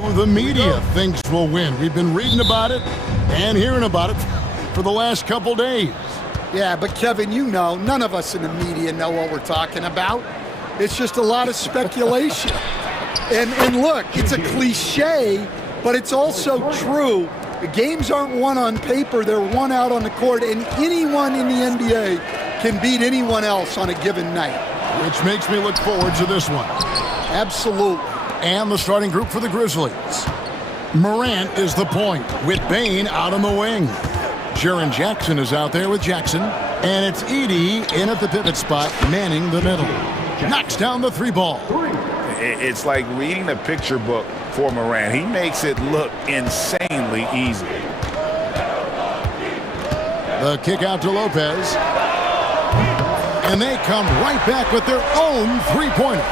Who the media thinks will win. We've been reading about it and hearing about it for the last couple days. Yeah, but Kevin, you know, none of us in the media know what we're talking about. It's just a lot of speculation. And look, it's a cliche, but it's also true. The games aren't won on paper, they're won out on the court, and anyone in the NBA can beat anyone else on a given night. Which makes me look forward to this one. Absolutely. And the starting group for the Grizzlies. Morant is the point, with Bane out on the wing. Jaren Jackson is out there with Jackson. And it's Edey in at the pivot spot, manning the middle. Knocks down the three ball. It's like reading a picture book for Morant. He makes it look insanely easy. The kick out to Lopez. And they come right back with their own three-pointer.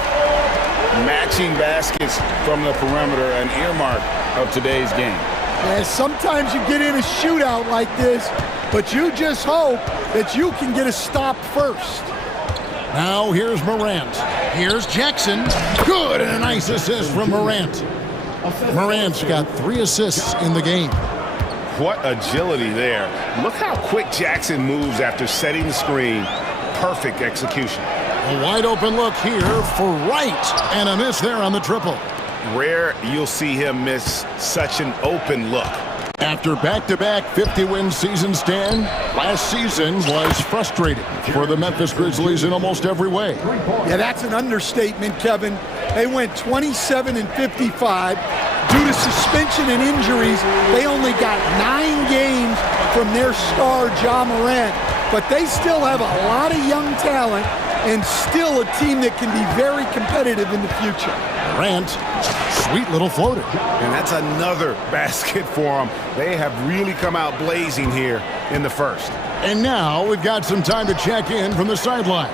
Matching baskets from the perimeter, an earmark of today's game. Yeah, sometimes you get in a shootout like this, but you just hope that you can get a stop first. Now here's Morant. Here's Jackson. Good, and a nice assist from Morant. Morant's got 3 assists in the game. What agility there. Look how quick Jackson moves after setting the screen. Perfect execution. A wide open look here for Wright, and a miss there on the triple. Rare you'll see him miss such an open look. After back-to-back 50-win seasons, Dan, last season was frustrating for the Memphis Grizzlies in almost every way. Yeah, that's an understatement, Kevin. They went 27 and 55. Due to suspension and injuries, they only got 9 games from their star, Ja Morant. But they still have a lot of young talent and still a team that can be very competitive in the future. Morant, sweet little floater. And that's another basket for them. They have really come out blazing here in the first. And now we've got some time to check in from the sidelines.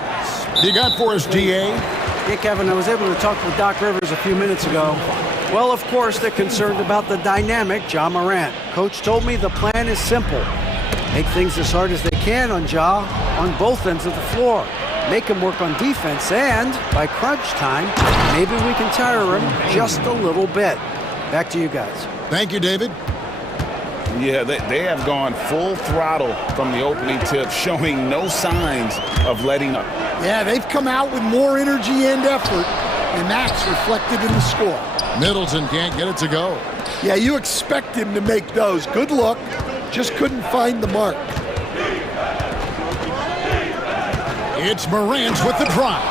What you got for us, DA? Yeah, Kevin, I was able to talk with Doc Rivers a few minutes ago. Well, of course, they're concerned about the dynamic Ja Morant. Coach told me the plan is simple. Make things as hard as they can on Ja on both ends of the floor. Make him work on defense, and by crunch time, maybe we can tire him just a little bit. Back to you guys. Thank you, David. Yeah, they have gone full throttle from the opening tip, showing no signs of letting up. Yeah, they've come out with more energy and effort, and that's reflected in the score. Middleton can't get it to go. Yeah, you expect him to make those. Good look, just couldn't find the mark. It's Morant with the drive.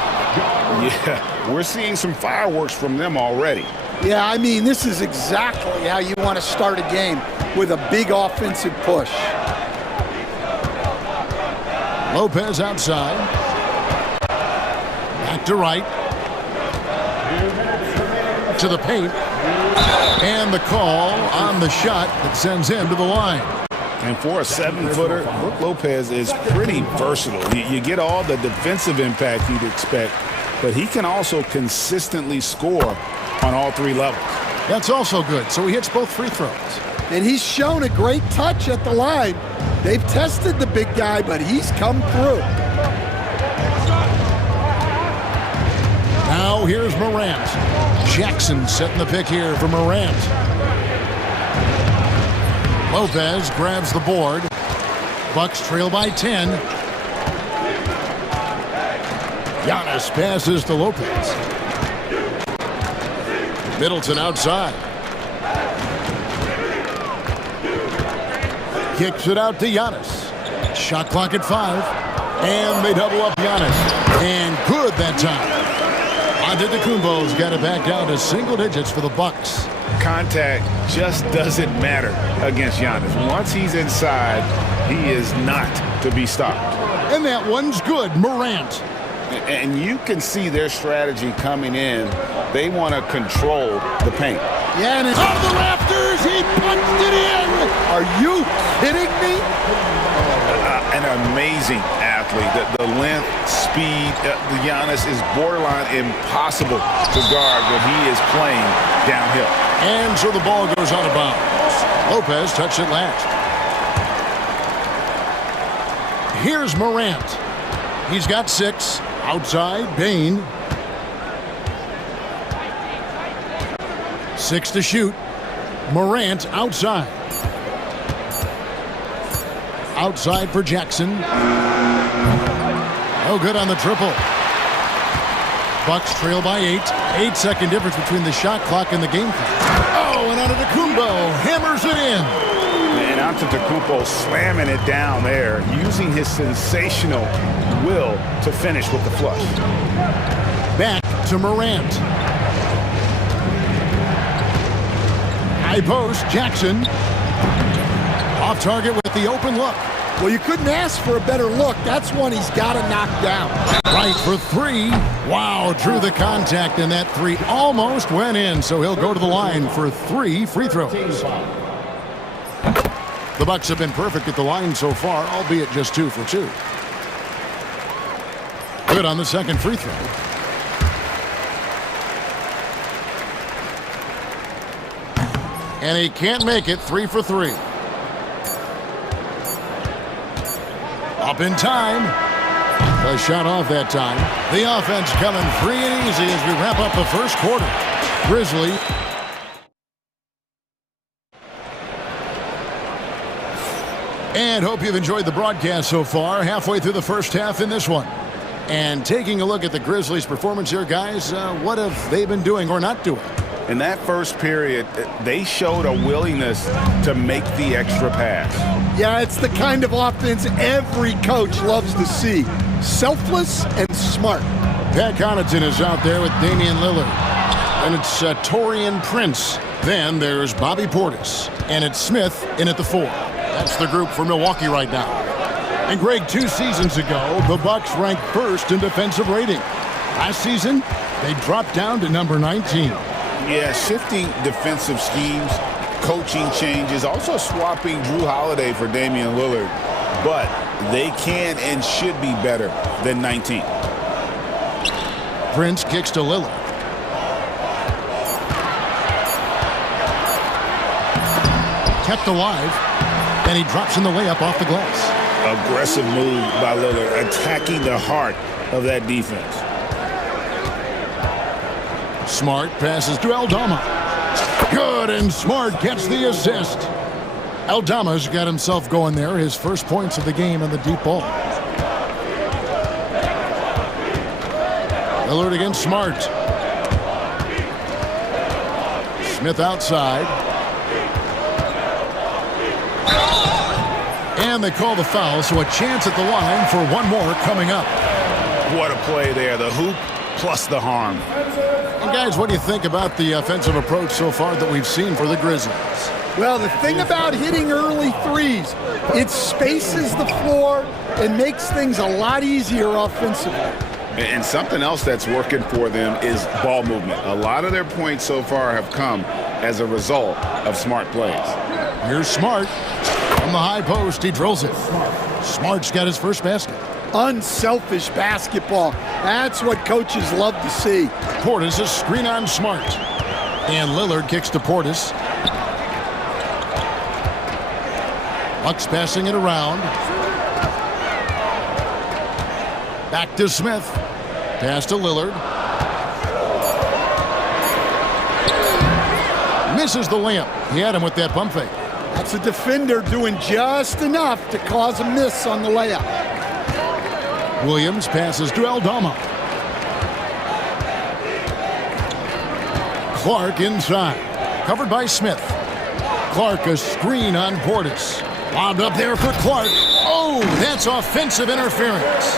Yeah, we're seeing some fireworks from them already. Yeah, I mean, this is exactly how you want to start a game, with a big offensive push. Lopez outside. Back to Wright. To the paint. And the call on the shot that sends him to the line. And for a 7-footer, Brook Lopez is pretty versatile. You get all the defensive impact you'd expect, but he can also consistently score on all 3 levels. That's also good. So he hits both free throws. And he's shown a great touch at the line. They've tested the big guy, but he's come through. Now here's Morant. Jackson setting the pick here for Morant. Lopez grabs the board. Bucks trail by 10. Giannis passes to Lopez. Middleton outside. Kicks it out to Giannis. Shot clock at 5. And they double up Giannis. And good that time. Antetokounmpo's got it back down to single digits for the Bucks. Contact just doesn't matter against Giannis. Once he's inside, he is not to be stopped. And that one's good, Morant. And you can see their strategy coming in. They want to control the paint. Yeah, and it's Out of the rafters, he punched it in. Are you kidding me? An amazing athlete. The length, speed, Giannis is borderline impossible to guard when he is playing downhill. And so the ball goes out of bounds. Lopez touched it last. Here's Morant. He's got 6. Outside, Bane. 6 to shoot. Morant outside. Outside for Jackson. No good on the triple. Bucks trail by 8. 8-second difference between the shot clock and the game clock. Oh, and Antetokounmpo hammers it in. And Antetokounmpo slamming it down there, using his sensational will to finish with the flush. Back to Morant. High post, Jackson. Off target with the open look. Well, you couldn't ask for a better look. That's one he's got to knock down. Right for 3. Wow, drew the contact, and that 3 almost went in, so he'll go to the line for 3 free throws. The Bucks have been perfect at the line so far, albeit just 2 for 2. Good on the second free throw. And he can't make it. 3 for 3. Up in time. A shot off that time. The offense coming free and easy as we wrap up the first quarter. Grizzly. And hope you've enjoyed the broadcast so far. Halfway through the first half in this one. And taking a look at the Grizzlies' performance here, guys, what have they been doing or not doing? In that first period, they showed a willingness to make the extra pass. Yeah, it's the kind of offense every coach loves to see. Selfless and smart. Pat Connaughton is out there with Damian Lillard. And it's Taurean Prince. Then there's Bobby Portis. And it's Smith in at the 4. That's the group for Milwaukee right now. And Greg, 2 seasons ago, the Bucks ranked first in defensive rating. Last season, they dropped down to number 19. Yeah, shifting defensive schemes, coaching changes, also swapping Drew Holiday for Damian Lillard. But they can and should be better than 19. Prince kicks to Lillard. Kept alive, and he drops in the layup off the glass. Aggressive move by Lillard, attacking the heart of that defense. Smart passes to Aldama. Good, and Smart gets the assist. Aldama's got himself going there, his first points of the game on the deep ball. Lillard against Smart. Smith outside. And they call the foul, so a chance at the line for one more coming up. What a play there, the hoop plus the harm. And guys, what do you think about the offensive approach so far that we've seen for the Grizzlies? Well, the thing about hitting early threes, it spaces the floor and makes things a lot easier offensively. And something else that's working for them is ball movement. A lot of their points so far have come as a result of smart plays. Here's Smart. From the high post, he drills it. Smart's got his first basket. Unselfish basketball. That's what coaches love to see. Portis a screen on Smart. And Lillard kicks to Portis. Bucks passing it around. Back to Smith. Pass to Lillard. Misses the layup. He had him with that pump fake. That's a defender doing just enough to cause a miss on the layup. Williams passes to Aldama. Clark inside. Covered by Smith. Clark a screen on Portis. Lobbed up there for Clark. Oh, that's offensive interference.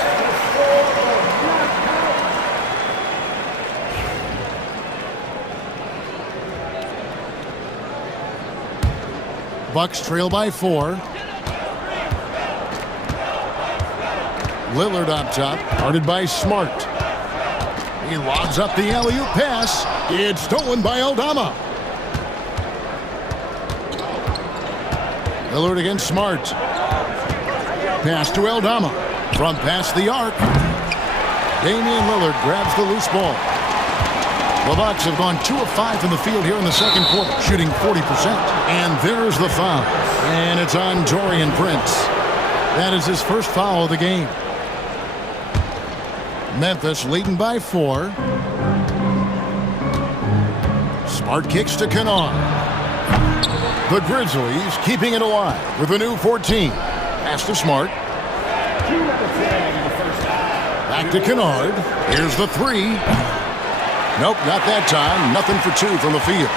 Bucks trail by 4. Lillard up top, guarded by Smart. He lobs up the alley-oop pass. It's stolen by Aldama. Lillard against Smart. Pass to Aldama. From past the arc. Damian Lillard grabs the loose ball. The Bucks have gone 2 of 5 from the field here in the second quarter, shooting 40%. And there's the foul. And it's on Taurean Prince. That is his first foul of the game. Memphis leading by 4. Smart kicks to Kennard. The Grizzlies keeping it alive with a new 14. Pass to Smart. Back to Kennard. Here's the three. Nope, not that time. Nothing for two from the field.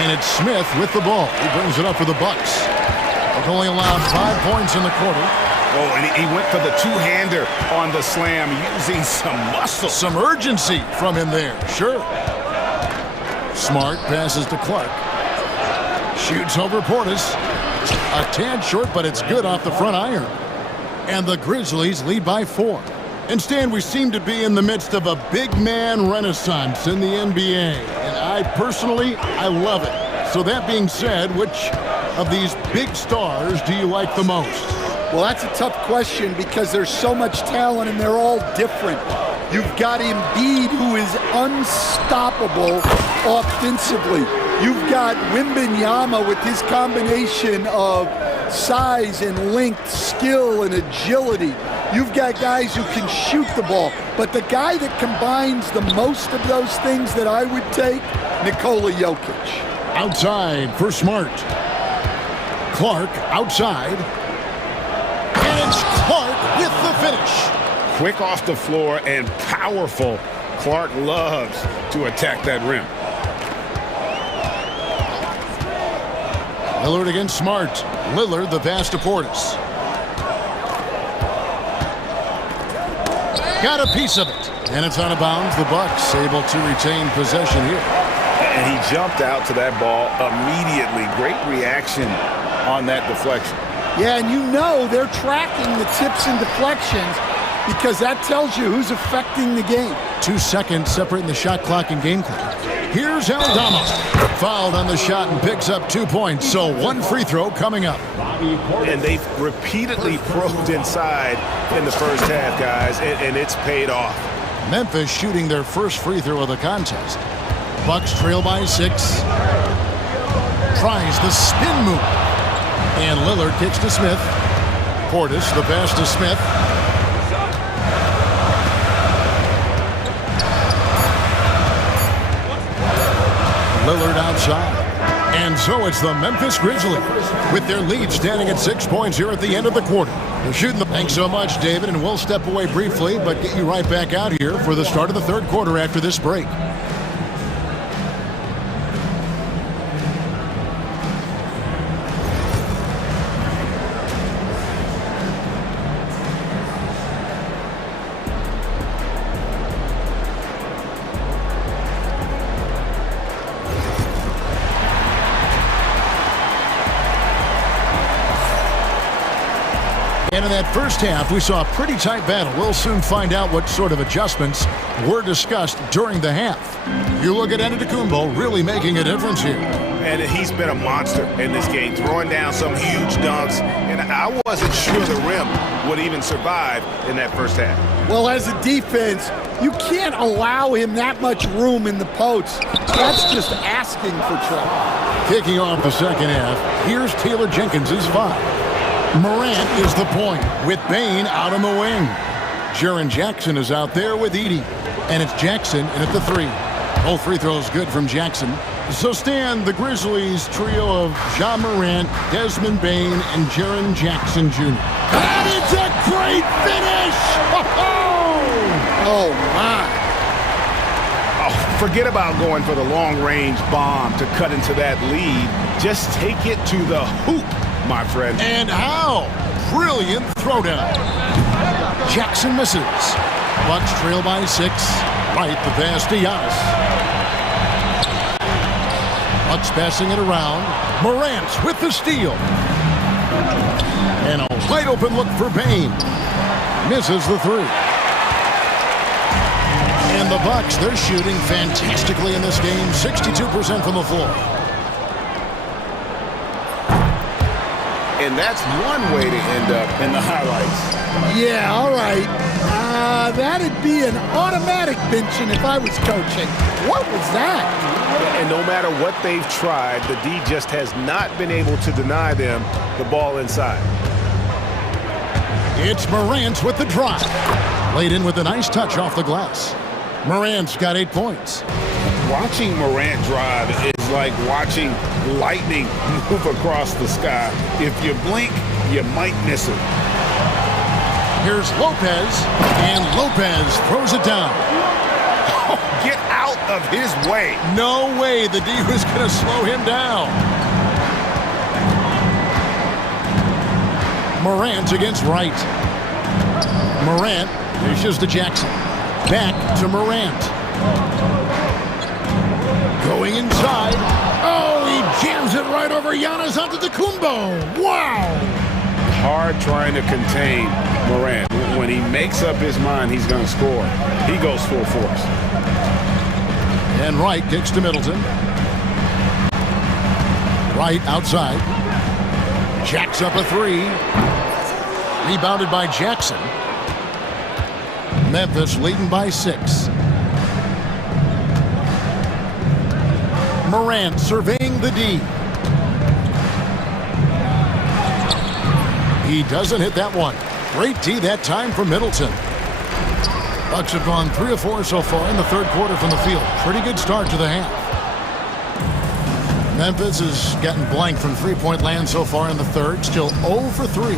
And it's Smith with the ball. He brings it up for the Bucks. They've only allowed 5 points in the quarter. Oh, and he went for the two-hander on the slam, using some muscle. Some urgency from him there, sure. Smart passes to Clark. Shoots over Portis. A tad short, but it's good off the front iron. And the Grizzlies lead by 4. And Stan, we seem to be in the midst of a big man renaissance in the NBA. And I personally love it. So that being said, which of these big stars do you like the most? Well, that's a tough question because there's so much talent and they're all different. You've got Embiid, who is unstoppable offensively. You've got Wembanyama with his combination of size and length, skill and agility. You've got guys who can shoot the ball. But the guy that combines the most of those things that I would take, Nikola Jokic. Outside for Smart. Clark outside. And it's Clark with the finish. Quick off the floor and powerful. Clark loves to attack that rim. Lillard against Smart. Lillard the pass to Portis. Got a piece of it. And it's out of bounds. The Bucks able to retain possession here. And he jumped out to that ball immediately. Great reaction on that deflection. Yeah, and you know they're tracking the tips and deflections because that tells you who's affecting the game. 2 seconds separating the shot clock and game clock. Here's Aldama. Fouled on the shot and picks up 2 points. So 1 free throw coming up. And they've repeatedly probed inside in the first half, guys, and it's paid off. Memphis shooting their first free throw of the contest. Bucks trail by 6. Tries the spin move. And Lillard kicks to Smith. Portis, the pass to Smith. Lillard outside. And so it's the Memphis Grizzlies with their lead standing at 6 points here at the end of the quarter. They're shooting the... Thanks so much, David, and we'll step away briefly, but get you right back out here for the start of the third quarter after this break. And in that first half, we saw a pretty tight battle. We'll soon find out what sort of adjustments were discussed during the half. You look at Antetokounmpo really making a difference here. And he's been a monster in this game, throwing down some huge dunks. And I wasn't sure the rim would even survive in that first half. Well, as a defense, you can't allow him that much room in the post. That's just asking for trouble. Kicking off the second half, here's Taylor Jenkins' 5. Morant is the point with Bane out on the wing. Jaren Jackson is out there with Edey. And it's Jackson in at the 3. Both free throws good from Jackson. So Stan, the Grizzlies trio of Ja Morant, Desmond Bane, and Jaren Jackson Jr. And it's a great finish! Oh, my. Oh, forget about going for the long-range bomb to cut into that lead. Just take it to the hoop, my friend. And how? Brilliant throwdown. Jackson misses. Bucks trail by 6. Right, the pass to Giannis. Bucks passing it around. Morant with the steal. And a wide open look for Bane. Misses the 3. And the Bucks, they're shooting fantastically in this game. 62% from the floor. And that's one way to end up in the highlights. Yeah, all right. That'd be an automatic benching if I was coaching. What was that? And no matter what they've tried, the D just has not been able to deny them the ball inside. It's Morant with the drive. Laid in with a nice touch off the glass. Morant's got 8 points. Watching Morant drive is like watching lightning move across the sky. If you blink, you might miss it. Here's Lopez, and Lopez throws it down. Oh, get out of his way. No way the D was going to slow him down. Morant against Wright. Morant dishes to Jackson. Back to Morant. Going inside. Oh, he jams it right over Giannis Antetokounmpo. Wow. Hard trying to contain Morant. When he makes up his mind he's going to score, he goes full force. And Wright kicks to Middleton. Wright outside. Jacks up a three. Rebounded by Jackson. Memphis leading by 6. Morant surveying the D. He doesn't hit that one. Great D that time from Middleton. Bucks have gone 3 of 4 so far in the third quarter from the field. Pretty good start to the half. Memphis has gotten blank from three-point land so far in the third. Still 0 for 3.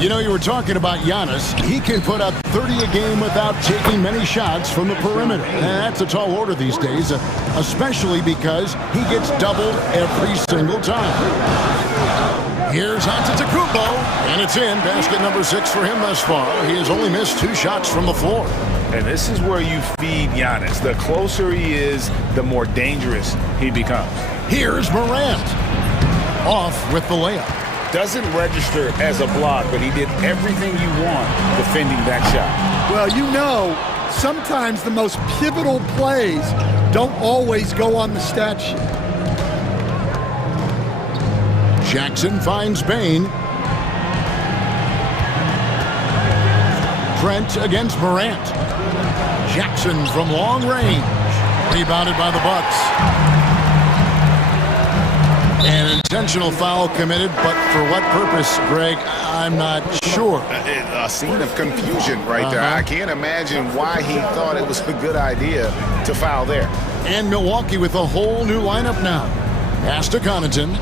You know, you were talking about Giannis. He can put up 30 a game without taking many shots from the perimeter. And that's a tall order these days, especially because he gets doubled every single time. Here's Antetokounmpo, and it's in. Basket number 6 for him thus far. He has only missed 2 shots from the floor. And this is where you feed Giannis. The closer he is, the more dangerous he becomes. Here's Morant. Off with the layup. Doesn't register as a block, but he did everything you want defending that shot. Well, you know, sometimes the most pivotal plays don't always go on the stat sheet. Jackson finds Bain. Trent against Morant. Jackson from long range. Rebounded by the Bucks. An intentional foul committed, but for what purpose, Greg, I'm not sure. A scene of confusion right there. I can't imagine why he thought it was a good idea to foul there. And Milwaukee with a whole new lineup now. Pass to Connaughton.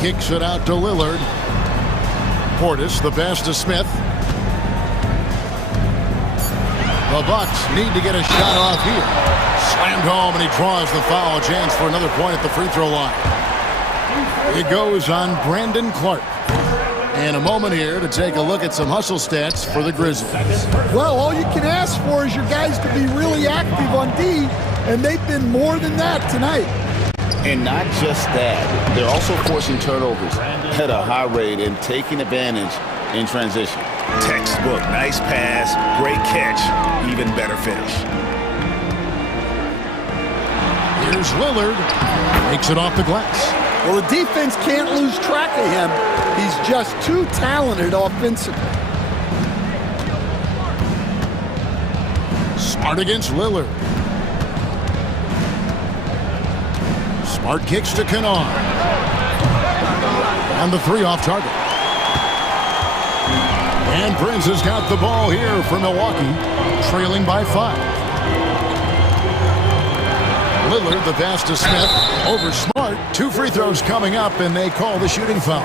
Kicks it out to Lillard. Portis, the pass to Smith. The Bucks need to get a shot off here. Slammed home, and he draws the foul. A chance for another point at the free throw line. It goes on Brandon Clark. And a moment here to take a look at some hustle stats for the Grizzlies. Well, all you can ask for is your guys to be really active on D, and they've been more than that tonight. And not just that, they're also forcing turnovers at a high rate and taking advantage in transition. Textbook, nice pass, great catch, even better finish. Here's Lillard. Makes it off the glass. Well, the defense can't lose track of him. He's just too talented offensively. Smart against Lillard. Smart kicks to Kennard. And the 3 off target. And Prince has got the ball here for Milwaukee, trailing by 5. Lillard, the pass to Smith, over Smart. 2 free throws coming up, and they call the shooting foul.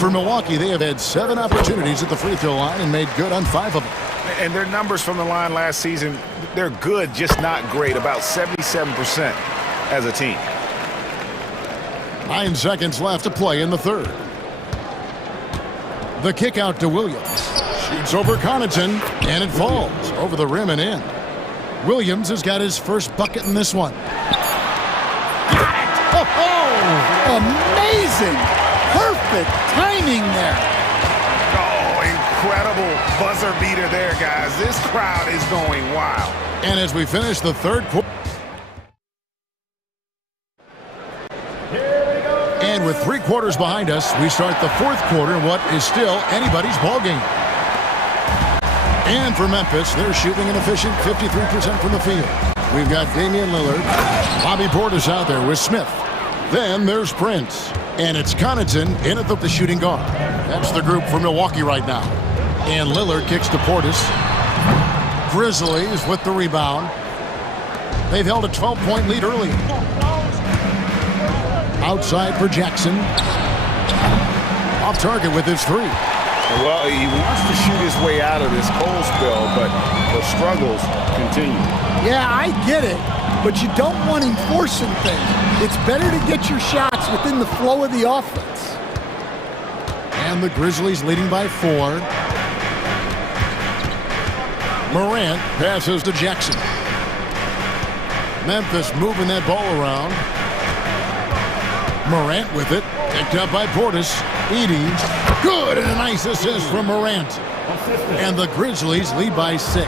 For Milwaukee, they have had 7 opportunities at the free throw line and made good on 5 of them. And their numbers from the line last season, they're good, just not great, about 77% as a team. 9 seconds left to play in the third. The kick out to Williams. Shoots over Connaughton, and it falls over the rim and in. Williams has got his first bucket in this one. Got it! Oh! Amazing! Perfect timing there. Oh, incredible buzzer beater there, guys. This crowd is going wild. And as we finish the third quarter, and with 3 quarters behind us, we start the fourth quarter in what is still anybody's ball game. And for Memphis, they're shooting an efficient 53% from the field. We've got Damian Lillard, Bobby Portis out there with Smith. Then there's Prince, and it's Connaughton in at the shooting guard. That's the group for Milwaukee right now. And Lillard kicks to Portis. Grizzlies with the rebound. They've held a 12-point lead early. Outside for Jackson. Off target with his three. Well, he wants to shoot his way out of this cold spell, but the struggles continue. Yeah, I get it, but you don't want him forcing things. It's better to get your shots within the flow of the offense. And the Grizzlies leading by 4. Morant passes to Jackson. Memphis moving that ball around. Morant with it. Picked up by Portis. Edey. Good, and a nice assist from Morant. And the Grizzlies lead by 6.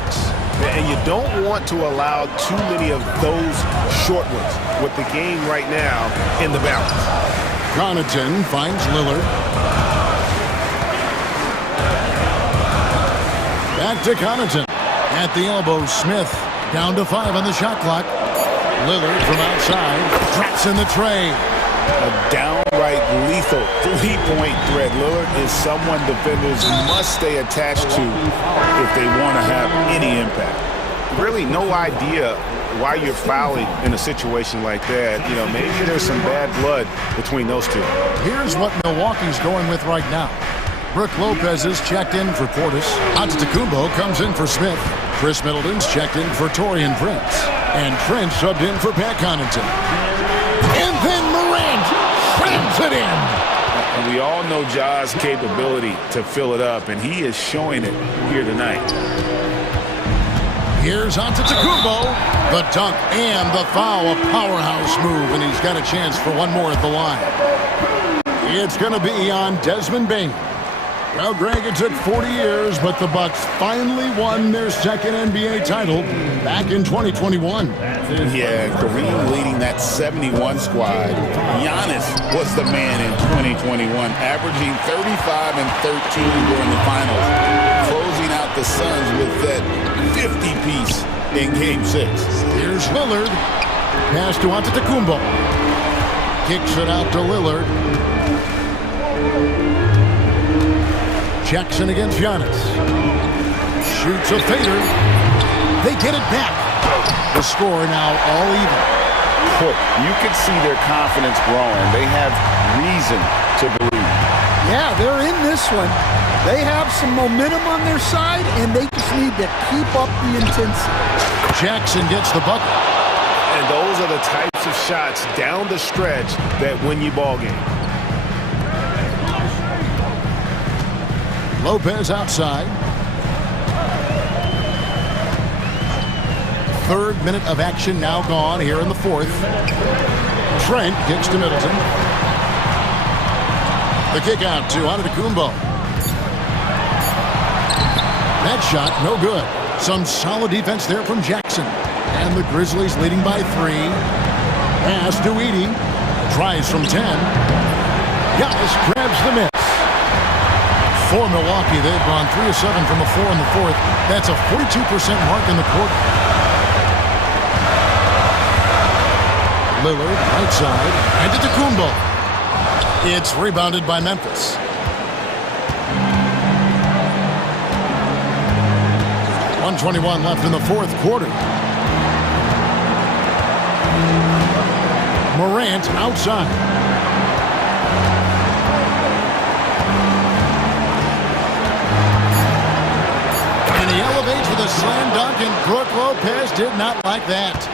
And you don't want to allow too many of those short ones with the game right now in the balance. Connaughton finds Lillard. Back to Connaughton. At the elbow, Smith down to 5 on the shot clock. Lillard from outside drops in the tray. A downright lethal three-point threat. Lillard is someone defenders must stay attached to if they want to have any impact. Really no idea why you're fouling in a situation like that. You know, maybe there's some bad blood between those two. Here's what Milwaukee's going with right now. Brook Lopez is checked in for Portis. Antetokounmpo comes in for Smith. Chris Middleton's checked in for Taurean Prince. And Trent subbed in for Pat Connaughton. And then Morant slams it in. And we all know Ja's capability to fill it up, and he is showing it here tonight. Here's Antetokounmpo. The dunk and the foul. A powerhouse move, and he's got a chance for one more at the line. It's going to be on Desmond Bane. Well, Greg, it took 40 years, but the Bucks finally won their second NBA title back in 2021. Yeah, Kareem leading that 71 squad. Giannis was the man in 2021, averaging 35 and 13 during the finals, closing out the Suns with that 50-piece in Game 6. Here's Lillard. Pass to Antetokounmpo. Kicks it out to Lillard. Jackson against Giannis. Shoots a fader. They get it back. The score now all even. Look, you can see their confidence growing. They have reason to believe. Yeah, they're in this one. They have some momentum on their side, and they just need to keep up the intensity. Jackson gets the bucket. And those are the types of shots down the stretch that win you ball games. Lopez outside. Third minute of action now gone here in the fourth. Trent kicks to Middleton. The kick out to Antetokounmpo. That shot no good. Some solid defense there from Jackson. And the Grizzlies leading by 3. Pass to Edey. Tries from 10. Giannis grabs the miss. For Milwaukee, they've gone 3 of 7 from the floor in the fourth. That's a 42% mark in the quarter. Lillard, right side, and Antetokounmpo. It's rebounded by Memphis. .121 left in the fourth quarter. Morant outside. He elevates with a slam dunk, and Brook Lopez did not like that.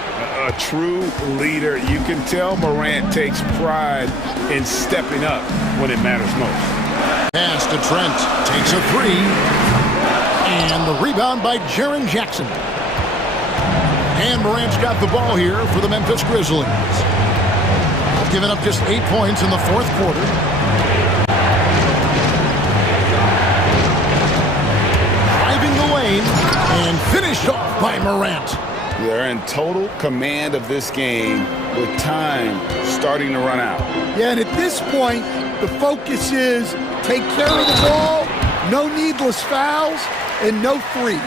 A true leader. You can tell Morant takes pride in stepping up when it matters most. Pass to Trent. Takes a 3. And the rebound by Jaren Jackson. And Morant's got the ball here for the Memphis Grizzlies. Giving up just 8 points in the fourth quarter. And finished off by Morant. They're in total command of this game with time starting to run out. Yeah, and at this point, the focus is take care of the ball, no needless fouls, and no threes.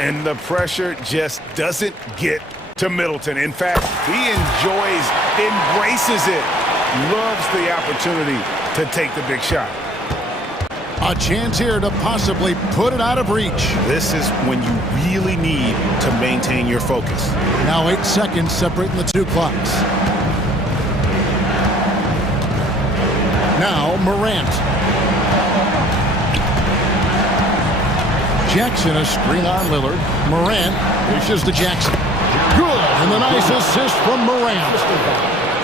And the pressure just doesn't get to Middleton. In fact, he embraces it, loves the opportunity to take the big shot. A chance here to possibly put it out of reach. This is when you really need to maintain your focus. Now 8 seconds separating the two clocks. Now Morant. Jackson, a screen on Lillard. Morant dishes to Jackson. Good, and the nice assist from Morant.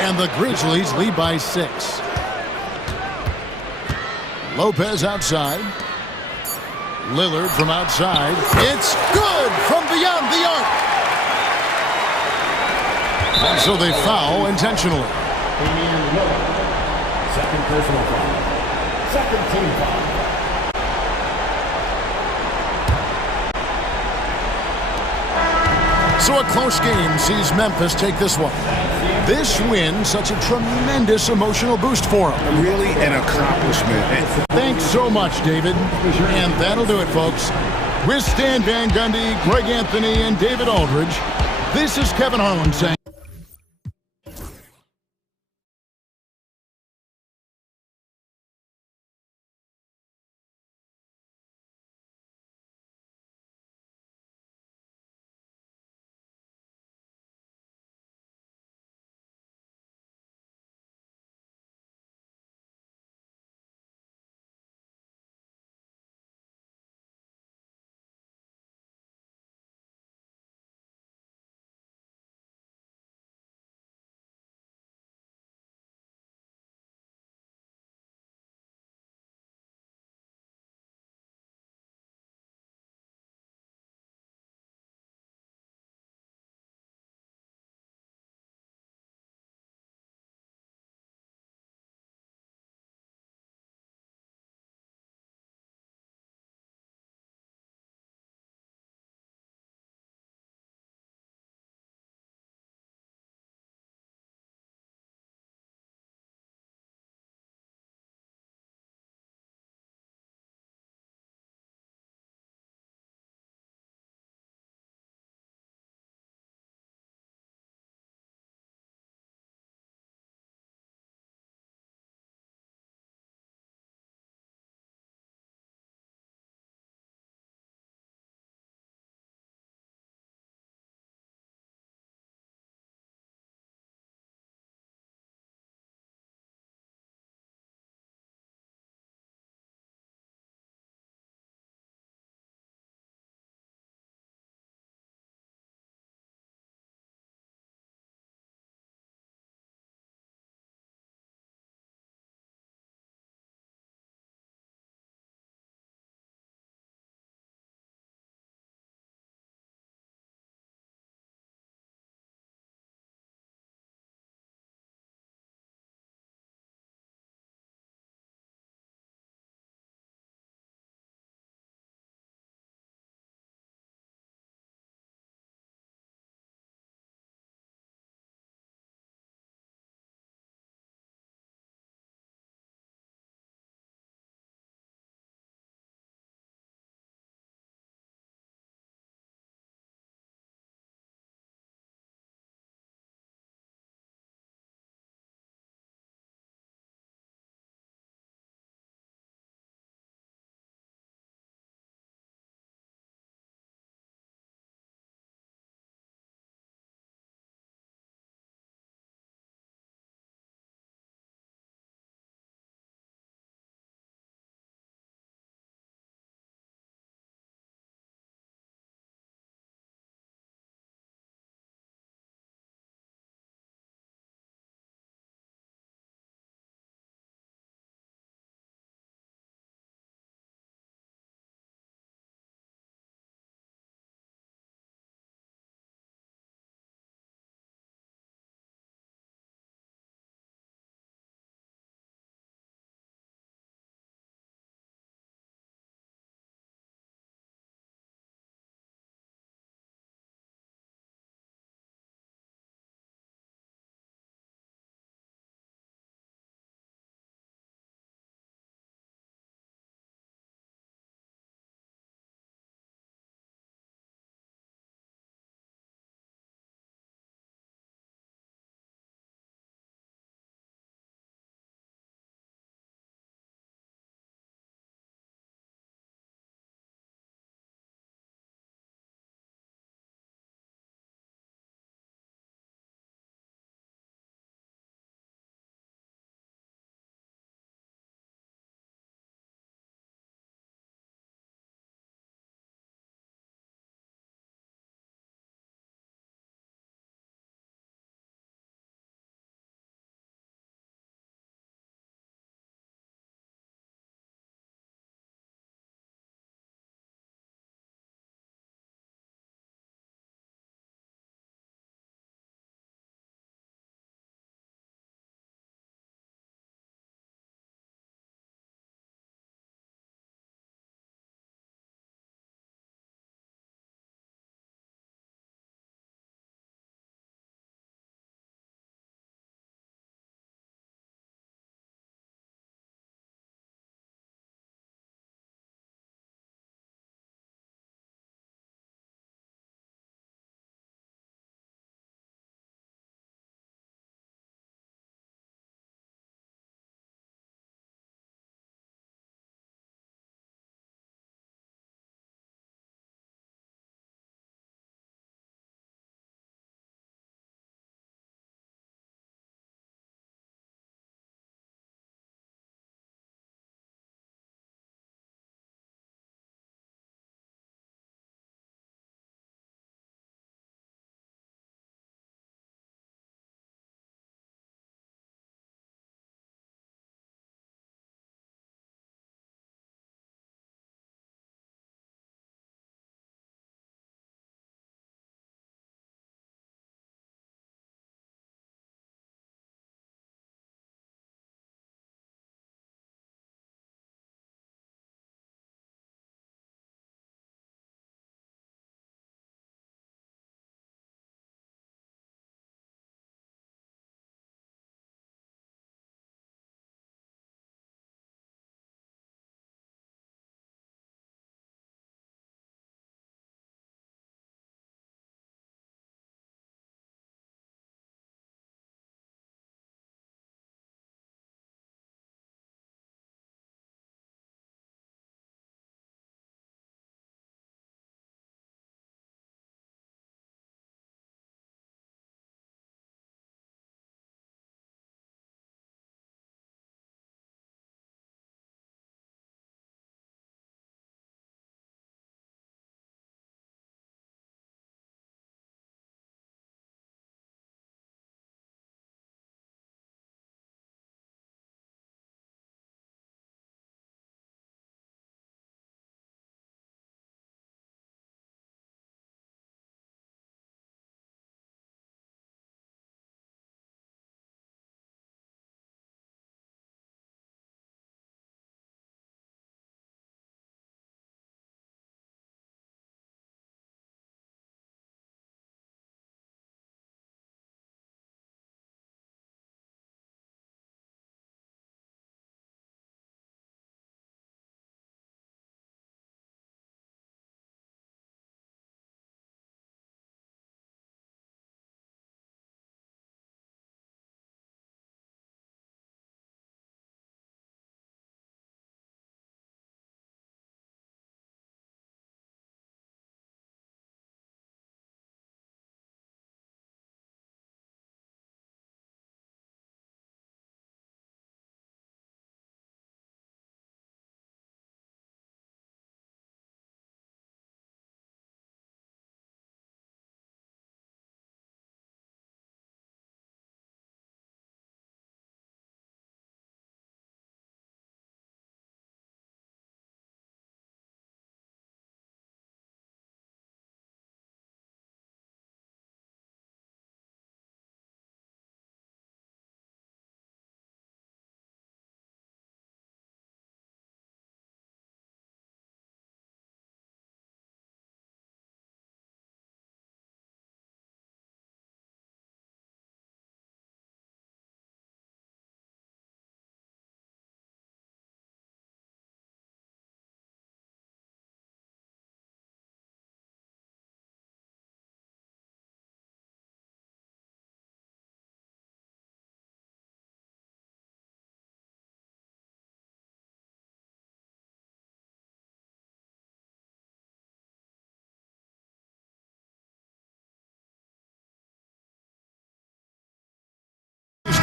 And the Grizzlies lead by 6. Lopez outside. Lillard from outside. It's good from beyond the arc. And so they foul intentionally. Second personal foul. Second team foul. So a close game sees Memphis take this one. This win, such a tremendous emotional boost for them. Really an accomplishment. Thanks so much, David. And that'll do it, folks. With Stan Van Gundy, Greg Anthony, and David Aldridge, this is Kevin Harlan saying...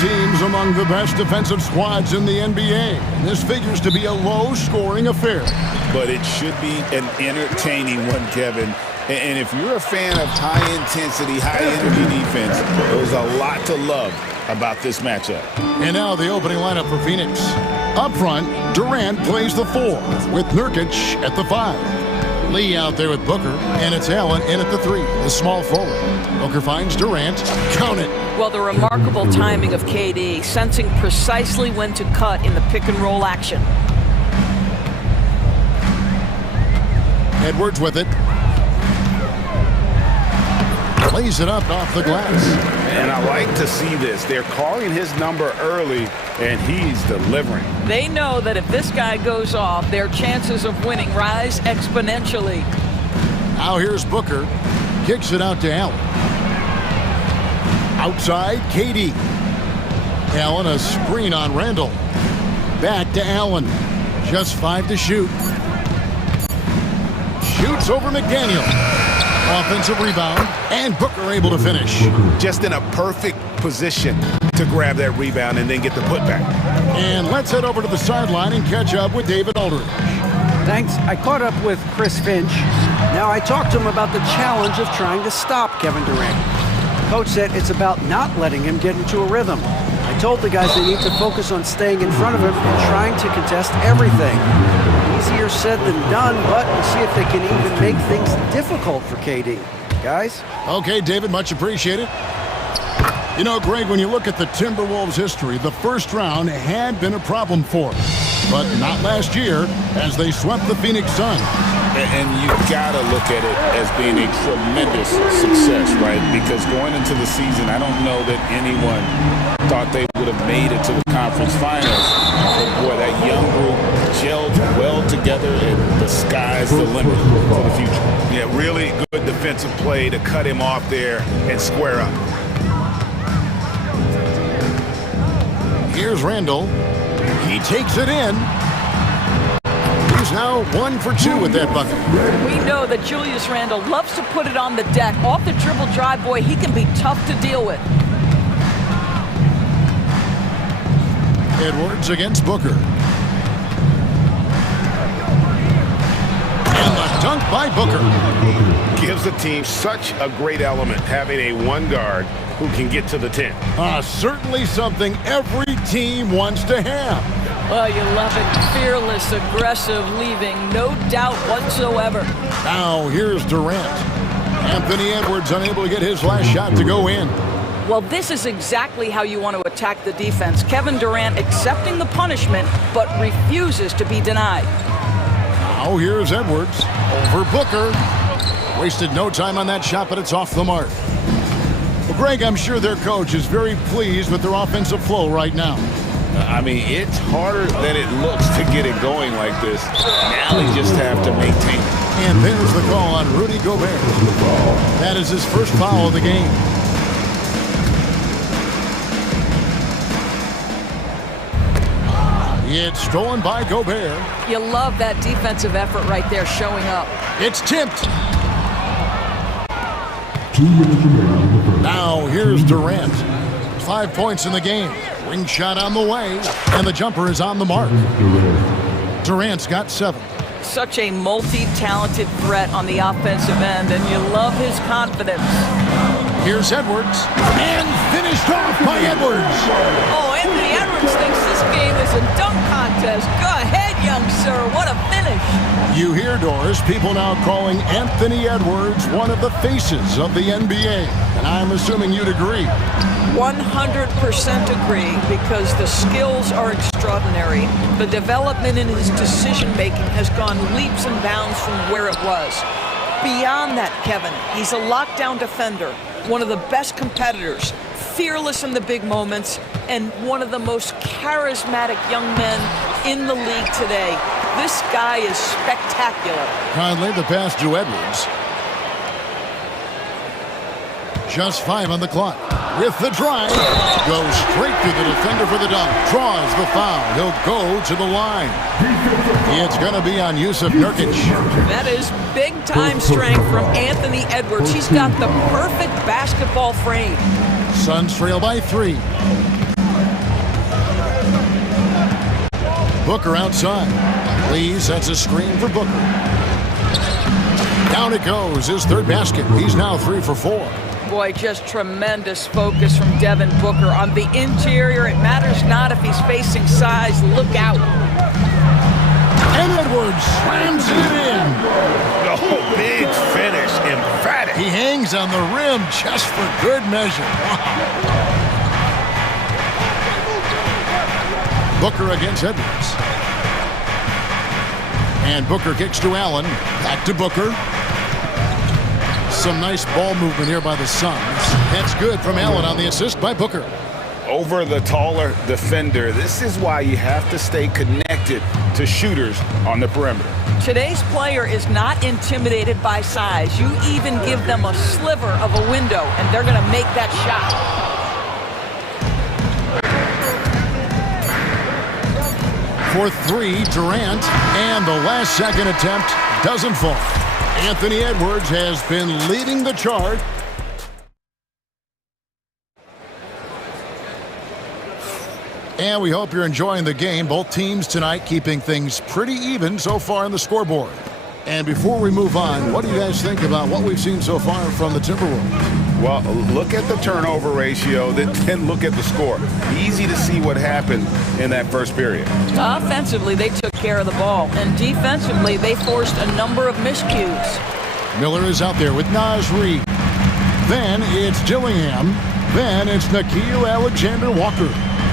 teams among the best defensive squads in the NBA. This figures to be a low-scoring affair. But it should be an entertaining one, Kevin. And if you're a fan of high-intensity, high-energy defense, there's a lot to love about this matchup. And now the opening lineup for Phoenix. Up front, Durant plays the 4, with Nurkic at the 5. Lee out there with Booker, and it's Allen in at the 3, the small forward. Booker finds Durant. Count it. Well, the remarkable timing of KD, sensing precisely when to cut in the pick-and-roll action. Edwards with it. Plays it up off the glass. And I like to see this. They're calling his number early, and he's delivering. They know that if this guy goes off, their chances of winning rise exponentially. Now here's Booker. Kicks it out to Allen. Outside, KD. Allen, a screen on Randall. Back to Allen. Just 5 to shoot. Shoots over McDaniel. Offensive rebound, and Booker able to finish. Just in a perfect position to grab that rebound and then get the putback. And let's head over to the sideline and catch up with David Aldridge. Thanks. I caught up with Chris Finch. Now I talked to him about the challenge of trying to stop Kevin Durant. Coach said it's about not letting him get into a rhythm. I told the guys they need to focus on staying in front of him and trying to contest everything. Easier said than done, but we'll see if they can even make things difficult for KD. Guys? Okay, David, much appreciated. You know, Greg, when you look at the Timberwolves' history, the first round had been a problem for them. But not last year, as they swept the Phoenix Suns. And you got to look at it as being a tremendous success, right? Because going into the season, I don't know that anyone thought they would have made it to the conference finals. But boy, that young group gelled well together, and the sky's the limit for the future. Yeah, really good defensive play to cut him off there and square up. Here's Randall. He takes it in. He's now 1 for 2 with that bucket. We know that Julius Randle loves to put it on the deck. Off the dribble drive, boy, he can be tough to deal with. Edwards against Booker. And the dunk by Booker. Gives the team such a great element, having a one guard who can get to the 10. Certainly something every team wants to have. Well, you love it. Fearless, aggressive, leaving no doubt whatsoever. Now here's Durant. Anthony Edwards unable to get his last shot to go in. Well, this is exactly how you want to attack the defense. Kevin Durant accepting the punishment, but refuses to be denied. Now here's Edwards over Booker. Wasted no time on that shot, but it's off the mark. Well, Greg, I'm sure their coach is very pleased with their offensive flow right now. I mean, it's harder than it looks to get it going like this. Now they just have to maintain it. And there's the call on Rudy Gobert. That is his first foul of the game. It's stolen by Gobert. You love that defensive effort right there showing up. It's tipped. Now here's Durant. 5 points in the game. Ring shot on the way, and the jumper is on the mark. Durant's got 7. Such a multi-talented threat on the offensive end, and you love his confidence. Here's Edwards, and finished off by Edwards. Oh, Anthony Edwards thinks this game is a dunk contest. Go ahead, young sir. What a finish. You hear, Doris, people now calling Anthony Edwards one of the faces of the NBA, and I'm assuming you'd agree. 100% agree, because the skills are extraordinary. The development in his decision-making has gone leaps and bounds from where it was. Beyond that, Kevin, he's a lockdown defender, one of the best competitors, fearless in the big moments, and one of the most charismatic young men in the league today. This guy is spectacular. Conley, the pass to Edwards. Just 5 on the clock. With the drive, goes straight through the defender for the dunk. Draws the foul. He'll go to the line. It's going to be on Yusuf Nurkic. That is big-time strength from Anthony Edwards. He's got the perfect basketball frame. Suns trail by 3. Booker outside. Lee sets a screen for Booker. Down it goes, his third basket. He's now 3 for 4. Boy, just tremendous focus from Devin Booker on the interior. It matters not if he's facing size. Look out. And Edwards slams it in. Oh, big finish, emphatic. He hangs on the rim just for good measure. Booker against Edwards. And Booker kicks to Allen. Back to Booker. Some nice ball movement here by the Suns. That's good from Allen on the assist by Booker. Over the taller defender. This is why you have to stay connected to shooters on the perimeter. Today's player is not intimidated by size. You even give them a sliver of a window, and they're going to make that shot. For 3, Durant, and the last second attempt doesn't fall. Anthony Edwards has been leading the charge. And we hope you're enjoying the game. Both teams tonight keeping things pretty even so far on the scoreboard. And before we move on, what do you guys think about what we've seen so far from the Timberwolves? Well, look at the turnover ratio, then look at the score. Easy to see what happened in that first period. Offensively, they took care of the ball. And defensively, they forced a number of miscues. Miller is out there with Naz Reid. Then it's Dillingham. Then it's Nickeil Alexander-Walker.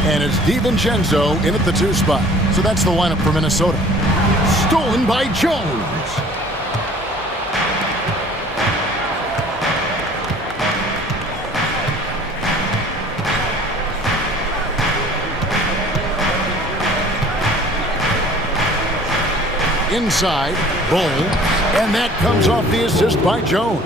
And it's DiVincenzo in at the 2 spot. So that's the lineup for Minnesota. Stolen by Jones. Inside, Bull, and that comes off the assist by Jones.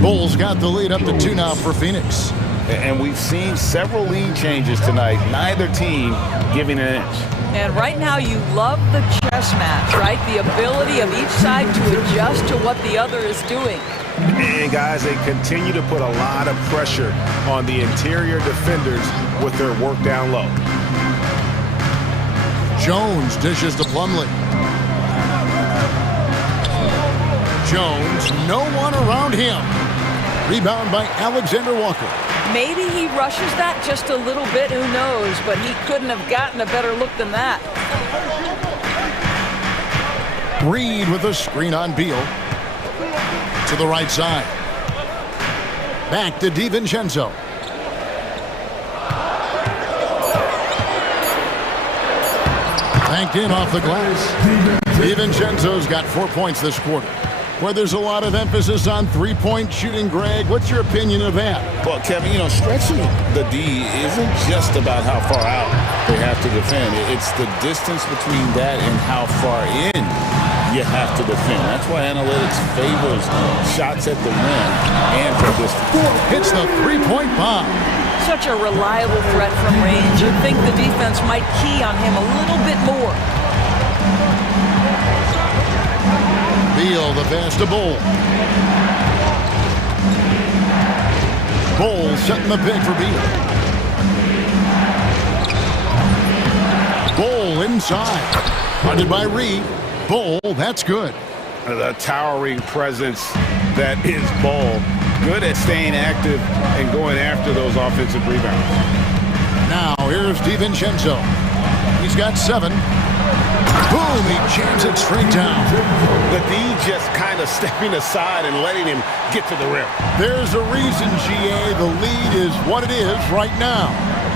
Bull's got the lead up to 2 now for Phoenix. And we've seen several lead changes tonight, neither team giving an inch. And right now you love the chess match, right? The ability of each side to adjust to what the other is doing. And guys, they continue to put a lot of pressure on the interior defenders with their work down low. Jones dishes to Plumlee. Jones, no one around him. Rebound by Alexander-Walker. Maybe he rushes that just a little bit, who knows, but he couldn't have gotten a better look than that. Reed with a screen on Beal. To the right side. Back to DiVincenzo. Banked in off the glass. DiVincenzo's got 4 points this quarter. Where there's a lot of emphasis on three-point shooting, Greg. What's your opinion of that? Well, Kevin, stretching the D isn't just about how far out they have to defend. It's the distance between that and how far in you have to defend. That's why analytics favors shots at the rim and for distance. Hits the three-point bomb. Such a reliable threat from range. You'd think the defense might key on him a little bit more. Beal, the pass to Bull. Bull setting the pick for Beal. Bull inside. Hunted by Reed. Bull, that's good. The towering presence that is Bull. Good at staying active and going after those offensive rebounds. Now, here's DiVincenzo. He's got 7. Boom, he jams it straight down. The D just kind of stepping aside and letting him get to the rim. There's a reason, GA, the lead is what it is right now.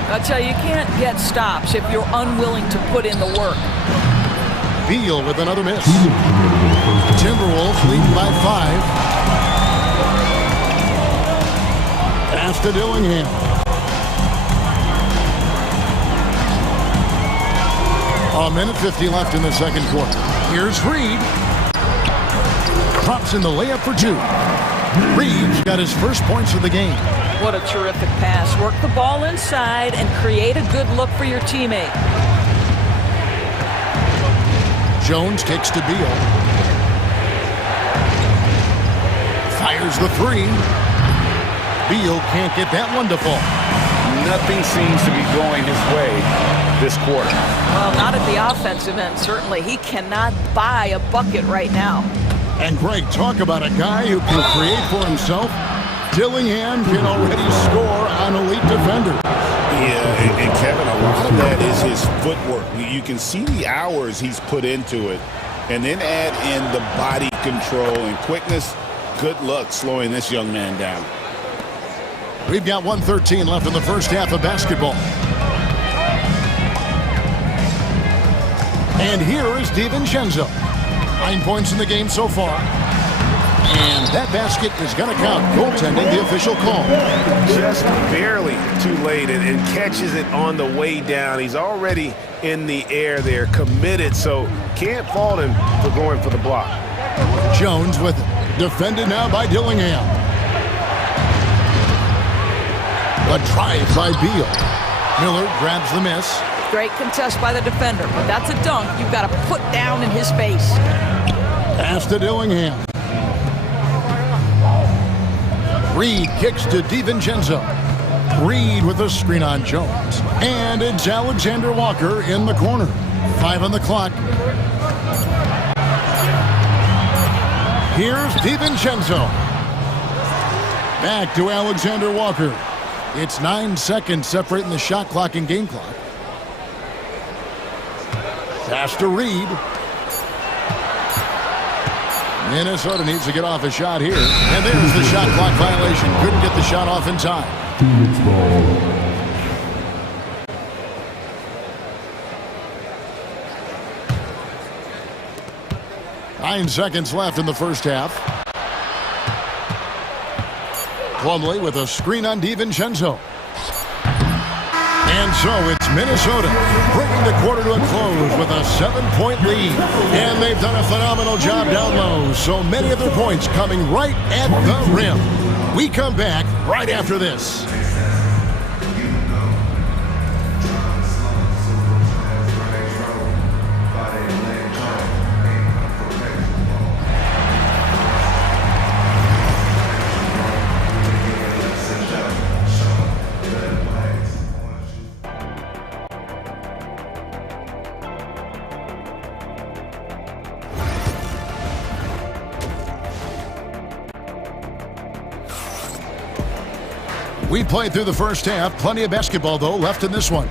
I tell you, you can't get stops if you're unwilling to put in the work. Beal with another miss. Timberwolves leading by 5. Pass to Dillingham. A minute 50 left in the second quarter. Here's Reed. Drops in the layup for 2. Reed's got his first points of the game. What a terrific pass. Work the ball inside and create a good look for your teammate. Jones kicks to Beal. Fires the 3. Beal can't get that one to fall. nothing seems to be going his way this quarter. Well, not at the offensive end, certainly. He cannot buy a bucket right now. And Greg, talk about a guy who can create for himself. Dillingham can already score on elite defenders. Yeah, and Kevin, a lot of that is his footwork. You can see the hours he's put into it. And then add in the body control and quickness. Good luck slowing this young man down. We've got 1:13 left in the first half of basketball. And here is DiVincenzo. 9 points in the game so far. And that basket is going to count. Goaltending, the official call. Just barely too late and catches it on the way down. He's already in the air there, committed, so can't fault him for going for the block. Jones with it. Defended now by Dillingham. A drive by Beal. Miller grabs the miss. Great contest by the defender, but that's a dunk you've got to put down in his face. Pass to Dillingham. Reed kicks to DiVincenzo. Reed with a screen on Jones. And it's Alexander Walker in the corner. 5 on the clock. Here's DiVincenzo. Back to Alexander Walker. It's 9 seconds separating the shot clock and game clock. Pass to Reed. Minnesota needs to get off a shot here. And there's the shot clock violation. Couldn't get the shot off in time. 9 seconds left in the first half. Plumlee with a screen on DiVincenzo. And so it's Minnesota bringing the quarter to a close with a 7-point lead. And they've done a phenomenal job down low. So many of their points coming right at the rim. We come back right after this. We played through the first half. Plenty of basketball, though, left in this one.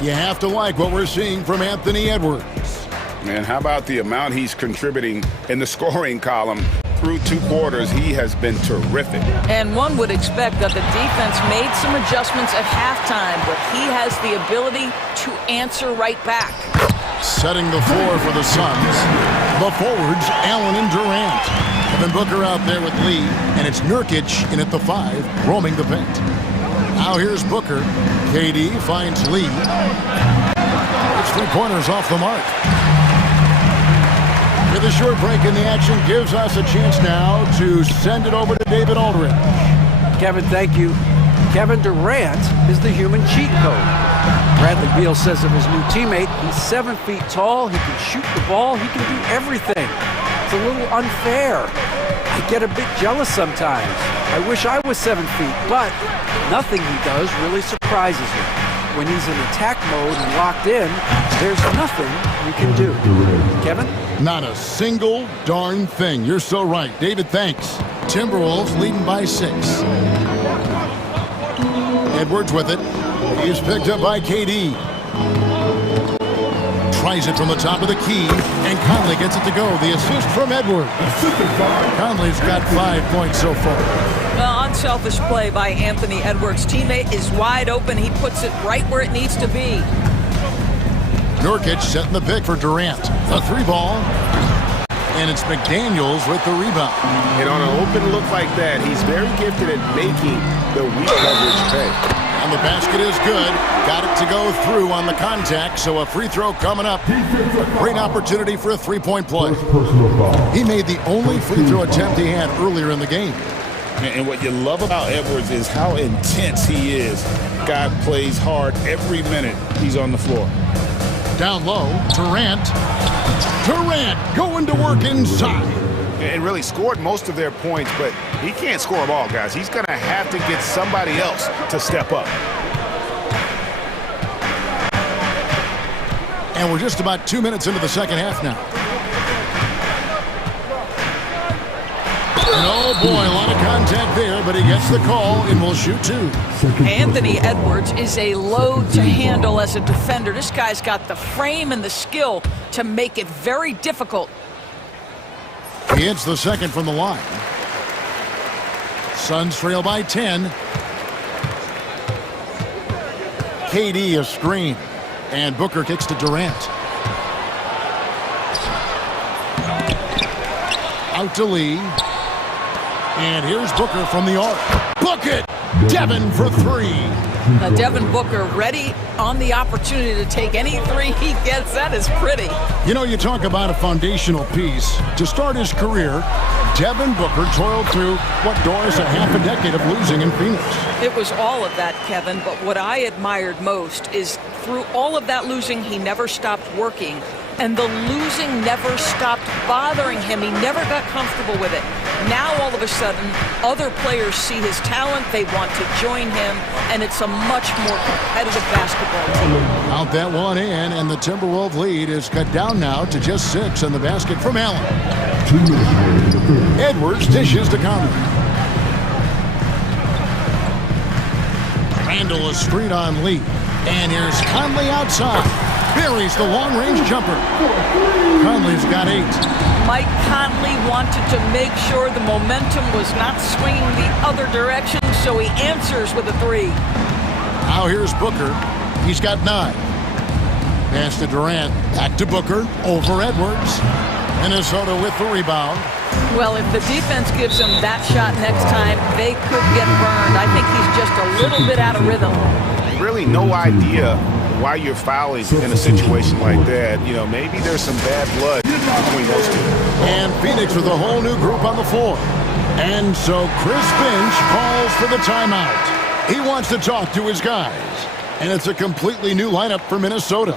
You have to like what we're seeing from Anthony Edwards. And how about the amount he's contributing in the scoring column? Through 2 quarters, he has been terrific. And one would expect that the defense made some adjustments at halftime, but he has the ability to answer right back. Setting the floor for the Suns. The forwards, Allen and Durant. Kevin Booker out there with Lee, and it's Nurkic in at the 5, roaming the paint. Now here's Booker. KD finds Lee. It's 3-pointers off the mark. With a short break in the action, gives us a chance now to send it over to David Aldridge. Kevin, thank you. Kevin Durant is the human cheat code. Bradley Beal says of his new teammate, he's 7 feet tall, he can shoot the ball, he can do everything. It's a little unfair. I get a bit jealous sometimes. I wish I was 7 feet, but nothing he does really surprises me. When he's in attack mode and locked in, there's nothing you can do. Kevin? Not a single darn thing. You're so right. David, thanks. Timberwolves leading by 6. Edwards with it. He's picked up by KD. Tries it from the top of the key, and Conley gets it to go. The assist from Edwards. Conley's got 5 points so far. Well, unselfish play by Anthony Edwards. Teammate is wide open. He puts it right where it needs to be. Nurkic setting the pick for Durant. A 3-ball. And it's McDaniels with the rebound. And on an open look like that, he's very gifted at making the weak coverage pay. And the basket is good. Got it to go through on the contact, so a free throw coming up. Great opportunity for a 3-point play. He made the only free throw attempt he had earlier in the game. And what you love about Edwards is how intense he is. Guy plays hard every minute he's on the floor. Down low, Durant. Durant going to work inside. And really scored most of their points, but he can't score them all, guys. He's going to have to get somebody else to step up. And we're just about 2 minutes into the second half now. And oh boy, a lot of contact there, but he gets the call and will shoot two. Anthony Edwards is a load to handle as a defender. This guy's got the frame and the skill to make it very difficult. He hits the second from the line. Suns trail by 10. KD a screen. And Booker kicks to Durant. Out to Lee. And here's Booker from the arc. Book it! Devin for three. Now Devin Booker ready on the opportunity to take any three he gets. That is pretty. You know, you talk about a foundational piece. To start his career, Devin Booker toiled through what Doris, a half a decade of losing in Phoenix. It was all of that, Kevin, but what I admired most is through all of that losing, he never stopped working. And the losing never stopped bothering him. He never got comfortable with it. Now, all of a sudden, other players see his talent, they want to join him, and it's a much more competitive basketball team. Out that one in, and the Timberwolves lead is cut down now to just 6 on the basket from Allen. Edwards dishes to Conley. Randall a screen on Lee. And here's Conley outside. Buries the long-range jumper. Conley's got 8. Mike Conley wanted to make sure the momentum was not swinging the other direction, so he answers with a 3. Now here's Booker. He's got 9. Pass to Durant. Back to Booker. Over Edwards. Minnesota with the rebound. Well, if the defense gives him that shot next time, they could get burned. I think he's just a little bit out of rhythm. Really no idea why you're fouling in a situation like that. You know, maybe there's some bad blood between those two. And Phoenix with a whole new group on the floor. And so Chris Finch calls for the timeout. He wants to talk to his guys. And it's a completely new lineup for Minnesota.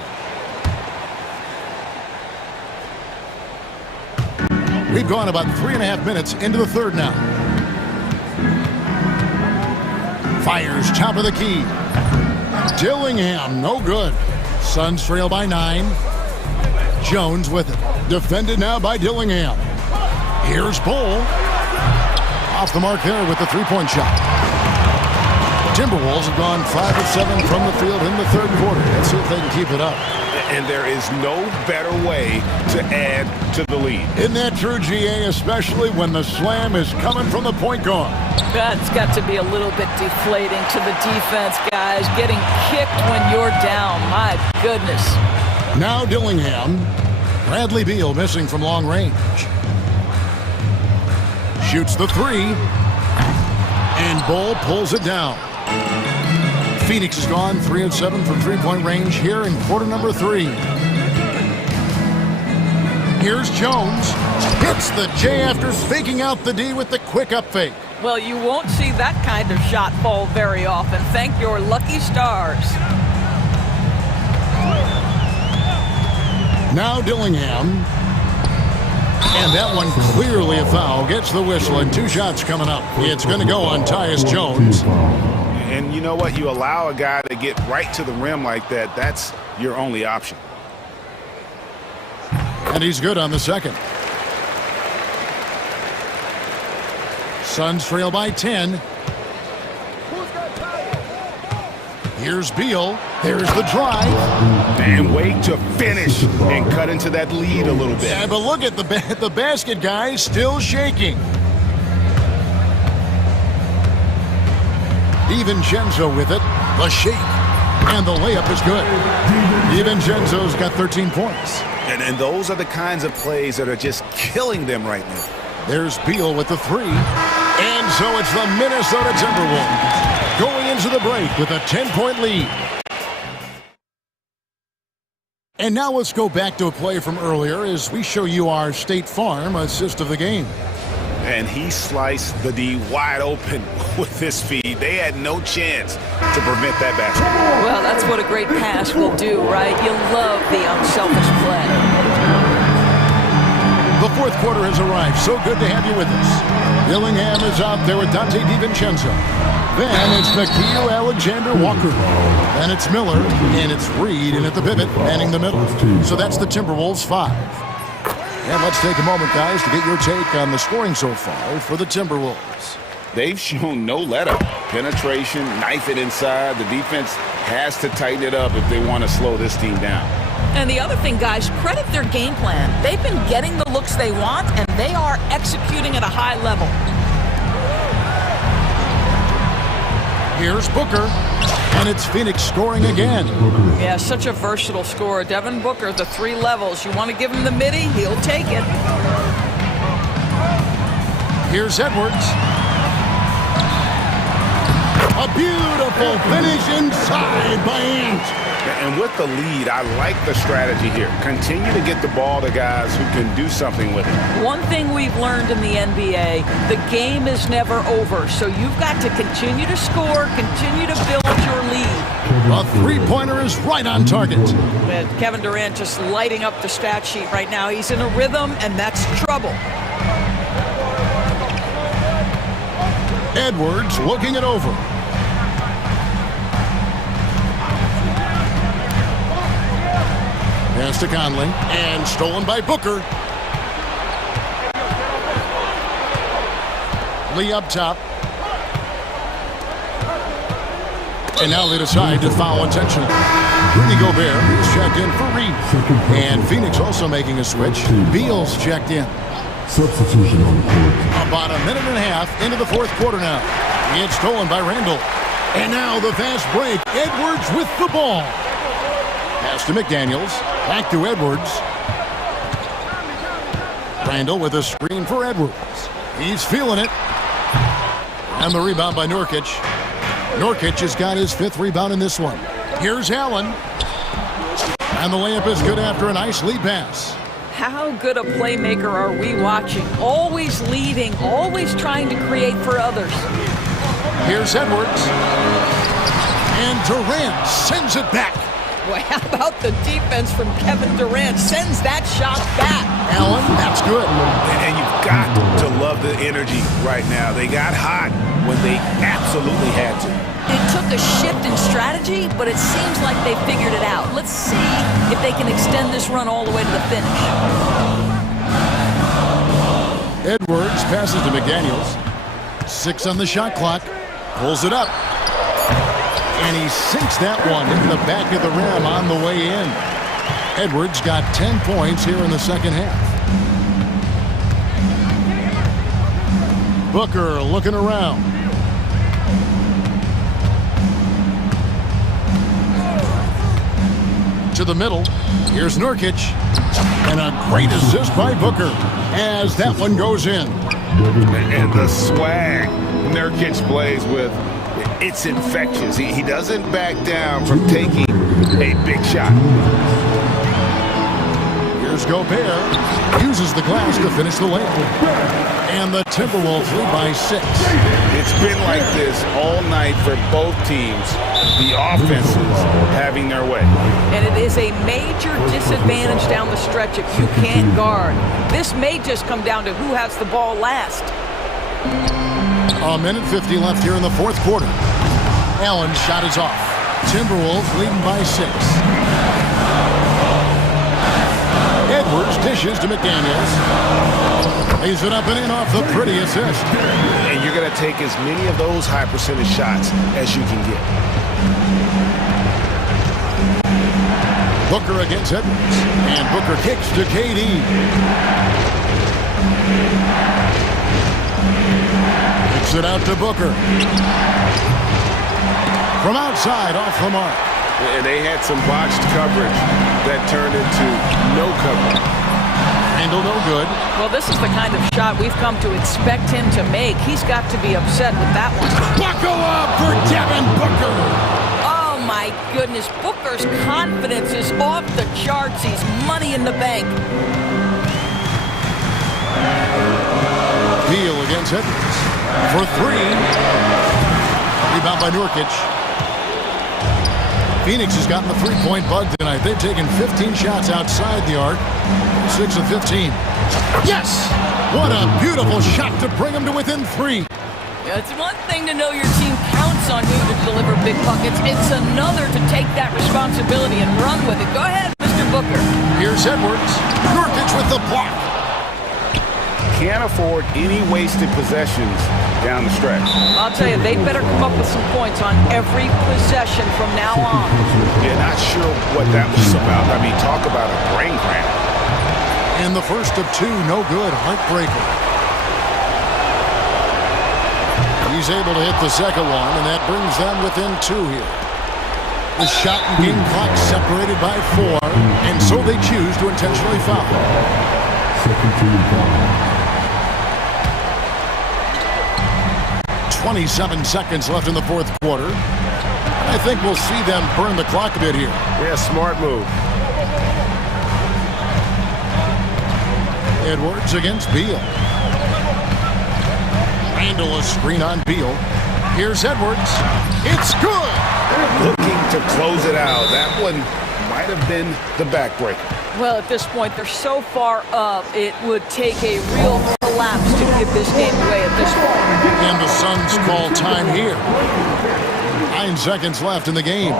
We've gone about 3.5 minutes into the third now. Fires top of the key. Dillingham, no good. Suns trail by 9. Jones with it. Defended now by Dillingham. Here's Bull. Off the mark there with the three-point shot. Timberwolves have gone 5 of 7 from the field in the third quarter. Let's see if they can keep it up. And there is no better way to add to the lead. Isn't that true, GA, especially when the slam is coming from the point guard? That's got to be a little bit deflating to the defense, guys. Getting kicked when you're down. My goodness. Now Dillingham. Bradley Beal missing from long range. Shoots the 3. And Bull pulls it down. Phoenix has gone 3 of 7 from three-point range here in quarter number 3. Here's Jones. Hits the J after faking out the D with the quick up fake. Well, you won't see that kind of shot fall very often. Thank your lucky stars. Now Dillingham. And that one clearly a foul. Gets the whistle and 2 shots coming up. It's going to go on Tyus Jones. And you know what? You allow a guy to get right to the rim like that. That's your only option. And he's good on the second. Suns trail by 10. Here's Beal. There's the drive. And wait to finish and cut into that lead a little bit. Yeah, but look at the basket, guys, still shaking. DiVincenzo with it. The shake. And the layup is good. DiVincenzo's got 13 points. And those are the kinds of plays that are just killing them right now. There's Beal with the 3. And so it's the Minnesota Timberwolves going into the break with a 10-point lead. And now let's go back to a play from earlier as we show you our State Farm assist of the game. And he sliced the D wide open with his feed. They had no chance to prevent that basket. Well, that's what a great pass will do, right? You love the unselfish play. The fourth quarter has arrived. So good to have you with us. Dillingham is out there with Dante DiVincenzo. Then it's McHugh Alexander Walker. Then it's Miller, and it's Reed in at the pivot, manning the middle. So that's the Timberwolves 5. And let's take a moment, guys, to get your take on the scoring so far for the Timberwolves. They've shown no let-up. Penetration, knife it inside. The defense has to tighten it up if they want to slow this team down. And the other thing, guys, credit their game plan. They've been getting the looks they want, and they are executing at a high level. Here's Booker, and it's Phoenix scoring again. Yeah, such a versatile scorer. Devin Booker, the 3 levels. You want to give him the midi, he'll take it. Here's Edwards. A beautiful finish inside by Ant. And with the lead, I like the strategy here. Continue to get the ball to guys who can do something with it. One thing we've learned in the NBA, the game is never over. So you've got to continue to score, continue to build your lead. A three-pointer is right on target. With Kevin Durant just lighting up the stat sheet right now. He's in a rhythm, and that's trouble. Edwards looking it over. Pass to Conley, and stolen by Booker. Lee up top. And now they decide to foul intentionally. Rudy Gobert is checked in for Reed. And Phoenix also making a switch. Beal's checked in. Substitution on the court. About a minute and a half into the fourth quarter now. It's stolen by Randall. And now the fast break. Edwards with the ball. Pass to McDaniels. Back to Edwards. Randall with a screen for Edwards. He's feeling it. And the rebound by Nurkic. Nurkic has got his 5th rebound in this one. Here's Allen. And the layup is good after a nice lead pass. How good a playmaker are we watching? Always leading, always trying to create for others. Here's Edwards. And Durant sends it back. Well, how about the defense from Kevin Durant? Sends that shot back. Allen, that's good. And you've got to love the energy right now. They got hot when they absolutely had to. It took a shift in strategy, but it seems like they figured it out. Let's see if they can extend this run all the way to the finish. Edwards passes to McDaniels. 6 on the shot clock. Pulls it up. And he sinks that one into the back of the rim on the way in. Edwards got 10 points here in the second half. Booker looking around. To the middle. Here's Nurkic. And a great assist by Booker as that one goes in. And the swag Nurkic plays with, it's infectious. He doesn't back down from taking a big shot. Here's Gobert. Uses the glass to finish the layup. And the Timberwolves lead by 6. It's been like this all night for both teams. The offenses having their way. And it is a major disadvantage down the stretch if you can't guard. This may just come down to who has the ball last. A minute 50 left here in the fourth quarter. Allen's shot is off. Timberwolves leading by 6. Edwards dishes to McDaniels. Lays it up and in off the pretty assist. And you're going to take as many of those high percentage shots as you can get. Booker against Edwards. And Booker kicks to KD. Kicks it out to Booker. From outside, off the mark. And they had some botched coverage that turned into no coverage. Handle no good. Well, this is the kind of shot we've come to expect him to make. He's got to be upset with that one. Buckle up for Devin Booker. Oh, my goodness. Booker's confidence is off the charts. He's money in the bank. Beal against Edwards. For 3. Rebound by Nurkic. Phoenix has gotten the three-point bug tonight. They've taken 15 shots outside the arc. 6 of 15. Yes! What a beautiful shot to bring them to within 3. It's one thing to know your team counts on you to deliver big buckets. It's another to take that responsibility and run with it. Go ahead, Mr. Booker. Here's Edwards. Nurkic with the block. Can't afford any wasted possessions down the stretch. I'll tell you, they better come up with some points on every possession from now on. Yeah, not sure what that was about. I mean, talk about a brain cramp. And the first of 2, no good. Heartbreaker. He's able to hit the second one, and that brings them within 2 here. The shot and game clock separated by 4, and so they choose to intentionally foul. Second team foul. 27 seconds left in the fourth quarter. I think we'll see them burn the clock a bit here. Yeah, smart move. Edwards against Beal. Randall a screen on Beal. Here's Edwards. It's good! Looking to close it out. That one might have been the backbreaker. Well, at this point, they're so far up, it would take a real collapse to give this game away at this point. And the Suns call time here. 9 seconds left in the game.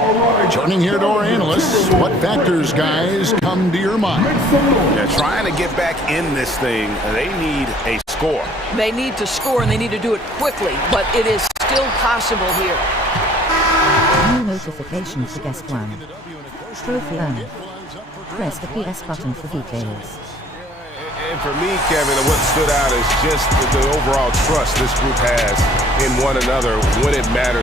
Turning here to our analysts, what factors, guys, come to your mind? Yeah, trying to get back in this thing, they need a score. They need to score, and they need to do it quickly, but it is still possible here. New notification for guest 1. Trophy earned. Press the PS button for details. And for me, Kevin, what stood out is just the overall trust this group has in one another when it matters.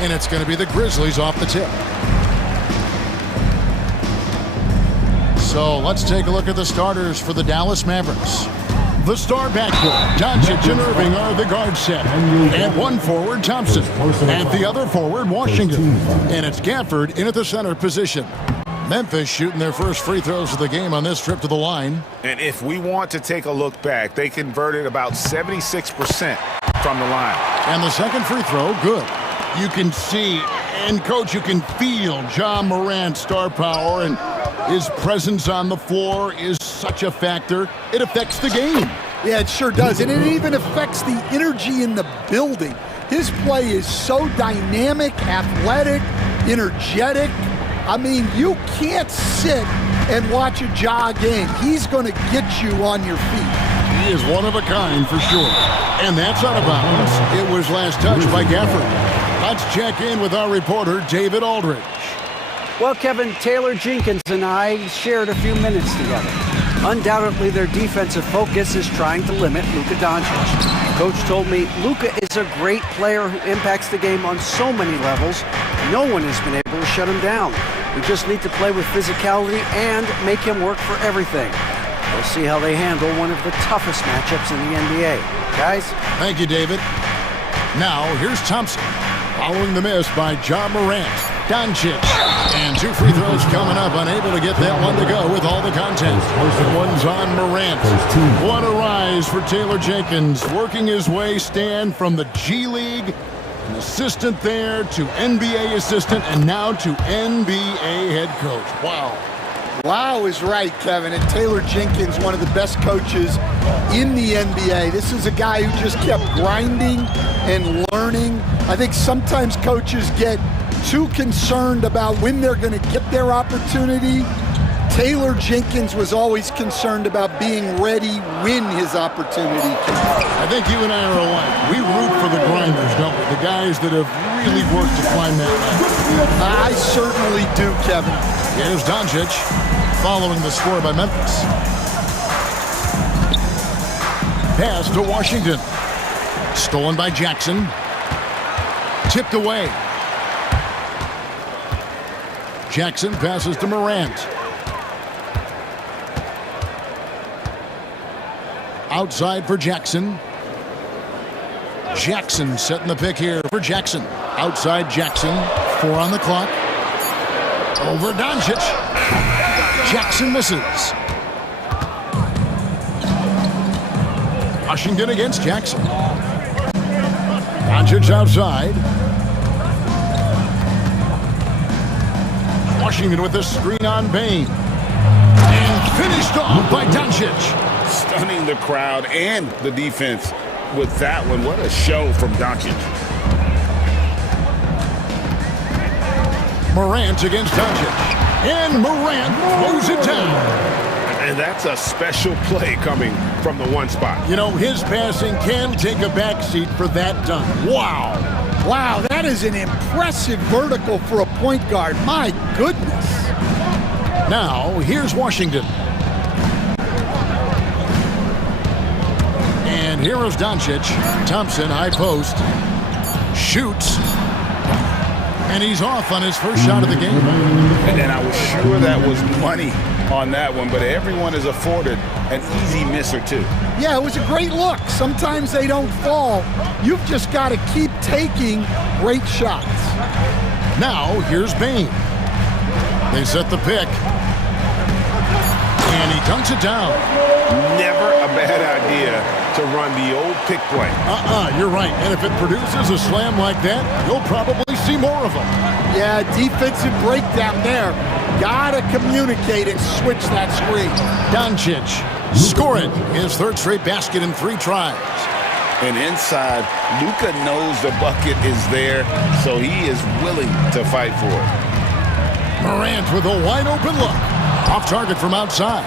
and it's going to be the Grizzlies off the tip. So let's take a look at the starters for the Dallas Mavericks. The star backcourt, Doncic and Irving are the guard set. And one forward, Thompson. And the other forward, Washington. And it's Gafford in at the center position. Memphis shooting their first free throws of the game on this trip to the line. And if we want to take a look back, they converted about 76% from the line. And the second free throw, good. You can see, and coach, you can feel Ja Morant's star power, and his presence on the floor is such a factor. It affects the game. Yeah, it sure does. And it even affects the energy in the building. His play is so dynamic, athletic, energetic. I mean, you can't sit and watch a Ja game. He's going to get you on your feet. He is one of a kind for sure. And that's out of bounds. It was last touched by Gafford. Let's check in with our reporter, David Aldridge. Well, Kevin, Taylor Jenkins and I shared a few minutes together. Undoubtedly, their defensive focus is trying to limit Luka Doncic. Coach told me Luka is a great player who impacts the game on so many levels. No one has been able to shut him down. We just need to play with physicality and make him work for everything. We'll see how they handle one of the toughest matchups in the NBA. Guys? Thank you, David. Now, here's Thompson. Following the miss by Ja Morant. Doncic. And two free throws coming up. Unable to get that one to go with all the content. One's on Morant. What a rise for Taylor Jenkins. Working his way, Stan, from the G League. An assistant there to NBA assistant and now to NBA head coach. Wow. Wow is right, Kevin. And Taylor Jenkins, one of the best coaches in the NBA. This is a guy who just kept grinding and learning. I think sometimes coaches get too concerned about when they're going to get their opportunity. Taylor Jenkins was always concerned about being ready when his opportunity came. I think you and I are alike. We root for the grinders, don't we? The guys that have really worked to climb that ladder. I certainly do, Kevin. Here's Doncic following the score by Memphis. Pass to Washington. Stolen by Jackson. Tipped away. Jackson passes to Morant. Outside for Jackson. Jackson setting the pick here for Jackson. Outside Jackson. 4 on the clock. Over Doncic. Jackson misses. Washington against Jackson. Doncic outside. Washington with the screen on Bane. And finished off by Doncic. Stunning the crowd and the defense with that one. What a show from Doncic. Morant against Doncic. And Morant throws it down. And that's a special play coming from the one spot. You know, his passing can take a backseat for that dunk. Wow. Wow, that is an impressive vertical for a point guard. My goodness. Now, here's Washington. And here is Doncic. Thompson, high post. Shoots. And he's off on his first shot of the game. And I was sure that was money on that one, but everyone is afforded an easy miss or two. Yeah, it was a great look. Sometimes they don't fall. You've just got to keep taking great shots. Now, here's Bane. They set the pick. And he dunks it down. Never a bad idea to run the old pick play. You're right. And if it produces a slam like that, you'll probably see more of them. Yeah, defensive breakdown there. Gotta communicate and switch that screen. Doncic scoring his third straight basket in 3 tries. And inside, Luka knows the bucket is there, so he is willing to fight for it. Morant with a wide open look. Off target from outside.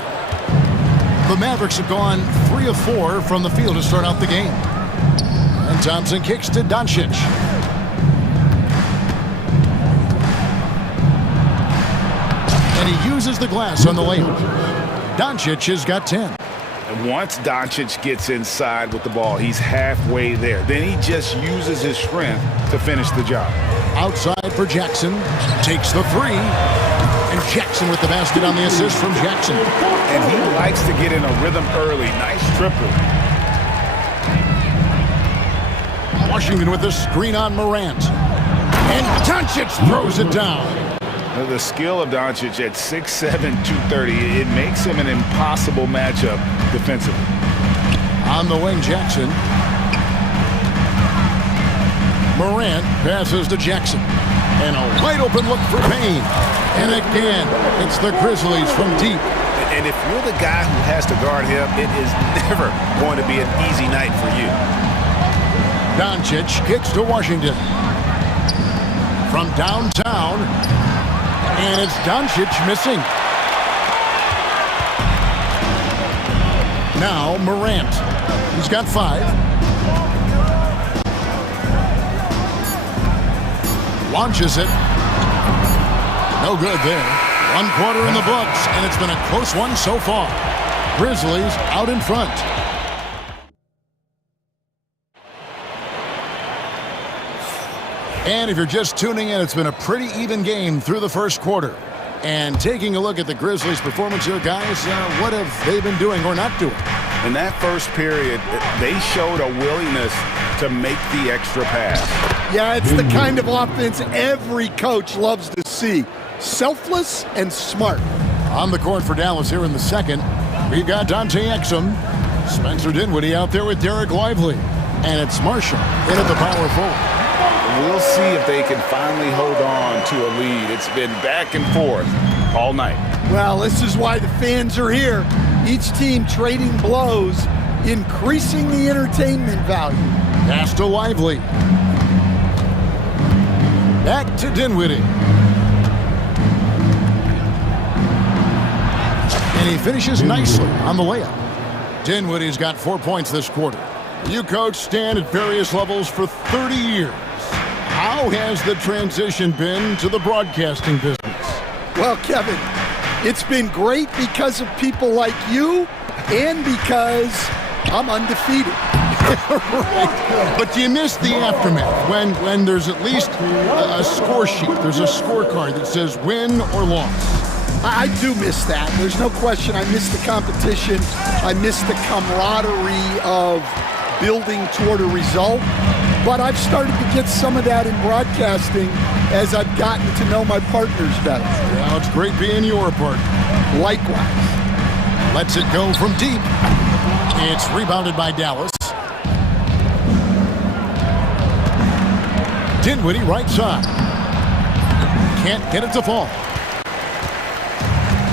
The Mavericks have gone 3 of 4 from the field to start out the game. And Thompson kicks to Doncic. And he uses the glass on the layup. Doncic has got 10. And once Doncic gets inside with the ball, he's halfway there. Then he just uses his strength to finish the job. Outside for Jackson. Takes the three. And Jackson with the basket on the assist from Jackson. And he likes to get in a rhythm early. Nice triple. Washington with the screen on Morant. And Doncic throws it down. The skill of Doncic at 6'7", 230, it makes him an impossible matchup defensively. On the wing, Jackson. Morant passes to Jackson. And a wide open look for Payne. And again, it's the Grizzlies from deep. And if you're the guy who has to guard him, it is never going to be an easy night for you. Doncic kicks to Washington. From downtown. And it's Doncic missing. Now Morant. He's got 5. Launches it. No good there. 1 quarter in the books, and it's been a close one so far. Grizzlies out in front. And if you're just tuning in, it's been a pretty even game through the first quarter. And taking a look at the Grizzlies' performance here, guys, what have they been doing or not doing? In that first period, they showed a willingness to make the extra pass. Yeah, it's the kind of offense every coach loves to see. Selfless and smart. On the court for Dallas here in the second, we've got Dante Exum, Spencer Dinwiddie out there with Derek Lively, and it's Marshall in at the power forward. We'll see if they can finally hold on to a lead. It's been back and forth all night. Well, this is why the fans are here. Each team trading blows, increasing the entertainment value. Pass to Lively. Back to Dinwiddie. And he finishes nicely on the layup. Dinwiddie's got 4 points this quarter. You coach Stan at various levels for 30 years. How has the transition been to the broadcasting business? Well, Kevin, it's been great because of people like you and because I'm undefeated. Right. But do you miss the aftermath when there's at least a score sheet? There's a scorecard that says win or loss. I do miss that. There's no question. I miss the competition. I miss the camaraderie of building toward a result. But I've started to get some of that in broadcasting as I've gotten to know my partners better. Well, it's great being your partner. Likewise. Lets it go from deep. It's rebounded by Dallas. Dinwiddie right side. Can't get it to fall.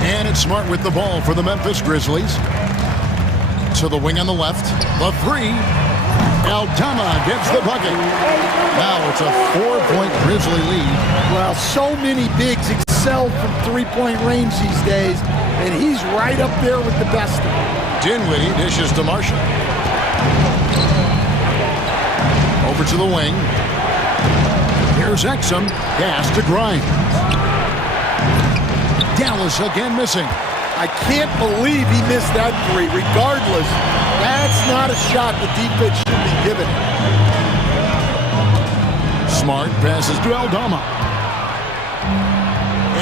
And it's Smart with the ball for the Memphis Grizzlies. To the wing on the left. The three. Aldama gets the bucket. Now it's a 4-point Grizzly lead. Well, so many bigs excel from three-point range these days, and he's right up there with the best of them. Dinwiddie dishes to Marshall. Over to the wing. Here's Exum. Pass to Grimes. Dallas again missing. I can't believe he missed that three. Regardless, that's not a shot the defense should be given. Smart passes to Aldama.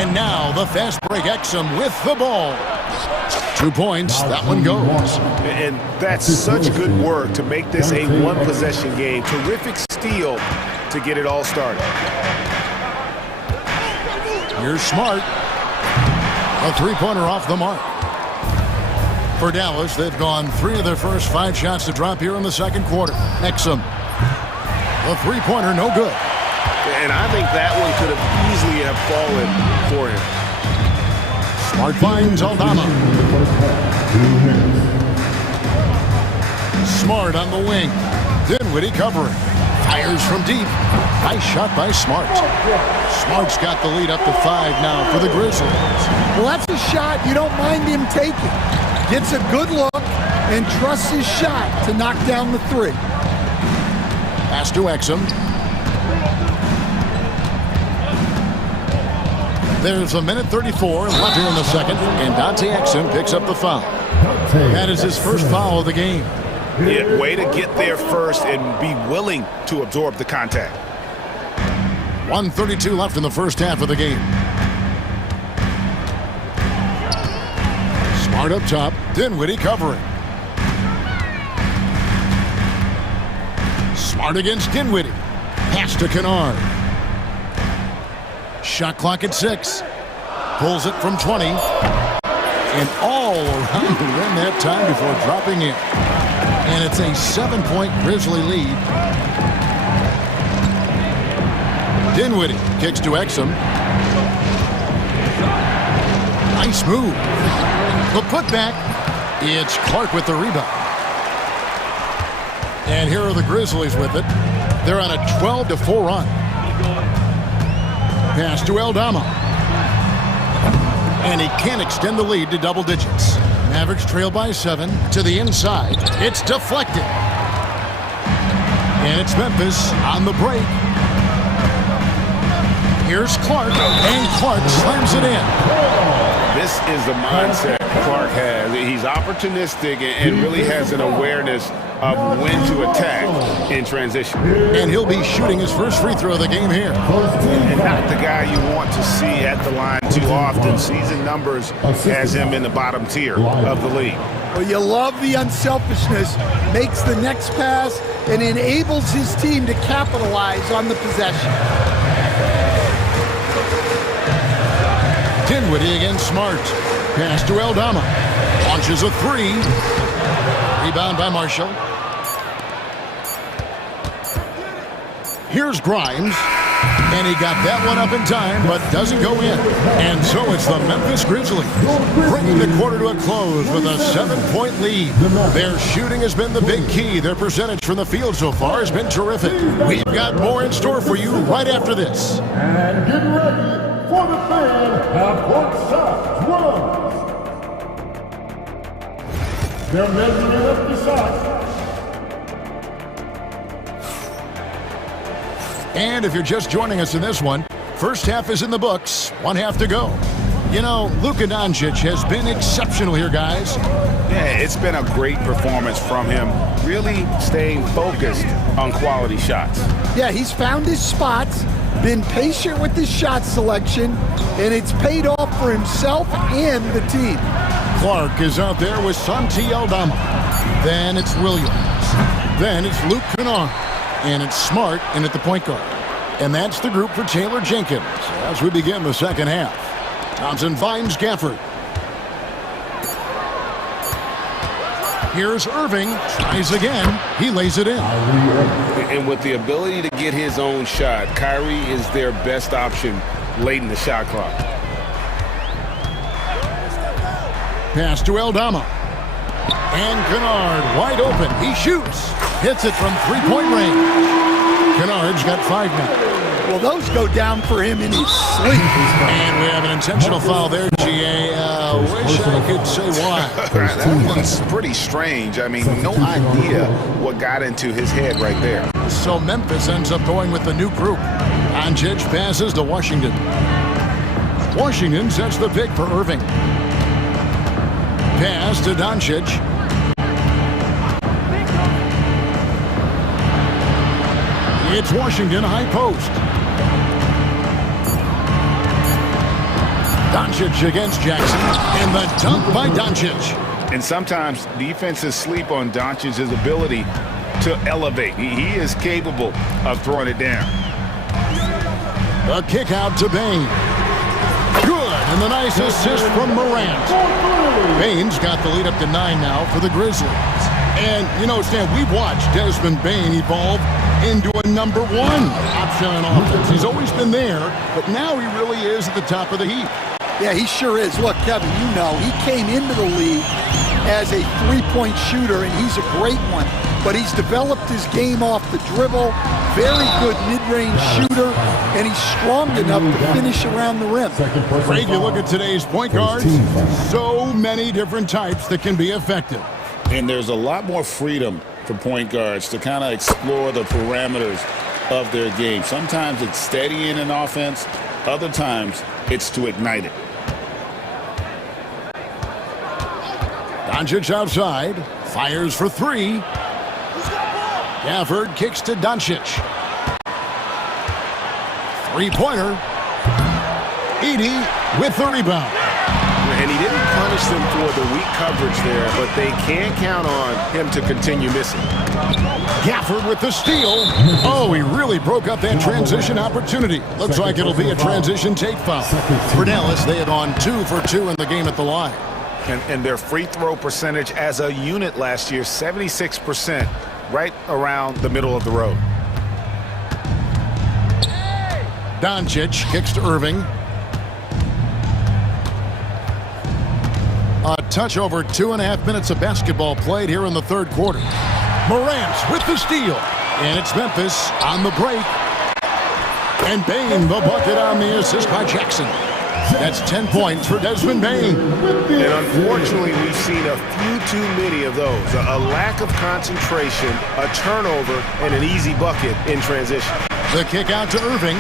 And now the fast break Exum with the ball. 2 points, that one goes. And that's such good work to make this a one-possession game. Terrific steal to get it all started. Here's Smart. A three-pointer off the mark. For Dallas, they've gone 3 of their first 5 shots to drop here in the second quarter. Exum. A three-pointer, no good. And I think that one could have easily have fallen for him. Smart finds Aldama. Smart on the wing. Dinwiddie covering. Fires from deep. Nice shot by Smart. Smart's got the lead up to 5 now for the Grizzlies. Well, that's a shot you don't mind him taking. Gets a good look and trusts his shot to knock down the three. Pass to Exum. There's a minute 34 left here in the second, and Dante Exum picks up the foul. That is his first foul of the game. Yeah, way to get there first and be willing to absorb the contact. 1:32 left in the first half of the game. Smart up top. Dinwiddie covering. Smart against Dinwiddie. Pass to Kennard. Shot clock at 6. Pulls it from 20. And all around the rim that time before dropping in. And it's a 7-point Grizzly lead. Dinwiddie kicks to Exum. Nice move. The putback. It's Clark with the rebound. And here are the Grizzlies with it. They're on a 12-4 run. Pass to Aldama. And he can't extend the lead to double digits. Mavericks trail by 7 to the inside. It's deflected. And it's Memphis on the break. Here's Clark, and Clark slams it in. This is the mindset Clark has. He's opportunistic and really has an awareness of when to attack in transition. And he'll be shooting his first free throw of the game here. And not the guy you want to see at the line too often. Season numbers has him in the bottom tier of the league. Well, you love the unselfishness, makes the next pass, and enables his team to capitalize on the possession. Dinwiddie against Smart. Pass to Aldama. Launches a 3. Rebound by Marshall. Here's Grimes. And he got that one up in time, but doesn't go in. And so it's the Memphis Grizzlies bringing the quarter to a close with a 7-point lead. Their shooting has been the big key. Their percentage from the field so far has been terrific. We've got more in store for you right after this. And get ready for the fan at courtside drums. They're measuring up the shots. And if you're just joining us in this one, first half is in the books, 1 half to go. You know, Luka Doncic has been exceptional here, guys. Yeah, it's been a great performance from him, really staying focused on quality shots. Yeah, he's found his spots, been patient with his shot selection, and it's paid off for himself and the team. Clark is out there with Santi Aldama. Then it's Williams. Then it's Luke Kennard. And it's Smart in at the point guard. And that's the group for Taylor Jenkins as we begin the second half. Thompson finds Gafford. Here's Irving. Tries again. He lays it in. And with the ability to get his own shot, Kyrie is their best option late in the shot clock. Pass to Aldama. And Kennard wide open. He shoots. Hits it from three-point range. Kennard's got 5 now. Well, those go down for him in his sleep. And we have an intentional foul there, GA. Wish I could say why. That one's pretty strange. I mean, no idea what got into his head right there. So Memphis ends up going with the new group. Doncic passes to Washington. Washington sets the pick for Irving. Pass to Doncic. It's Washington high post. Doncic against Jackson. And the dunk by Doncic. And sometimes defenses sleep on Doncic's ability to elevate. He is capable of throwing it down. A kick out to Bane. Good. And the nice assist from Morant. Bane's got the lead up to 9 now for the Grizzlies. And, you know, Stan, we've watched Desmond Bane evolve into a number 1 option on offense. He's always been there, but now he really is at the top of the heap. Yeah, he sure is. Look, Kevin, you know, he came into the league as a three-point shooter, and he's a great one. But he's developed his game off the dribble, very good mid-range shooter, and he's strong enough to finish around the rim. Greg, you look at today's point guards, so many different types that can be effective. And there's a lot more freedom for point guards to kind of explore the parameters of their game. Sometimes it's steadying an offense. Other times it's to ignite it. Doncic outside. Fires for 3. Gafford kicks to Doncic. Three-pointer. Edey with the rebound. And he didn't punish them for the weak coverage there, but they can't count on him to continue missing. Gafford with the steal. Oh, he really broke up that transition opportunity. Looks like it'll be a transition take foul. For Dallas, they had on 2 for 2 in the game at the line. And their free throw percentage as a unit last year, 76%, right around the middle of the road. Doncic kicks to Irving. A touch over 2.5 minutes of basketball played here in the third quarter. Morant with the steal. And it's Memphis on the break. And Bane the bucket on the assist by Jackson. That's 10 points for Desmond Bane. And unfortunately, we've seen a few too many of those. A lack of concentration, a turnover, and an easy bucket in transition. The kick out to Irving.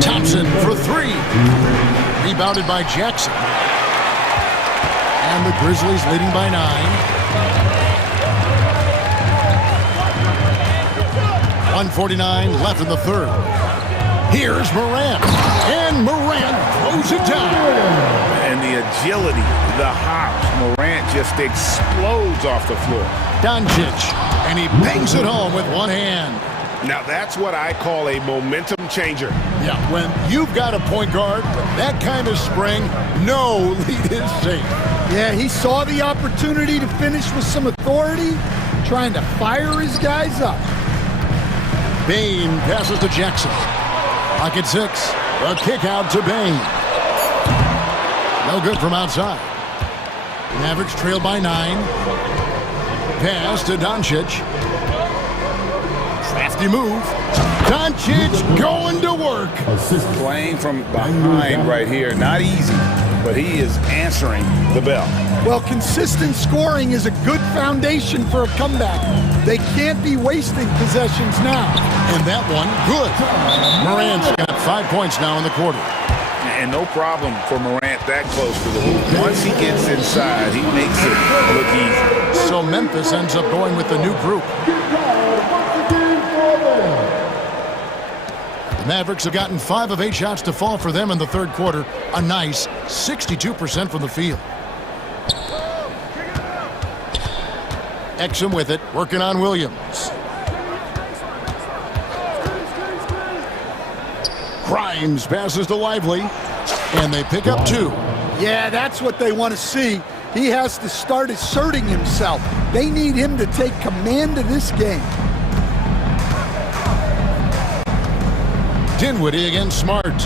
Thompson for 3. Rebounded by Jackson. And the Grizzlies leading by 9. 1:49 left in the third. Here's Morant. And Morant throws it down. And the agility, the hops, Morant just explodes off the floor. Doncic. And he bangs it home with one hand. Now that's what I call a momentum changer. Yeah, when you've got a point guard with that kind of spring, no lead is safe. Yeah, he saw the opportunity to finish with some authority, trying to fire his guys up. Bane passes to Jackson. Pocket 6. A kick out to Bane. No good from outside. Mavericks trail by 9. Pass to Doncic. Crafty move. Doncic going to work. Playing from behind right here. Not easy, but he is answering the bell. Well, consistent scoring is a good foundation for a comeback. They can't be wasting possessions now. And that one, good. Morant's got 5 points now in the quarter. And no problem for Morant that close to the hoop. Once he gets inside, he makes it look easy. So Memphis ends up going with the new group. The Mavericks have gotten 5 of 8 shots to fall for them in the third quarter. A nice 62% from the field. Exum with it, working on Williams. Grimes passes to Lively, and they pick up 2. Yeah, that's what they want to see. He has to start asserting himself. They need him to take command of this game. Dinwiddie against Smart.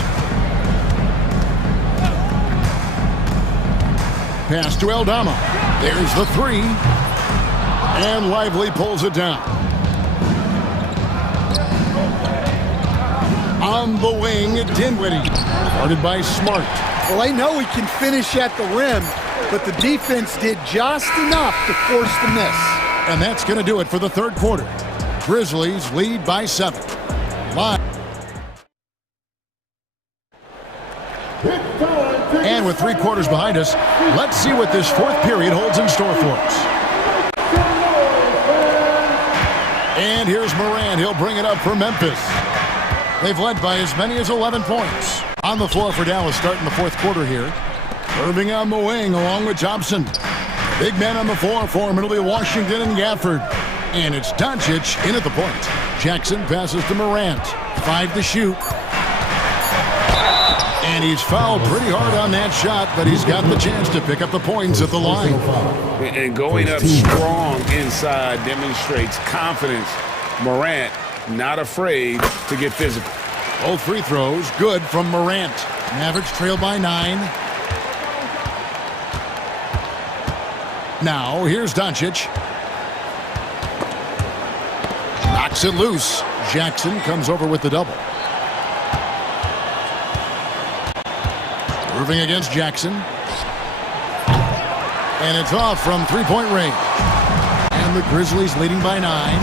Pass to Aldama. There's the 3. And Lively pulls it down. On the wing, Dinwiddie. Guarded by Smart. Well, I know he can finish at the rim, but the defense did just enough to force the miss. And that's going to do it for the third quarter. Grizzlies lead by 7. Live. And with 3 quarters behind us, let's see what this fourth period holds in store for us. And here's Morant. He'll bring it up for Memphis. They've led by as many as 11 points. On the floor for Dallas starting the fourth quarter here. Irving on the wing along with Thompson. Big man on the floor for him. It'll be Washington and Gafford. And it's Doncic in at the point. Jackson passes to Morant. 5 to shoot. And he's fouled pretty hard on that shot, but he's got the chance to pick up the points at the line. And going up strong inside demonstrates confidence. Morant not afraid to get physical. Both free throws good from Morant. Mavericks trail by 9. Now here's Doncic. Knocks it loose. Jackson comes over with the double. Irving against Jackson. And it's off from three-point range. And the Grizzlies leading by 9.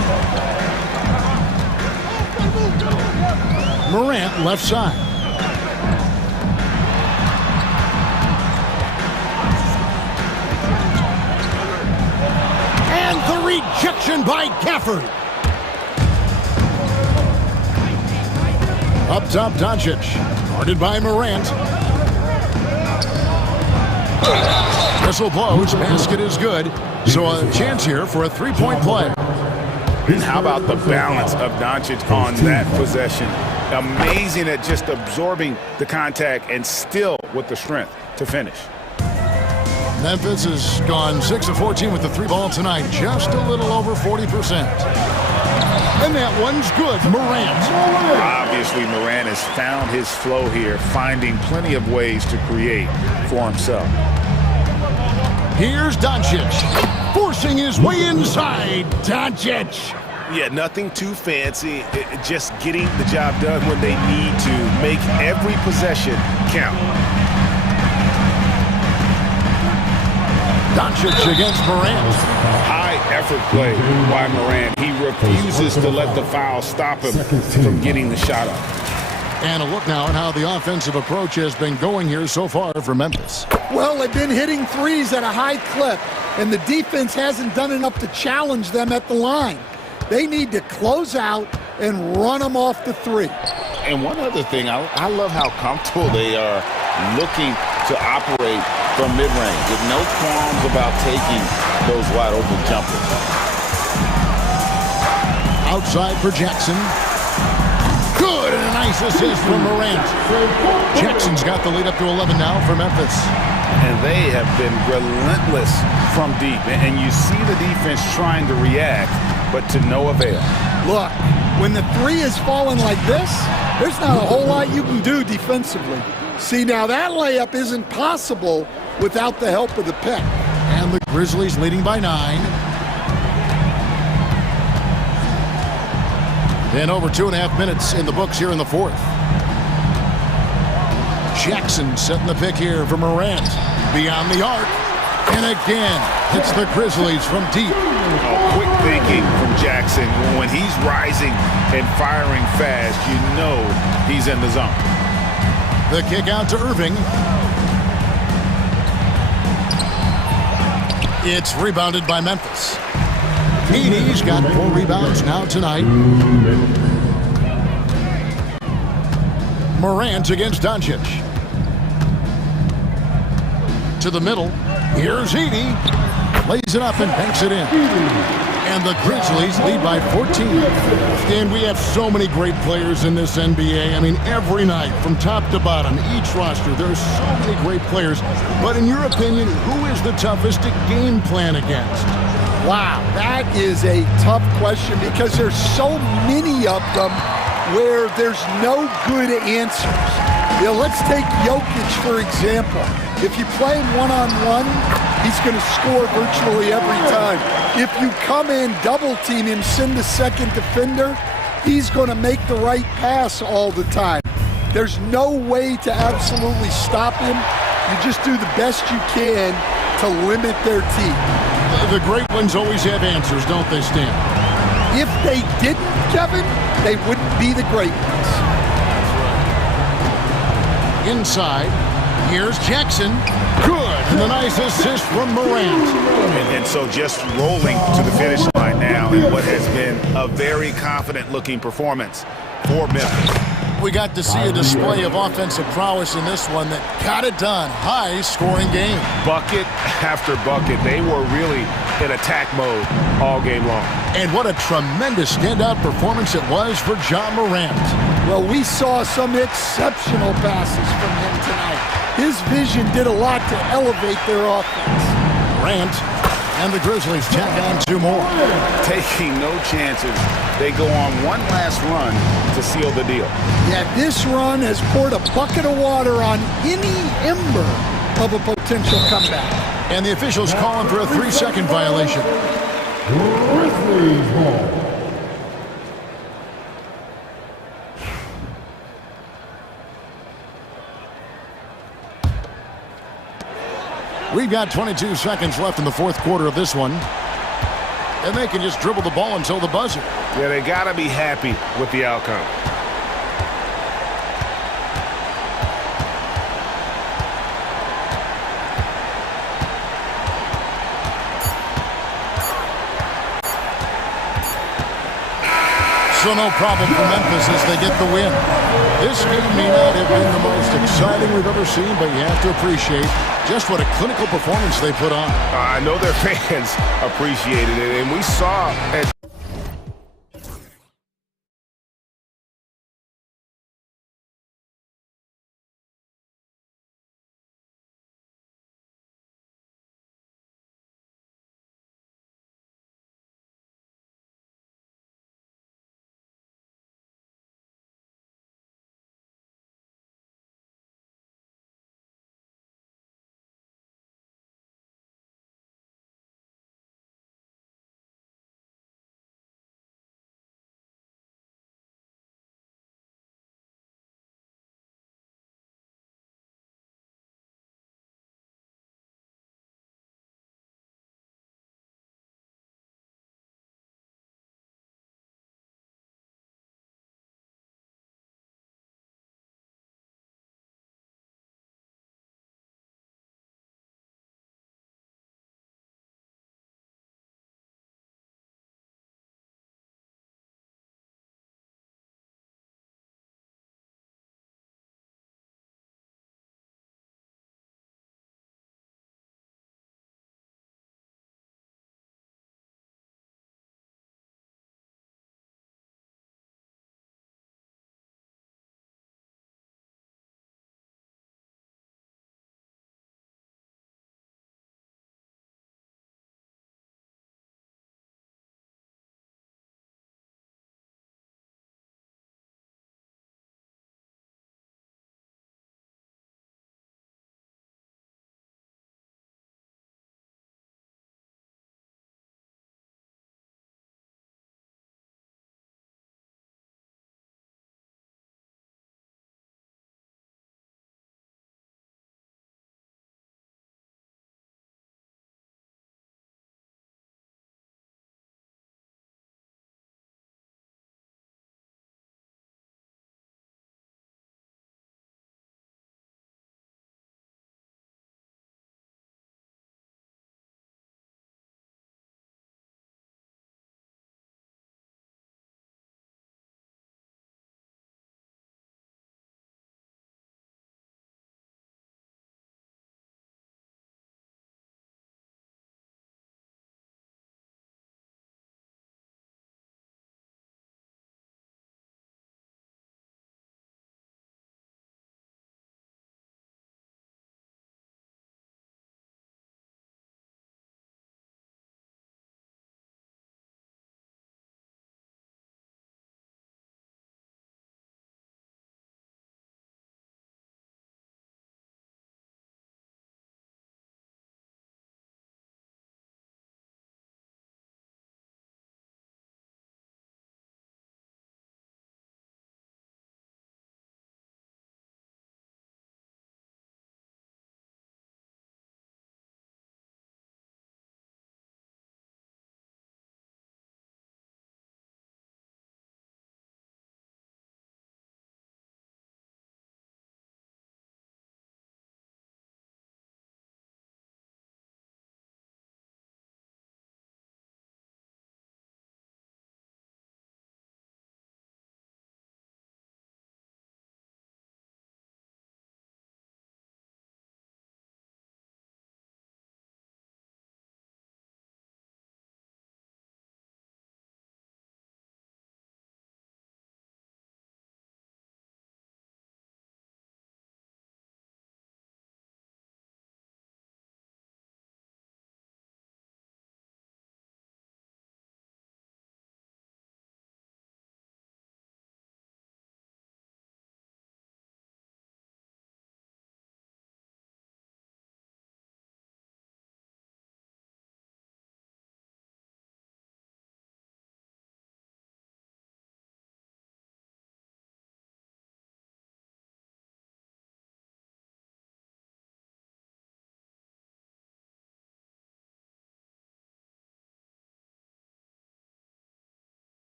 Morant left side. And the rejection by Gafford. Up top, Doncic. Guarded by Morant. Whistle blows. Basket is good. So a chance here for a three-point play. And how about the balance of Doncic on that possession? Amazing at just absorbing the contact and still with the strength to finish. Memphis has gone 6 of 14 with the three ball tonight, just a little over 40%. And that one's good. Morant. Obviously, Morant has found his flow here, finding plenty of ways to create for himself. Here's Doncic, forcing his way inside. Doncic. Yeah, nothing too fancy, just getting the job done when they need to. Make every possession count. Doncic against Morant. High effort play by Morant. He refuses to let the foul stop him from getting the shot up. And a look now at how the offensive approach has been going here so far for Memphis. Well, they've been hitting threes at a high clip, and the defense hasn't done enough to challenge them at the line. They need to close out and run them off the three. And one other thing, I love how comfortable they are looking to operate from mid-range with no qualms about taking those wide-open jumpers. Outside for Jackson. Good, and a nice assist from Morant. Jackson's got the lead up to 11 now for Memphis. And they have been relentless from deep. And you see the defense trying to react, but to no avail. Look, when the three is falling like this, there's not a whole lot you can do defensively. See, now that layup isn't possible without the help of the pick. And the Grizzlies leading by 9. And over 2.5 minutes in the books here in the fourth. Jackson setting the pick here for Morant. Beyond the arc. And again, it's the Grizzlies from deep. Quick thinking from Jackson. When he's rising and firing fast, you know he's in the zone. The kick out to Irving. It's rebounded by Memphis. He's got 4 rebounds now tonight. Morant against Doncic. To the middle. Here's Edey. Lays it up and banks it in. And the Grizzlies lead by 14. And we have so many great players in this NBA. I mean, every night, from top to bottom, each roster, there's so many great players. But in your opinion, who is the toughest to game plan against? Wow, that is a tough question because there's so many of them where there's no good answers. You know, let's take Jokic, for example. If you play him one-on-one, he's going to score virtually every time. If you come in, double-team him, send a second defender, he's going to make the right pass all the time. There's no way to absolutely stop him. You just do the best you can to limit their team. The great ones always have answers, don't they, Stan? If they didn't, Kevin, they wouldn't be the great ones. Inside, here's Jackson. Good, and a nice assist from Morant. And so just rolling to the finish line now in what has been a very confident-looking performance for Memphis. We got to see a display of offensive prowess in this one that got it done. High-scoring game. Bucket after bucket. They were really in attack mode all game long. And what a tremendous standout performance it was for Ja Morant. Well, we saw some exceptional passes from him tonight. His vision did a lot to elevate their offense. Morant and the Grizzlies tack on 2 more. Taking no chances. They go on one last run to seal the deal. Yeah, this run has poured a bucket of water on any ember of a potential comeback. And the officials calling for a 3-second violation. Grizzlies ball. We've got 22 seconds left in the fourth quarter of this one. And they can just dribble the ball until the buzzer. Yeah, they got to be happy with the outcome. So no problem for Memphis as they get the win. This game may not have been the most exciting we've ever seen, but you have to appreciate just what a clinical performance they put on. I know their fans appreciated it, and we saw at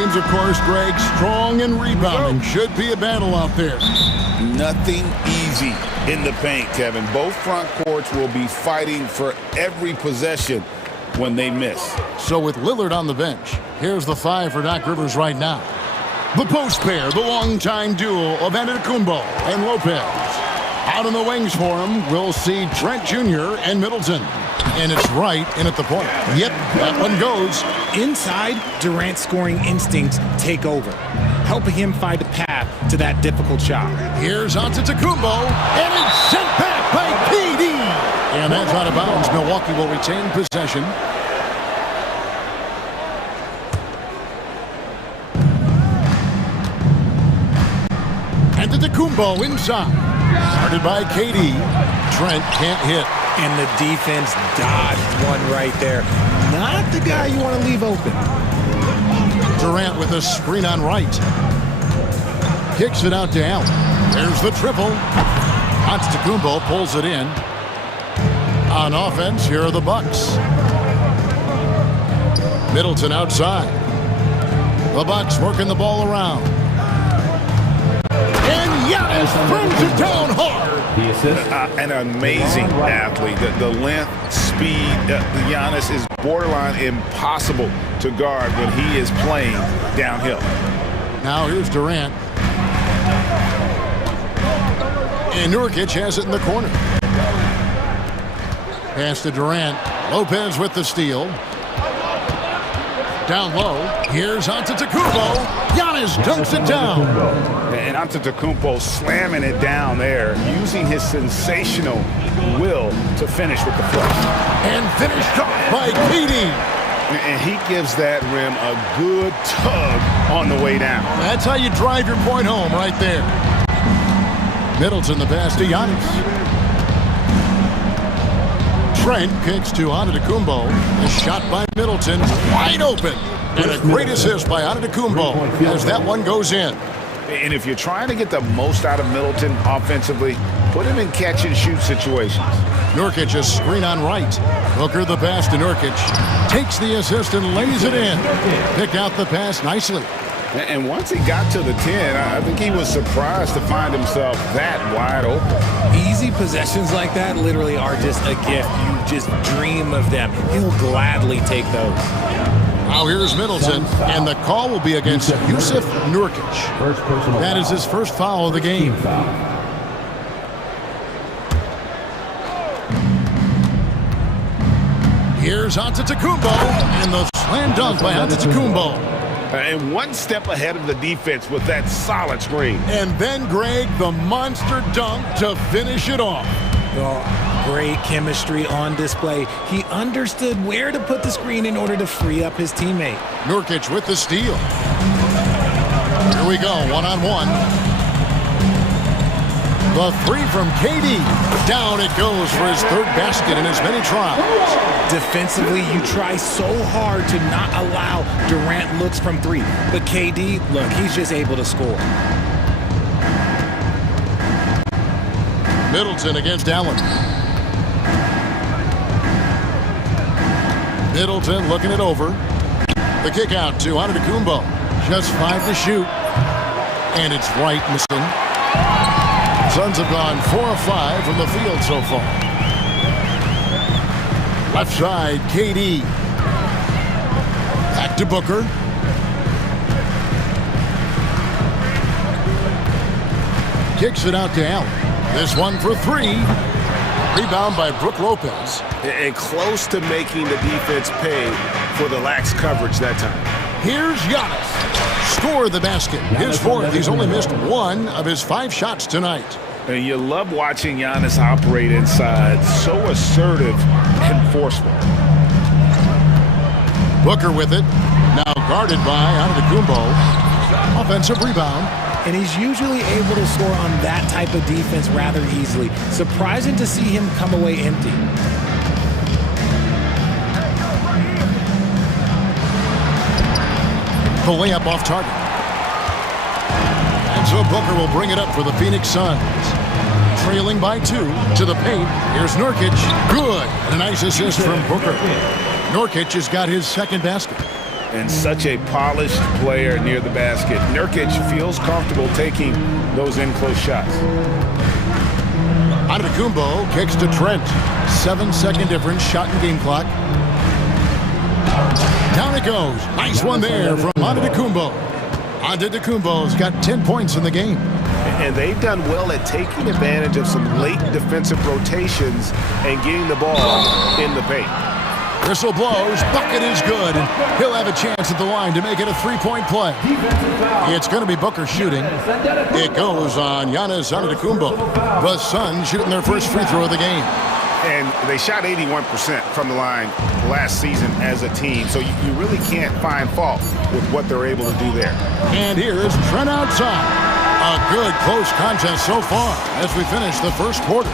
teams, of course, Greg, strong and rebounding. Should be a battle out there. Nothing easy in the paint, Kevin. Both front courts will be fighting for every possession when they miss. So with Lillard on the bench, here's the 5 for Doc Rivers right now. The post pair, the longtime duo of Antetokounmpo and Lopez. Out on the wings for him, we'll see Trent Jr. and Middleton. And it's right in at the point. Yep, that one goes. Inside, Durant's scoring instincts take over, helping him find a path to that difficult shot. Here's Antetokounmpo, and it's sent back by KD. And that's out of bounds. Milwaukee will retain possession. Antetokounmpo inside. Started by KD. Trent can't hit. And the defense dodged one right there. Not the guy you want to leave open. Durant with a screen on right. Kicks it out to Allen. There's the triple. Antetokounmpo pulls it in. On offense, here are the Bucks. Middleton outside. The Bucks working the ball around. And Giannis brings it down hard. An amazing athlete. The length, speed, Giannis is borderline impossible to guard when he is playing downhill. Now here's Durant. And Nurkic has it in the corner. Pass to Durant. Lopez with the steal. Down low. Here's Antetokounmpo. Giannis dunks it down. And Antetokounmpo slamming it down there, using his sensational will to finish with the flush. And finished off by KD. And he gives that rim a good tug on the way down. That's how you drive your point home right there. Middleton the pass to Giannis. Trent kicks to Antetokounmpo. The shot by Middleton, wide open. And a great assist by Antetokounmpo as that one goes in. And if you're trying to get the most out of Middleton offensively, put him in catch-and-shoot situations. Nurkic a screen on right. Booker the pass to Nurkic. Takes the assist and lays it in. Pick out the pass nicely. And once he got to the 10, I think he was surprised to find himself that wide open. Easy possessions like that literally are just a gift. You just dream of them. He'll gladly take those. Now here's Middleton, and the call will be against Yusuf Nurkic. That is his first foul of the game. Here's Antetokounmpo, and the slam dunk by Antetokounmpo. And one step ahead of the defense with that solid screen. And then, Greg, the monster dunk to finish it off. Oh, great chemistry on display. He understood where to put the screen in order to free up his teammate. Nurkic with the steal. Here we go, one-on-one. The three from KD. Down it goes for his third basket in as many tries. Defensively, you try so hard to not allow Durant looks from three. But KD, look, he's just able to score. Middleton against Allen. Middleton looking it over. The kick out to Antetokounmpo. Just 5 to shoot. And it's right, missing. Suns have gone 4 of 5 from the field so far. Left side, KD. Back to Booker. Kicks it out to Allen. This one for 3. Rebound by Brook Lopez. And close to making the defense pay for the lax coverage that time. Here's Giannis. Score the basket. His fourth. He's only missed 1 of his 5 shots tonight. And you love watching Giannis operate inside. So assertive and forceful. Booker with it. Now guarded by Antetokounmpo. Offensive rebound. And he's usually able to score on that type of defense rather easily. Surprising to see him come away empty. The layup off target. And so Booker will bring it up for the Phoenix Suns. Trailing by 2 to the paint. Here's Nurkic. Good. And a nice assist from Booker. Nurkic has got his second basket. And such a polished player near the basket. Nurkic feels comfortable taking those in-close shots. Antetokounmpo kicks to Trent. 7-second difference, shot and game clock. Down it goes. Nice one there from Antetokounmpo. Antetokounmpo's got 10 points in the game. And they've done well at taking advantage of some late defensive rotations and getting the ball in the paint. Whistle blows, bucket is good, and he'll have a chance at the line to make it a three-point play. It's going to be Booker shooting. It goes on Giannis Antetokounmpo. The Suns shooting their first free throw of the game. And they shot 81% from the line last season as a team, so you really can't find fault with what they're able to do there. And here's Trent outside. A good close contest so far as we finish the first quarter.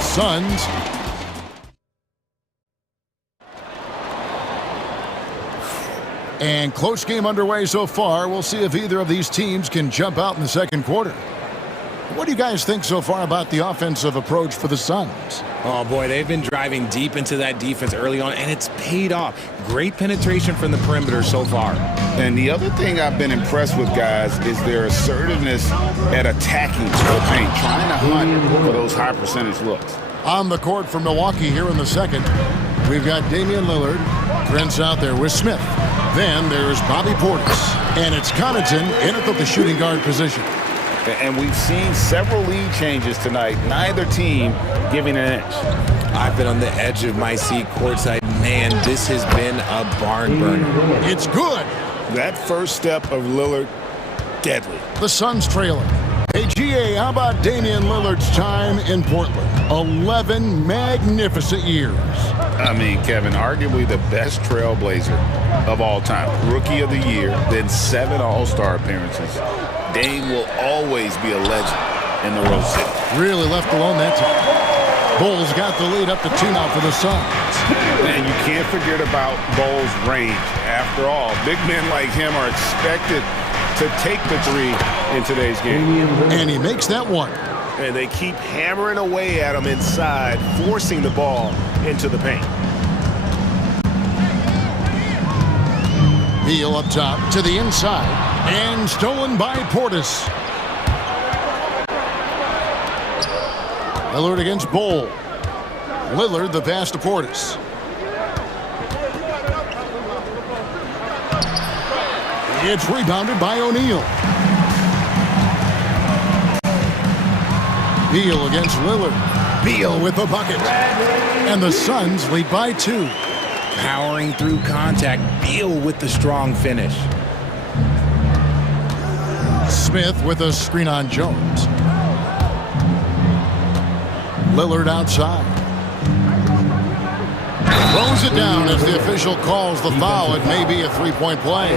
Suns. And close game underway so far. We'll see if either of these teams can jump out in the second quarter. What do you guys think so far about the offensive approach for the Suns? Oh, boy, they've been driving deep into that defense early on, and it's paid off. Great penetration from the perimeter so far. And the other thing I've been impressed with, guys, is their assertiveness at attacking the paint, trying to hunt for those high percentage looks. On the court for Milwaukee here in the second, we've got Damian Lillard. Trent's out there with Smith. Then there's Bobby Portis. And it's Connaughton in at the shooting guard position. And we've seen several lead changes tonight, neither team giving an inch. I've been on the edge of my seat courtside. Man, this has been a barn burner. It's good. That first step of Lillard, deadly. The Suns trailing. Hey, GA, how about Damian Lillard's time in Portland? 11 magnificent years. I mean, Kevin, arguably the best trailblazer of all time. Rookie of the year, then 7 All-Star appearances. Dame will always be a legend in the Rose City. Really left alone that time. Bulls got the lead up to 2 now for the Suns. And you can't forget about Bull's range. After all, big men like him are expected to take the three in today's game. And he makes that one. And they keep hammering away at him inside, forcing the ball into the paint. Beal up top to the inside. And stolen by Portis. Lillard against Bol. Lillard the pass to Portis. It's rebounded by O'Neal. Beal against Lillard. Beal with the bucket. And the Suns lead by 2. Powering through contact. Beal with the strong finish. Smith with a screen on Jones. Lillard outside. Throws it down as the official calls the foul. It may be a three-point play.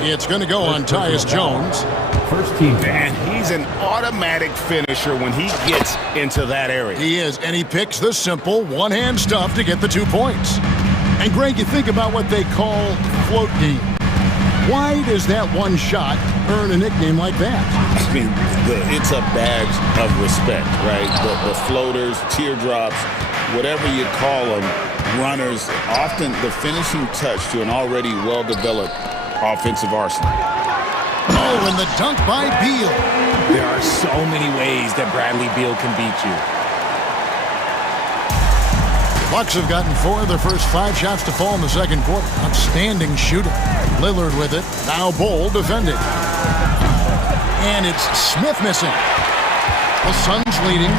It's going to go on Tyus Jones. First team. And he's an automatic finisher when he gets into that area. He is, and he picks the simple one-hand stuff to get the 2 points. And Greg, you think about what they call float game. Why does that one shot earn a nickname like that? I mean, it's a badge of respect, right? The floaters, teardrops, whatever you call them, runners, often the finishing touch to an already well-developed offensive arsenal. Oh, and the dunk by Beal. There are so many ways that Bradley Beal can beat you. Bucks have gotten 4 of their first 5 shots to fall in the second quarter. Outstanding shooting. Lillard with it. Now Bol defending. And it's Smith missing. The Suns leading.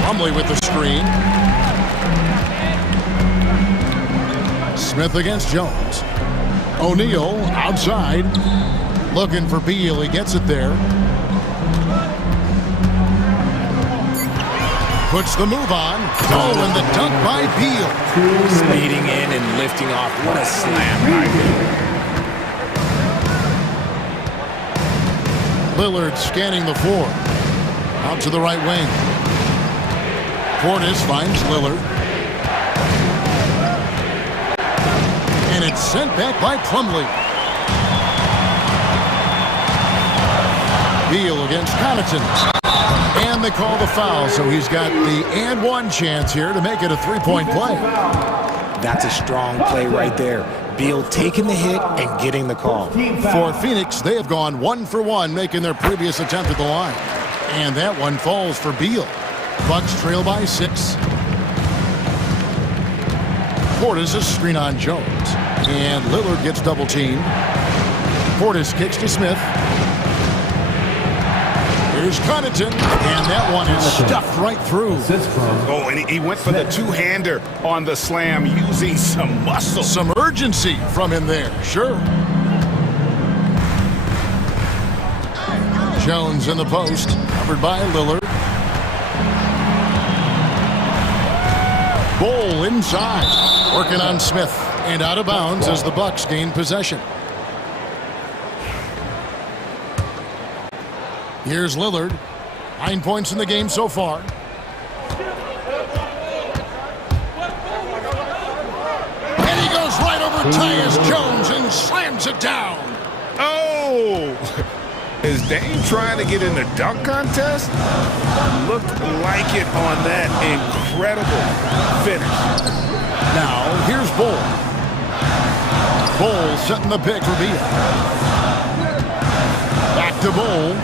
Plumlee with the screen. Smith against Jones. O'Neal outside. Looking for Beal. He gets it there. Puts the move on. Oh, and the dunk by Beal. Speeding in and lifting off. What a slam by Beal. Lillard scanning the floor. Out to the right wing. Portis finds Lillard. And it's sent back by Plumlee. Beal against Connaughton. And they call the foul, so he's got the and one chance here to make it a three-point play. That's a strong play right there. Beal taking the hit and getting the call. For Phoenix, they have gone 1 for 1, making their previous attempt at the line. And that one falls for Beal. Bucks trail by 6. Portis is screen on Jones. And Lillard gets double teamed. Portis kicks to Smith. Here's Connaughton, and that one is stuffed right through. Oh, and he went for the two-hander on the slam using some muscle. Some urgency from him there, sure. Jones in the post, covered by Lillard. Bol inside, working on Smith, and out of bounds as the Bucks gain possession. Here's Lillard. 9 points in the game so far. And he goes right over Tyus Jones and slams it down. Oh! Is Dame trying to get in the dunk contest? Looked like it on that incredible finish. Now, here's Bol. Bol setting the pick for Beal. Back to Bol.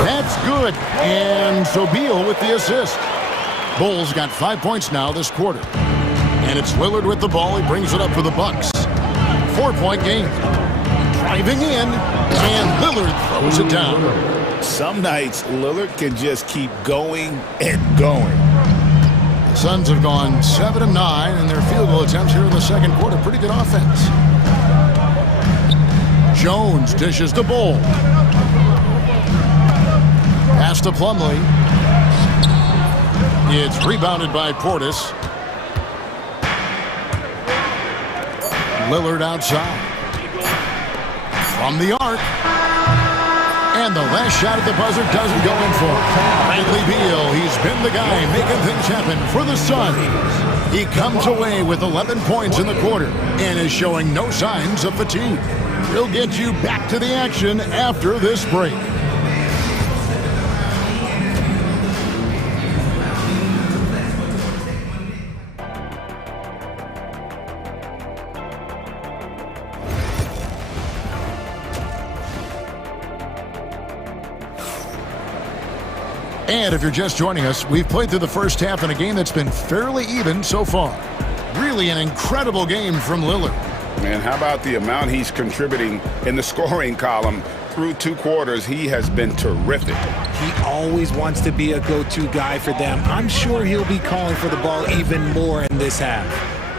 That's good. And so Beal with the assist. Bol's got 5 points now this quarter. And it's Lillard with the ball. He brings it up for the Bucks. 4-point game. Driving in, and Lillard throws it down. Some nights, Lillard can just keep going and going. The Suns have gone 7 of 9 in their field goal attempts here in the second quarter. Pretty good offense. Jones dishes to Bol. Pass to Plumlee. It's rebounded by Portis. Lillard outside. From the arc. And the last shot at the buzzer doesn't go in for him. Bradley Beal, he's been the guy making things happen for the Suns. He comes away with 11 points in the quarter and is showing no signs of fatigue. We'll get you back to the action after this break. And if you're just joining us, we've played through the first half in a game that's been fairly even so far. Really an incredible game from Lillard. Man, how about the amount he's contributing in the scoring column? Through 2 quarters, he has been terrific. He always wants to be a go-to guy for them. I'm sure he'll be calling for the ball even more in this half.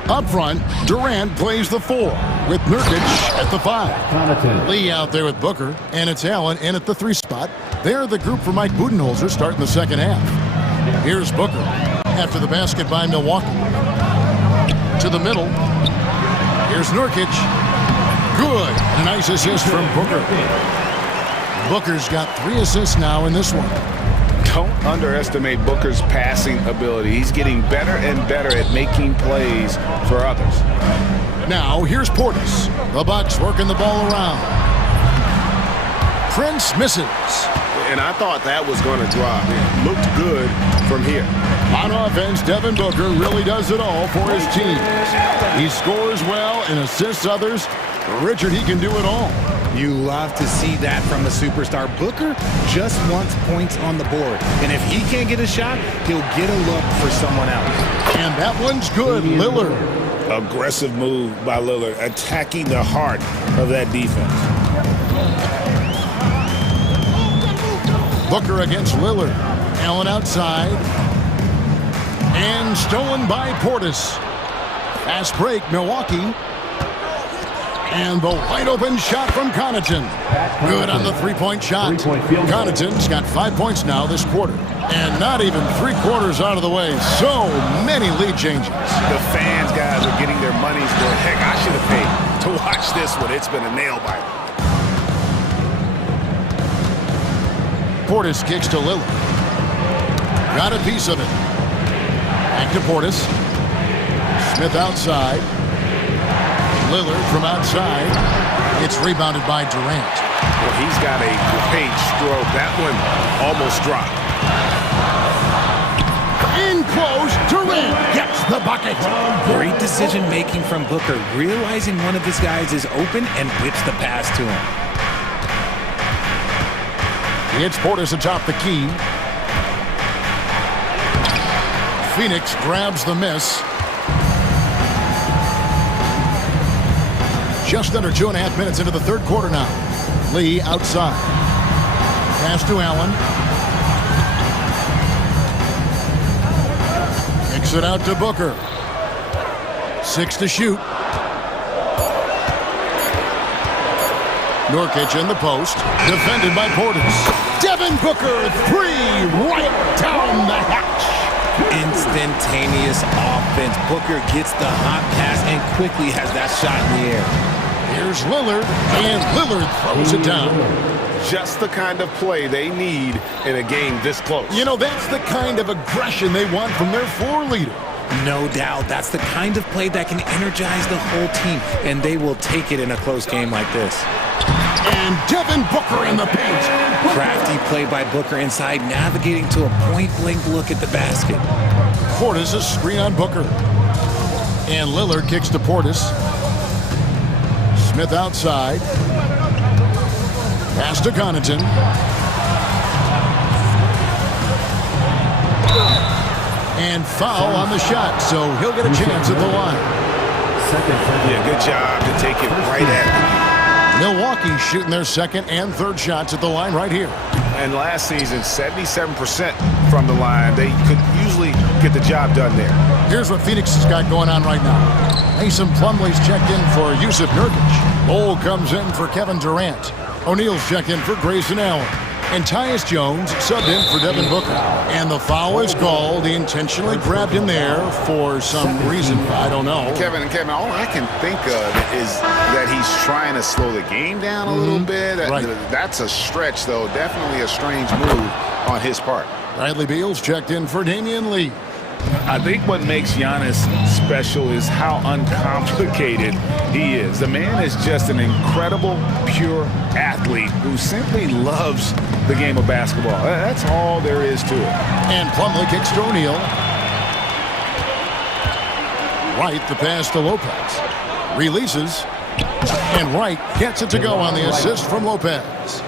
Up front, Durant plays the 4 with Nurkic at the 5. Lee out there with Booker, and it's Allen in at the 3 spot. They're the group for Mike Budenholzer starting the second half. Here's Booker after the basket by Milwaukee. To the middle. Here's Nurkic. Good. A nice assist from Booker. Booker's got 3 assists now in this one. Don't underestimate Booker's passing ability. He's getting better and better at making plays for others. Now, here's Portis. The Bucks working the ball around. Prince misses. And I thought that was going to drop. It looked good from here. On offense, Devin Booker really does it all for his team. He scores well and assists others. Richard, he can do it all. You love to see that from a superstar. Booker just wants points on the board. And if he can't get a shot, he'll get a look for someone else. And that one's good, Lillard. Aggressive move by Lillard, attacking the heart of that defense. Booker against Lillard. Allen outside. And stolen by Portis. Fast break, Milwaukee. And the wide-open shot from Connaughton. Good on the 3-point shot. Connaughton's got 5 points now this quarter. And not even 3 quarters out of the way. So many lead changes. The fans, guys, are getting their money's worth. Heck, I should have paid to watch this one. It's been a nail-biter. Portis kicks to Lillard. Got a piece of it. Back to Portis. Smith outside. Lillard from outside. It's rebounded by Durant. Well, he's got a great stroke. That one almost dropped. In close, Durant gets the bucket. Great decision-making from Booker, realizing one of his guys is open and whips the pass to him. It's Portis atop the key. Phoenix grabs the miss. Just under 2.5 minutes into the third quarter now. Lee outside. Pass to Allen. Kicks it out to Booker. 6 to shoot. Nurkic in the post. Defended by Portis. Devin Booker, 3 right down the hatch. Instantaneous offense. Booker gets the hot pass and quickly has that shot in the air. Here's Lillard, and Lillard throws it down. Just the kind of play they need in a game this close. You know, that's the kind of aggression they want from their floor leader. No doubt. That's the kind of play that can energize the whole team, and they will take it in a close game like this. And Devin Booker in the paint. Crafty play by Booker inside, navigating to a point-blank look at the basket. Portis a screen on Booker. And Lillard kicks to Portis. Smith outside. Pass to Connaughton. And foul on the shot, so he'll get a chance at the line. Yeah, good job to take it right at Milwaukee shooting their second and third shots at the line right here. And last season, 77% from the line. They could usually get the job done there. Here's what Phoenix has got going on right now. Mason Plumlee's checked in for Yusuf Nurkic. Bol comes in for Kevin Durant. O'Neal's checked in for Grayson Allen. And Tyus Jones subbed in for Devin Booker. And the foul is called. He intentionally grabbed him there for some reason. I don't know. Kevin, all I can think of is that he's trying to slow the game down a little bit. Right. That's a stretch, though. Definitely a strange move on his part. Bradley Beal's checked in for Damian Lee. I think what makes Giannis special is how uncomplicated he is. The man is just an incredible, pure athlete who simply loves the game of basketball. That's all there is to it. And Plumlee kicks to O'Neal. Wright the pass to Lopez. Releases. And Wright gets it to go on the assist from Lopez.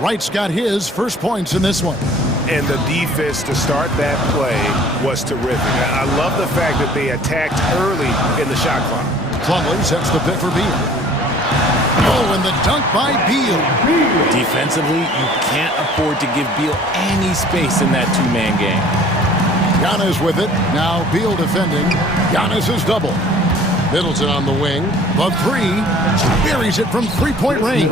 Wright's got his first points in this one. And the defense to start that play was terrific. I love the fact that they attacked early in the shot clock. Plumlee sets the pick for Beal. Oh, and the dunk by Beal. Defensively, you can't afford to give Beal any space in that two-man game. Giannis with it. Now Beal defending. Giannis is double. Middleton on the wing. The three. Buries it from three-point range.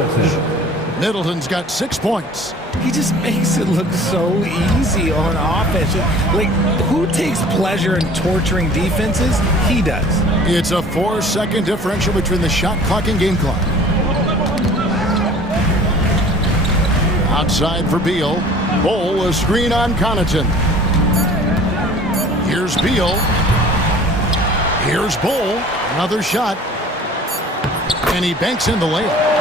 Middleton's got 6 points. He just makes it look so easy on offense. Like, who takes pleasure in torturing defenses? He does. It's a 4-second differential between the shot clock and game clock. Outside for Beal. Bol, a screen on Connaughton. Here's Beal. Here's Bol. Another shot. And he banks in the layup.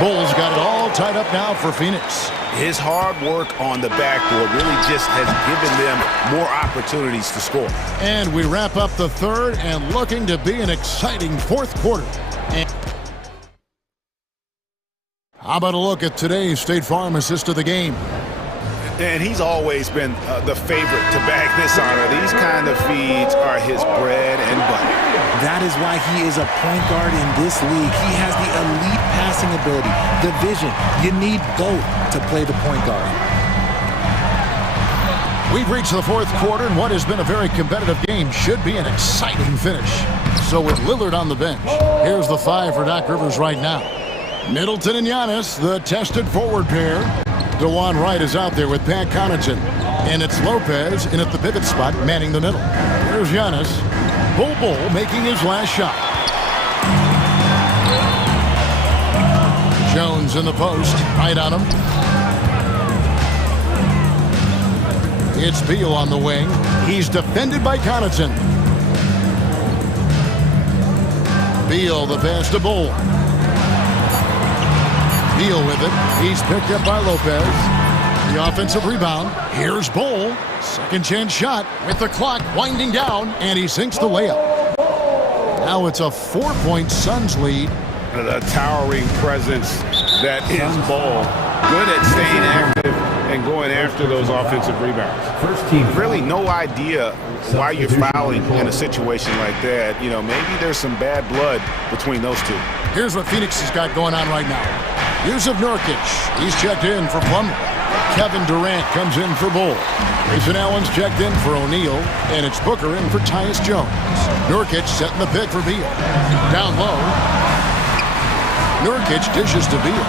Bol's got it all tied up now for Phoenix. His hard work on the backboard really just has given them more opportunities to score. And we wrap up the third and looking to be an exciting fourth quarter. And how about a look at today's State Farm assist of the game? And he's always been the favorite to bag this honor. These kind of feeds are his bread and butter. That is why he is a point guard in this league. He has the elite passing ability, the vision. You need both to play the point guard. We've reached the fourth quarter, and what has been a very competitive game should be an exciting finish. So with Lillard on the bench, here's the 5 for Doc Rivers right now. Middleton and Giannis, the tested forward pair. DeJuan Wright is out there with Pat Connaughton. And it's Lopez in at the pivot spot, manning the middle. Here's Giannis. Bol making his last shot. Jones in the post, right on him. It's Beal on the wing. He's defended by Connaughton. Beal the pass to Bol. Beal with it. He's picked up by Lopez. The offensive rebound. Here's Bowl. Second chance shot with the clock winding down, and he sinks the layup. Now it's a 4-point Suns lead. The towering presence that is Bowl. Good at staying active and going after those offensive rebounds. First team. Really no idea why you're fouling in a situation like that. You know, maybe there's some bad blood between those two. Here's what Phoenix has got going on right now. Yusuf Nurkic. He's checked in for Plumlee. Kevin Durant comes in for Bull. Grayson Allen's checked in for O'Neal, and it's Booker in for Tyus Jones. Nurkic setting the pick for Beal. Down low. Nurkic dishes to Beal.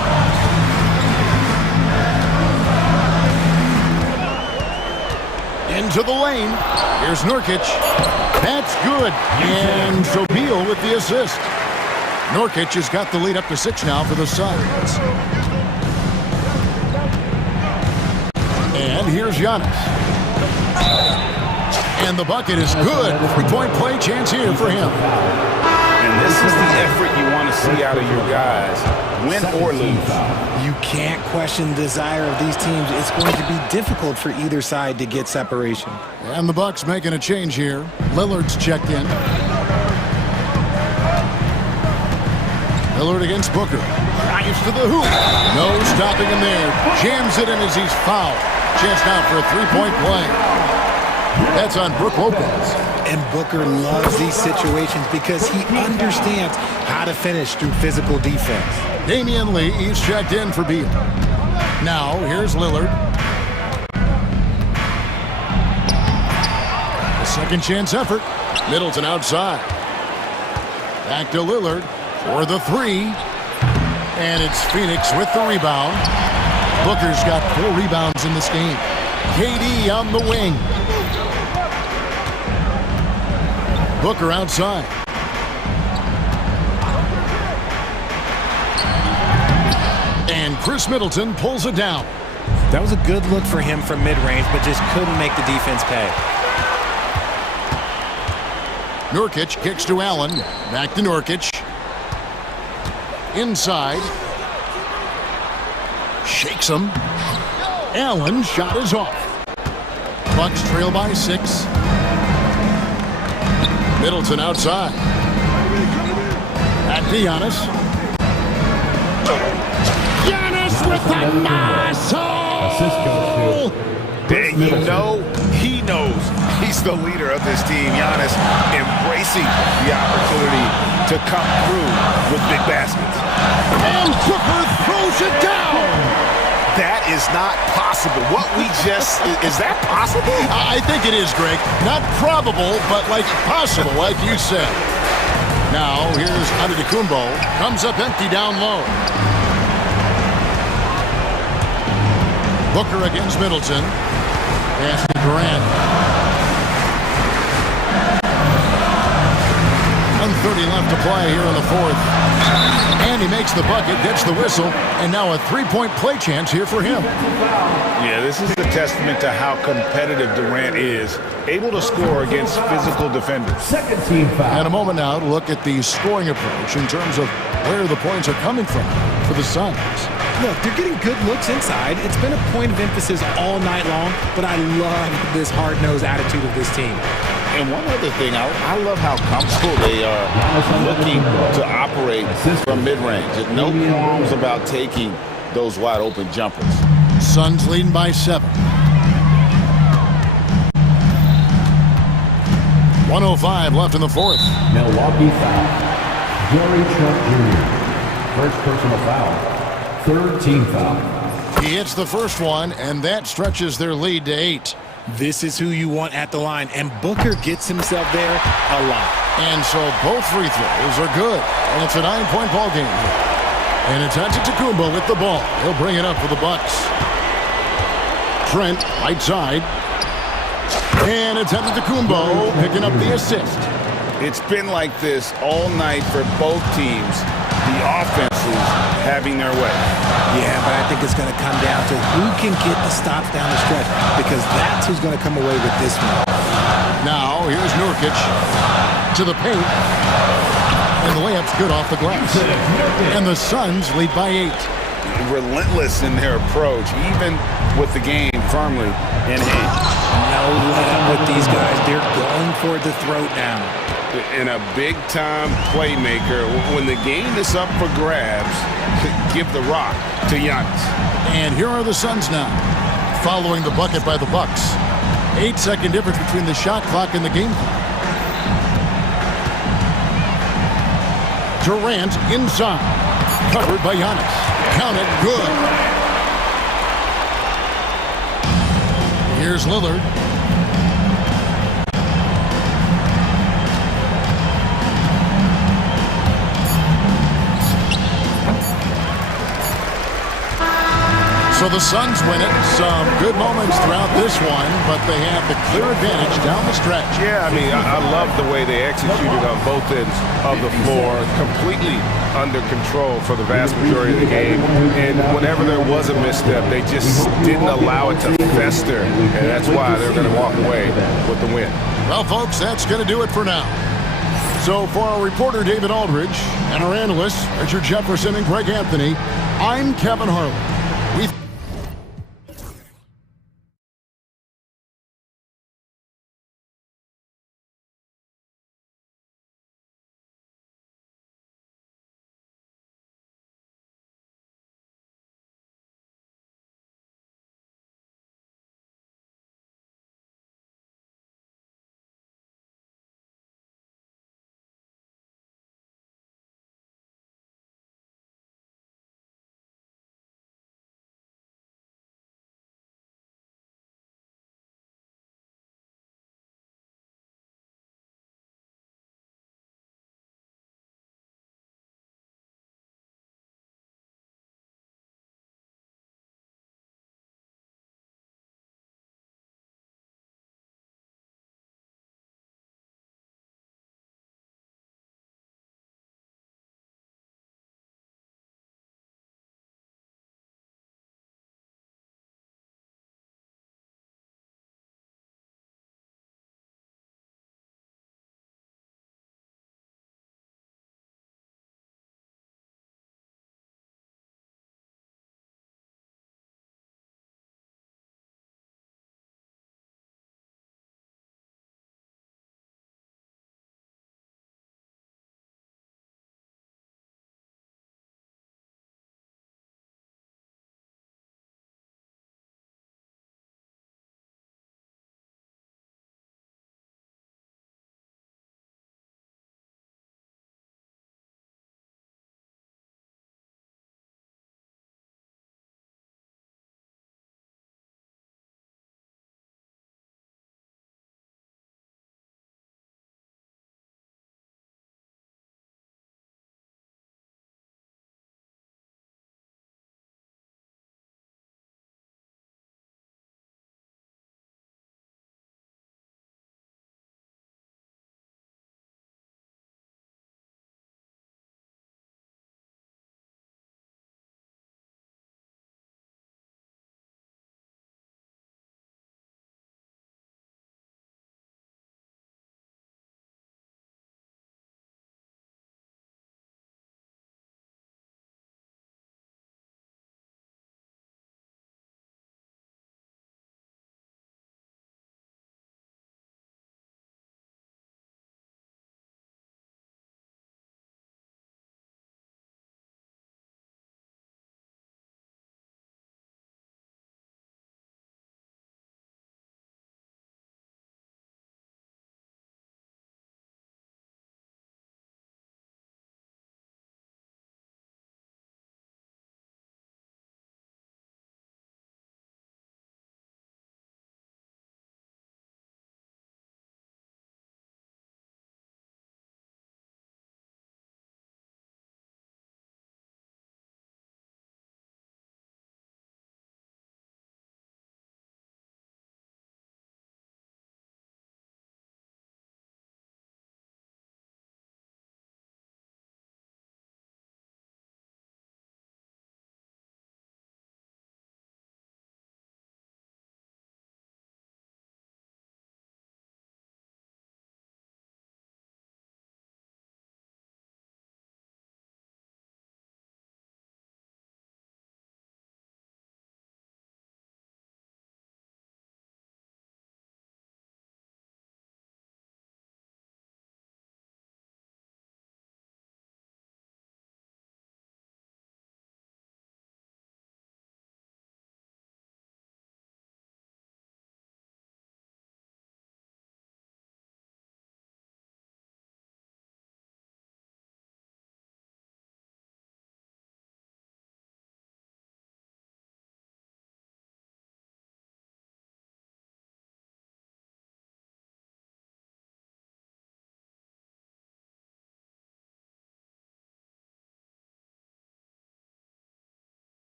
Into the lane. Here's Nurkic. That's good. And so Beal with the assist. Nurkic has got the lead up to 6 now for the Suns. And here's Giannis. And the bucket is good. 3-point play chance here for him. And this is the effort you want to see out of your guys, win or lose. You can't question the desire of these teams. It's going to be difficult for either side to get separation. And the Bucks making a change here. Lillard's checked in. Lillard against Booker. Drives to the hoop. No stopping him there. Jams it in as he's fouled. Chance now for a 3-point play. That's on Brook Lopez. And Booker loves these situations because he understands how to finish through physical defense. Damian Lee, he's checked in for Beal. Now, here's Lillard. A second chance effort. Middleton outside. Back to Lillard for the 3. And it's Phoenix with the rebound. Booker's got 4 rebounds in this game. KD on the wing. Booker outside. And Chris Middleton pulls it down. That was a good look for him from mid-range, but just couldn't make the defense pay. Nurkic kicks to Allen. Back to Nurkic. Inside. Shakes him. Allen shot is off. Bucks trail by 6. Middleton outside. Back to Giannis. Giannis with the muscle! And you know, he knows he's the leader of this team. Giannis embracing the opportunity to come through with big baskets. And Booker throws it down! That is not possible. What we just, is that possible? I think it is, Greg. Not probable, but like possible, like you said. Now, here's Antetokounmpo. Comes up empty down low. Booker against Middleton. Pass to Durant. 1:30 left to play here in the 4th. And he makes the bucket, gets the whistle, and now a 3-point play chance here for him. Yeah, this is a testament to how competitive Durant is, able to score against physical defenders. Second team foul. And a moment now to look at the scoring approach in terms of where the points are coming from for the Suns. Look, they're getting good looks inside. It's been a point of emphasis all night long, but I love this hard-nosed attitude of this team. And one other thing, I love how comfortable they are looking to operate from mid-range. No qualms about taking those wide-open jumpers. Suns leading by 7. 1:05 left in the 4th. Milwaukee foul. Gary Trent Jr. First personal foul. Third team foul. He hits the first one, and that stretches their lead to 8. This is who you want at the line, and Booker gets himself there a lot. And so both free throws are good, and it's a 9-point ball game here. And it's Antetokounmpo with the ball. He'll bring it up for the Bucks. Trent, right side. And it's Antetokounmpo picking up the assist. It's been like this all night for both teams. The offenses having their way. Yeah, but I think it's going to come down to who can get the stops down the stretch, because that's who's going to come away with this one. Now, here's Nurkic to the paint. And the layup's good off the glass. And the Suns lead by 8. relentless in their approach, even with the game firmly in hand. No let up with these guys. They're going for the throat now. And a big-time playmaker. When the game is up for grabs, give the rock to Giannis. And here are the Suns now, following the bucket by the Bucks. 8-second difference between the shot clock and the game clock. Durant inside, covered by Giannis. Count it, good. Here's Lillard. So the Suns win it. Some good moments throughout this one, but they have the clear advantage down the stretch. Yeah, I mean, I love the way they executed on both ends of the floor, completely under control for the vast majority of the game. And whenever there was a misstep, they just didn't allow it to fester, and that's why they're going to walk away with the win. Well, folks, that's going to do it for now. So for our reporter, David Aldridge, and our analysts, Richard Jefferson and Greg Anthony, I'm Kevin Harlan.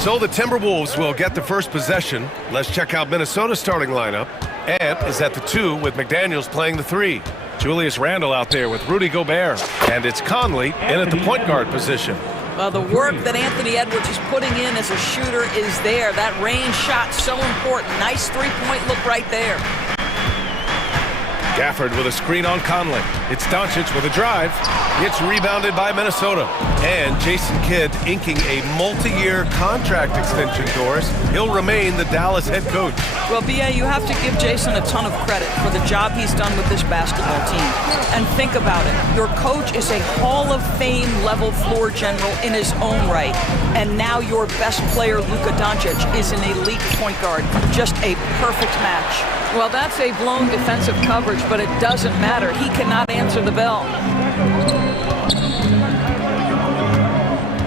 So the Timberwolves will get the first possession. Let's check out Minnesota's starting lineup. Ant is at the 2 with McDaniels playing the 3. Julius Randle out there with Rudy Gobert. And it's Conley in at the point guard position. Well, the work that Anthony Edwards is putting in as a shooter is there. That range shot so important. Nice three-point look right there. Gafford with a screen on Conley. It's Doncic with a drive. It's rebounded by Minnesota. And Jason Kidd inking a multi-year contract extension, Doris. He'll remain the Dallas head coach. Well, B.A., you have to give Jason a ton of credit for the job he's done with this basketball team. And think about it. Your coach is a Hall of Fame level floor general in his own right. And now your best player, Luka Doncic, is an elite point guard. Just a perfect match. Well, that's a blown defensive coverage, but it doesn't matter. He cannot answer the bell.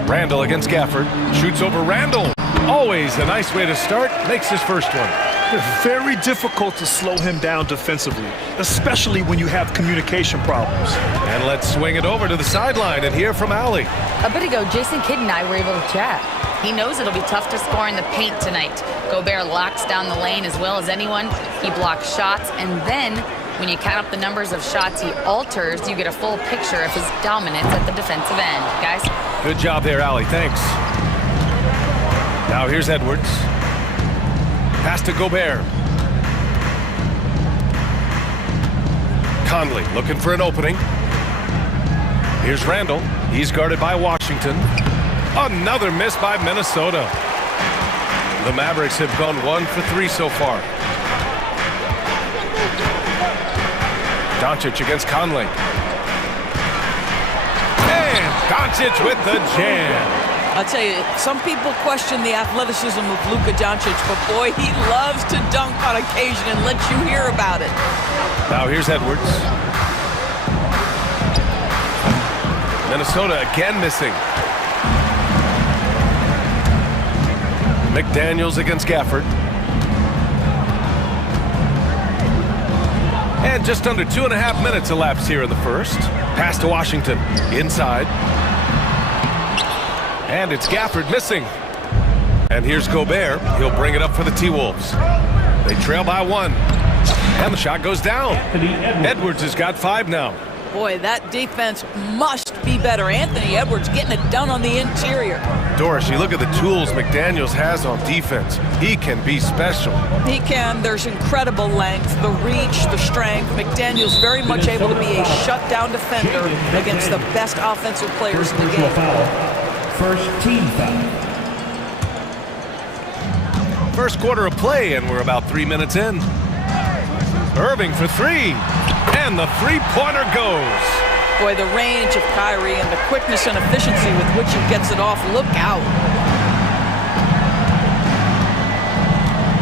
Randle against Gafford. Shoots over Randle. Always a nice way to start. Makes his first one. It's very difficult to slow him down defensively, especially when you have communication problems. And let's swing it over to the sideline and hear from Allie. A bit ago, Jason Kidd and I were able to chat. He knows it'll be tough to score in the paint tonight. Gobert locks down the lane as well as anyone. He blocks shots, and then when you count up the numbers of shots he alters, you get a full picture of his dominance at the defensive end. Guys? Good job there, Allie. Thanks. Now here's Edwards. Pass to Gobert. Conley looking for an opening. Here's Randle. He's guarded by Washington. Another miss by Minnesota. The Mavericks have gone 1 for 3 so far. Doncic against Conley. And Doncic with the jam. I'll tell you, some people question the athleticism of Luka Doncic, but boy, he loves to dunk on occasion and let you hear about it. Now here's Edwards. Minnesota again missing. McDaniels against Gafford. And just under 2.5 minutes elapsed here in the first. Pass to Washington. Inside. And it's Gafford missing. And here's Gobert. He'll bring it up for the T-Wolves. They trail by 1. And the shot goes down. Edwards has got 5 now. Boy, that defense must be better. Anthony Edwards getting it done on the interior. Doris, you look at the tools McDaniels has on defense. He can be special. He can. There's incredible length, the reach, the strength. McDaniels very much able to be a shutdown defender against the best offensive players in the game. First team foul. First quarter of play, and we're about 3 minutes in. Irving for 3. And the three-pointer goes. Boy, the range of Kyrie and the quickness and efficiency with which he gets it off. Look out.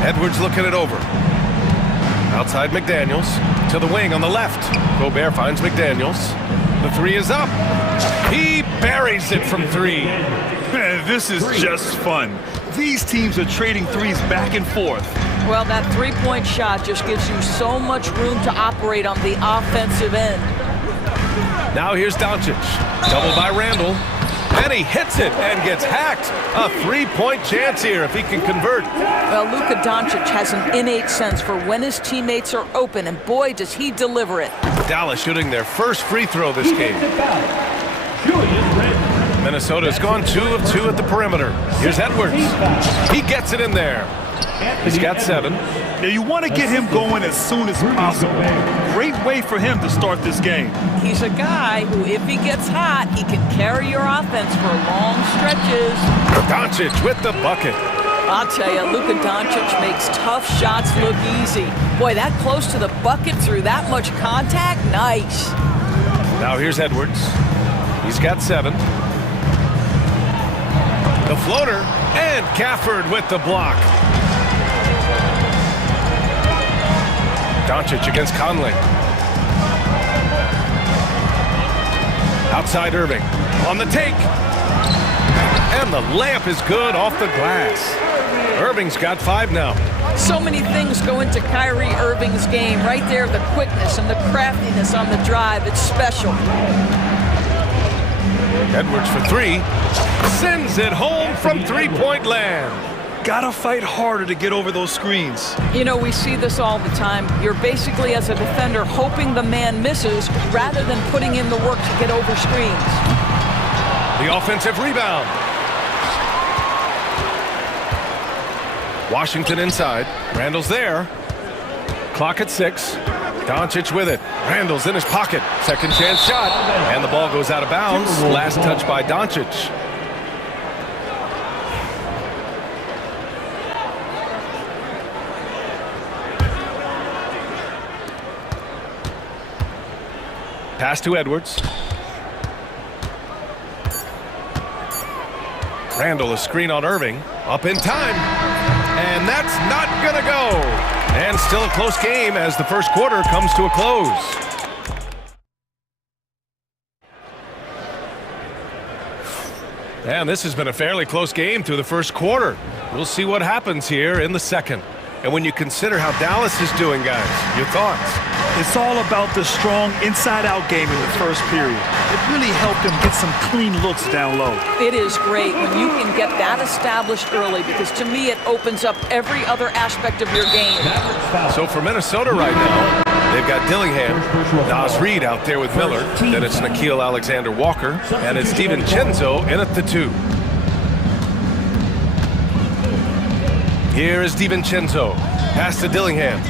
Edwards looking it over. Outside McDaniels. To the wing on the left. Gobert finds McDaniels. The 3 is up. He buries it from 3. Man, this is just fun. These teams are trading threes back and forth. Well, that three-point shot just gives you so much room to operate on the offensive end. Now here's Doncic. Doubled by Randle. And he hits it and gets hacked. A three-point chance here if he can convert. Well, Luka Doncic has an innate sense for when his teammates are open, and boy, does he deliver it. Dallas shooting their first free throw this game. Minnesota's gone 2 of 2 at the perimeter. Here's Edwards. He gets it in there. He's got 7. Now you want to get him going as soon as possible. Great way for him to start this game. He's a guy who, if he gets hot, he can carry your offense for long stretches. Doncic with the bucket. I'll tell you, Luka Doncic makes tough shots look easy. Boy, that close to the bucket through that much contact, nice. Now here's Edwards. He's got 7. The floater, and Gafford with the block. Doncic against Conley. Outside Irving. On the take. And the layup is good off the glass. Irving's got 5 now. So many things go into Kyrie Irving's game. Right there, the quickness and the craftiness on the drive. It's special. Edwards for three. Sends it home from three-point land. Gotta fight harder to get over those screens. You know, we see this all the time. You're basically, as a defender, hoping the man misses rather than putting in the work to get over screens. The offensive rebound. Washington inside. Randall's there. Clock at 6. Doncic with it. Randall's in his pocket. Second chance shot. And the ball goes out of bounds. Last touch by Doncic. Pass to Edwards. Randall, a screen on Irving. Up in time. And that's not going to go. And still a close game as the first quarter comes to a close. And this has been a fairly close game through the first quarter. We'll see what happens here in the second. And when you consider how Dallas is doing, guys, your thoughts? It's all about the strong inside-out game in the first period. It really helped them get some clean looks down low. It is great when you can get that established early because, to me, it opens up every other aspect of your game. So for Minnesota right now, they've got Dillingham, Nas Reed out there with Miller. Then it's Nickeil Alexander-Walker, and it's DiVincenzo in at the 2. Here is DiVincenzo. Pass to Dillingham.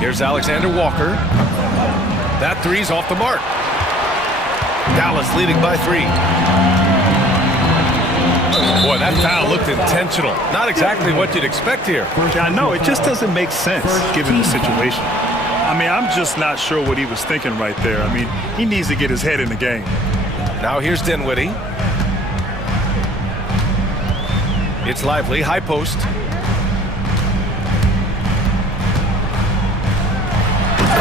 Here's Alexander Walker. That three's off the mark. Dallas leading by 3. Boy, that foul looked intentional. Not exactly what you'd expect here. Yeah, I know. It just doesn't make sense given the situation. I mean, I'm just not sure what he was thinking right there. I mean, he needs to get his head in the game. Now here's Dinwiddie. It's Lively, high post.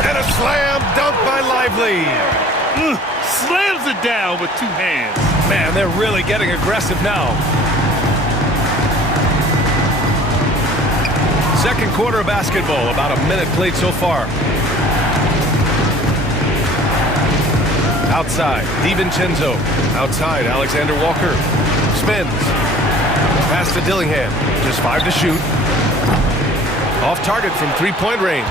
And a slam dunk by Lively. Slams it down with 2 hands. Man, they're really getting aggressive now. Second quarter of basketball, about a minute played so far. Outside, DiVincenzo. Outside, Alexander Walker. Spins. Pass to Dillingham. Just 5 to shoot. Off target from three-point range.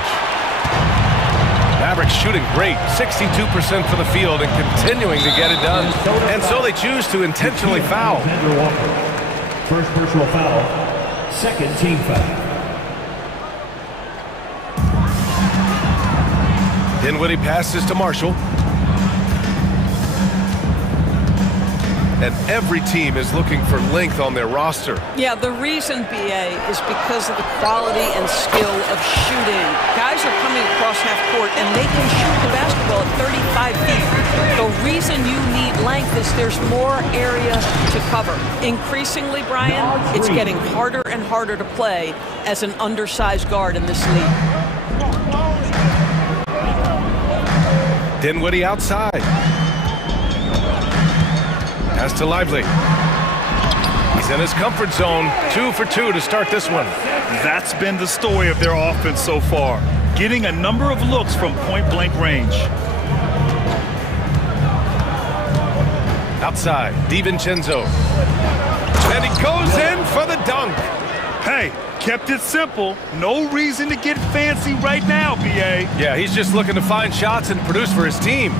Mavericks shooting great, 62% for the field and continuing to get it done. And so they choose to intentionally foul. First personal foul, second team foul. Dinwiddie passes to Marshall. And every team is looking for length on their roster. Yeah, the reason, BA, is because of the quality and skill of shooting. Guys are coming across half court and they can shoot the basketball at 35 feet. The reason you need length is there's more area to cover. Increasingly, Brian, it's getting harder and harder to play as an undersized guard in this league. Dinwiddie outside. Pass to Lively. He's in his comfort zone. 2 for 2 to start this one. That's been the story of their offense so far. Getting a number of looks from point-blank range. Outside, DiVincenzo. And he goes in for the dunk. Hey, kept it simple. No reason to get fancy right now, BA. Yeah, he's just looking to find shots and produce for his team.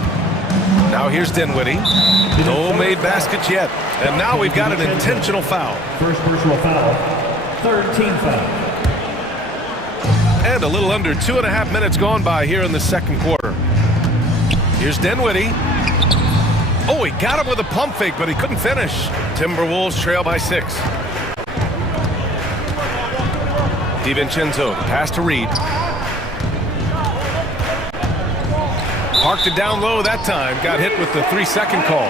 Now here's Dinwiddie. No made baskets yet. And now we've got an intentional foul. First personal foul, third team foul. And a little under 2.5 minutes gone by here in the second quarter. Here's Dinwiddie. Oh, he got him with a pump fake, but he couldn't finish. Timberwolves trail by 6. DiVincenzo, pass to Reed. Parked it down low that time. Got hit with the 3-second call.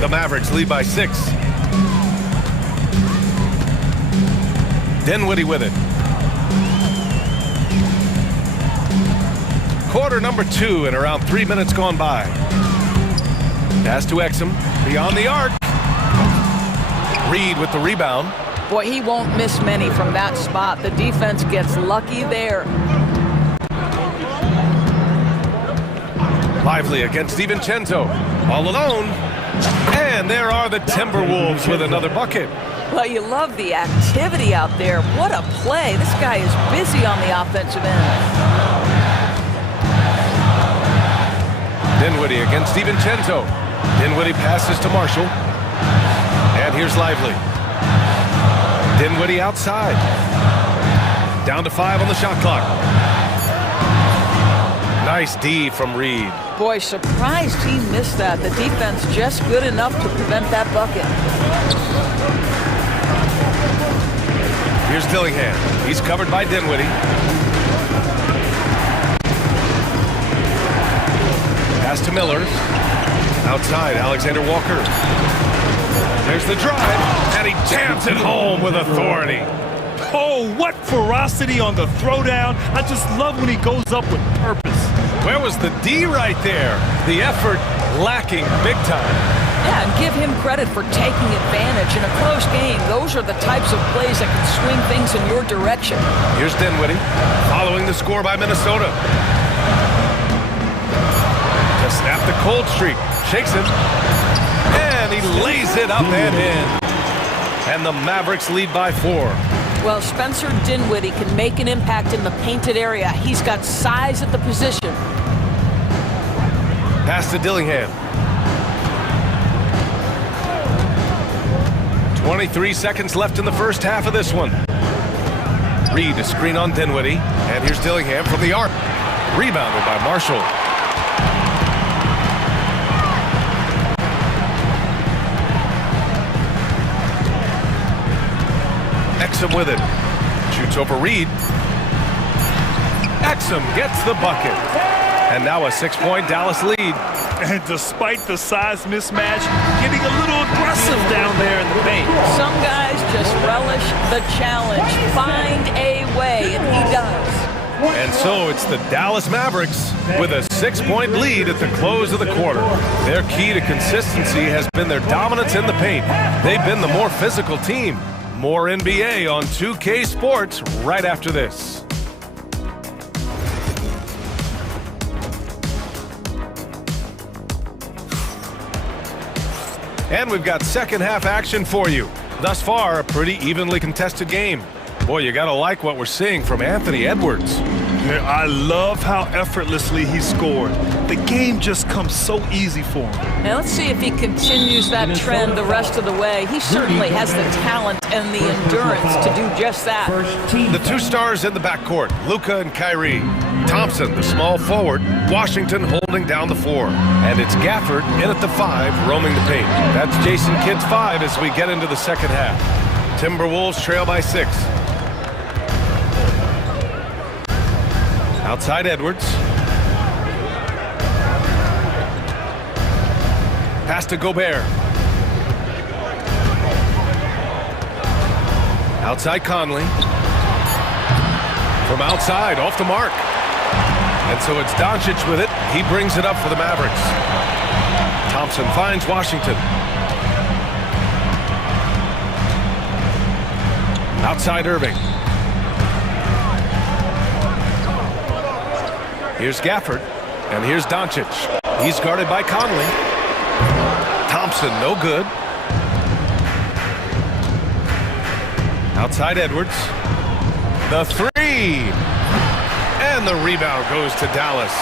The Mavericks lead by 6. Dinwiddie with it. Quarter number 2 and around 3 minutes gone by. Pass to Exum. Beyond the arc. Reed with the rebound. Boy, he won't miss many from that spot. The defense gets lucky there. Lively against DiVincenzo, all alone. And there are the Timberwolves with another bucket. Well, you love the activity out there. What a play. This guy is busy on the offensive end. Dinwiddie against DiVincenzo. Dinwiddie passes to Marshall. And here's Lively. Dinwiddie outside. Down to 5 on the shot clock. Nice D from Reed. Boy, surprised he missed that. The defense just good enough to prevent that bucket. Here's Dillingham. He's covered by Dinwiddie. Pass to Miller. Outside, Alexander Walker. There's the drive, and he jams it home with authority. Oh, what ferocity on the throwdown. I just love when he goes up with purpose. Where was the D right there? The effort lacking big time. Yeah, and give him credit for taking advantage. In a close game, those are the types of plays that can swing things in your direction. Here's Dinwiddie, following the score by Minnesota. To snap the cold streak, shakes him, and he lays it up and in. And the Mavericks lead by 4. Well, Spencer Dinwiddie can make an impact in the painted area. He's got size at the position. Pass to Dillingham. 23 seconds left in the first half of this one. Reed a screen on Dinwiddie. And here's Dillingham from the arc. Rebounded by Marshall. Exum with it. Shoots over Reed. Exum gets the bucket. And now a 6-point Dallas lead. And despite the size mismatch, getting a little aggressive down there in the paint. Some guys just relish the challenge. Find a way, and he does. And so it's the Dallas Mavericks with a 6-point lead at the close of the quarter. Their key to consistency has been their dominance in the paint. They've been the more physical team. More NBA on 2K Sports right after this. And we've got second half action for you. Thus far, a pretty evenly contested game. Boy, you gotta like what we're seeing from Anthony Edwards. I love how effortlessly he scored. The game just comes so easy for him. Now let's see if he continues that trend the rest of the way. He certainly has the talent and the endurance to do just that. The 2 stars in the backcourt, Luka and Kyrie. Thompson, the small forward, Washington holding down the 4. And it's Gafford in at the 5, roaming the paint. That's Jason Kidd's 5 as we get into the second half. Timberwolves trail by 6. Outside Edwards. Pass to Gobert. Outside Conley. From outside, off the mark. And so it's Doncic with it. He brings it up for the Mavericks. Thompson finds Washington. Outside Irving. Here's Gafford, and here's Doncic. He's guarded by Conley. Thompson, no good. Outside Edwards. The 3. And the rebound goes to Dallas.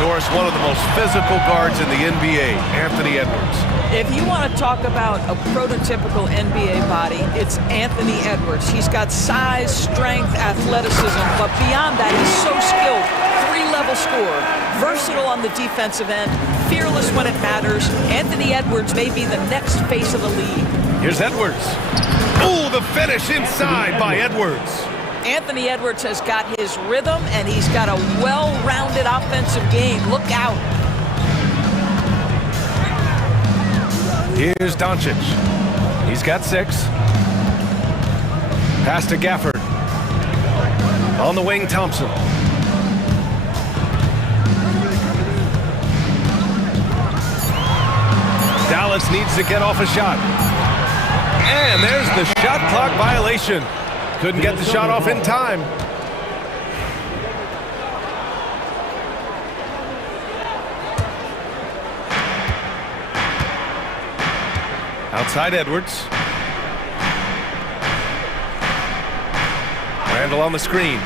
Doris, one of the most physical guards in the NBA, Anthony Edwards. If you want to talk about a prototypical NBA body, it's Anthony Edwards. He's got size, strength, athleticism, but beyond that, he's so skilled. 3-level scorer, versatile on the defensive end, fearless when it matters. Anthony Edwards may be the next face of the league. Here's Edwards. Ooh, the finish inside by Edwards. Anthony Edwards has got his rhythm, and he's got a well-rounded offensive game. Look out. Here's Doncic. He's got 6. Pass to Gafford. On the wing, Thompson. Dallas needs to get off a shot. And there's the shot clock violation. Couldn't get the shot off in time. Outside Edwards. Randall on the screen.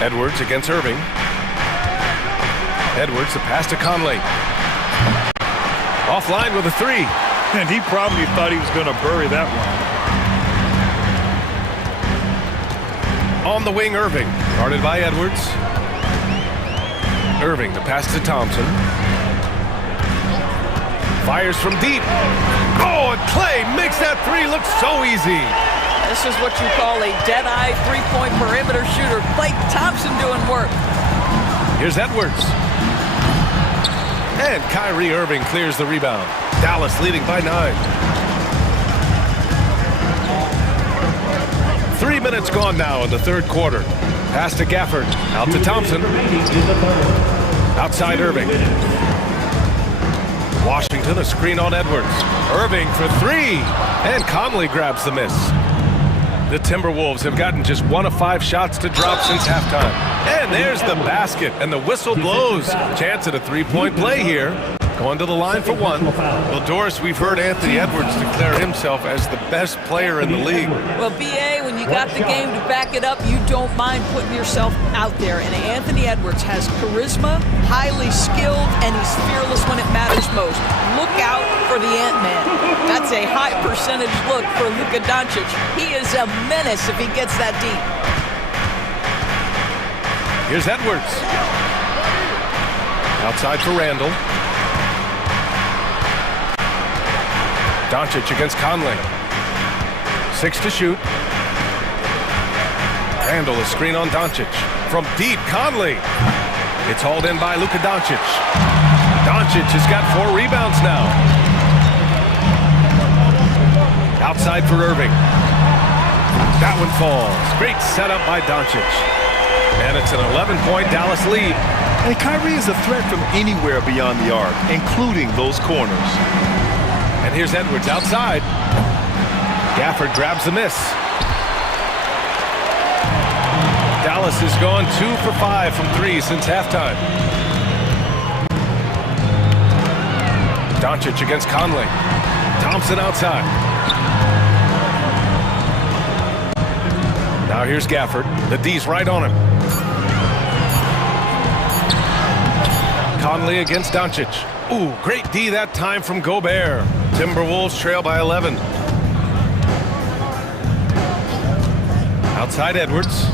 Edwards against Irving. Edwards, the pass to Conley. Offline with a three. And he probably thought he was going to bury that one. On the wing, Irving. Guarded by Edwards. Irving, the pass to Thompson. Fires from deep. Oh, and Clay makes that three look so easy. This is what you call a dead-eye three-point perimeter shooter. Clay Thompson doing work. Here's Edwards. And Kyrie Irving clears the rebound. Dallas leading by 9. 3 minutes gone now in the third quarter. Pass to Gafford. Out to Thompson. Outside Irving. Washington, a screen on Edwards. Irving for three. And Conley grabs the miss. The Timberwolves have gotten just 1 of 5 shots to drop since halftime. And there's the basket, and the whistle blows. Chance at a three-point play here. Going to the line for one. Well, Doris, we've heard Anthony Edwards declare himself as the best player in the league. Well, BA, when you got the game to back it up, you don't mind putting yourself out there. And Anthony Edwards has charisma, highly skilled, and he's fearless when it matters most. Look out for the Ant-Man. That's a high percentage look for Luka Doncic. He is a menace if he gets that deep. Here's Edwards. Outside for Randall. Doncic against Conley. 6 to shoot. Randall, a screen on Doncic. From deep, Conley. It's hauled in by Luka Doncic. Doncic has got 4 rebounds now. Outside for Irving. That one falls. Great setup by Doncic. And it's an 11-point Dallas lead. And Kyrie is a threat from anywhere beyond the arc, including those corners. And here's Edwards outside. Gafford grabs the miss. Dallas has gone 2 for 5 from 3 since halftime. Doncic against Conley. Thompson outside. Now here's Gafford. The D's right on him. Conley against Doncic. Ooh, great D that time from Gobert. Timberwolves trail by 11. Outside Edwards.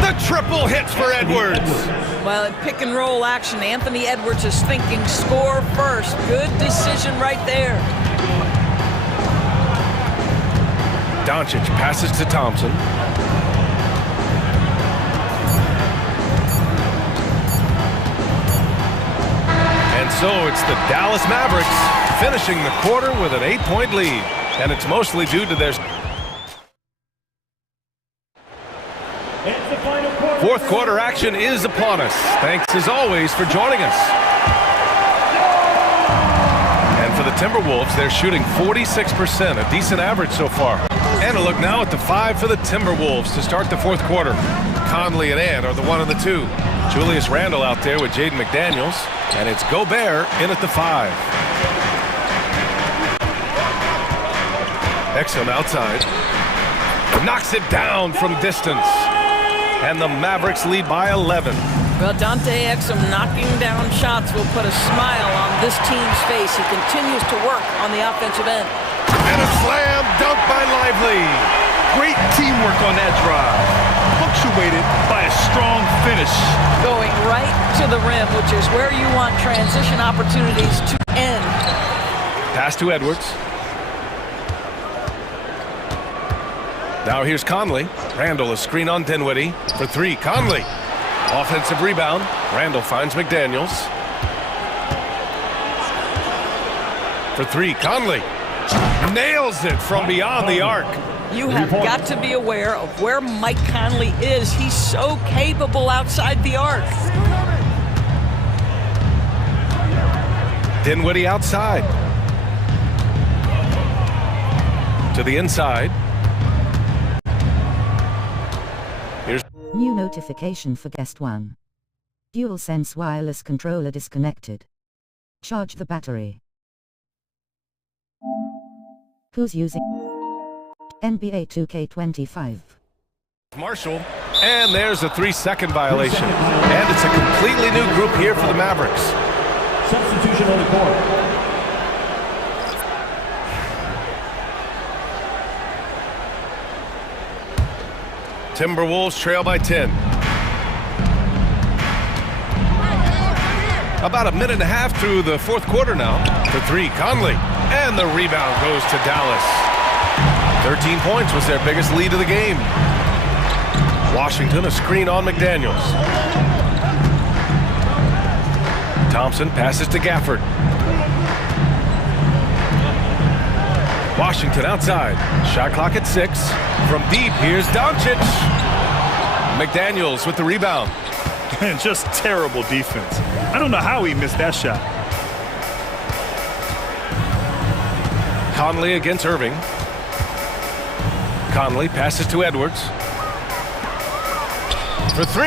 The triple hits for Edwards. Well, in pick and roll action, Anthony Edwards is thinking score first. Good decision right there. Doncic passes to Thompson. And so it's the Dallas Mavericks finishing the quarter with an 8-point lead. And it's mostly due to their fourth quarter action is upon us. Thanks as always for joining us. And for the Timberwolves, they're shooting 46%, a decent average so far. And a look now at the 5 for the Timberwolves to start the fourth quarter. Conley and Ant are the 1 and the 2. Julius Randle out there with Jaden McDaniels. And it's Gobert in at the 5. Exum outside. Knocks it down from distance. And the Mavericks lead by 11. Well, Dante Exum knocking down shots will put a smile on this team's face. He continues to work on the offensive end. And a slam dunk by Lively. Great teamwork on that drive. Punctuated by a strong finish. Going right to the rim, which is where you want transition opportunities to end. Pass to Edwards. Now here's Conley. Randall, a screen on Dinwiddie for 3. Conley. Offensive rebound. Randall finds McDaniels. For 3. Conley. Nails it from beyond the arc. You have got to be aware of where Mike Conley is. He's so capable outside the arc. Dinwiddie outside. To the inside. Here's New notification for guest 1. DualSense wireless controller disconnected. Charge the battery. Who's using NBA 2K25? Marshall. And there's a 3-second violation. And it's a completely new group here for the Mavericks. Substitution on the court. Timberwolves trail by 10. About a minute and a half through the fourth quarter now. For 3, Conley. And the rebound goes to Dallas. 13 points was their biggest lead of the game. Washington, a screen on McDaniels. Thompson passes to Gafford. Washington outside. Shot clock at 6. From deep, here's Doncic. McDaniels with the rebound. And just terrible defense. I don't know how he missed that shot. Conley against Irving. Conley passes to Edwards. For 3.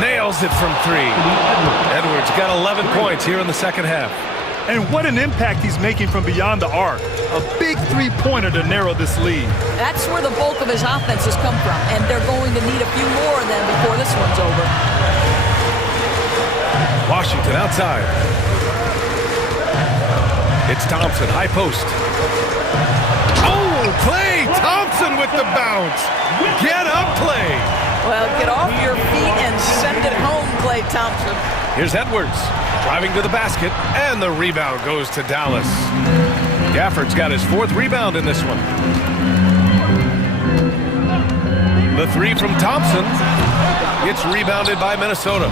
Nails it from 3. Edwards got 11 points here in the second half. And what an impact he's making from beyond the arc. A big three-pointer to narrow this lead. That's where the bulk of his offense has come from, and they're going to need a few more of them before this one's over. Washington outside. It's Thompson, high post. Oh, Klay Thompson with the bounce. Get up, Klay. Well, get off your feet and send it home, Klay Thompson. Here's Edwards, driving to the basket, and the rebound goes to Dallas. Gafford's got his 4th rebound in this one. The 3 from Thompson gets rebounded by Minnesota.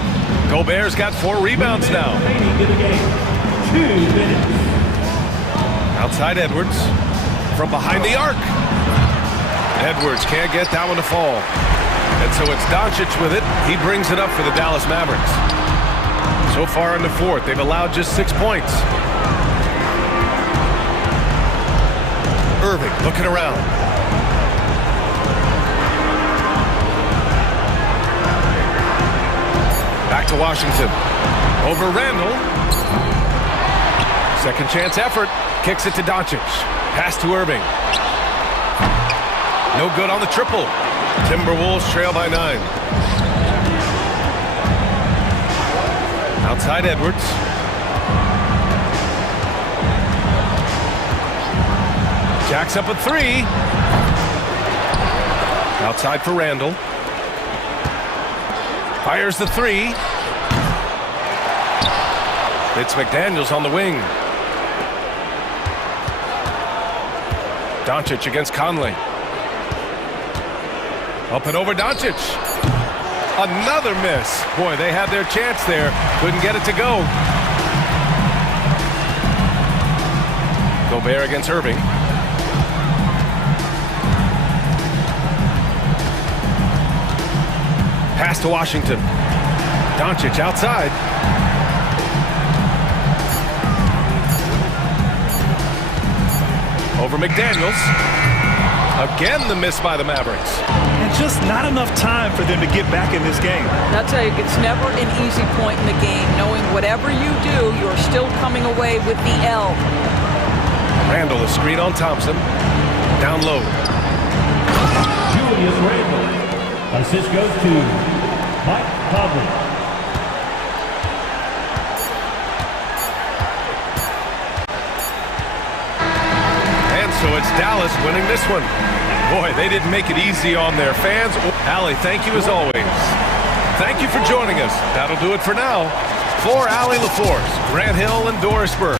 Gobert's got 4 rebounds now. Outside Edwards, from behind the arc. Edwards can't get that one to fall. And so it's Doncic with it. He brings it up for the Dallas Mavericks. So far in the fourth, they've allowed just 6 points. Irving looking around. Back to Washington. Over Randall. Second chance effort. Kicks it to Doncic. Pass to Irving. No good on the triple. Timberwolves trail by 9. Outside Edwards. Jacks up a 3. Outside for Randall. Fires the 3. It's McDaniels on the wing. Doncic against Conley. Up and over Doncic. Another miss. Boy, they had their chance there. Couldn't get it to go. Gobert against Irving. Pass to Washington. Doncic outside. Over McDaniels. Again, the miss by the Mavericks. And just not enough time for them to get back in this game. I'll tell you, it's never an easy point in the game, knowing whatever you do, you're still coming away with the L. Randall, a screen on Thompson. Down low. Julius Randall. Assist goes to Mike Conley. So it's Dallas winning this one. Boy, they didn't make it easy on their fans. Allie, thank you as always. Thank you for joining us. That'll do it for now. For Allie LaForce, Grant Hill, and Doris Burke.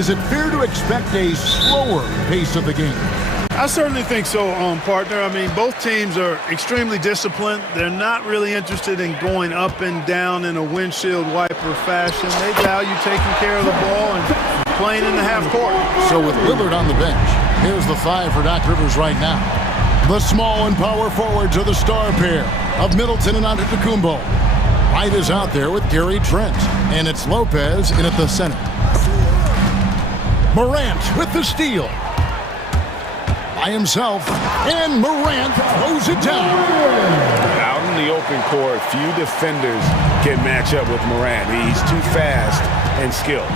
is it fair to expect a slower pace of the game? I certainly think so, partner. I mean, both teams are extremely disciplined. They're not really interested in going up and down in a windshield wiper fashion. They value taking care of the ball and playing in the half court. So with Lillard on the bench, here's the 5 for Doc Rivers right now. The small and power forwards are the star pair of Middleton and Antetokounmpo. Wright is out there with Gary Trent, and it's Lopez in at the center. Morant with the steal. By himself, and Morant throws it down. Out in the open court, few defenders can match up with Morant. He's too fast and skilled.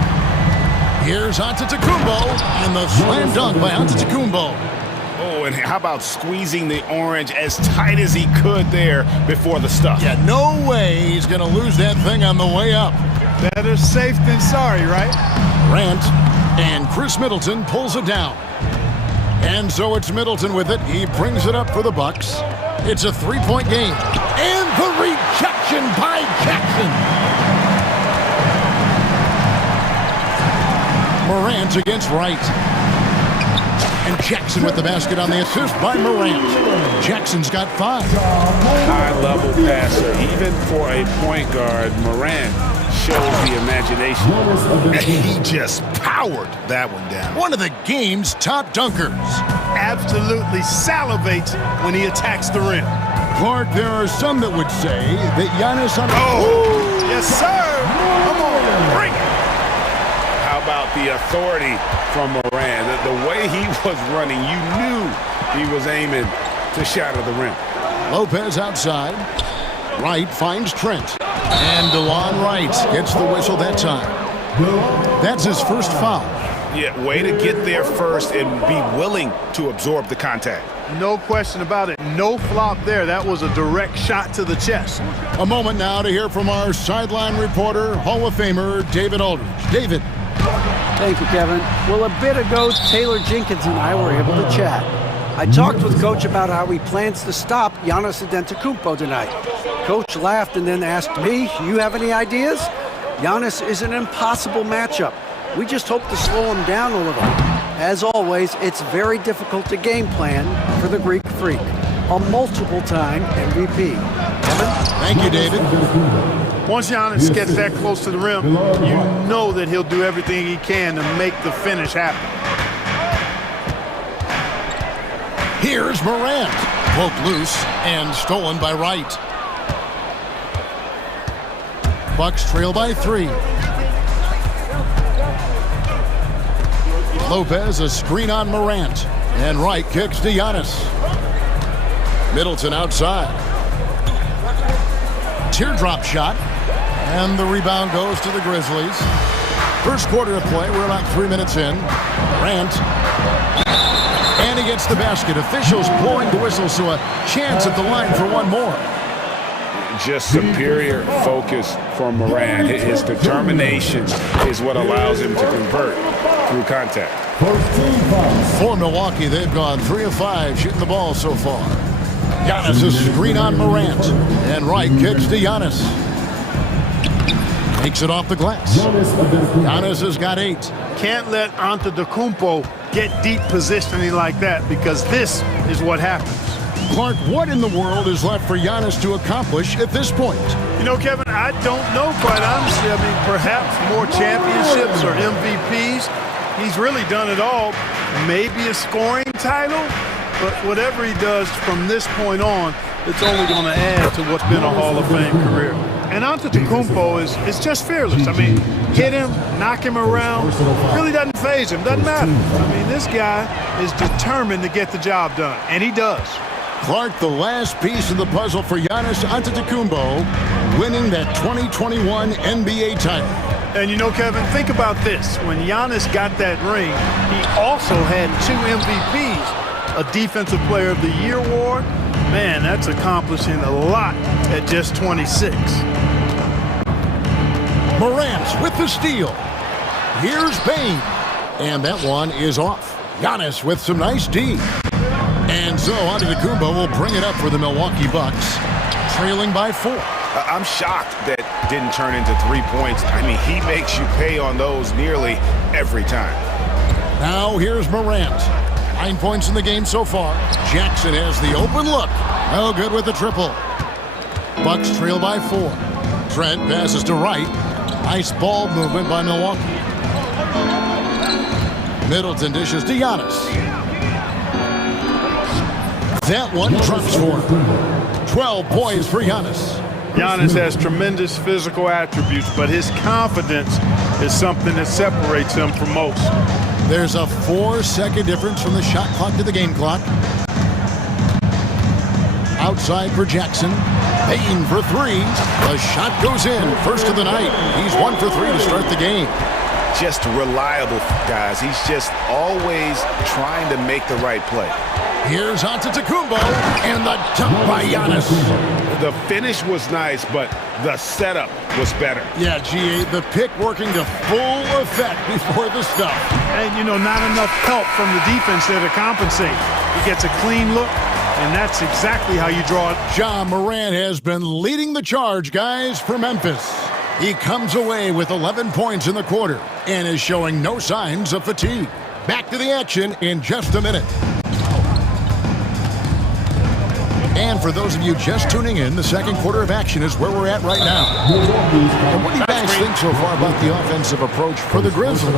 Here's Antetokounmpo, and the slam dunk by Antetokounmpo. Oh, and how about squeezing the orange as tight as he could there before the stuff? Yeah, no way he's going to lose that thing on the way up. Better safe than sorry, right? Morant, and Chris Middleton pulls it down. And so it's Middleton with it. He brings it up for the Bucks. It's a 3-point game. And the rejection by Jackson. Morant against Wright. And Jackson with the basket on the assist by Morant. Jackson's got 5. High-level passer. Even for a point guard, Morant shows the imagination. He just powered that one down. One of the game's top dunkers. Absolutely salivates when he attacks the rim. Clark, there are some that would say that Giannis... Oh, yes, sir. Come on, bring it. How about the authority from Morant? The way he was running, you knew he was aiming to shatter the rim. Lopez outside. Wright finds Trent. And DeLon Wright gets the whistle that time. That's his first foul. Yeah, way to get there first and be willing to absorb the contact. No question about it. No flop there. That was a direct shot to the chest. A moment now to hear from our sideline reporter, Hall of Famer David Aldridge. David. Thank you, Kevin. Well, a bit ago, Taylor Jenkins and I were able to chat. I talked with Coach about how he plans to stop Giannis Antetokounmpo tonight. Coach laughed and then asked me, you have any ideas? Giannis is an impossible matchup. We just hope to slow him down a little. As always, it's very difficult to game plan for the Greek Freak, a multiple-time MVP. Kevin? Thank you, David. Once Giannis gets that close to the rim, you know that he'll do everything he can to make the finish happen. Here's Morant. Poked loose and stolen by Wright. Bucks trail by 3. Lopez, a screen on Morant. And Wright kicks to Giannis. Middleton outside. Teardrop shot. And the rebound goes to the Grizzlies. First quarter of play. We're about 3 minutes in. Morant. And he gets the basket. Officials blowing the whistle, so a chance at the line for one more. Just superior focus from Morant. His determination is what allows him to convert through contact. For Milwaukee, they've gone 3 of 5 shooting the ball so far. Giannis a screen on Morant. And Wright kicks to Giannis. Takes it off the glass. Giannis has got 8. Can't let Antetokounmpo get deep positioning like that, because this is what happens. Clark, what in the world is left for Giannis to accomplish at this point? You know, Kevin, I don't know, quite honestly. I mean, perhaps more championships or MVPs. He's really done it all. Maybe a scoring title, but whatever he does from this point on, it's only going to add to what's been a Hall of Fame career. And Antetokounmpo is just fearless. I mean, hit him, knock him around, really doesn't faze him, doesn't matter. I mean, this guy is determined to get the job done, and he does. Clark, the last piece of the puzzle for Giannis Antetokounmpo, winning that 2021 NBA title. And you know, Kevin, think about this. When Giannis got that ring, he also had 2 MVPs, a Defensive Player of the Year award. Man, that's accomplishing a lot at just 26. Morant with the steal. Here's Bane. And that one is off. Giannis with some nice D. And so Antetokounmpo will bring it up for the Milwaukee Bucks, trailing by 4. I'm shocked that didn't turn into 3 points. I mean, he makes you pay on those nearly every time. Now here's Morant. 9 points in the game so far. Jackson has the open look. No good with the triple. Bucks trail by 4. Trent passes to Wright. Nice ball movement by Milwaukee. Middleton dishes to Giannis. That one drops for him. 12 points for Giannis. Giannis has tremendous physical attributes, but his confidence is something that separates him from most. There's a 4-second difference from the shot clock to the game clock. Outside for Jackson. Payton for 3. The shot goes in. First of the night. He's 1 for 3 to start the game. Just reliable, guys. He's just always trying to make the right play. Here's Antetokounmpo, and the dunk by Giannis. The finish was nice, but the setup was better. Yeah, G.A., the pick working to full effect before the stuff. And, you know, not enough help from the defense there to compensate. He gets a clean look, and that's exactly how you draw it. Ja Morant has been leading the charge, guys, for Memphis. He comes away with 11 points in the quarter and is showing no signs of fatigue. Back to the action in just a minute. And for those of you just tuning in, the second quarter of action is where we're at right now. And what do you guys think so far about the offensive approach for the Grizzlies?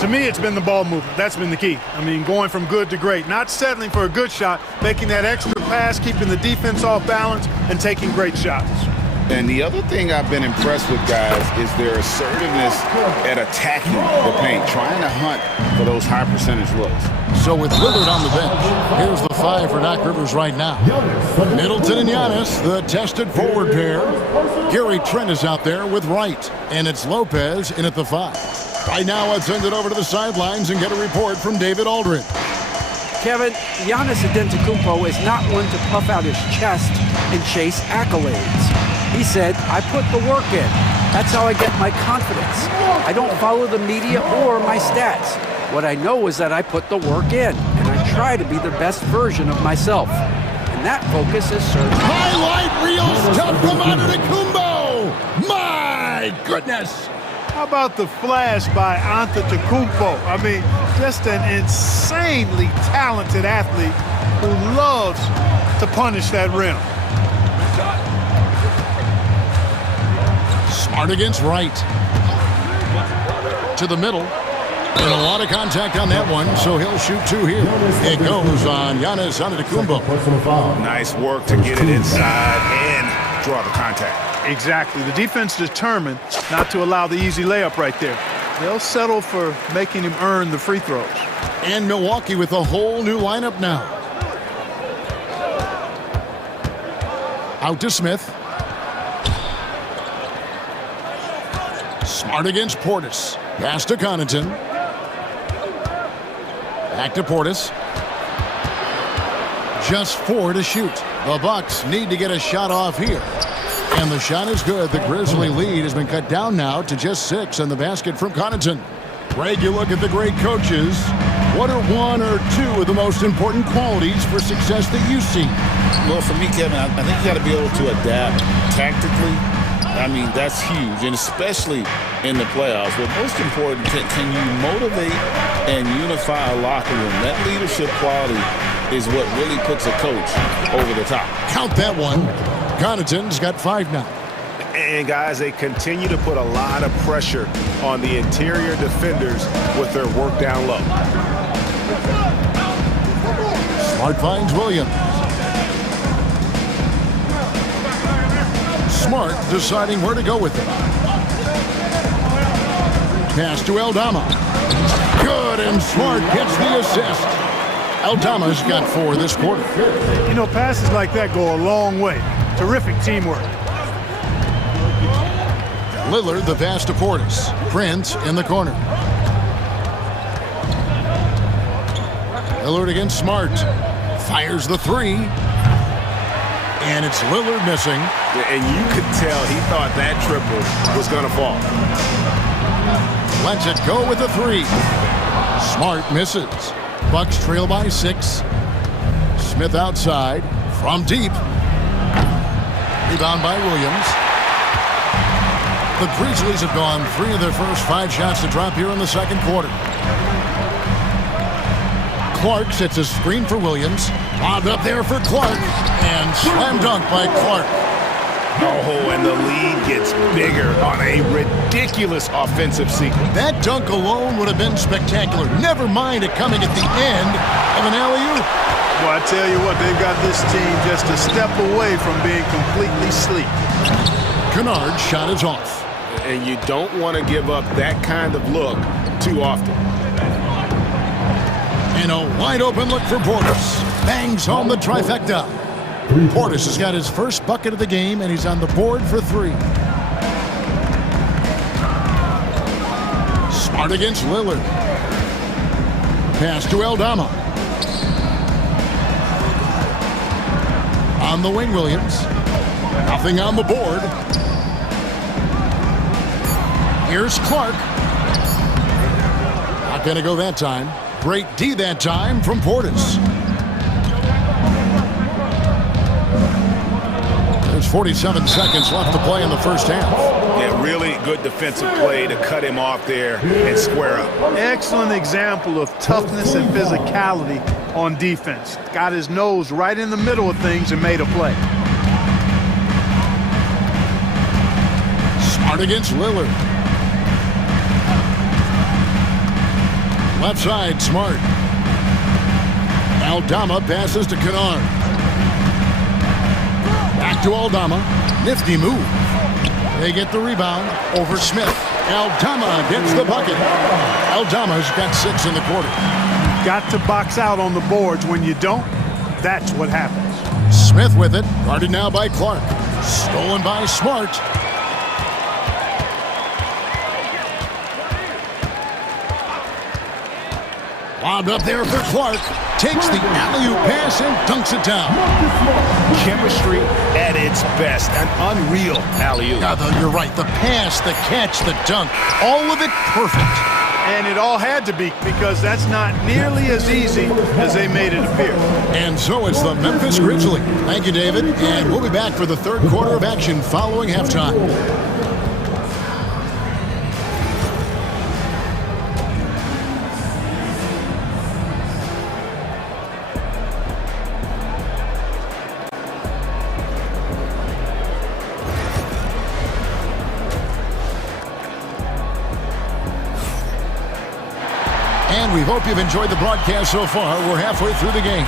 To me, it's been the ball movement. That's been the key. I mean, going from good to great. Not settling for a good shot, making that extra pass, keeping the defense off balance, and taking great shots. And the other thing I've been impressed with, guys, is their assertiveness at attacking the paint, trying to hunt for those high percentage looks. So with Lillard on the bench, here's the 5 for Doc Rivers right now. Middleton and Giannis, the tested forward pair. Gary Trent is out there with Wright, and it's Lopez in at the 5. Right now, let's send it over to the sidelines and get a report from David Aldridge. Kevin, Giannis Antetokounmpo is not one to puff out his chest and chase accolades. He said, I put the work in. That's how I get my confidence. I don't follow the media or my stats. What I know is that I put the work in, and I try to be the best version of myself. And that focus is served. Highlight reel stuff from Antetokounmpo! My goodness! How about the flash by Antetokounmpo? I mean, just an insanely talented athlete who loves to punish that rim. Smart against Wright. To the middle. And a lot of contact on that one, so he'll shoot 2 here. It goes on Giannis Antetokounmpo. Nice work to get it inside and draw the contact. Exactly. The defense determined not to allow the easy layup right there. They'll settle for making him earn the free throws. And Milwaukee with a whole new lineup now. Out to Smith. Smart against Portis. Pass to Connaughton. Back to Portis. Just 4 to shoot. The Bucks need to get a shot off here. And the shot is good. The Grizzly lead has been cut down now to just 6 on the basket from Connaughton. Greg, you look at the great coaches. What are 1 or 2 of the most important qualities for success that you see? Well, for me, Kevin, I think you got to be able to adapt tactically. I mean, that's huge, and especially in the playoffs. But most important, can you motivate and unify a locker room? That leadership quality is what really puts a coach over the top. Count that one. Connaughton's got 5 now. And, guys, they continue to put a lot of pressure on the interior defenders with their work down low. Smart finds Williams. Smart deciding where to go with it. Pass to Aldama. Good, and Smart gets the assist. Aldama's got 4 this quarter. You know, passes like that go a long way. Terrific teamwork. Lillard the pass to Portis. Prince in the corner. Lillard against Smart. Fires the 3. And it's Lillard missing. And you could tell he thought that triple was going to fall. Lets it go with the 3. Smart misses. Bucks trail by 6. Smith outside. From deep. Rebound by Williams. The Grizzlies have gone 3 of their first 5 shots to drop here in the second quarter. Clark sets a screen for Williams. Lobbed up there for Clark. And slam dunk by Clark. Oh, and the lead gets bigger on a ridiculous offensive sequence. That dunk alone would have been spectacular. Never mind it coming at the end of an alley-oop. Well, I tell you what, they've got this team just a step away from being completely asleep. Kennard's shot is off. And you don't want to give up that kind of look too often. And a wide-open look for Portis. Bangs home the trifecta. Portis has got his first bucket of the game, and he's on the board for 3. Smart against Lillard. Pass to Aldama. On the wing, Williams. Nothing on the board. Here's Clark. Not going to go that time. Great D that time from Portis. There's 47 seconds left to play in the first half. Yeah, really good defensive play to cut him off there and square up. Excellent example of toughness and physicality on defense. Got his nose right in the middle of things and made a play. Smart against Lillard. Left side, Smart. Aldama passes to Kennard. Back to Aldama. Nifty move. They get the rebound over Smith. Aldama gets the bucket. Aldama's got 6 in the quarter. Got to box out on the boards. When you don't, that's what happens. Smith with it. Guarded now by Clark. Stolen by Smart. Lobbed up there for Clark. Takes the alley-oop pass and dunks it down. Chemistry at its best. An unreal alley-oop. Yeah, you're right. The pass, the catch, the dunk. All of it perfect. And it all had to be, because that's not nearly as easy as they made it appear. And so it's the Memphis Grizzlies. Thank you, David. And we'll be back for the third quarter of action following halftime. And we hope you've enjoyed the broadcast so far. We're halfway through the game.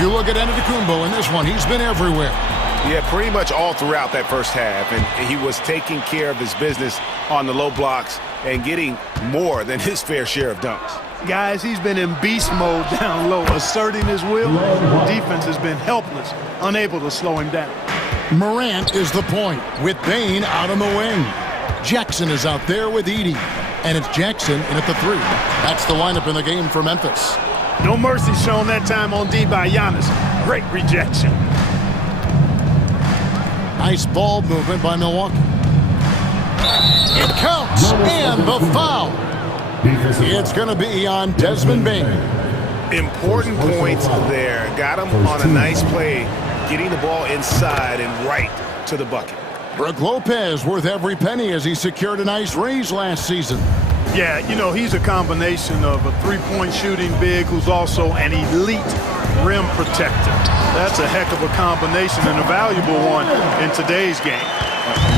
You look at Antetokounmpo in this one. He's been everywhere. Yeah, pretty much all throughout that first half. And he was taking care of his business on the low blocks and getting more than his fair share of dunks. Guys, he's been in beast mode down low, asserting his will. Defense has been helpless, unable to slow him down. Morant is the point with Bane out on the wing. Jackson is out there with Edey. And it's Jackson in at the 3. That's the lineup in the game for Memphis. No mercy shown that time on D by Giannis. Great rejection. Nice ball movement by Milwaukee. It counts, and the foul. It's going to be on Desmond Bane. Important points there. Got him on a nice play, getting the ball inside and right to the bucket. Brook Lopez worth every penny as he secured a nice raise last season. Yeah, you know, he's a combination of a three-point shooting big who's also an elite rim protector. That's a heck of a combination and a valuable one in today's game.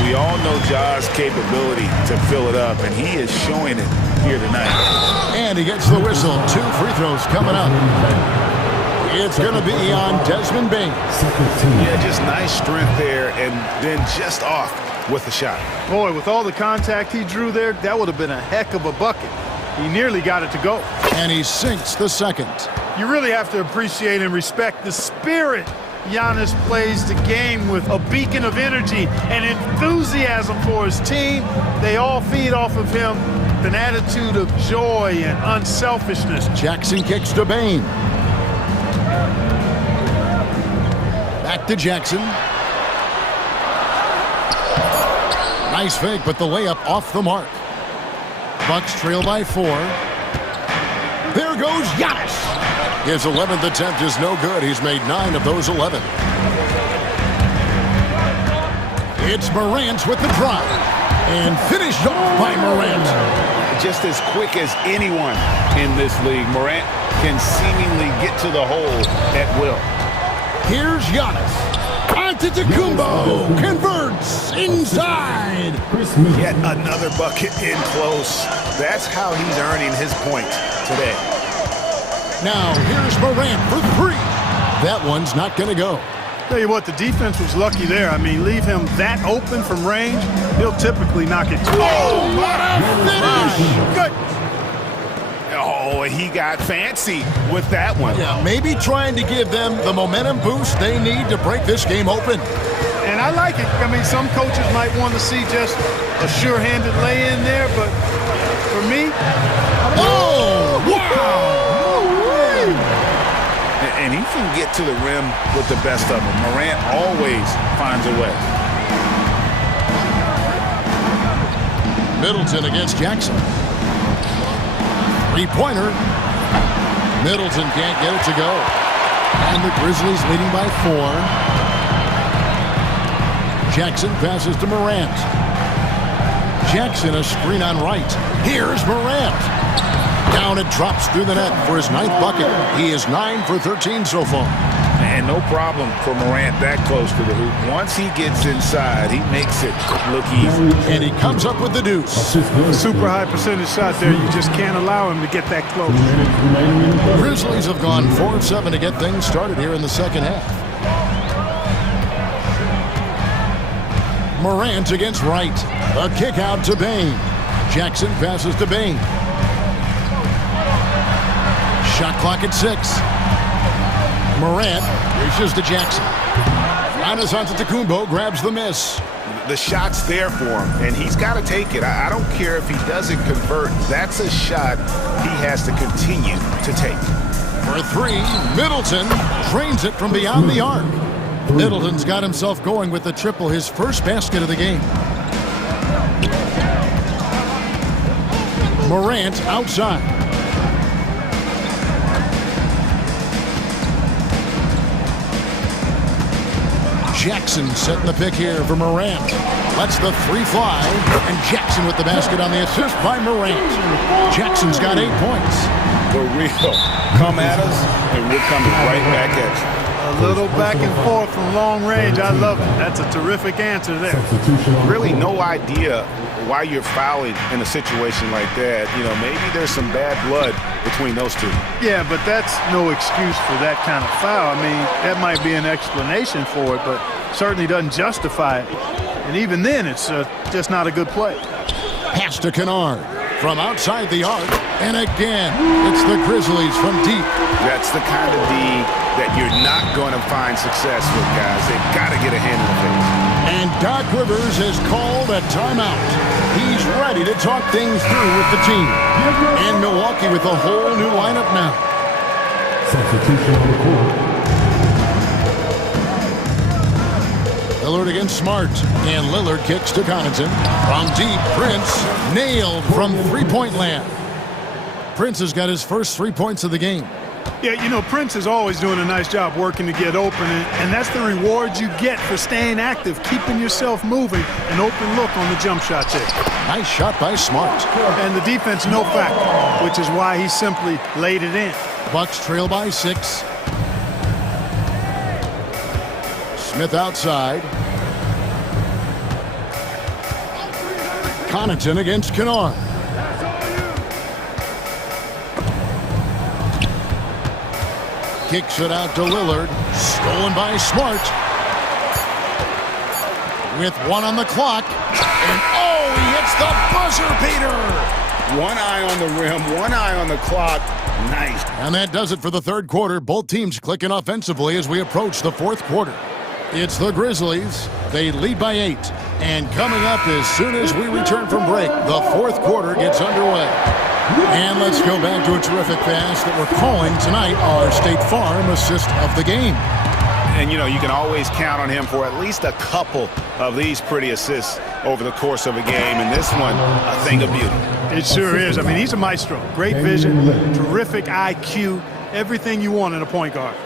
We all know Ja's capability to fill it up, and he is showing it here tonight. And he gets the whistle. 2 free throws coming up. It's going to be on Desmond Bane. Yeah, just nice strength there, and then just off with the shot. Boy, with all the contact he drew there, that would have been a heck of a bucket. He nearly got it to go. And he sinks the second. You really have to appreciate and respect the spirit Giannis plays the game with, a beacon of energy and enthusiasm for his team. They all feed off of him, an attitude of joy and unselfishness. Jackson kicks to Bane. Back to Jackson. Nice fake, but the layup off the mark. Bucks trail by 4. There goes Giannis. His 11th attempt is no good. He's made 9 of those 11. It's Morant with the drive. And finished off by Morant. Just as quick as anyone in this league, Morant can seemingly get to the hole at will. Here's Giannis. Antetokounmpo converts inside. Yet another bucket in close. That's how he's earning his points today. Now here's Morant for three. That one's not going to go. Tell you what, the defense was lucky there. I mean, leave him that open from range, he'll typically knock it. Oh, what a finish! Good. Oh, he got fancy with that one. Yeah, maybe trying to give them the momentum boost they need to break this game open. And I like it. I mean, some coaches might want to see just a sure-handed lay-in there, but for me, oh, wow! And he can get to the rim with the best of them. Morant always finds a way. Middleton against Jackson. Three-pointer. Middleton can't get it to go. And the Grizzlies leading by 4. Jackson passes to Morant. Jackson a screen on right. Here's Morant. Down it drops through the net for his 9th bucket. He is 9 for 13 so far. And no problem for Morant that close to the hoop. Once he gets inside, he makes it look easy. And he comes up with the deuce. Super high percentage shot there. You just can't allow him to get that close. Grizzlies have gone 4 of 7 to get things started here in the second half. Morant against Wright. A kick out to Bain. Jackson passes to Bain. Shot clock at 6. Morant reaches to Jackson. Giannis Antetokounmpo grabs the miss. The shot's there for him, and he's got to take it. I don't care if he doesn't convert. That's a shot he has to continue to take. For 3, Middleton drains it from beyond the arc. Middleton's got himself going with the triple, his first basket of the game. Morant outside. Jackson setting the pick here for Morant. Lets the 3 fly, and Jackson with the basket on the assist by Morant. Jackson's got 8 points. For real. Come at us, and we're coming right back at you. A little back and forth from long range. I love it. That's a terrific answer there. Really no idea why you're fouling in a situation like that. You know, maybe there's some bad blood between those two. Yeah, but that's no excuse for that kind of foul. I mean, that might be an explanation for it, but certainly doesn't justify it. And even then, it's just not a good play. Pass to Kennard from outside the arc. And again, it's the Grizzlies from deep. That's the kind of D that you're not going to find success with, guys. They've got to get a hand in the face. And Doc Rivers has called a timeout. He's ready to talk things through with the team. And Milwaukee with a whole new lineup now. Substitution on the court. Lillard against Smart. And Lillard kicks to Connaughton. From deep, Prince nailed from three-point land. Prince has got his first 3 points of the game. Yeah, you know, Prince is always doing a nice job working to get open, and that's the reward you get for staying active, keeping yourself moving, an open look on the jump shot there. Nice shot by Smart. And the defense no factor, which is why he simply laid it in. Bucks trail by 6. Smith outside. Connaughton against Kennard. Kicks it out to Lillard. Stolen by Smart. With 1 on the clock. And oh, he hits the buzzer beater. 1 eye on the rim, 1 eye on the clock. Nice. And that does it for the third quarter. Both teams clicking offensively as we approach the fourth quarter. It's the Grizzlies. They lead by 8. And coming up as soon as we return from break, the fourth quarter gets underway. And let's go back to a terrific pass that we're calling tonight our State Farm assist of the game. And, you know, you can always count on him for at least a couple of these pretty assists over the course of a game. And this one, a thing of beauty. It sure is. I mean, he's a maestro. Great vision, terrific IQ, everything you want in a point guard.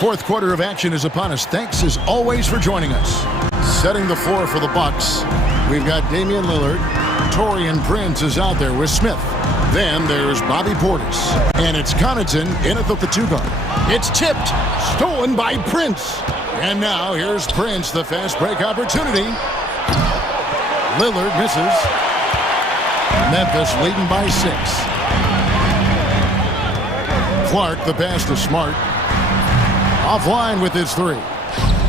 Fourth quarter of action is upon us. Thanks as always for joining us. setting the floor for the Bucks. We've got Damian Lillard. Taurean Prince is out there with Smith. Then there's Bobby Portis. And it's Connaughton in at the 2 guard. It's tipped. Stolen by Prince. And now here's Prince, the fast break opportunity. Lillard misses. Memphis leading by 6. Clark, the pass to Smart. Offline with his 3.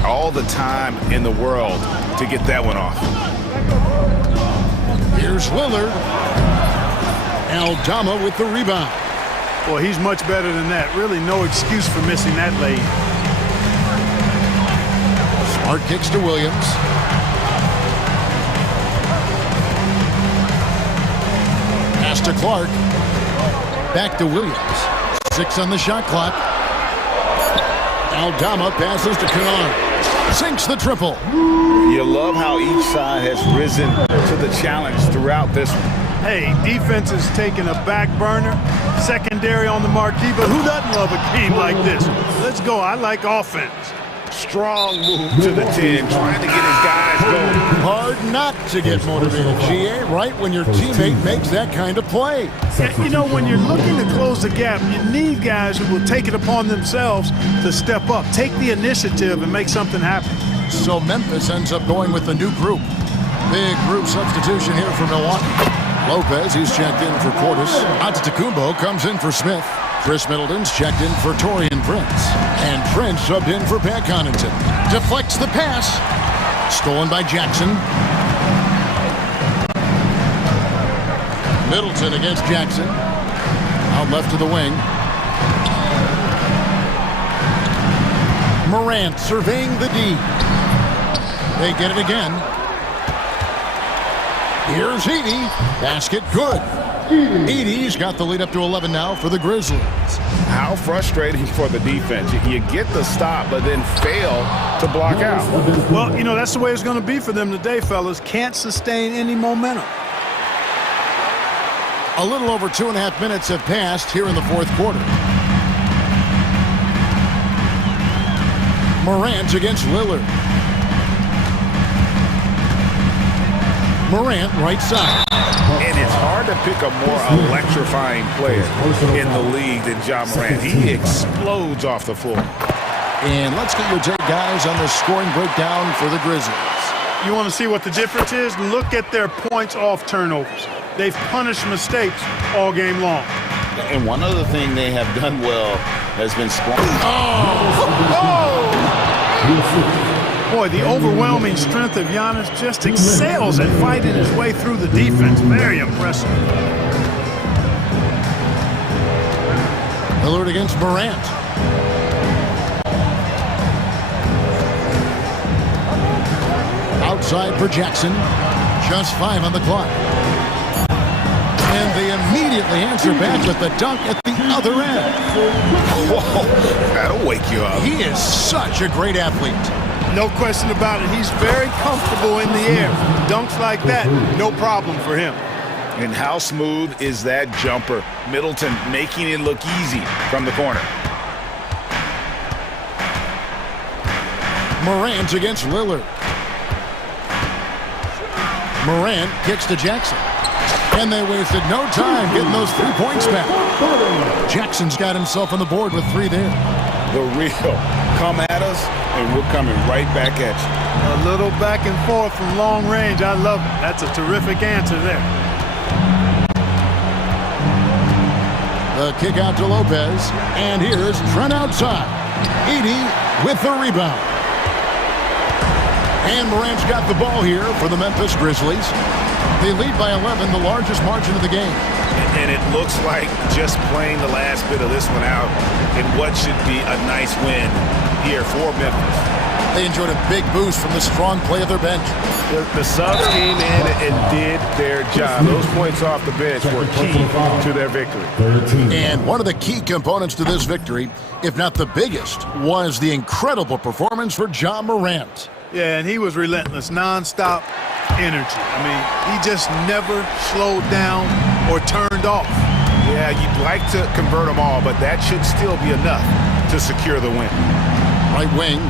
All the time in the world to get that one off. Here's Lillard. Aldama with the rebound. Well, he's much better than that. Really no excuse for missing that lane. Smart kicks to Williams. Pass to Clark. Back to Williams. 6 on the shot clock. Aldama passes to Kennard. Sinks the triple. You love how each side has risen to the challenge throughout this one. Hey, defense is taking a back burner, secondary on the marquee, but who doesn't love a game like this? Let's go. I like offense. Strong move to the 10, trying to get his guys going. Hard not to get motivated, GA, right when your teammate makes that kind of play. Yeah, you know, when you're looking to close the gap, you need guys who will take it upon themselves to step up, take the initiative, and make something happen. So Memphis ends up going with the new group. Big group substitution here for Milwaukee. Lopez, he's checked in for Portis. Antetokounmpo comes in for Smith. Chris Middleton's checked in for Taurean Prince. And Prince subbed in for Pat Connaughton. Deflects the pass. Stolen by Jackson. Middleton against Jackson. Out left to the wing. Morant surveying the D. They get it again. Here's Edey. Basket good. Edey's got the lead up to 11 now for the Grizzlies. How frustrating for the defense. You get the stop, but then fail to block out. Well, you know, that's the way it's going to be for them today, fellas. Can't sustain any momentum. A little over 2.5 minutes have passed here in the 4th quarter. Morant against Lillard. Morant right side. And it's hard to pick a more electrifying player in the league than Ja Morant. He explodes off the floor. And let's get your take, guys, on the scoring breakdown for the Grizzlies. You want to see what the difference is? Look at their points off turnovers. They've punished mistakes all game long. And one other thing they have done well has been scoring. Boy, the overwhelming strength of Giannis just excels at fighting his way through the defense. Very impressive. Lillard against Morant. Outside for Jackson. Just 5 on the clock. And they immediately answer back with the dunk at the other end. Whoa, that'll wake you up. He is such a great athlete. No question about it. He's very comfortable in the air. Dunks like that, no problem for him. And how smooth is that jumper? Middleton making it look easy from the corner. Morant against Lillard. Morant kicks to Jackson. And they wasted no time getting those 3 points back. Jackson's got himself on the board with 3 there. The real come at us, and we're coming right back at you. A little back and forth from long range. I love it. That's a terrific answer there. The kick out to Lopez. And here's Trent outside. Edey with the rebound. And Morant's got the ball here for the Memphis Grizzlies. They lead by 11, the largest margin of the game. And it looks like just playing the last bit of this one out in what should be a nice win here for Memphis. They enjoyed a big boost from the strong play of their bench. The subs came in and did their job. Those points off the bench were key to their victory. And one of the key components to this victory, if not the biggest, was the incredible performance for Ja Morant. Yeah, and he was relentless, nonstop energy. I mean, he just never slowed down or turned off. Yeah, you'd like to convert them all, but that should still be enough to secure the win. Right wing.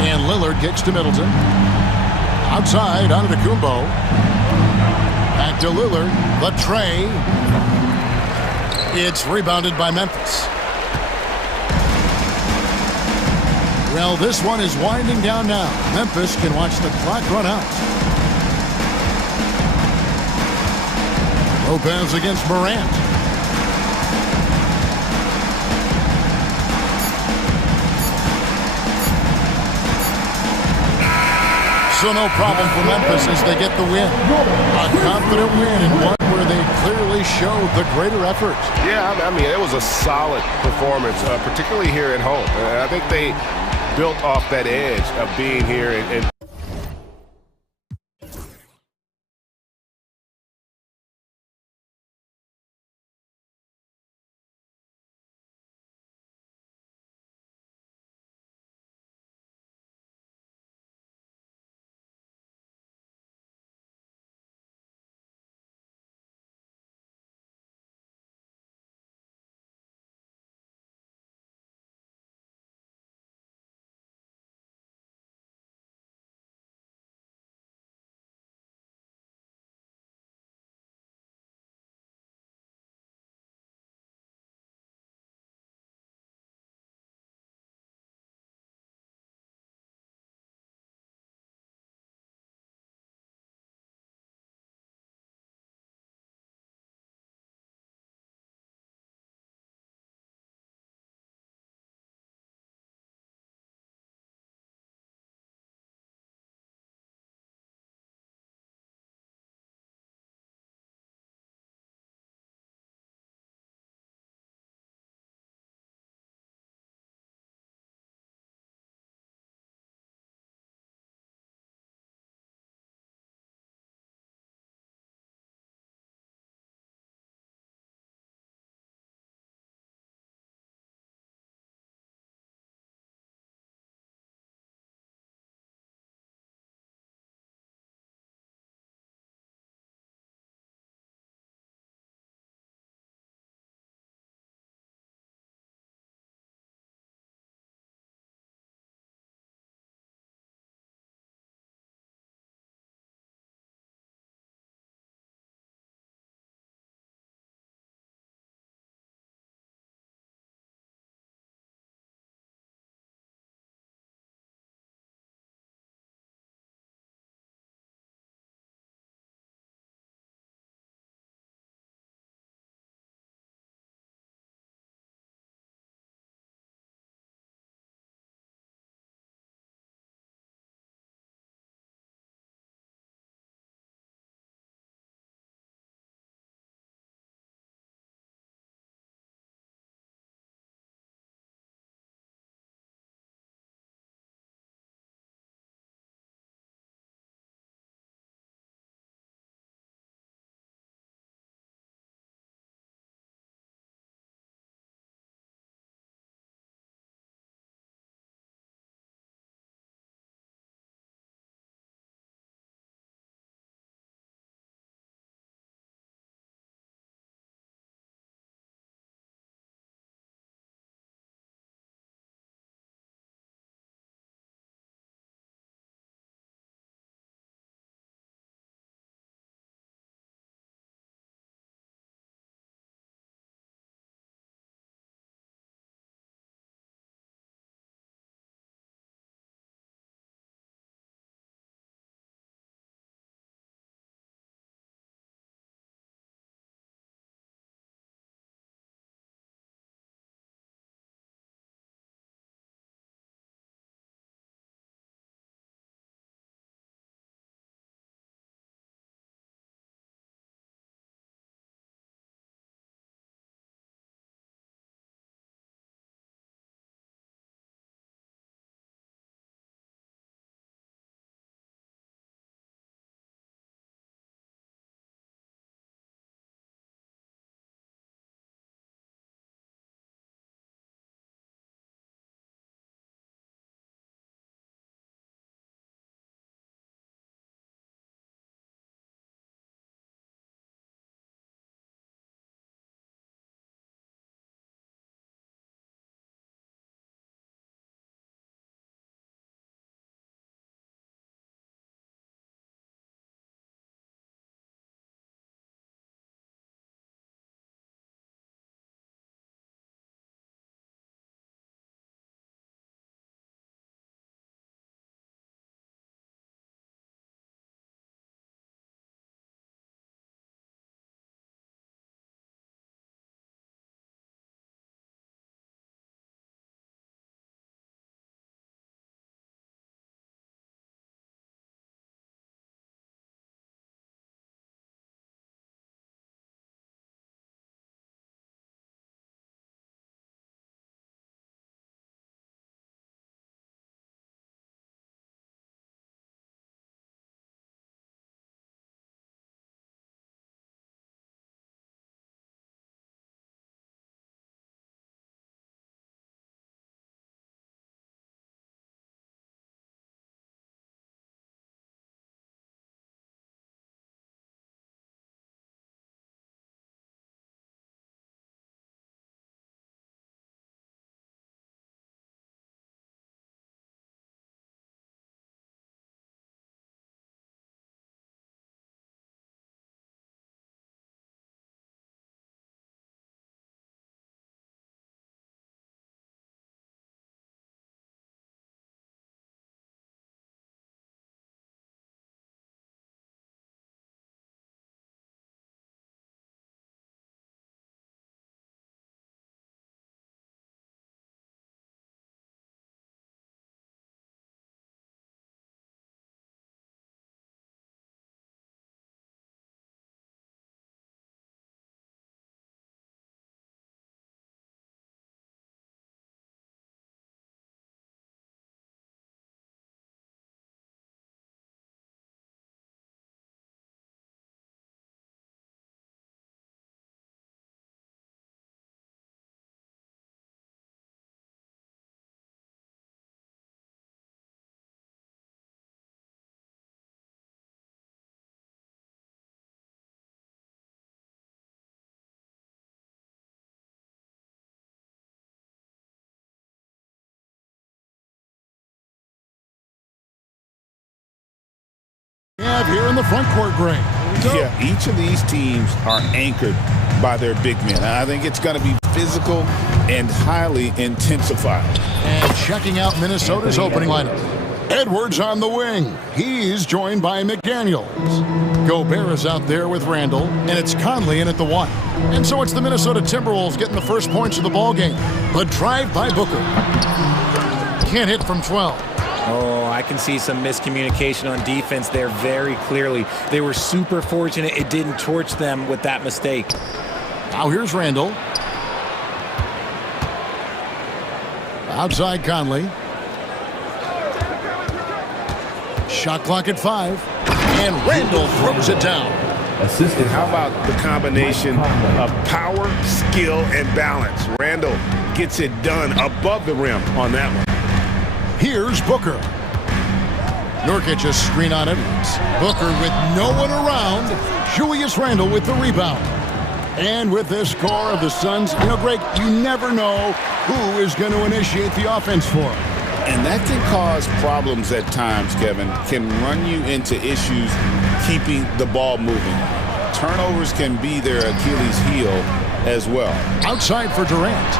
And Lillard kicks to Middleton. Outside, onto Kumbo. Back to Lillard. The tray. It's rebounded by Memphis. Well, this one is winding down now. Memphis can watch the clock run out. Lopez against Morant. So no problem for Memphis as they get the win. A confident win and one where they clearly showed the greater effort. Yeah, I mean, it was a solid performance, particularly here at home. I think they built off that edge of being here and here in the front court, Gray. Yeah, each of these teams are anchored by their big men. I think it's going to be physical and highly intensified. And checking out Minnesota's opening lineup. Edwards on the wing. He's joined by McDaniels. Gobert is out there with Randall, and it's Conley in at the 1. And so it's the Minnesota Timberwolves getting the first points of the ball game. A drive by Booker. Can't hit from 12. Oh, I can see some miscommunication on defense there very clearly. They were super fortunate it didn't torch them with that mistake. Now here's Randall. Outside Conley. Shot clock at 5. And Randall throws it down. And how about the combination of power, skill, and balance? Randall gets it done above the rim on that one. Here's Booker. Nurkic a screen on Edwards. Booker with no one around. Julius Randle with the rebound. And with this score of the Suns, you know, Greg, you never know who is going to initiate the offense for them. And that can cause problems at times, Kevin. Can run you into issues keeping the ball moving. Turnovers can be their Achilles heel as well. Outside for Durant.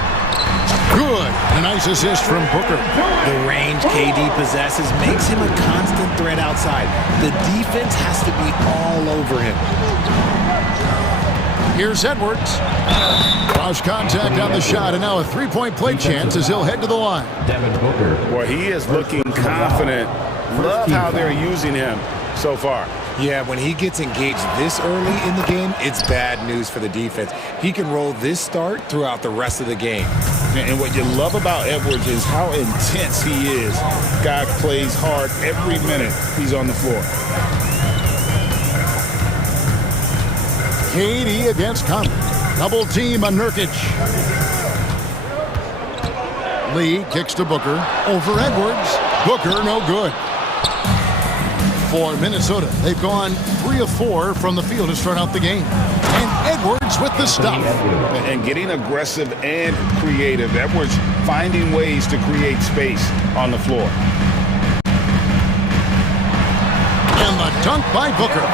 Good. A nice assist from Booker. The range KD possesses makes him a constant threat outside. The defense has to be all over him. Here's Edwards. Cross contact on the shot, and now a three-point play chance as he'll head to the line. Devin Booker. Boy, he is looking confident. Love how they're using him so far. Yeah, when he gets engaged this early in the game, it's bad news for the defense. He can roll this start throughout the rest of the game. And what you love about Edwards is how intense he is. Guy plays hard every minute he's on the floor. KD against Conley. Double team on Nurkic. Lee kicks to Booker. Over Edwards. Booker no good. For Minnesota, they've gone 3 of 4 from the field to start out the game. And Edwards with the stop. And getting aggressive and creative. Edwards finding ways to create space on the floor. And the dunk by Booker.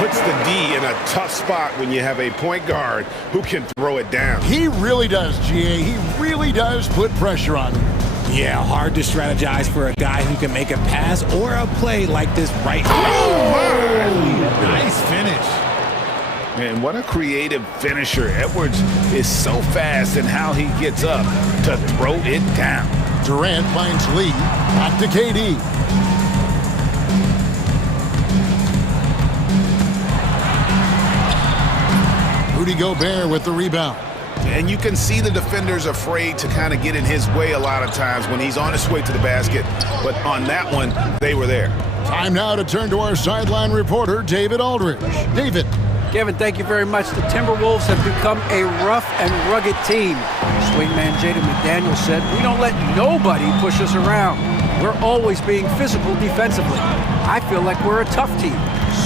Puts the D in a tough spot when you have a point guard who can throw it down. He really does, GA. He really does put pressure on him. Yeah, hard to strategize for a guy who can make a pass or a play like this right now. Oh, nice finish. And what a creative finisher. Edwards is so fast in how he gets up to throw it down. Durant finds Lee. Back to KD. Rudy Gobert with the rebound. And you can see the defenders afraid to kind of get in his way a lot of times when he's on his way to the basket. But on that one, they were there. Time now to turn to our sideline reporter, David Aldridge. David. Kevin, thank you very much. The Timberwolves have become a rough and rugged team. Swingman Jaden McDaniels said, "We don't let nobody push us around. We're always being physical defensively. I feel like we're a tough team,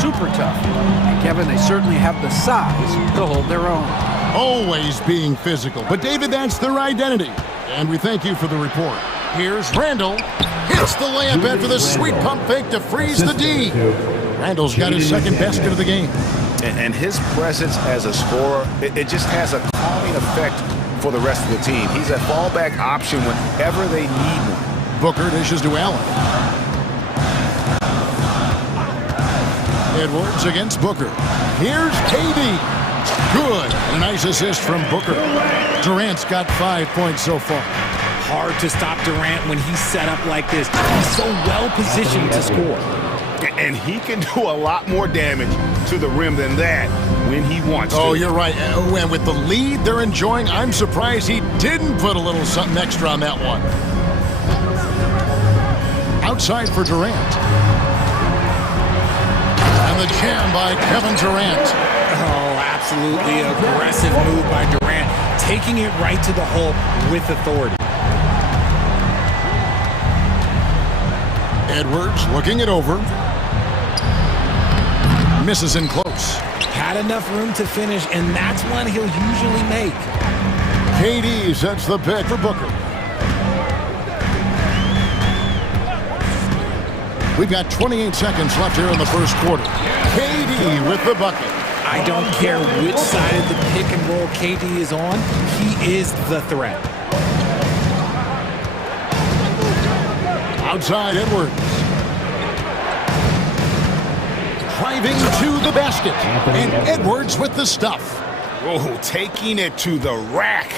super tough." And Kevin, they certainly have the size to hold their own. Always being physical. But David, that's their identity. And we thank you for the report. Here's Randall. Hits the layup after the sweet pump fake to freeze the D. Randall's got his second basket of the game. And his presence as a scorer, it just has a calming effect for the rest of the team. He's a fallback option whenever they need one. Booker dishes to Allen. Edwards against Booker. Here's KD. Good. And a nice assist from Booker. Durant's got 5 points so far. Hard to stop Durant when he's set up like this. He's so well positioned to score. And he can do a lot more damage to the rim than that when he wants to. Oh, you're right. And with the lead they're enjoying, I'm surprised he didn't put a little something extra on that one. Outside for Durant. And the jam by Kevin Durant. Oh, absolutely aggressive move by Durant, taking it right to the hole with authority. Edwards looking it over. Misses in close. Had enough room to finish, and that's one he'll usually make. KD sets the pick for Booker. We've got 28 seconds left here in the first quarter. KD with the bucket. I don't care which side of the pick and roll KD is on. He is the threat. Outside Edwards. Driving to the basket. And Edwards with the stuff. Oh, taking it to the rack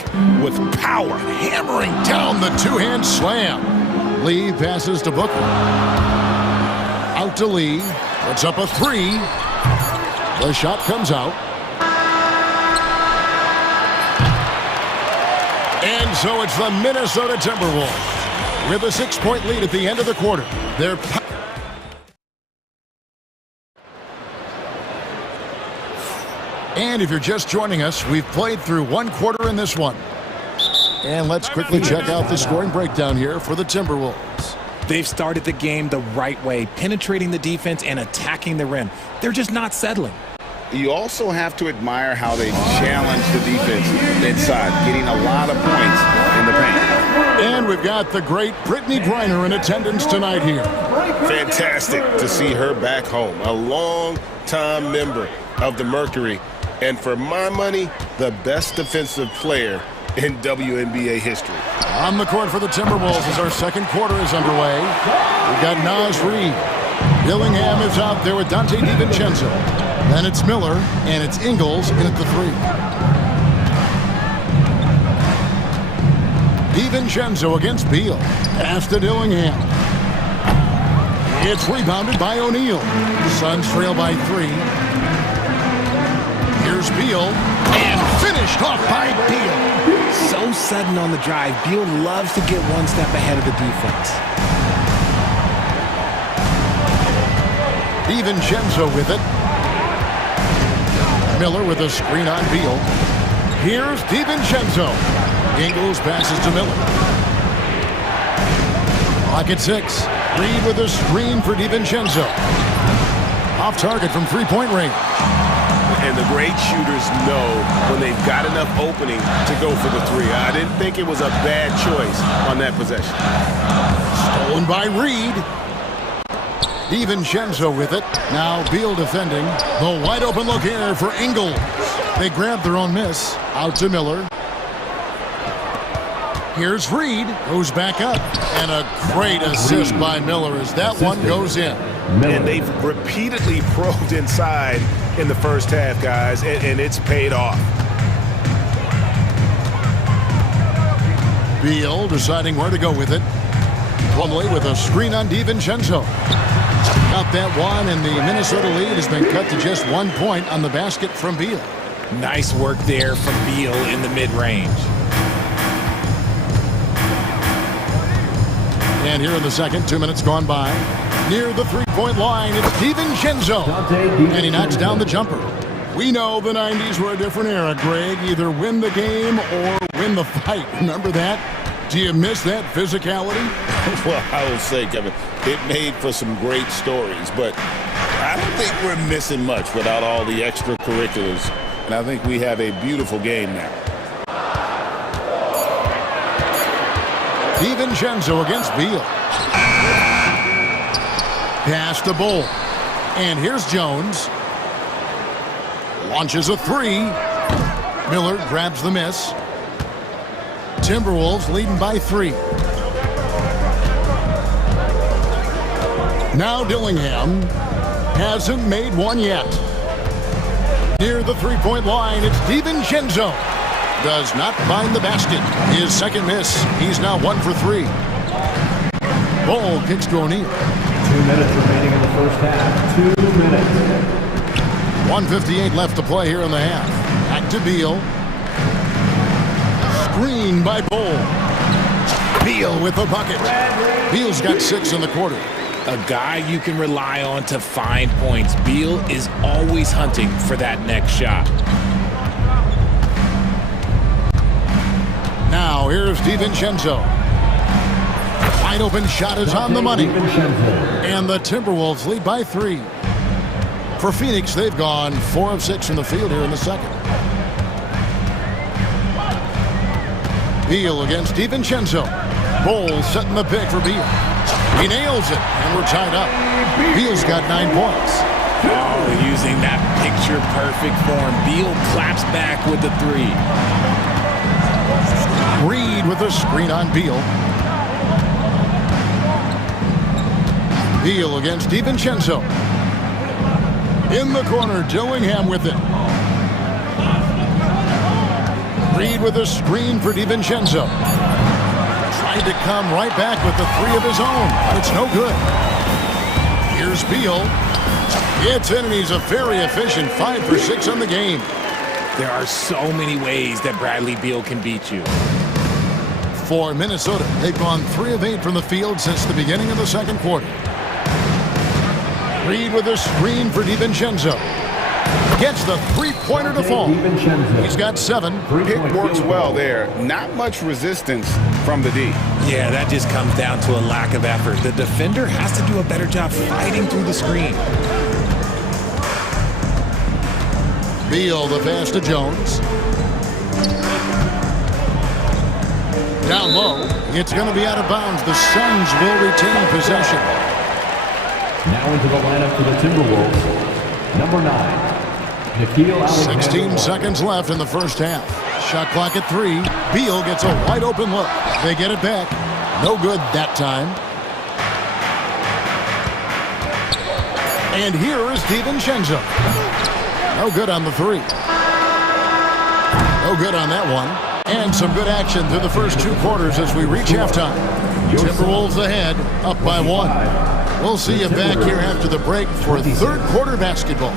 with power. Hammering down the two-hand slam. Lee passes to Booker. Out to Lee. Puts up a three. The shot comes out. And so it's the Minnesota Timberwolves with a 6-point lead at the end of the quarter. They're And if you're just joining us, we've played through one quarter in this one. And let's quickly check out the scoring breakdown here for the Timberwolves. They've started the game the right way, penetrating the defense and attacking the rim. They're just not settling. You also have to admire how they challenge the defense inside, getting a lot of points in the paint. And we've got the great Brittany Griner in attendance tonight here. Fantastic to see her back home. A long-time member of the Mercury. And for my money, the best defensive player in WNBA history. On the court for the Timberwolves as our second quarter is underway. We've got Naz Reid. Dillingham is out there with Dante DiVincenzo. Then it's Miller, and it's Ingles in at the three. DiVincenzo against Beal. Pass to Dillingham. It's rebounded by O'Neal. Suns trail by three. Here's Beal, and finished off by Beal. So sudden on the drive, Beal loves to get one step ahead of the defense. DiVincenzo with it. Miller with a screen on Beal. Here's DiVincenzo. Ingles passes to Miller. Clock at 6. Reid with a screen for DiVincenzo. Off target from three-point range. And the great shooters know when they've got enough opening to go for the three. I didn't think it was a bad choice on that possession. Stolen by Reid. DiVincenzo with it. Now Beal defending. The wide open look here for Ingles. They grab their own miss. Out to Miller. Here's Reid, who's back up. And a great assist by Miller as that one goes in. And they've repeatedly probed inside in the first half, guys, and it's paid off. Beal deciding where to go with it. Plumlee with a screen on DiVincenzo. Got that one, and the Minnesota lead has been cut to just 1 point on the basket from Beal. Nice work there from Beal in the mid-range. And here in the second, 2 minutes gone by. Near the three-point line, it's DiVincenzo. And he knocks down the jumper. We know the 90s were a different era, Greg. Either win the game or win the fight. Remember that? Do you miss that physicality? Well, I will say, Kevin, it made for some great stories, but I don't think we're missing much without all the extracurriculars. And I think we have a beautiful game now. DiVincenzo against Beal. Pass to Bull. And here's Jones. Launches a three. Miller grabs the miss. Timberwolves leading by 3. Now Dillingham hasn't made one yet. Near the three-point line, it's DiVincenzo. Does not find the basket. His second miss. He's now 1 for 3. Bull kicks to O'Neal. 2 minutes remaining in the first half. 2 minutes. 1:58 left to play here in the half. Back to Beal. Screen by Bull. Beal with the bucket. Beal's got 6 in the quarter. A guy you can rely on to find points. Beal is always hunting for that next shot. Now here's DiVincenzo. Wide open shot is on the money. And the Timberwolves lead by 3. For Phoenix, they've gone 4 of 6 from the field here in the second. Beal against DiVincenzo. Bull setting the pick for Beal. He nails it, and we're tied up. Beal's got 9 points. Oh, using that picture-perfect form. Beal claps back with the 3. Reed with a screen on Beal. Beal against DiVincenzo. In the corner, Dillingham with it. Reed with a screen for DiVincenzo. Tried to come right back with the 3 of his own, but it's no good. Here's Beal. It's in, and he's a very efficient 5 for 6 on the game. There are so many ways that Bradley Beal can beat you. For Minnesota, they've gone 3 of 8 from the field since the beginning of the second quarter. Reed with a screen for DiVincenzo. Gets the 3-pointer to fall. He's got 7. Pick works well there. Not much resistance from the D. Yeah, that just comes down to a lack of effort. The defender has to do a better job fighting through the screen. Beal, the pass to Jones. Down low. It's going to be out of bounds. The Suns will retain possession. Now into the lineup for the Timberwolves, number 9. 16 seconds left in the first half. Shot clock at 3. Beal gets a wide open look. They get it back. No good that time. And here is DiVincenzo. No good on the 3. No good on that one. And some good action through the first 2 quarters as we reach halftime. Timberwolves ahead, up by 1. We'll see you back here after the break for third quarter basketball.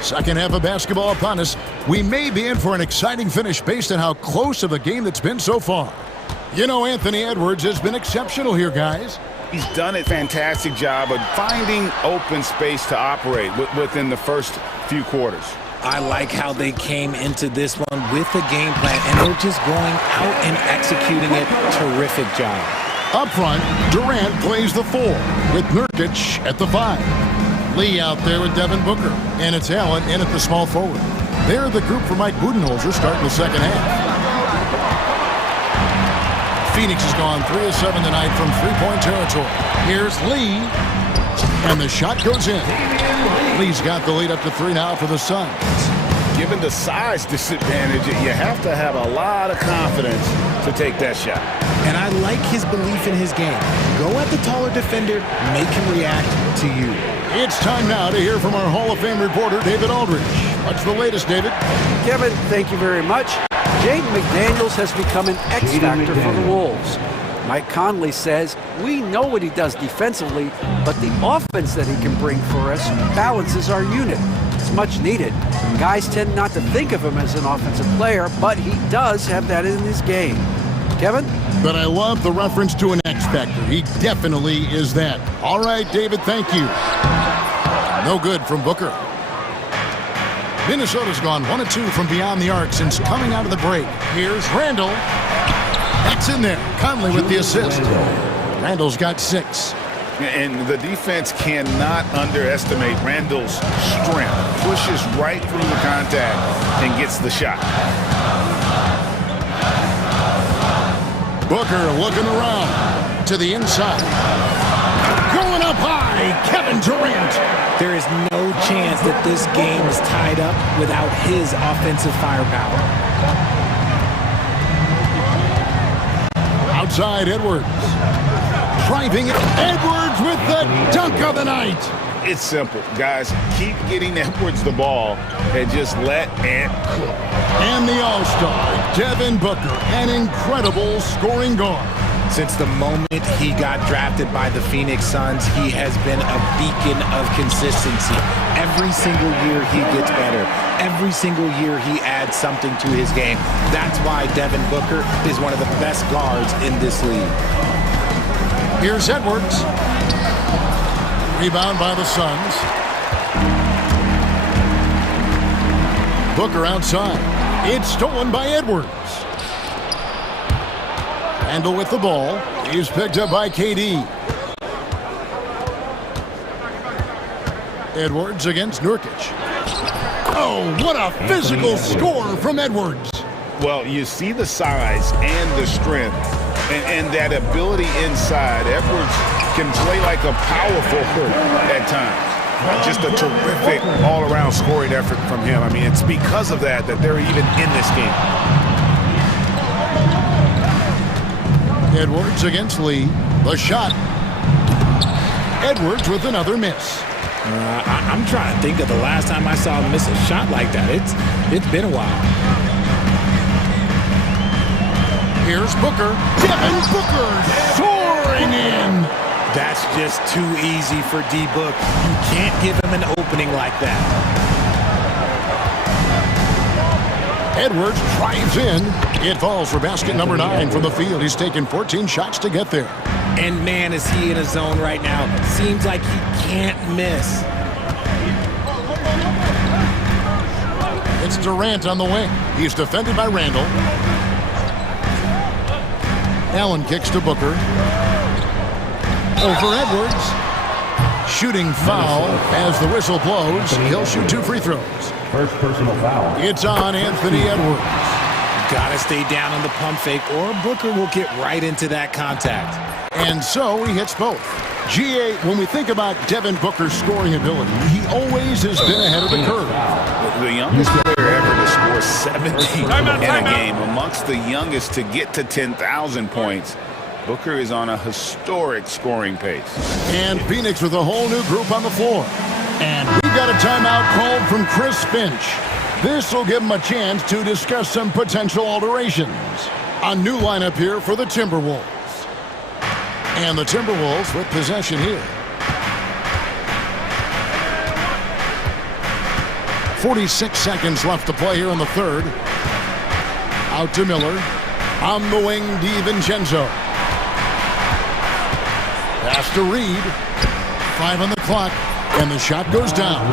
Second half of basketball upon us. We may be in for an exciting finish based on how close of a game that's been so far. You know, Anthony Edwards has been exceptional here, guys. He's done a fantastic job of finding open space to operate within the first few quarters. I like how they came into this one with a game plan, and they're just going out and executing it. Terrific job. Up front, Durant plays the 4 with Nurkic at the 5. Lee out there with Devin Booker, and it's Allen in at the small forward. They're the group for Mike Budenholzer starting the second half. Phoenix has gone 3 of 7 tonight from 3-point territory. Here's Lee, and the shot goes in. Lee's got the lead up to 3 now for the Suns. Given the size disadvantage, you have to have a lot of confidence to take that shot. And I like his belief in his game. Go at the taller defender, make him react to you. It's time now to hear from our Hall of Fame reporter, David Aldridge. What's the latest, David? Kevin, thank you very much. Jaden McDaniels has become an X factor for the Wolves. Mike Conley says, we know what he does defensively, but the offense that he can bring for us balances our unit. It's much needed. Guys tend not to think of him as an offensive player, but he does have that in his game. Kevin? But I love the reference to an X factor. He definitely is that. All right, David, thank you. No good from Booker. Minnesota's gone 1 of 2 from beyond the arc since coming out of the break. Here's Randall. That's in there. Conley with the assist. Randall's got 6. And the defense cannot underestimate Randall's strength. Pushes right through the contact and gets the shot. Booker looking around to the inside. Going up high, Kevin Durant. There is no chance that this game is tied up without his offensive firepower. Outside Edwards. Driving it. Edwards with the dunk of the night. It's simple, guys. Keep getting Edwards the ball and just let Ant cook. And the All-Star, Devin Booker, an incredible scoring guard. Since the moment he got drafted by the Phoenix Suns, he has been a beacon of consistency. Every single year he gets better. Every single year he adds something to his game. That's why Devin Booker is one of the best guards in this league. Here's Edwards. Rebound by the Suns. Booker outside. It's stolen by Edwards. Randall with the ball. He's picked up by KD. Edwards against Nurkic. Oh, what a physical score from Edwards. Well, you see the size and the strength and that ability inside. Edwards can play like a powerful hook at times. Just a terrific all-around scoring effort from him. I mean, it's because of that they're even in this game. Edwards against Lee. The shot. Edwards with another miss. I'm trying to think of the last time I saw him miss a shot like that. It's been a while. Here's Booker. Devin Booker soaring in. That's just too easy for D-Book. You can't give him an opening like that. Edwards drives in. It falls for basket number 9 from the field. He's taken 14 shots to get there. And man, is he in a zone right now. Seems like he can't miss. It's Durant on the wing. He's defended by Randall. Allen kicks to Booker. Over Edwards. Shooting foul as the whistle blows. He'll shoot 2 free throws. First personal foul. It's on Anthony Edwards. Gotta stay down on the pump fake or Booker will get right into that contact. And so he hits both. GA, when we think about Devin Booker's scoring ability, he always has been ahead of the curve. The youngest player ever to score 70 in a game, amongst the youngest to get to 10,000 points. Booker is on a historic scoring pace. And Phoenix with a whole new group on the floor. And we've got a timeout called from Chris Finch. This will give him a chance to discuss some potential alterations. A new lineup here for the Timberwolves. And the Timberwolves with possession here. 46 seconds left to play here in the third. Out to Miller. On the wing, DiVincenzo. Pass to Reed. 5 on the clock. And the shot goes down.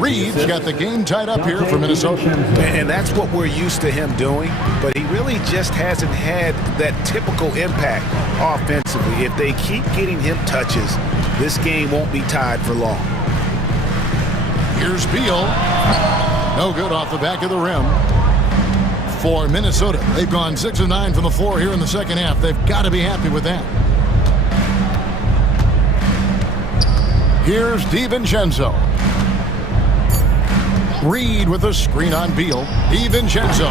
Reed's got the game tied up here for Minnesota. And that's what we're used to him doing, but he really just hasn't had that typical impact offensively. If they keep getting him touches, this game won't be tied for long. Here's Beal. No good off the back of the rim. For Minnesota, they've gone 6 of 9 from the floor here in the second half. They've got to be happy with that. Here's DiVincenzo. Reed with a screen on Beal. DiVincenzo.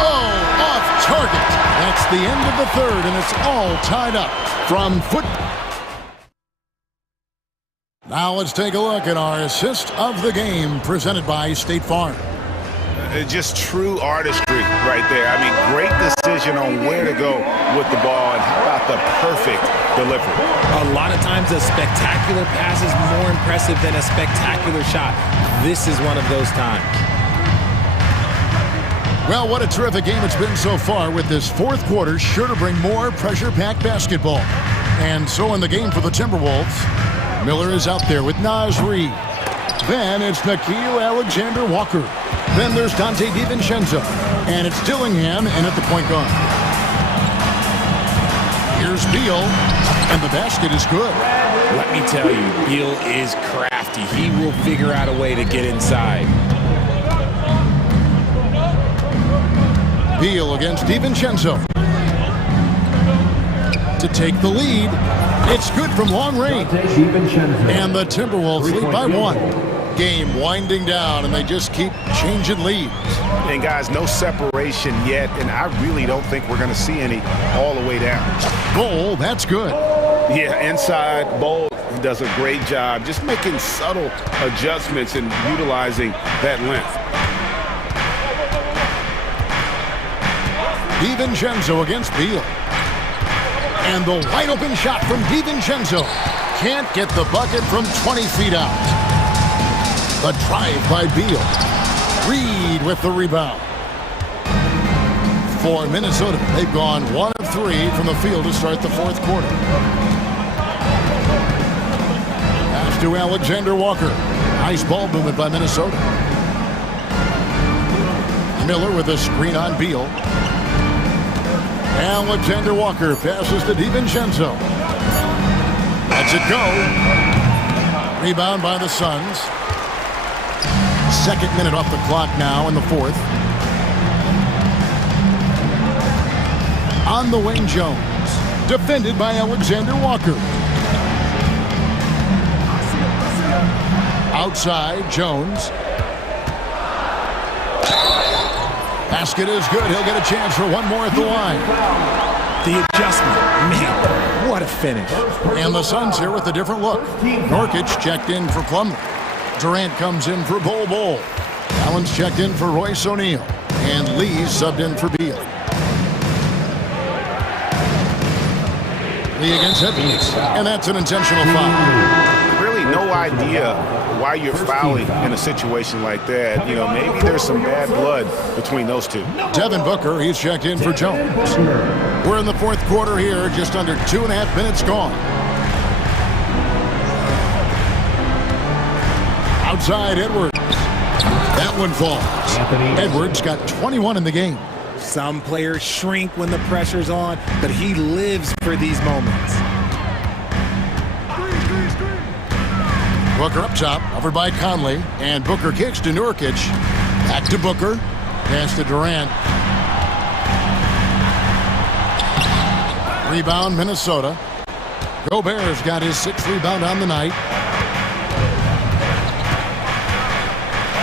Oh, off target. That's the end of the third, and it's all tied up from foot. Now let's take a look at our assist of the game presented by State Farm. Just true artistry right there. I mean, great decision on where to go with the ball, and how about the perfect delivery. A lot of times a spectacular pass is more impressive than a spectacular shot. This is one of those times. Well, what a terrific game it's been so far, with this fourth quarter sure to bring more pressure-packed basketball. And so in the game for the Timberwolves, Miller is out there with Naz Reid. Then it's Nickeil Alexander-Walker. Then there's Dante DiVincenzo. And it's Dillingham in at the point guard. Here's Beal, and the basket is good. Let me tell you, Beal is crafty. He will figure out a way to get inside. Beal against DiVincenzo. To take the lead. It's good from long range. And the Timberwolves lead by 1. Game winding down, and they just keep changing leads. And guys, no separation yet, and I really don't think we're going to see any all the way down. Bol, that's good. Yeah, inside, Bol does a great job just making subtle adjustments and utilizing that length. DiVincenzo against Beal. And the wide open shot from DiVincenzo. Can't get the bucket from 20 feet out. The drive by Beal. Reed with the rebound. For Minnesota, they've gone 1 of 3 from the field to start the fourth quarter. Pass to Alexander-Walker. Nice ball movement by Minnesota. Miller with a screen on Beal. Alexander Walker passes to DiVincenzo. Lets it go. Rebound by the Suns. Second minute off the clock now in the fourth. On the wing, Jones. Defended by Alexander Walker. Outside, Jones. Basket is good. He'll get a chance for one more at the line. The adjustment, man, what a finish. And the Suns here with a different look. Nurkic checked in for Plumlee. Durant comes in for Bol. Allen's checked in for Royce O'Neal. And Lee's subbed in for Beal. Lee against Edwards. And that's an intentional foul. Really no idea why you're fouling in a situation like that. You know, maybe there's some bad blood between those two. Devin Booker, he's checked in for Jones. We're in the fourth quarter here, just under 2.5 minutes gone. Outside, Edwards. That one falls. Edwards got 21 in the game. Some players shrink when the pressure's on, but he lives for these moments. Booker up top, over by Conley, and Booker kicks to Nurkic. Back to Booker, pass to Durant. Rebound, Minnesota. Gobert's got his 6th rebound on the night.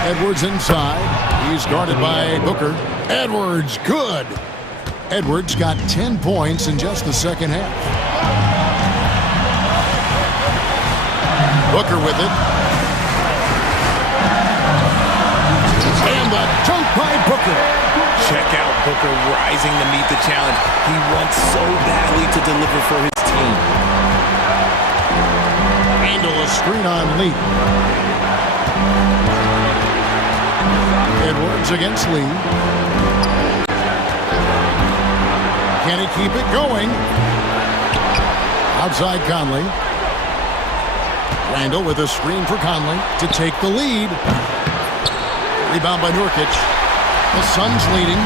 Edwards inside. He's guarded by Booker. Edwards, good. Edwards got 10 points in just the second half. Booker with it. And the dunk by Booker. Check out Booker rising to meet the challenge. He wants so badly to deliver for his team. Handle a screen on Lee. Edwards against Lee. Can he keep it going? Outside Conley. Randall with a screen for Conley to take the lead. Rebound by Nurkic. The Suns leading.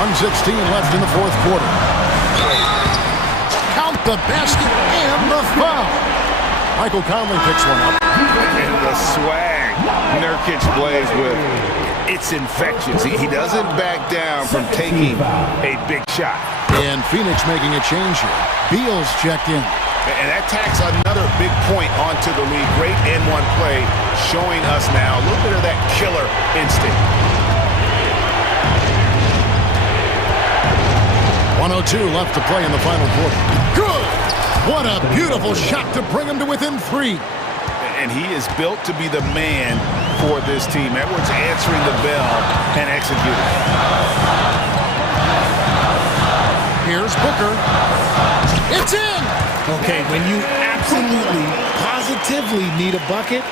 1:16 left in the fourth quarter. Count the basket and the foul. Michael Conley picks one up. And the swag Nurkic plays with, it's infectious. He doesn't back down from taking a big shot. And Phoenix making a change here. Beal's checked in. And that tacks another big point onto the lead. Great N1 play, showing us now a little bit of that killer instinct. 1:02 left to play in the final quarter. Good! What a beautiful shot to bring him to within 3. And he is built to be the man for this team. Edwards answering the bell and executing. Here's Booker. It's in! Okay, when you absolutely, positively need a bucket,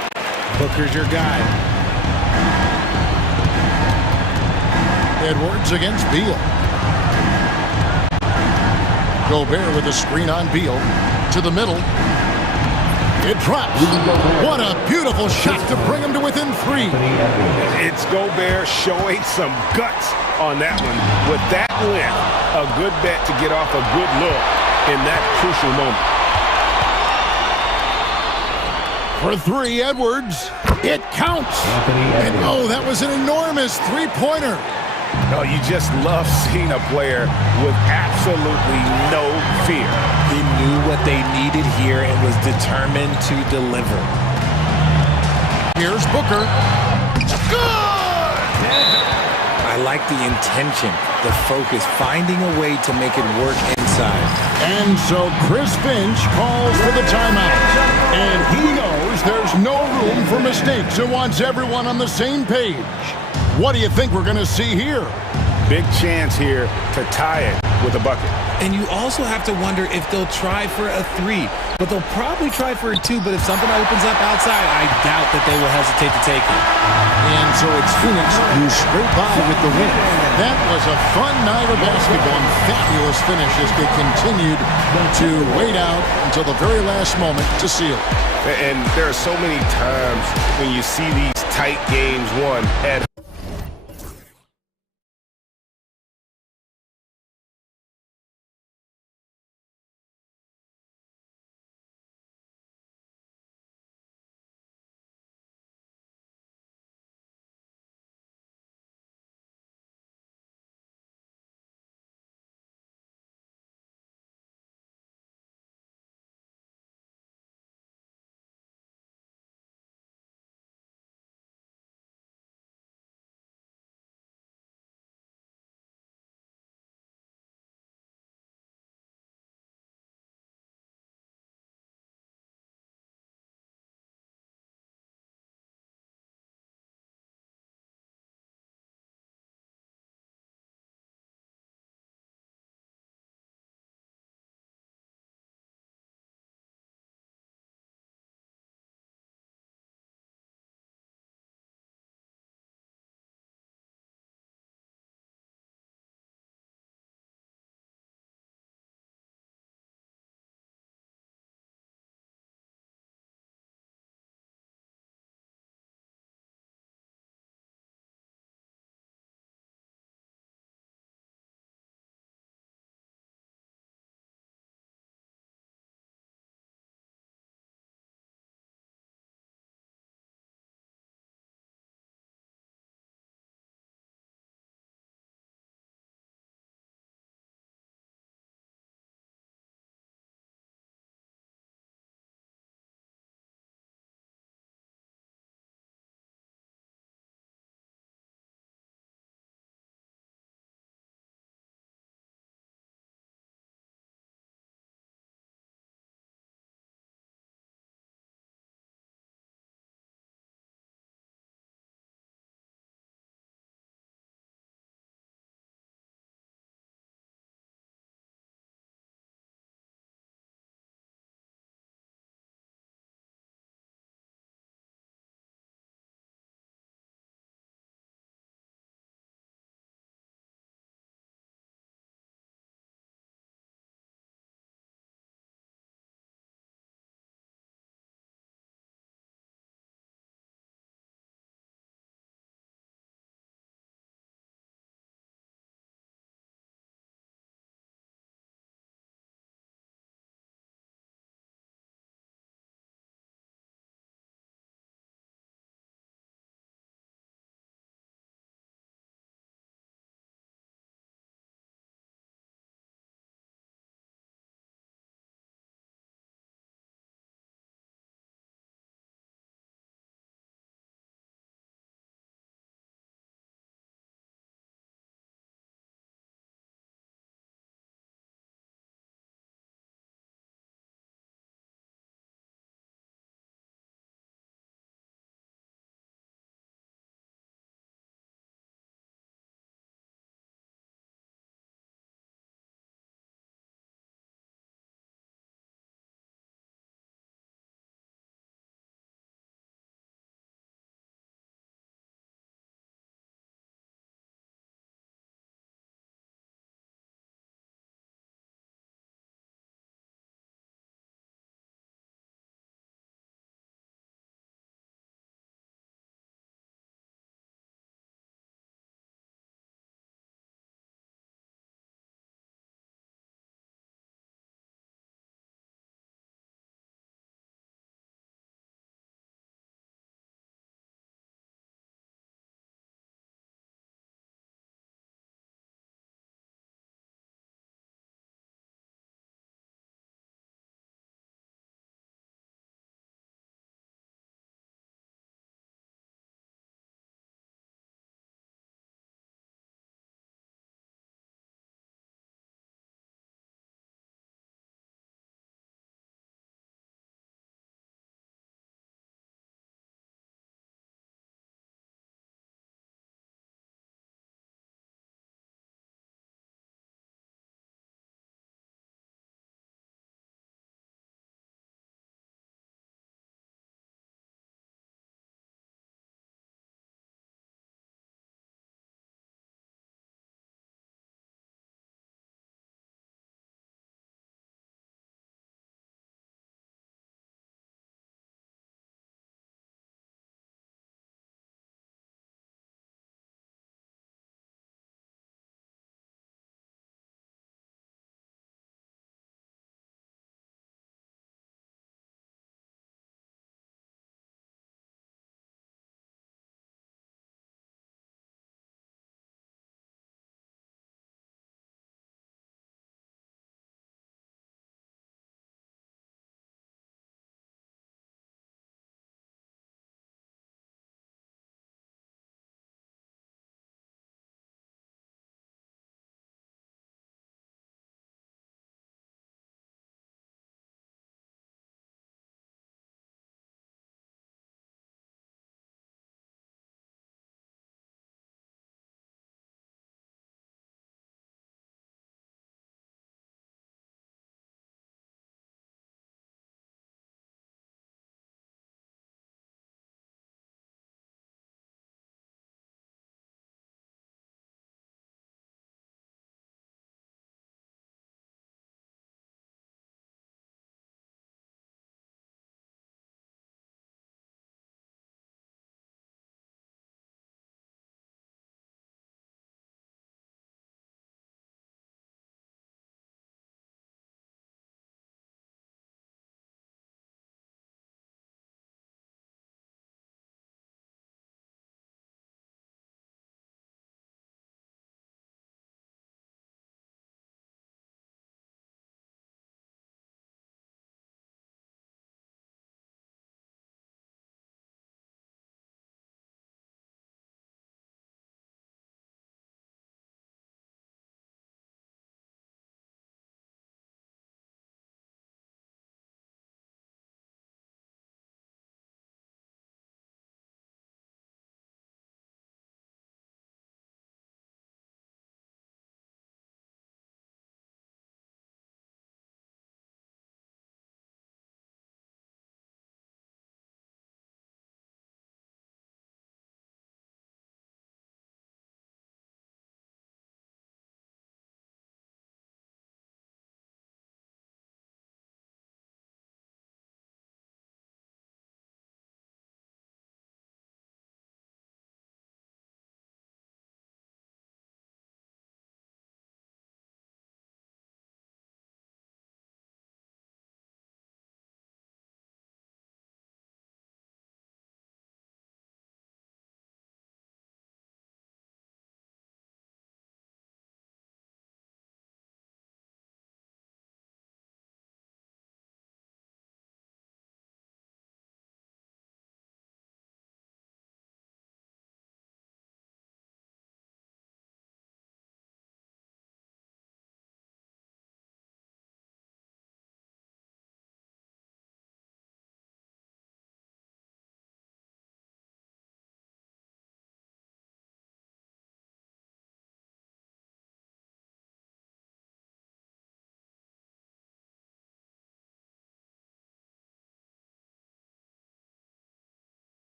Booker's your guy. Edwards against Beal. Gobert with a screen on Beal. To the middle. It drops. What a beautiful shot to bring him to within 3. It's Gobert showing some guts on that one. With that length, a good bet to get off a good look in that crucial moment. For 3, Edwards. It counts. And oh, that was an enormous three-pointer. Oh, you just love seeing a player with absolutely no fear. He knew what they needed here and was determined to deliver. Here's Booker. Good! I like the intention, the focus, finding a way to make it work inside. And so Chris Finch calls for the timeout. And he knows there's no room for mistakes and wants everyone on the same page. What do you think we're going to see here? Big chance here to tie it with a bucket. And you also have to wonder if they'll try for a 3. But they'll probably try for a 2. But if something opens up outside, I doubt that they will hesitate to take it. And so it's Phoenix who scraped by with the win. That was a fun night of basketball and fabulous finish as they continued to wait out until the very last moment to seal it. And there are so many times when you see these tight games won at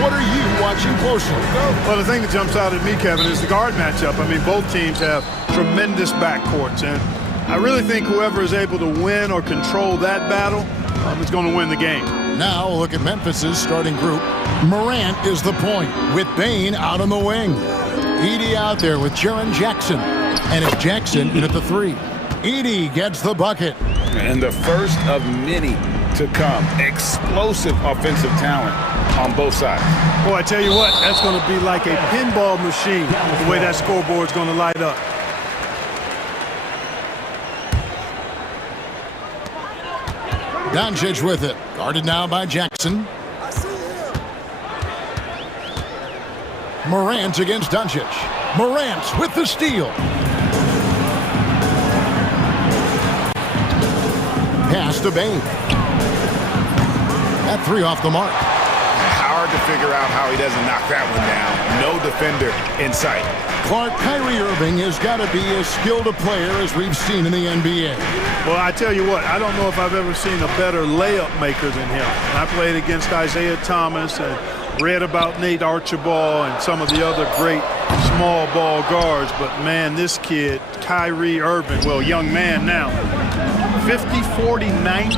What are you watching closely? Well, the thing that jumps out at me, Kevin, is the guard matchup. I mean, both teams have tremendous backcourts, and I really think whoever is able to win or control that battle is going to win the game. Now look at Memphis's starting group. Morant is the point with Bain out on the wing. Edey out there with Jaren Jackson. And it's Jackson in at the 3. Edey gets the bucket. And the first of many to come. Explosive offensive talent on both sides. Boy, I tell you what, that's going to be like a pinball machine, the way that scoreboard's going to light up. Doncic with it. Guarded now by Jackson. Morant against Doncic. Morant with the steal. Pass to Bain. That 3 off the mark. Hard to figure out how he doesn't knock that one down. No defender in sight. Clark, Kyrie Irving has got to be as skilled a player as we've seen in the NBA. Well, I tell you what, I don't know if I've ever seen a better layup maker than him. I played against Isaiah Thomas and read about Nate Archibald and some of the other great small ball guards, but man, this kid, Kyrie Irving, well, young man now, 50, 40, 90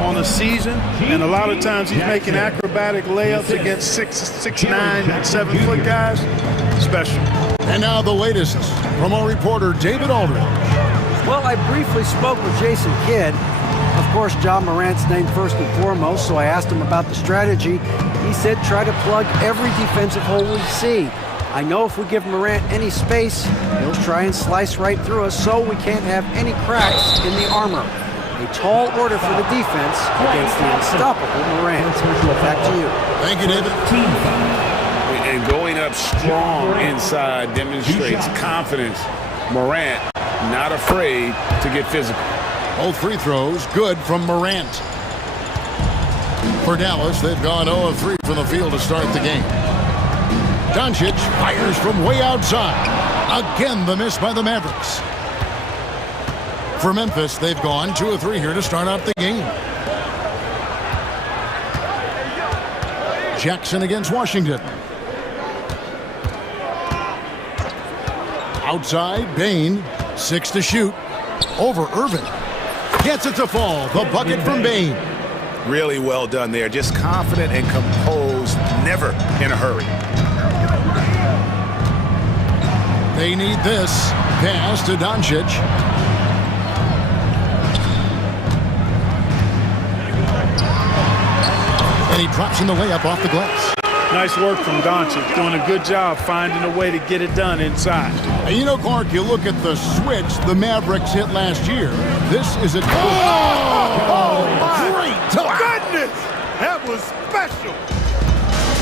on a season, and a lot of times he's making acrobatic layups against 6'9", and 7-foot guys. Special. And now the latest from our reporter, David Aldridge. Well, I briefly spoke with Jason Kidd. Of course, Ja Morant's named first and foremost, so I asked him about the strategy. He said try to plug every defensive hole we see. I know if we give Morant any space, he'll try and slice right through us, so we can't have any cracks in the armor. A tall order for the defense against the unstoppable Morant. Back to you. Thank you, David. And going up strong inside demonstrates confidence. Morant not afraid to get physical. Both free throws good from Morant. For Dallas, they've gone 0 of 3 from the field to start the game. Doncic fires from way outside. Again, the miss by the Mavericks. For Memphis, they've gone 2 of 3 here to start out the game. Jackson against Washington. Outside, Bain, 6 to shoot. Over Irving. Gets it to fall. The bucket from Bain. Really well done there. Just confident and composed, never in a hurry. They need this. Pass to Doncic. And he drops in the layup off the glass. Nice work from Doncic, doing a good job finding a way to get it done inside. And you know, Clark, you look at the switch the Mavericks hit last year. This is a... my great goodness! That was special.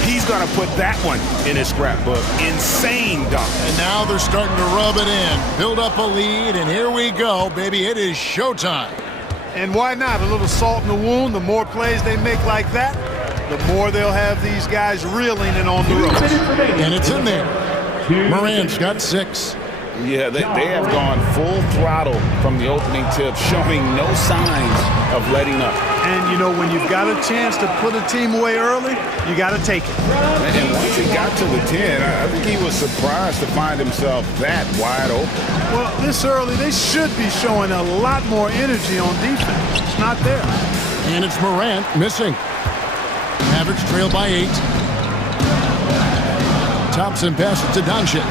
He's going to put that one in his scrapbook. Insane dunk. And now they're starting to rub it in. Build up a lead, and here we go, baby. It is showtime. And why not? A little salt in the wound. The more plays they make like that, the more they'll have these guys reeling and on the ropes. And it's in there. Morant's got 6. Yeah, they have gone full throttle from the opening tip, showing no signs of letting up. And, you know, when you've got a chance to put a team away early, you got to take it. And once he got to the 10, I think he was surprised to find himself that wide open. Well, this early, they should be showing a lot more energy on defense. It's not there. And it's Morant missing. Mavericks trail by 8. Thompson passes to Doncic.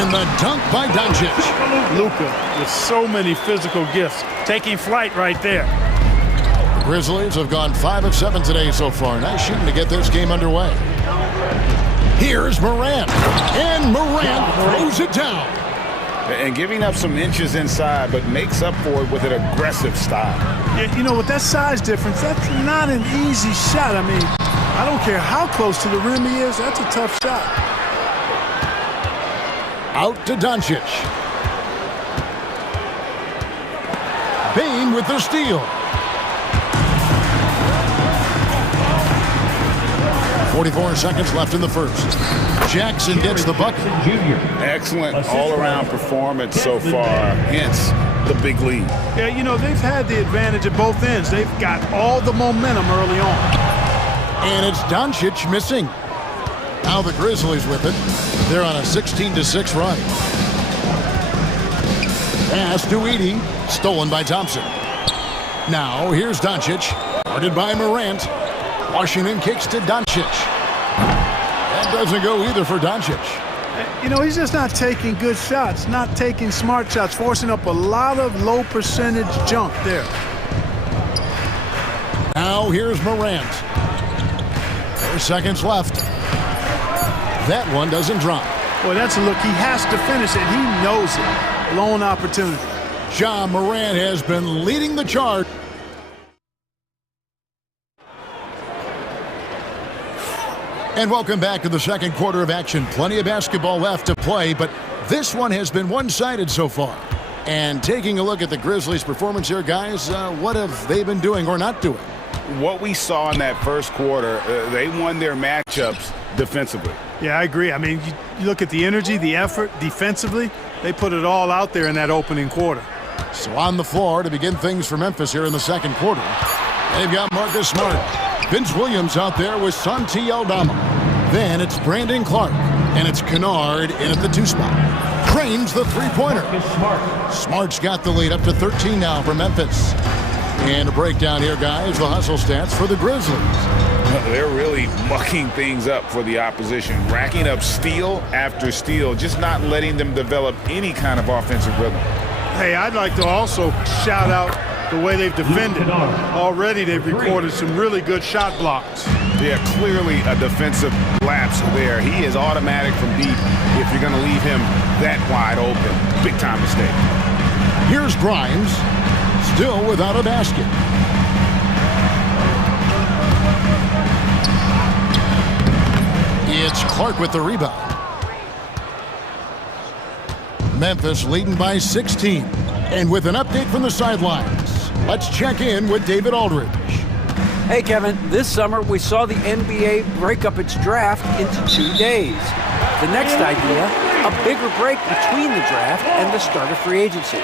And the dunk by Doncic. Luka with so many physical gifts. Taking flight right there. The Grizzlies have gone 5 of 7 today so far. Nice shooting to get this game underway. Here's Morant. And Morant throws it down. And giving up some inches inside, but makes up for it with an aggressive style. Yeah, you know, with that size difference, that's not an easy shot. I mean, I don't care how close to the rim he is, that's a tough shot. Out to Doncic. Bain with the steal. 44 seconds left in the first. Jackson gets the bucket. Excellent all-around performance so far, hence the big lead. Yeah, you know, they've had the advantage at both ends. They've got all the momentum early on. And it's Doncic missing. Now the Grizzlies with it. They're on a 16-6 run. Pass to Edey, stolen by Thompson. Now here's Doncic, guarded by Morant. Washington kicks to Doncic. That doesn't go either for Doncic. You know, he's just not taking good shots, not taking smart shots, forcing up a lot of low percentage junk there. Now here's Morant. 4 seconds left. That one doesn't drop. Boy, that's a look. He has to finish it. He knows it. Lone opportunity. Ja Morant has been leading the charge. And welcome back to the second quarter of action. Plenty of basketball left to play, but this one has been one-sided so far. And taking a look at the Grizzlies' performance here, guys, what have they been doing or not doing? What we saw in that first quarter, they won their matchups defensively. Yeah, I agree. I mean, you look at the energy, the effort defensively, they put it all out there in that opening quarter. So on the floor to begin things for Memphis here in the second quarter, they've got Marcus Smart. Vince Williams out there with Santi Aldama. Then it's Brandon Clark, and it's Kennard in at the 2 spot. Drains the three-pointer. Smart's got the lead up to 13 now for Memphis. And a breakdown here, guys, the hustle stats for the Grizzlies. They're really mucking things up for the opposition, racking up steal after steal, just not letting them develop any kind of offensive rhythm. Hey, I'd like to also shout out the way they've defended. Already they've recorded some really good shot blocks. Yeah, clearly a defensive lapse there. He is automatic from deep if you're going to leave him that wide open. Big time mistake. Here's Grimes, still without a basket. It's Clark with the rebound. Memphis leading by 16. And with an update from the sidelines, let's check in with David Aldridge. Hey, Kevin, this summer we saw the NBA break up its draft into 2 days. The next idea, a bigger break between the draft and the start of free agency.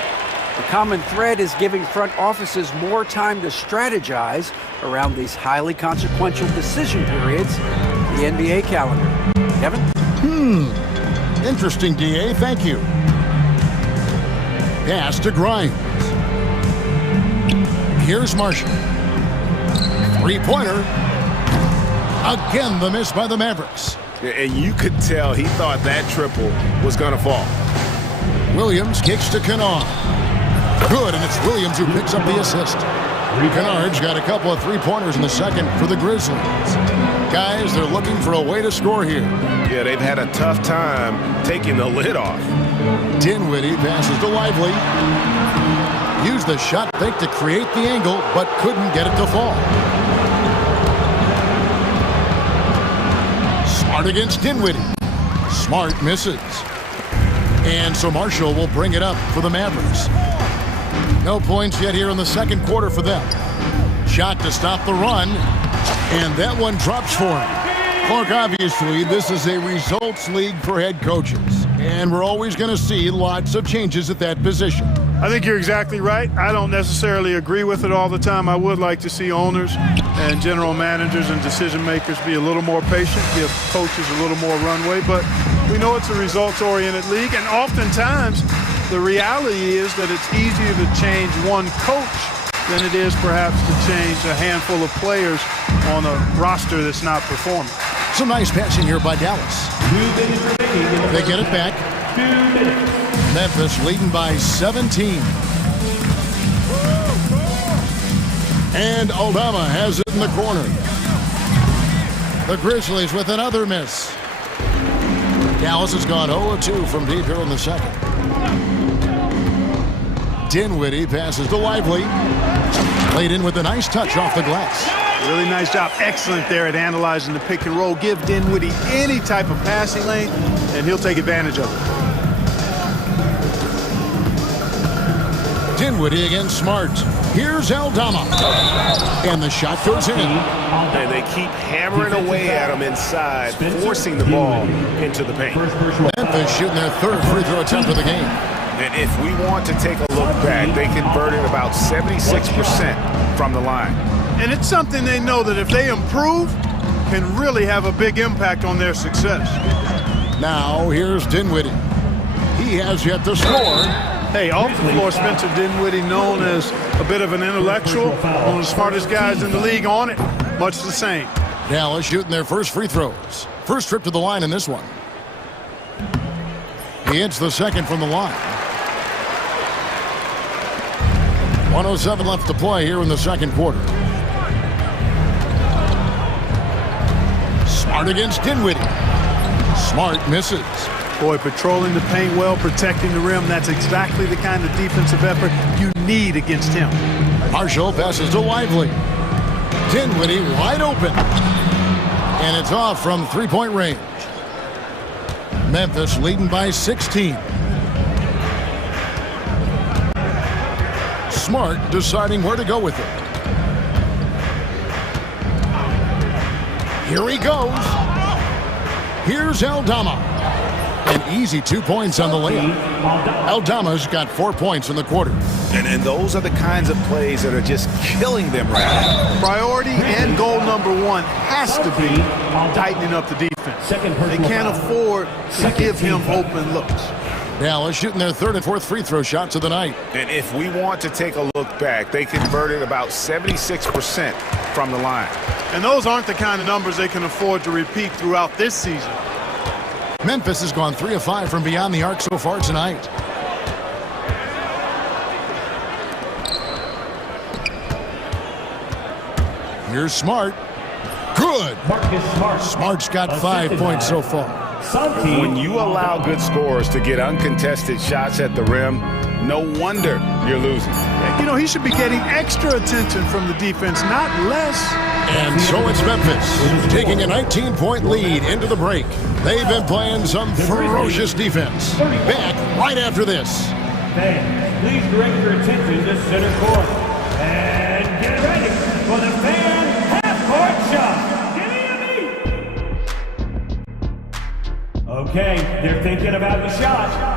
The common thread is giving front offices more time to strategize around these highly consequential decision periods, the NBA calendar. Kevin? Interesting, DA. Thank you. Pass to Grimes. Here's Marshall. Three-pointer. Again, the miss by the Mavericks. And you could tell he thought that triple was going to fall. Williams kicks to Kennard. Good, and it's Williams who picks up the assist. Kennard's got a couple of three-pointers in the second for the Grizzlies. Guys, they're looking for a way to score here. Yeah, they've had a tough time taking the lid off. Dinwiddie passes to Lively. Used the shot fake to create the angle, but couldn't get it to fall. Smart against Dinwiddie. Smart misses. And so Marshall will bring it up for the Mavericks. No points yet here in the second quarter for them. Shot to stop the run, and that one drops for him. Clark, obviously, this is a results league for head coaches, and we're always going to see lots of changes at that position. I think you're exactly right. I don't necessarily agree with it all the time. I would like to see owners and general managers and decision makers be a little more patient, give coaches a little more runway, but we know it's a results-oriented league, and oftentimes the reality is that it's easier to change one coach than it is perhaps to change a handful of players on a roster that's not performing. Some nice passing here by Dallas. They get it back. Memphis leading by 17. And Aldama has it in the corner. The Grizzlies with another miss. Dallas has gone 0-2 from deep here in the second. Dinwiddie passes to Lively. Played in with a nice touch off the glass. Really nice job. Excellent there at analyzing the pick and roll. Give Dinwiddie any type of passing lane, and he'll take advantage of it. Dinwiddie against Smart. Here's Aldama. And the shot goes in. And they keep hammering away at him inside, forcing the ball into the paint. Memphis shooting their third free throw attempt of the game. And if we want to take a look back, they converted about 76% from the line. And it's something they know that if they improve, can really have a big impact on their success. Now here's Dinwiddie. He has yet to score. Hey, off the floor, Spencer Dinwiddie, known as a bit of an intellectual, one of the smartest guys in the league on it, much the same. Dallas shooting their first free throws. First trip to the line in this one. He hits the second from the line. 1:07 left to play here in the second quarter. Smart against Dinwiddie. Smart misses. Boy, patrolling the paint well, protecting the rim. That's exactly the kind of defensive effort you need against him. Marshall passes to Lively. Dinwiddie wide open. And it's off from three-point range. Memphis leading by 16. Smart deciding where to go with it. Here he goes. Here's Aldama. An easy 2 points on the layup. Aldama's got 4 points in the quarter. And those are the kinds of plays that are just killing them right now. Priority and goal number one has to be tightening up the defense. They can't afford to give him open looks. Dallas shooting their third and fourth free throw shots of the night. And if we want to take a look back, they converted about 76% from the line. And those aren't the kind of numbers they can afford to repeat throughout this season. Memphis has gone 3 of 5 from beyond the arc so far tonight. Here's Smart. Good. Smart's got 5 points so far. When you allow good scorers to get uncontested shots at the rim, no wonder you're losing. You know, he should be getting extra attention from the defense, not less. And so it's Memphis taking a 19-point lead into the break. They've been playing some ferocious defense. Back right after this. Fans, please direct your attention to center court. And get ready for the fan half-court shot. Okay, they're thinking about the shot.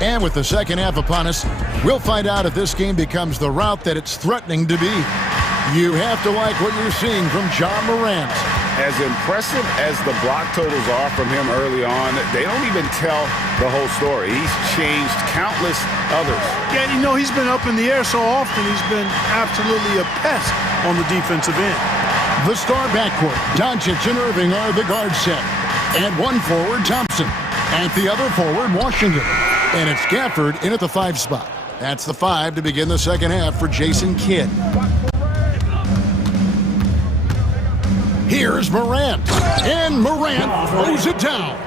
And with the second half upon us, we'll find out if this game becomes the route that it's threatening to be. You have to like what you're seeing from Ja Morant. As impressive as the block totals are from him early on, they don't even tell the whole story. He's changed countless others. Yeah, you know, he's been up in the air so often, he's been absolutely a pest on the defensive end. The star backcourt, Doncic and Irving are the guard set. And one forward, Thompson. At the other forward, Washington. And it's Gafford in at the 5 spot. That's the 5 to begin the second half for Jason Kidd. Here's Morant. And Morant throws it down.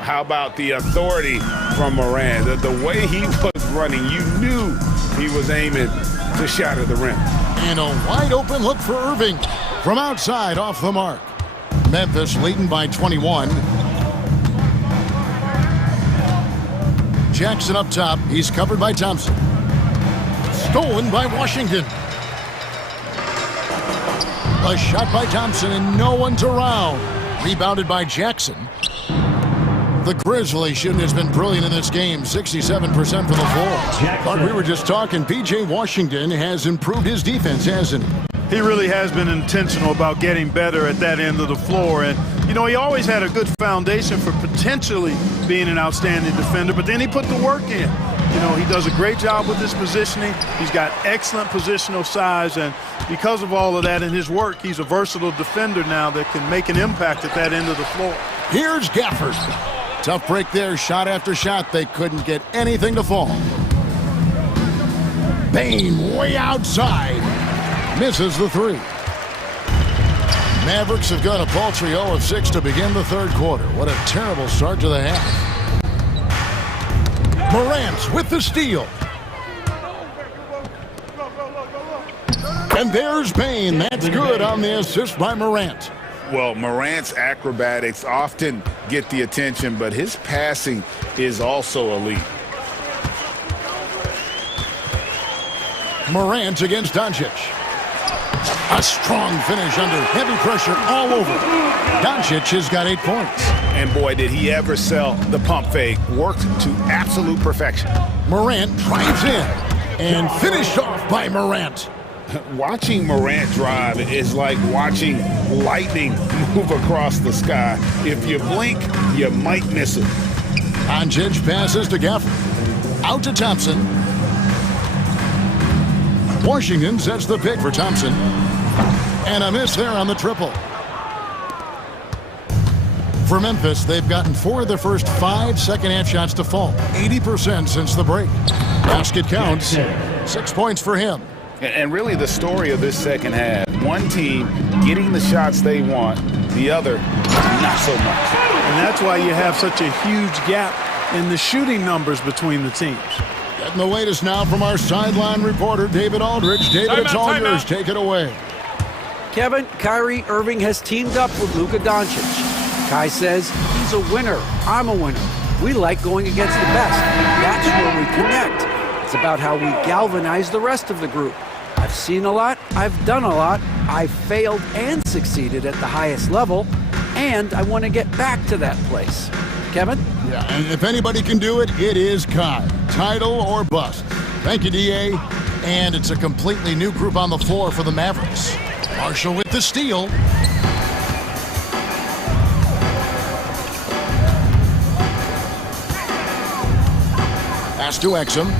How about the authority from Morant? The way he was running, you knew he was aiming to shatter the rim. And a wide open look for Irving. From outside, off the mark. Memphis leading by 21. Jackson up top. He's covered by Thompson. Stolen by Washington. A shot by Thompson and no one's around. Rebounded by Jackson. The Grizzlies shooting has been brilliant in this game. 67% from the floor. But we were just talking, P.J. Washington has improved his defense, hasn't he? He really has been intentional about getting better at that end of the floor. And, you know, he always had a good foundation for potentially being an outstanding defender, but then he put the work in. You know, he does a great job with his positioning. He's got excellent positional size, and because of all of that in his work, he's a versatile defender now that can make an impact at that end of the floor. Here's Gafford. Tough break there, shot after shot. They couldn't get anything to fall. Bane way outside. Misses the 3. Mavericks have got a paltry 0 of 6 to begin the third quarter. What a terrible start to the half. Morant with the steal. And there's Bane. That's good on the assist by Morant. Well, Morant's acrobatics often get the attention, but his passing is also elite. Morant against Doncic. A strong finish under heavy pressure all over. Doncic has got 8 points. And boy, did he ever sell the pump fake. Worked to absolute perfection. Morant drives in and finished off by Morant. Watching Morant drive is like watching lightning move across the sky. If you blink, you might miss it. Doncic passes to Gafford. Out to Thompson. Washington sets the pick for Thompson. And a miss there on the triple. For Memphis, they've gotten 4 of their first 5 second-half shots to fall. 80% since the break. Basket counts. 6 points for him. And really the story of this second half. One team getting the shots they want, the other not so much. And that's why you have such a huge gap in the shooting numbers between the teams. Getting the latest now from our sideline reporter, David Aldridge. David, it's all yours. Take it away. Kevin, Kyrie Irving has teamed up with Luka Doncic. Kai says he's a winner. I'm a winner. We like going against the best. That's where we connect. It's about how we galvanize the rest of the group. I've seen a lot. I've done a lot. I've failed and succeeded at the highest level. And I want to get back to that place. Kevin? Yeah, and if anybody can do it, it is Kai. Title or bust. Thank you, D.A. And it's a completely new group on the floor for the Mavericks. Marshall with the steal. Pass to Exum.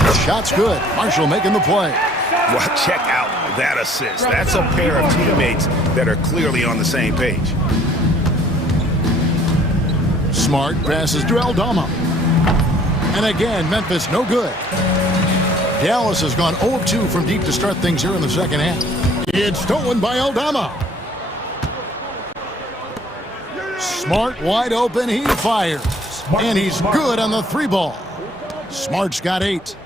The shot's good. Marshall making the play. Well, check out that assist. That's a pair of teammates that are clearly on the same page. Smart passes to Aldama. And again, Memphis no good. Dallas has gone 0 of 2 from deep to start things here in the second half. It's stolen by Aldama. Smart wide open, he fires. And he's good on the 3 ball. Smart's got 8.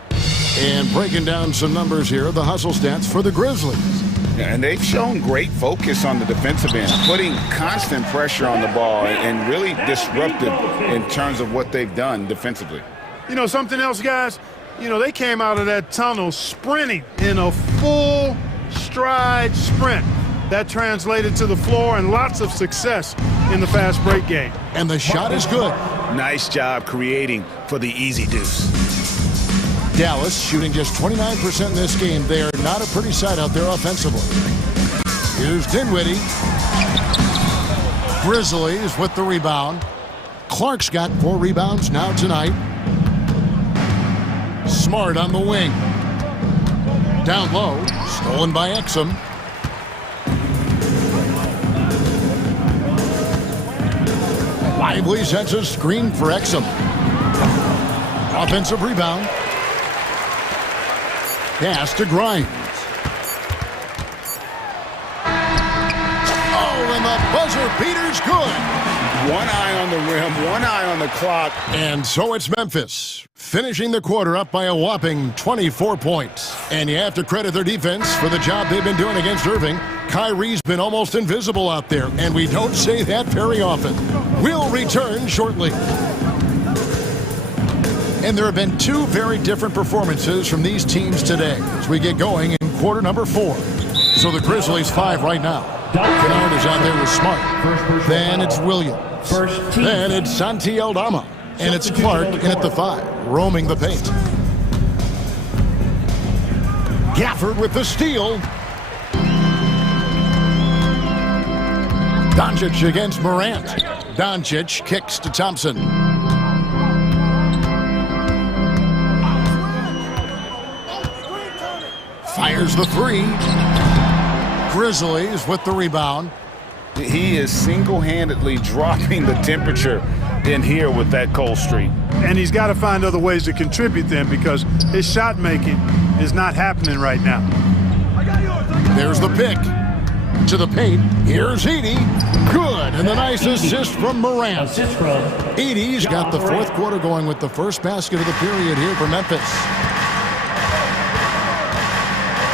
And breaking down some numbers here, the hustle stats for the Grizzlies. And they've shown great focus on the defensive end, putting constant pressure on the ball and really disruptive in terms of what they've done defensively. You know, something else, guys? You know, they came out of that tunnel sprinting in a full stride sprint. That translated to the floor and lots of success in the fast break game. And the shot is good. Nice job creating for the easy deuce. Dallas shooting just 29% in this game. They are not a pretty sight out there offensively. Here's Dinwiddie. Grizzlies with the rebound. Clark's got 4 rebounds now tonight. Smart on the wing. Down low. Stolen by Exum. Lively sets a screen for Exum. Offensive rebound. Pass to Grimes. Oh, and the buzzer beater's good. One eye on the rim, one eye on the clock. And so it's Memphis, finishing the quarter up by a whopping 24 points. And you have to credit their defense for the job they've been doing against Irving. Kyrie's been almost invisible out there, and we don't say that very often. We'll return shortly. And there have been 2 very different performances from these teams today as we get going in quarter number 4. So the Grizzlies 5 right now. Kennard is out there with Smart. Then it's Williams. Then it's Santi Aldama. And it's Clark in at the 5, roaming the paint. Gafford with the steal. Doncic against Morant. Doncic kicks to Thompson. Fires the 3. Grizzlies with the rebound. He is single-handedly dropping the temperature in here with that cold streak. And he's got to find other ways to contribute then because his shot making is not happening right now. There's the pick. To the paint. Here's Edey. Good. And the nice assist from Morant. Edey's got the 4th quarter going with the first basket of the period here for Memphis.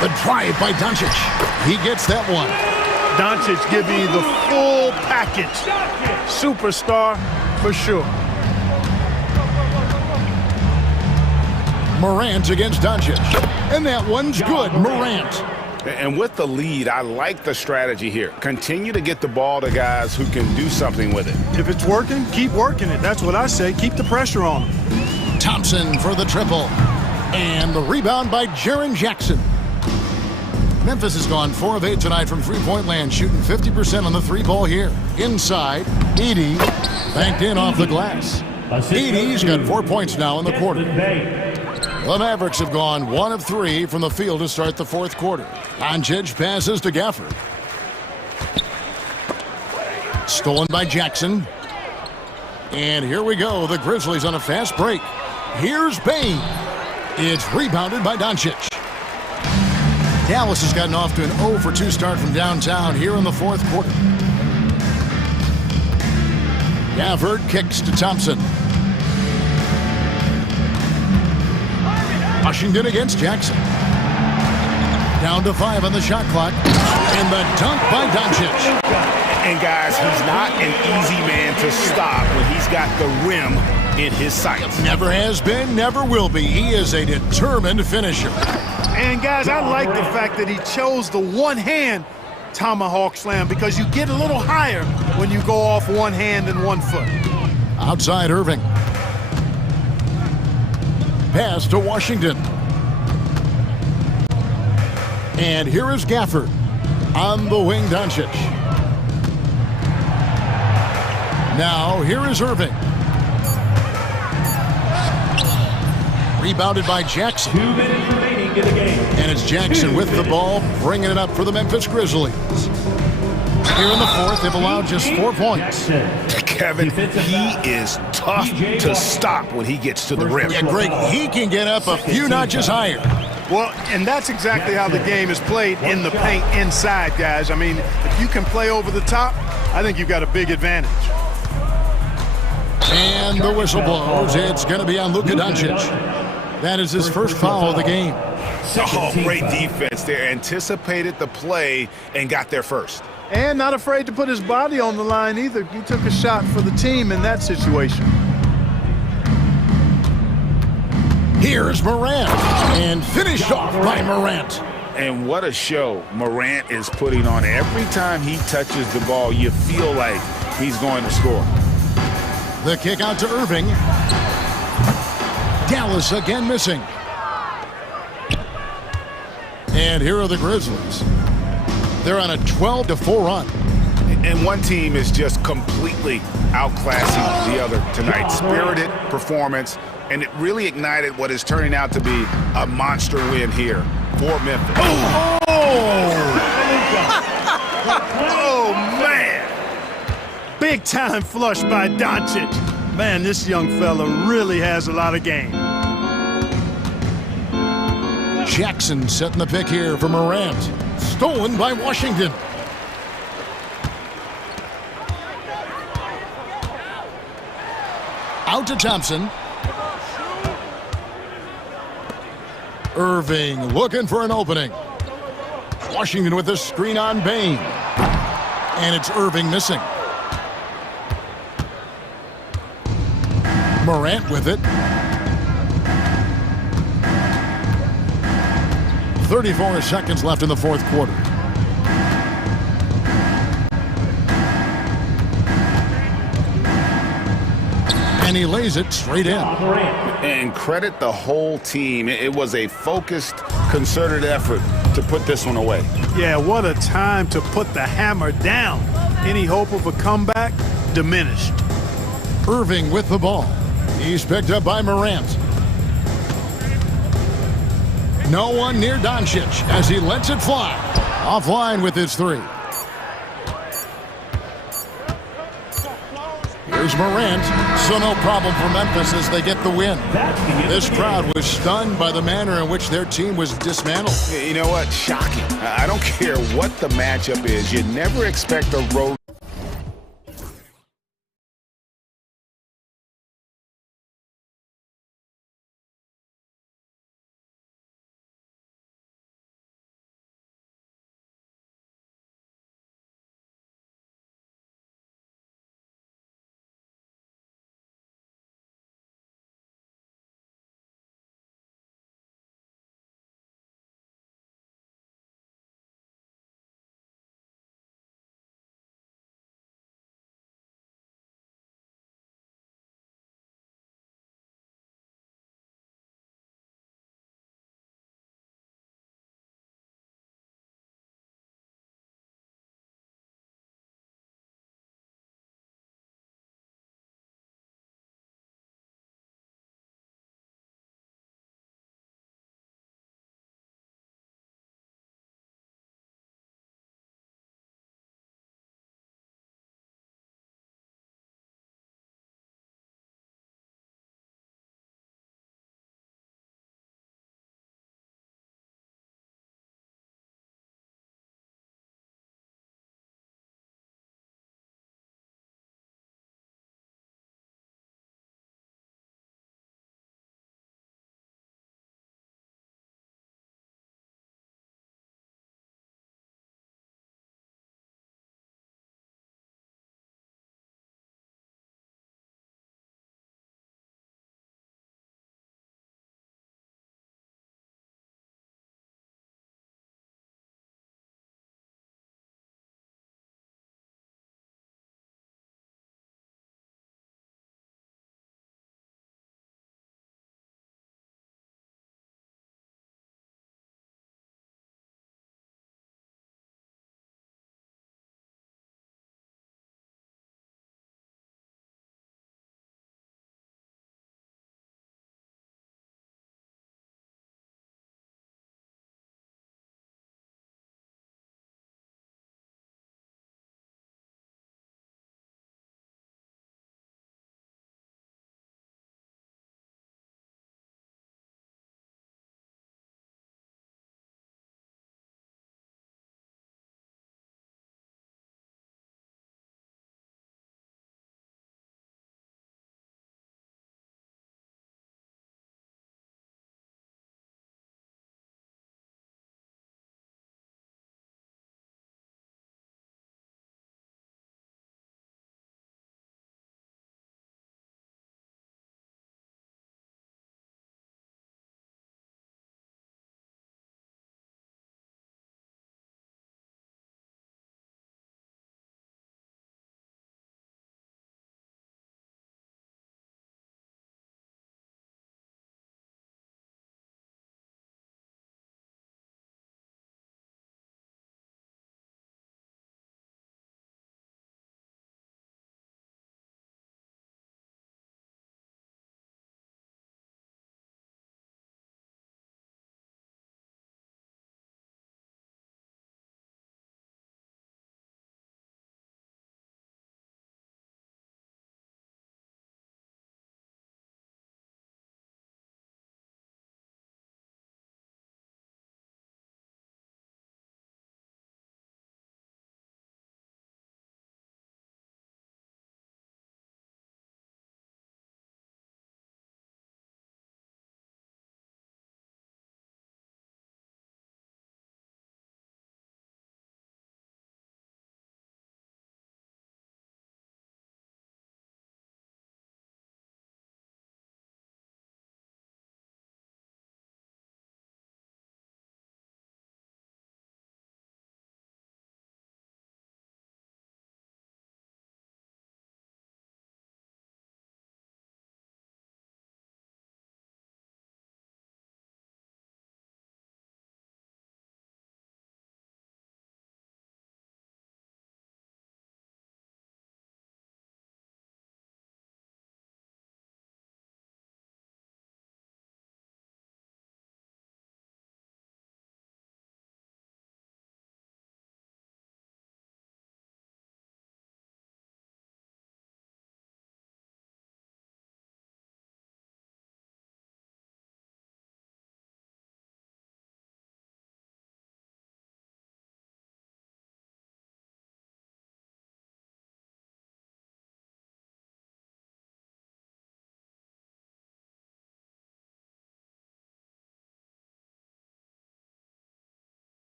The drive by Doncic. He gets that one. Doncic giving you the full package. Superstar for sure. Morant against Doncic. And that one's good. Morant. And with the lead, I like the strategy here. Continue to get the ball to guys who can do something with it. If it's working, keep working it. That's what I say. Keep the pressure on him. Thompson for the triple. And the rebound by Jaren Jackson. Memphis has gone 4 of 8 tonight from three-point land, shooting 50% on the three ball here. Inside, Edey banked in off the glass. Edey's got 4 points now in the quarter. The Mavericks have gone 1 of 3 from the field to start the fourth quarter. Doncic passes to Gafford. Stolen by Jackson. And here we go. The Grizzlies on a fast break. Here's Bane. It's rebounded by Doncic. Dallas has gotten off to an 0 for 2 start from downtown here in the fourth quarter. Gafford kicks to Thompson. Washington against Jackson. Down to 5 on the shot clock. And the dunk by Doncic. And guys, he's not an easy man to stop when he's got the rim in his sights. Never has been, never will be. He is a determined finisher. And guys, I like the fact that he chose the one-hand tomahawk slam because you get a little higher when you go off one hand and 1 foot. Outside Irving. Pass to Washington. And here is Gafford. On the wing, Doncic. Now, here is Irving. Rebounded by Jackson. 2 minutes remaining in the game. And it's Jackson with the ball, bringing it up for the Memphis Grizzlies. Here in the fourth, they've allowed just 4 points. Kevin, he is tough to stop when he gets to the rim. Yeah, Greg, he can get up a few notches higher. Well, and that's exactly how the game is played in the paint inside, guys. I mean, if you can play over the top, I think you've got a big advantage. And the whistle blows. It's going to be on Luka Doncic. That is his first foul of the game. Oh, great defense there. Anticipated the play and got there first. And not afraid to put his body on the line either. He took a shot for the team in that situation. Here's Morant. And finished off by Morant. And what a show Morant is putting on. Every time he touches the ball, you feel like he's going to score. The kick out to Irving. Dallas again missing. And here are the Grizzlies. They're on a 12-4 run. And one team is just completely outclassing the other tonight. Spirited performance, and it really ignited what is turning out to be a monster win here for Memphis. Oh! Oh, man! Big time flush by Doncic. Man, this young fella really has a lot of game. Jackson setting the pick here for Morant. Stolen by Washington. Out to Thompson. Irving looking for an opening. Washington with the screen on Bane. And it's Irving missing. Morant with it. 34 seconds left in the fourth quarter. And he lays it straight in. And credit the whole team. It was a focused, concerted effort to put this one away. Yeah, what a time to put the hammer down. Any hope of a comeback diminished. Irving with the ball. He's picked up by Morant. No one near Doncic as he lets it fly. Offline with his three. Here's Morant. So no problem for Memphis as they get the win. This crowd was stunned by the manner in which their team was dismantled. You know what? Shocking. I don't care what the matchup is. You never expect a road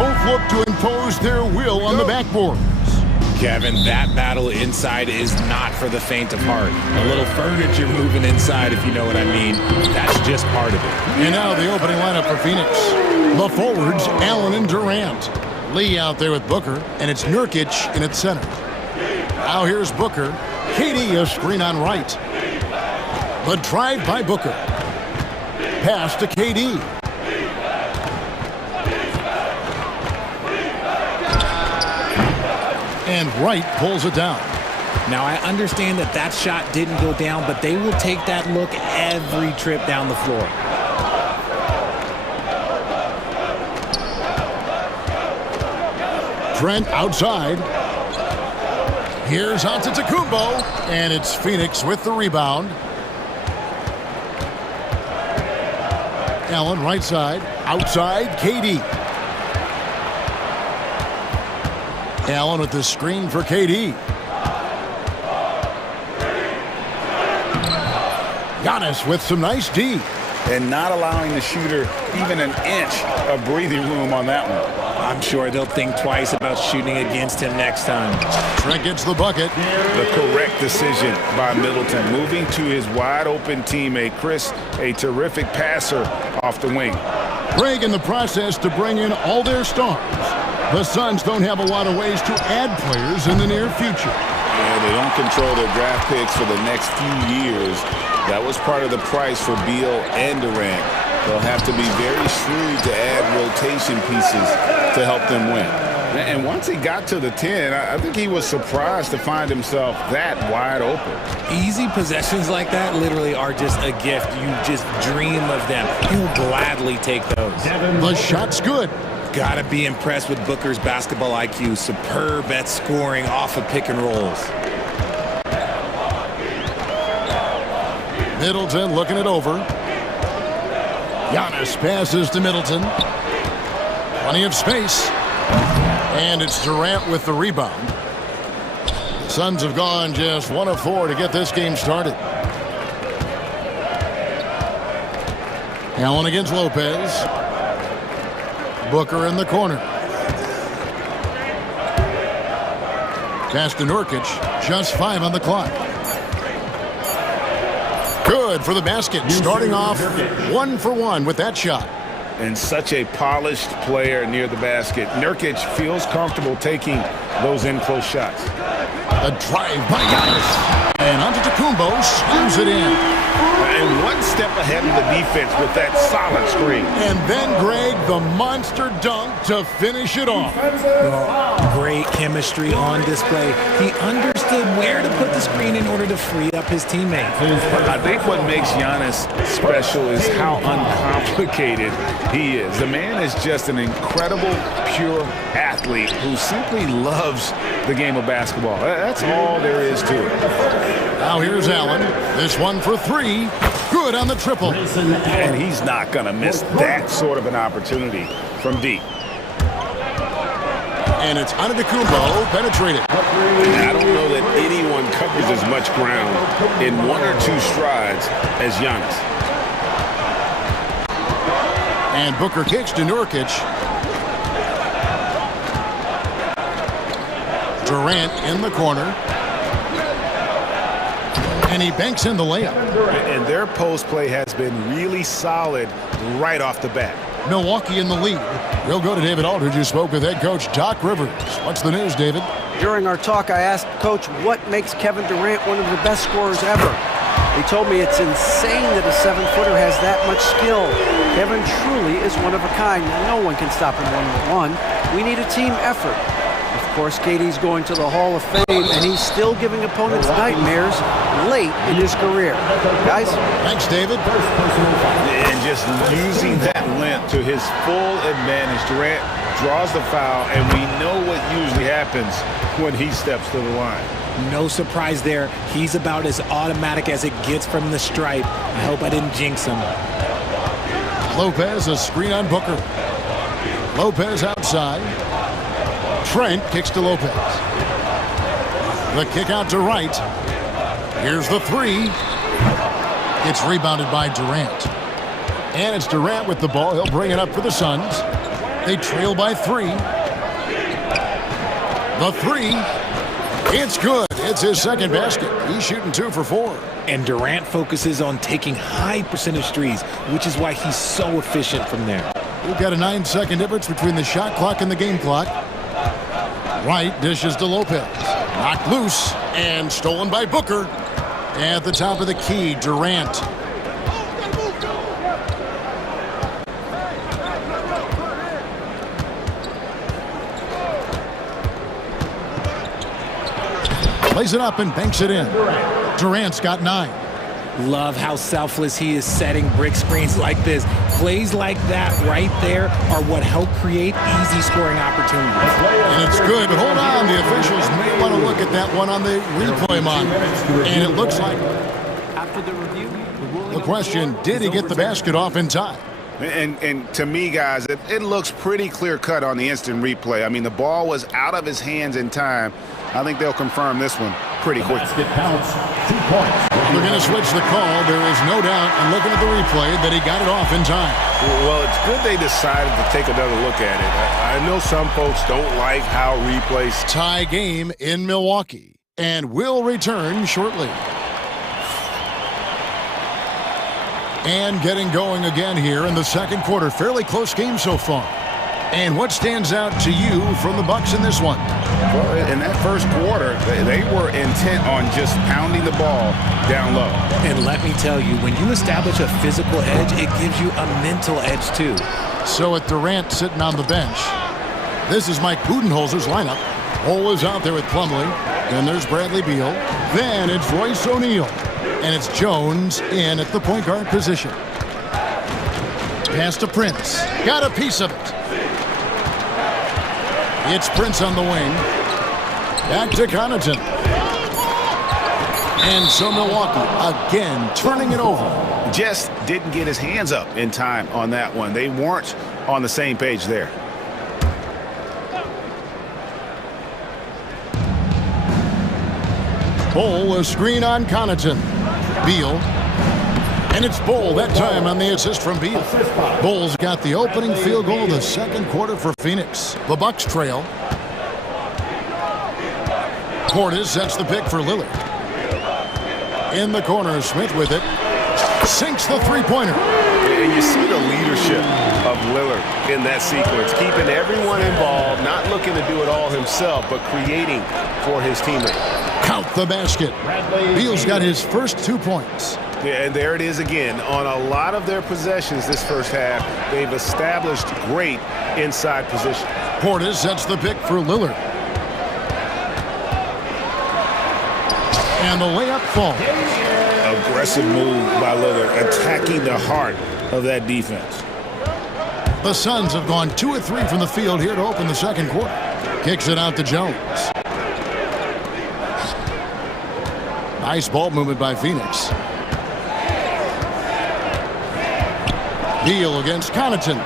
both look to impose their will on the backboards. Kevin, that battle inside is not for the faint of heart. A little furniture moving inside, if you know what I mean. That's just part of it. And now the opening lineup for Phoenix. The forwards, Allen and Durant. Lee out there with Booker, and it's Nurkic in its center. Now here's Booker. KD a screen on right. The drive by Booker. Pass to KD. And Wright pulls it down. Now, I understand that that shot didn't go down, but they will take that look every trip down the floor. Trent outside. Here's Antetokounmpo, and it's Phoenix with the rebound. Allen right side, outside, KD. Allen with the screen for KD. Giannis with some nice D. And not allowing the shooter even an inch of breathing room on that one. I'm sure they'll think twice about shooting against him next time. Trent gets the bucket. The correct decision by Middleton. Moving to his wide-open teammate, Chris, a terrific passer off the wing. Greg in the process to bring in all their stars. The Suns don't have a lot of ways to add players in the near future. Yeah, they don't control their draft picks for the next few years. That was part of the price for Beal and Durant. They'll have to be very shrewd to add rotation pieces to help them win. And once he got to the 10, I think he was surprised to find himself that wide open. Easy possessions like that literally are just a gift. You just dream of them. You'll gladly take those. The shot's good. Gotta be impressed with Booker's basketball IQ. Superb at scoring off of pick and rolls. Middleton looking it over. Giannis passes to Middleton. Plenty of space. And it's Durant with the rebound. The Suns have gone just 1 of 4 to get this game started. Allen against Lopez. Booker in the corner. Pass to Nurkic. Just 5 on the clock. Good for the basket. Starting off 1 for 1 with that shot. And such a polished player near the basket. Nurkic feels comfortable taking those in-close shots. A drive by Giannis. And Antetokounmpo slams it in. And one step ahead of the defense with that solid screen. And then, Greg, the monster dunk to finish it off. Great chemistry on display. He understood where to put the screen in order to free up his teammate. I think what makes Giannis special is how uncomplicated he is. The man is just an incredible, pure athlete who simply loves the game of basketball. That's all there is to it. Now here's Allen. This one for 3. Good on the triple. And he's not going to miss that sort of an opportunity from deep. And it's Antetokounmpo penetrated. And I don't know that anyone covers as much ground in 1 or 2 strides as Giannis. And Booker kicks to Nurkic. Durant in the corner. And he banks in the layup. And their post play has been really solid right off the bat. Milwaukee in the lead. We'll go to David Aldridge, who spoke with head coach Doc Rivers. What's the news, David? During our talk, I asked Coach what makes Kevin Durant one of the best scorers ever. He told me it's insane that a 7-footer has that much skill. Kevin truly is one of a kind. No one can stop him one-on-one. We need a team effort. Of course, KD's going to the Hall of Fame, and he's still giving opponents nightmares late in his career. Guys? Thanks, David. And just using that length to his full advantage. Durant draws the foul, and we know what usually happens when he steps to the line. No surprise there. He's about as automatic as it gets from the stripe. I hope I didn't jinx him. Lopez, a screen on Booker. Lopez outside. Trent kicks to Lopez. The kick out to Wright. Here's the 3. It's rebounded by Durant. And it's Durant with the ball. He'll bring it up for the Suns. They trail by 3. The 3. It's good. It's his second basket. He's shooting 2 for 4. And Durant focuses on taking high percentage threes, which is why he's so efficient from there. We've got a 9-second difference between the shot clock and the game clock. White dishes to Lopez. Knocked loose and stolen by Booker. At the top of the key, Durant. Plays it up and banks it in. Durant's got 9. Love how selfless he is setting brick screens like this. Plays like that right there are what help create easy scoring opportunities. And it's good, but hold on. The officials may want to look at that one on the replay monitor. And it looks like, After the review, the question, did he get the basket off in time? And to me, guys, it looks pretty clear-cut on the instant replay. I mean, the ball was out of his hands in time. I think they'll confirm this one pretty quick. Basket counts 2 points. They're going to switch the call. There is no doubt, and looking at the replay, that he got it off in time. Well, it's good they decided to take another look at it. I know some folks don't like how replays... Tie game in Milwaukee, and will return shortly. And getting going again here in the second quarter. Fairly close game so far. And what stands out to you from the Bucks in this one? Well, in that first quarter, they were intent on just pounding the ball down low. And let me tell you, when you establish a physical edge, it gives you a mental edge too. So with Durant sitting on the bench, this is Mike Budenholzer's lineup. Cole is out there with Plumlee. Then there's Bradley Beal. Then it's Royce O'Neal. And it's Jones in at the point guard position. Pass to Prince. Got a piece of it. It's Prince on the wing. Back to Connaughton. And so Milwaukee again turning it over. Just didn't get his hands up in time on that one. They weren't on the same page there. Bull, a screen on Connaughton. Beal. And it's Bull that time on the assist from Beal. Bull's got the opening field goal of the second quarter for Phoenix. The Bucks trail. Portis sets the pick for Lillard. In the corner, Smith with it. Sinks the three-pointer. And you see the leadership of Lillard in that sequence, keeping everyone involved, not looking to do it all himself, but creating for his teammate. Count the basket. Beal's got his first 2 points. Yeah, and there it is again. On a lot of their possessions this first half, they've established great inside position. Portis sets the pick for Lillard. And the layup falls. Aggressive move by Lillard, attacking the heart of that defense. The Suns have gone 2 of 3 from the field here to open the second quarter. Kicks it out to Jones. Nice ball movement by Phoenix. Beal against Connaughton.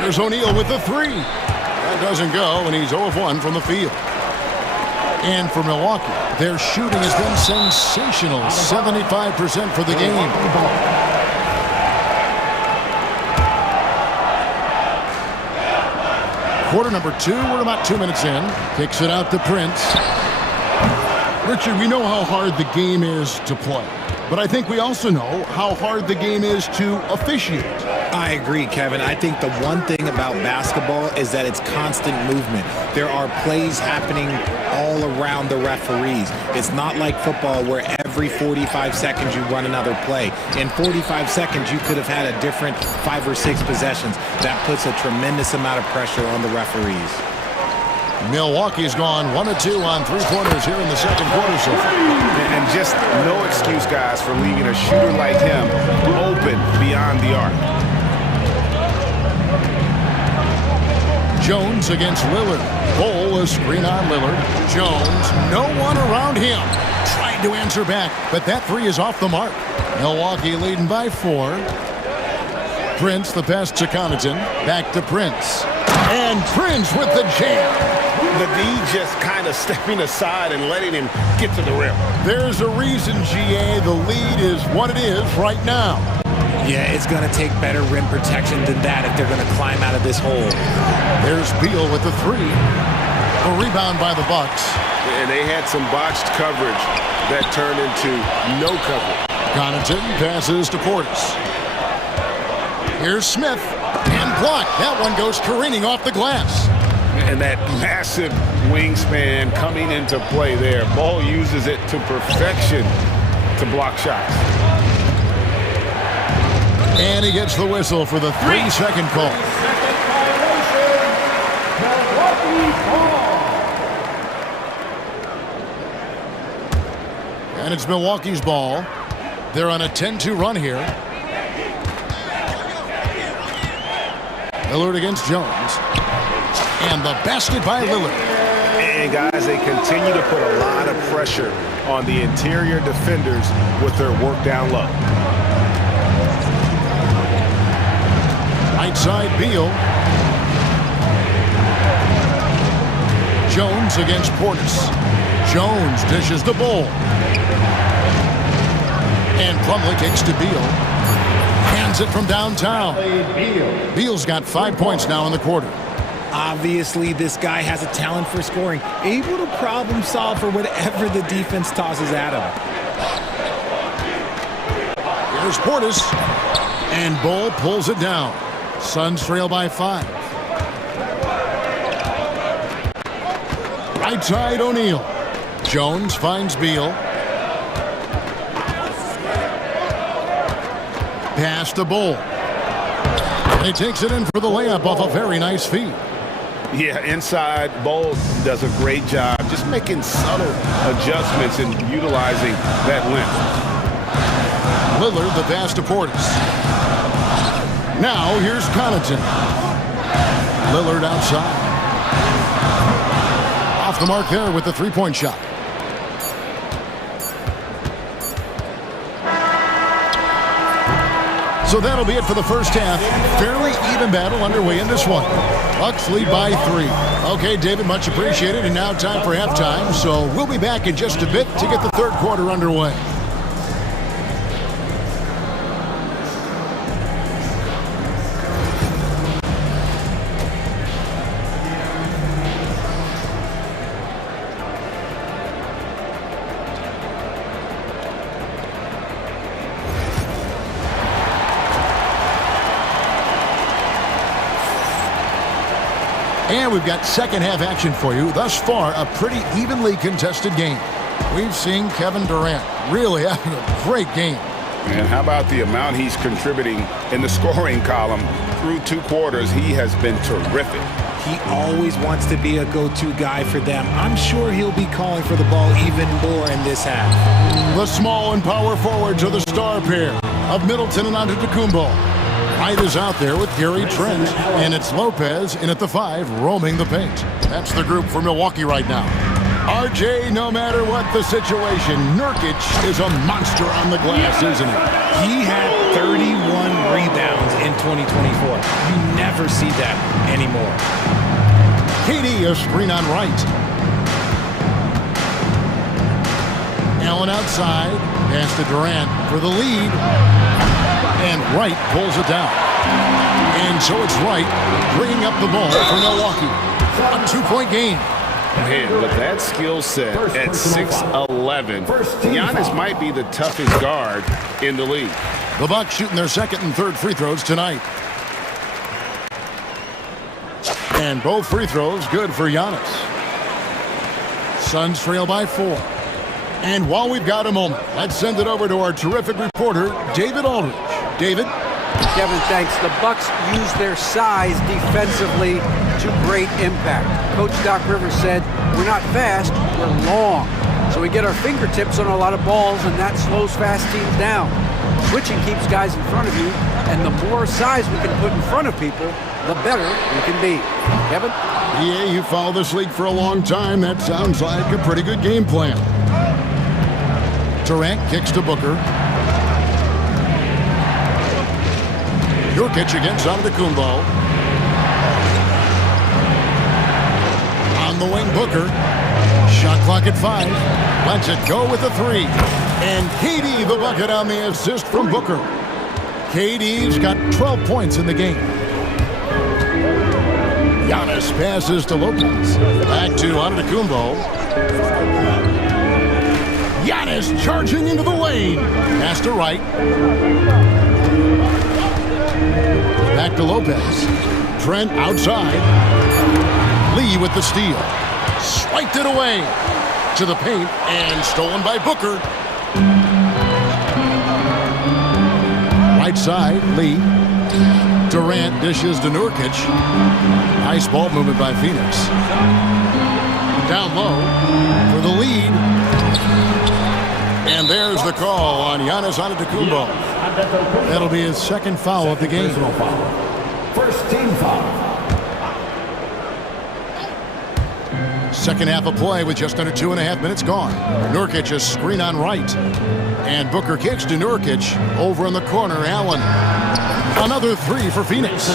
There's O'Neal with the 3. That doesn't go, and he's 0 of 1 from the field. And for Milwaukee, their shooting has been sensational. 75% for the game. Quarter number 2, we're about 2 minutes in. Kicks it out to Prince. Richard, we know how hard the game is to play, but I think we also know how hard the game is to officiate. I agree, Kevin. I think the one thing about basketball is that it's constant movement. There are plays happening all around the referees. It's not like football where every 45 seconds you run another play. In 45 seconds, you could have had a different 5 or 6 possessions. That puts a tremendous amount of pressure on the referees. Milwaukee's gone 1 of 2 on 3-pointers here in the second quarter so far. And just no excuse, guys, for leaving a shooter like him open beyond the arc. Jones against Lillard. Bull, a screen on Lillard. Jones, no one around him. Tried to answer back, but that 3 is off the mark. Milwaukee leading by 4. Prince, the pass to Connaughton. Back to Prince. And Prince with the jam. The D just kind of stepping aside and letting him get to the rim. There's a reason, GA, the lead is what it is right now. Yeah, it's going to take better rim protection than that if they're going to climb out of this hole. There's Beal with the three. A rebound by the Bucks. And they had some botched coverage that turned into no coverage. Connaughton passes to Portis. Here's Smith. And blocked. That one goes careening off the glass. And that massive wingspan coming into play there. Ball uses it to perfection to block shots. And he gets the whistle for the 3-second call. And it's Milwaukee's ball. They're on a 10-2 run here. Lillard against Jones. And the basket by Lillard. And guys, they continue to put a lot of pressure on the interior defenders with their work down low. Right side, Beal. Jones against Portis. Jones dishes the ball. And Plumlee kicks to Beal. Hands it from downtown. Beal's got 5 points now in the quarter. Obviously, this guy has a talent for scoring, able to problem solve for whatever the defense tosses at him. Here's Portis. And Bull pulls it down. Suns trail by 5. Right side, O'Neal. Jones finds Beal. Pass to Bull. And he takes it in for the layup off a very nice feed. Yeah, inside, Bull does a great job just making subtle adjustments and utilizing that length. Lillard, the pass to Portis. Now here's Connaughton. Lillard outside. Off the mark there with the three-point shot. So that'll be it for the first half. Fairly even battle underway in this one. Bucks lead by 3. Okay, David, much appreciated. And now time for halftime. So we'll be back in just a bit to get the third quarter underway. And we've got second half action for you. Thus far, a pretty evenly contested game. We've seen Kevin Durant really having a great game. And how about the amount he's contributing in the scoring column? Through 2 quarters, he has been terrific. He always wants to be a go-to guy for them. I'm sure he'll be calling for the ball even more in this half. The small and power forwards are the star pair of Middleton and Antetokounmpo. White is out there with Gary Trent, and it's Lopez in at the 5, roaming the paint. That's the group for Milwaukee right now. RJ, no matter what the situation, Nurkic is a monster on the glass, isn't he? He had 31 rebounds in 2024. You never see that anymore. KD, a screen on right. Allen outside, pass to Durant for the lead. And Wright pulls it down. And so it's Wright bringing up the ball for Milwaukee. A 2-point game. Man, with that skill set at 6'11", Giannis might be the toughest guard in the league. The Bucks shooting their second and third free throws tonight. And both free throws good for Giannis. Suns trail by 4. And while we've got a moment, let's send it over to our terrific reporter, David Aldridge. David? Kevin, thanks. The Bucks use their size defensively to great impact. Coach Doc Rivers said, we're not fast, we're long. So we get our fingertips on a lot of balls, and that slows fast teams down. Switching keeps guys in front of you, and the more size we can put in front of people, the better we can be. Kevin? Yeah, you follow this league for a long time. That sounds like a pretty good game plan. Durant kicks to Booker. Jokic against Antetokounmpo. On the wing, Booker. Shot clock at 5. Lets it go with a 3. And KD the bucket on the assist from Booker. KD's got 12 points in the game. Giannis passes to Lopez. Back to Antetokounmpo. Giannis charging into the lane. Pass to right. Back to Lopez. Trent outside. Lee with the steal. Swiped it away to the paint and stolen by Booker. Right side, Lee. Durant dishes to Nurkic. Nice ball movement by Phoenix. Down low for the lead. And there's the call on Giannis Antetokounmpo. That'll be his second foul of the game. First team foul. Second half of play with just under 2.5 minutes gone. Nurkic a screen on right. And Booker kicks to Nurkic. Over in the corner, Allen. Another three for Phoenix.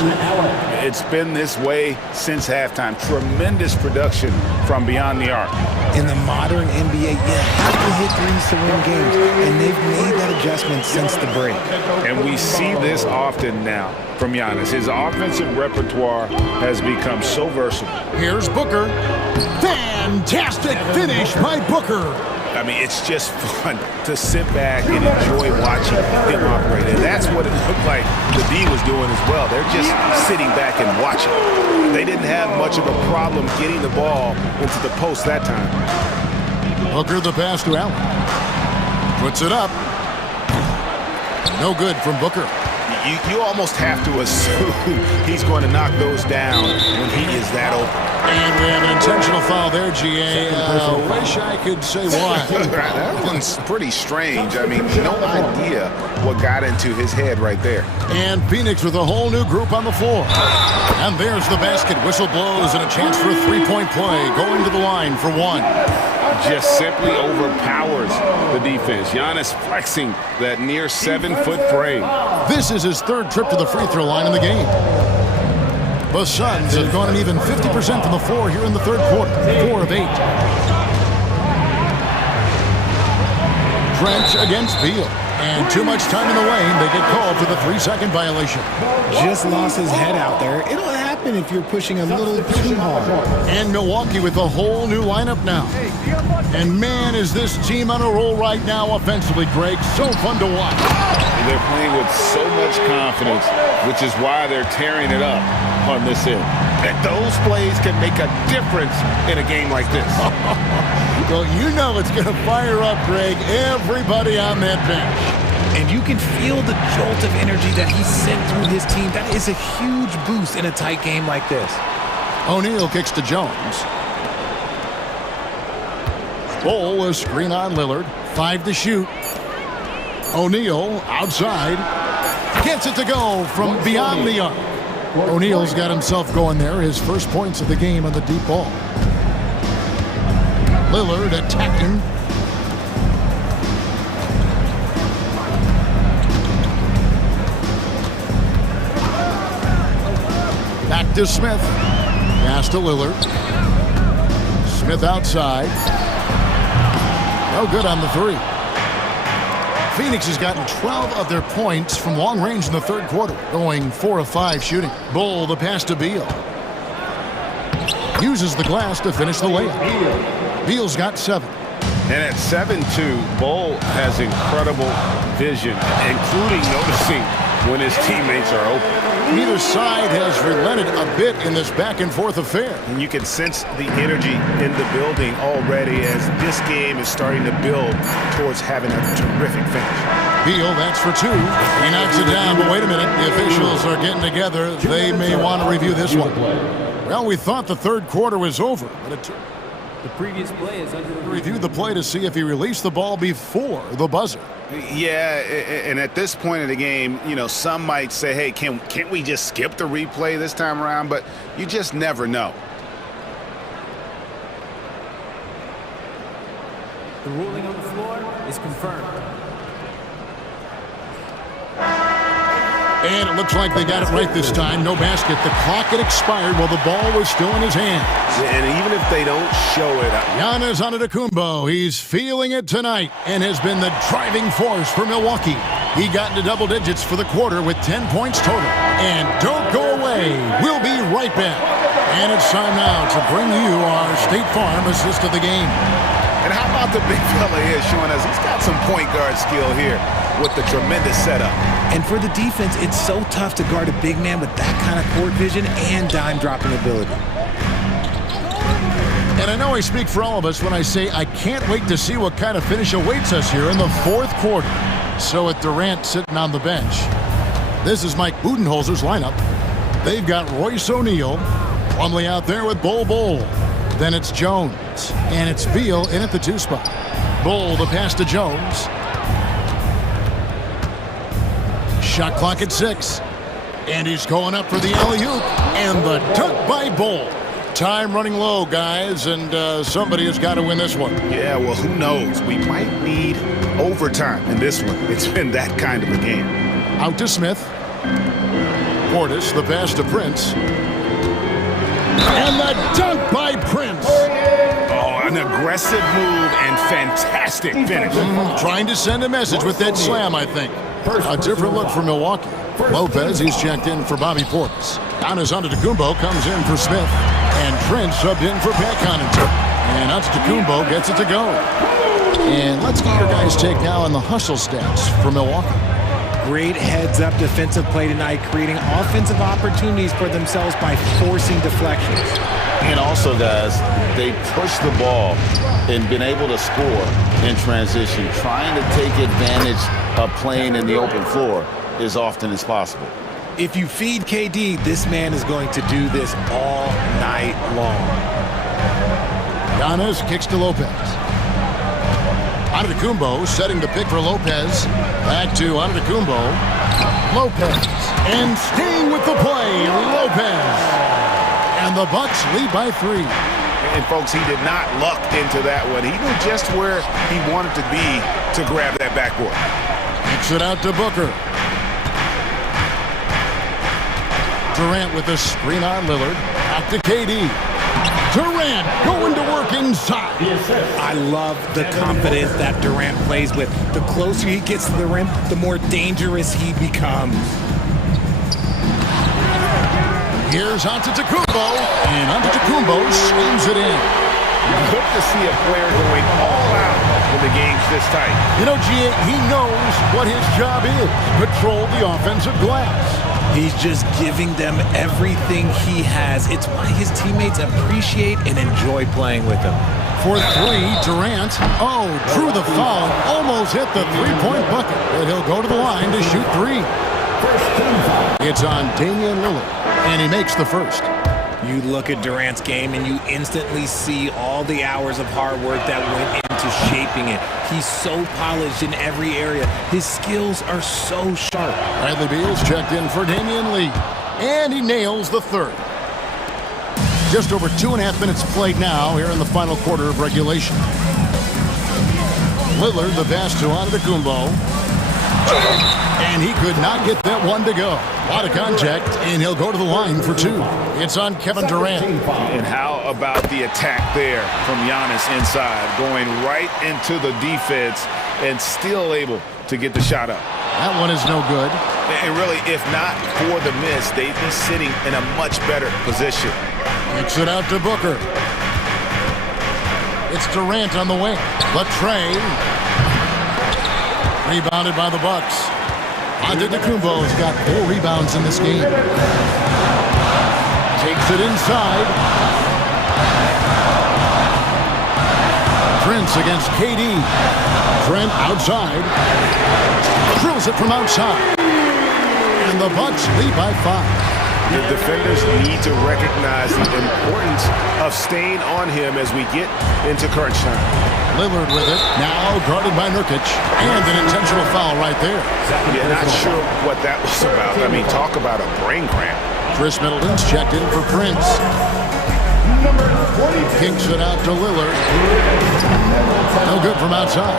It's been this way since halftime. Tremendous production from beyond the arc. In the modern NBA, you have to hit threes to win games, and they've made that adjustment since the break. And we see this often now from Giannis. His offensive repertoire has become so versatile. Here's Booker. Fantastic finish by Booker. I mean, it's just fun to sit back and enjoy watching him operate. And that's what it looked like the D was doing as well. They're just sitting back and watching. They didn't have much of a problem getting the ball into the post that time. Booker the pass to Allen. Puts it up. No good from Booker. You almost have to assume he's going to knock those down when he is that open. And we have an intentional foul there, GA. Wish I could say why. That one's pretty strange. I mean, no idea what got into his head right there. And Phoenix with a whole new group on the floor. And there's the basket. Whistle blows and a chance for a three-point play. Going to the line for one. Just simply overpowers the defense. Giannis flexing that near 7-foot frame. This is his third trip to the free throw line in the game. The Suns have gone an even 50% from the floor here in the third quarter. 4 of 8. Trent against Beal. And too much time in the lane. They get called for the 3-second violation. Just lost his head out there. It'll happen if you're pushing a little too hard. And Milwaukee with a whole new lineup now. And man, is this team on a roll right now offensively, Greg. So fun to watch. They're playing with so much confidence, which is why they're tearing it up on this end. And those plays can make a difference in a game like this. Well, you know it's going to fire up, Greg, everybody on that bench. And you can feel the jolt of energy that he sent through his team. That is a huge boost in a tight game like this. O'Neal kicks to Jones. Bull a screen on Lillard. 5 to shoot. O'Neal outside. Gets it to go from beyond the arc. O'Neal's got himself going there. His first points of the game on the deep ball. Lillard attacking. Back to Smith. Pass to Lillard. Smith outside. No good on the three. Phoenix has gotten 12 of their points from long range in the third quarter, going 4 of 5 shooting. Bull the pass to Beal. Uses the glass to finish the layup. Beal's got 7. And at 7-2, Bull has incredible vision, including noticing when his teammates are open. Neither side has relented a bit in this back-and-forth affair. And you can sense the energy in the building already as this game is starting to build towards having a terrific finish. Beal, that's for 2. He knocks it down, but wait a minute. The officials are getting together. They may want to review this one. Well, we thought the third quarter was over, but the previous play is under reviewed the play to see if he released the ball before the buzzer. Yeah, and at this point of the game, you know, some might say, hey, can't we just skip the replay this time around? But you just never know. The ruling on the floor is confirmed. And it looks like they got it right this time. No basket. The clock had expired while the ball was still in his hands. And even if they don't show it. Giannis Antetokounmpo, he's feeling it tonight and has been the driving force for Milwaukee. He got into double digits for the quarter with 10 points total. And don't go away. We'll be right back. And it's time now to bring you our State Farm assist of the game. And how about the big fella here showing us he's got some point guard skill here with the tremendous setup. And for the defense, it's so tough to guard a big man with that kind of court vision and dime-dropping ability. And I know I speak for all of us when I say I can't wait to see what kind of finish awaits us here in the fourth quarter. So with Durant sitting on the bench, this is Mike Budenholzer's lineup. They've got Royce O'Neal, Plumlee out there with Bol. Then it's Jones, and it's Beal in at the 2 spot. Bol the pass to Jones. Shot clock at 6. And he's going up for the alley-oop, and the dunk by Bol. Time running low, guys, and somebody has got to win this one. Yeah, well, who knows? We might need overtime in this one. It's been that kind of a game. Out to Smith. Portis, the pass to Prince. And the dunk by Prince. Oh, an aggressive move and fantastic finish. Trying to send a message with that slam, I think. A different look for Milwaukee. Lopez, he's checked in for Bobby Portis. Giannis Antetokounmpo comes in for Smith. And Prince subbed in for Pat Connaughton. And Antetokounmpo gets it to go. And let's get your guys' take now on the hustle stats for Milwaukee. Great heads-up defensive play tonight, creating offensive opportunities for themselves by forcing deflections. And also, guys, they push the ball and been able to score in transition, trying to take advantage of playing in the open floor as often as possible. If you feed KD, this man is going to do this all night long. Giannis kicks to Lopez. Antetokounmpo setting the pick for Lopez. Back to Antetokounmpo. Lopez. And staying with the play, Lopez. And the Bucks lead by 3. And, folks, he did not luck into that one. He knew just where he wanted to be to grab that backboard. Kicks it out to Booker. Durant with a screen on Lillard. Back to KD. Durant going to work inside. I love the confidence that Durant plays with. The closer he gets to the rim, the more dangerous he becomes. Here's Antetokounmpo, and Antetokounmpo swings it in. Good to see a player going all out when the game's this tight. You know, G.A., he knows what his job is. Control the offensive glass. He's just giving them everything he has. It's why his teammates appreciate and enjoy playing with him. For 3, Durant. Oh, drew the foul. Almost hit the three-point bucket. But he'll go to the line to shoot 3. It's on Damian Lillard, and he makes the first. You look at Durant's game, and you instantly see all the hours of hard work that went into shaping it. He's so polished in every area. His skills are so sharp. Bradley Beal's checked in for Damian Lee, and he nails the third. Just over 2.5 minutes played now here in the final quarter of regulation. Lillard, the pass to Antetokounmpo. And he could not get that one to go. A lot of contact, and he'll go to the line for 2. It's on Kevin Durant. And how about the attack there from Giannis inside, going right into the defense and still able to get the shot up. That one is no good. And really, if not for the miss, they'd be sitting in a much better position. Kicks it out to Booker. It's Durant on the wing. Latrey. Rebounded by the Bucks. Antetokounmpo's got 4 rebounds in this game. Takes it inside. Prince against KD. Trent outside. Drills it from outside. And the Bucks lead by 5. The defenders need to recognize the importance of staying on him as we get into crunch time. Lillard with it, now guarded by Nurkic, and an intentional foul right there. Yeah, not sure what that was about. I mean, talk about a brain cramp. Chris Middleton's checked in for Prince. Kicks it out to Lillard. No good from outside.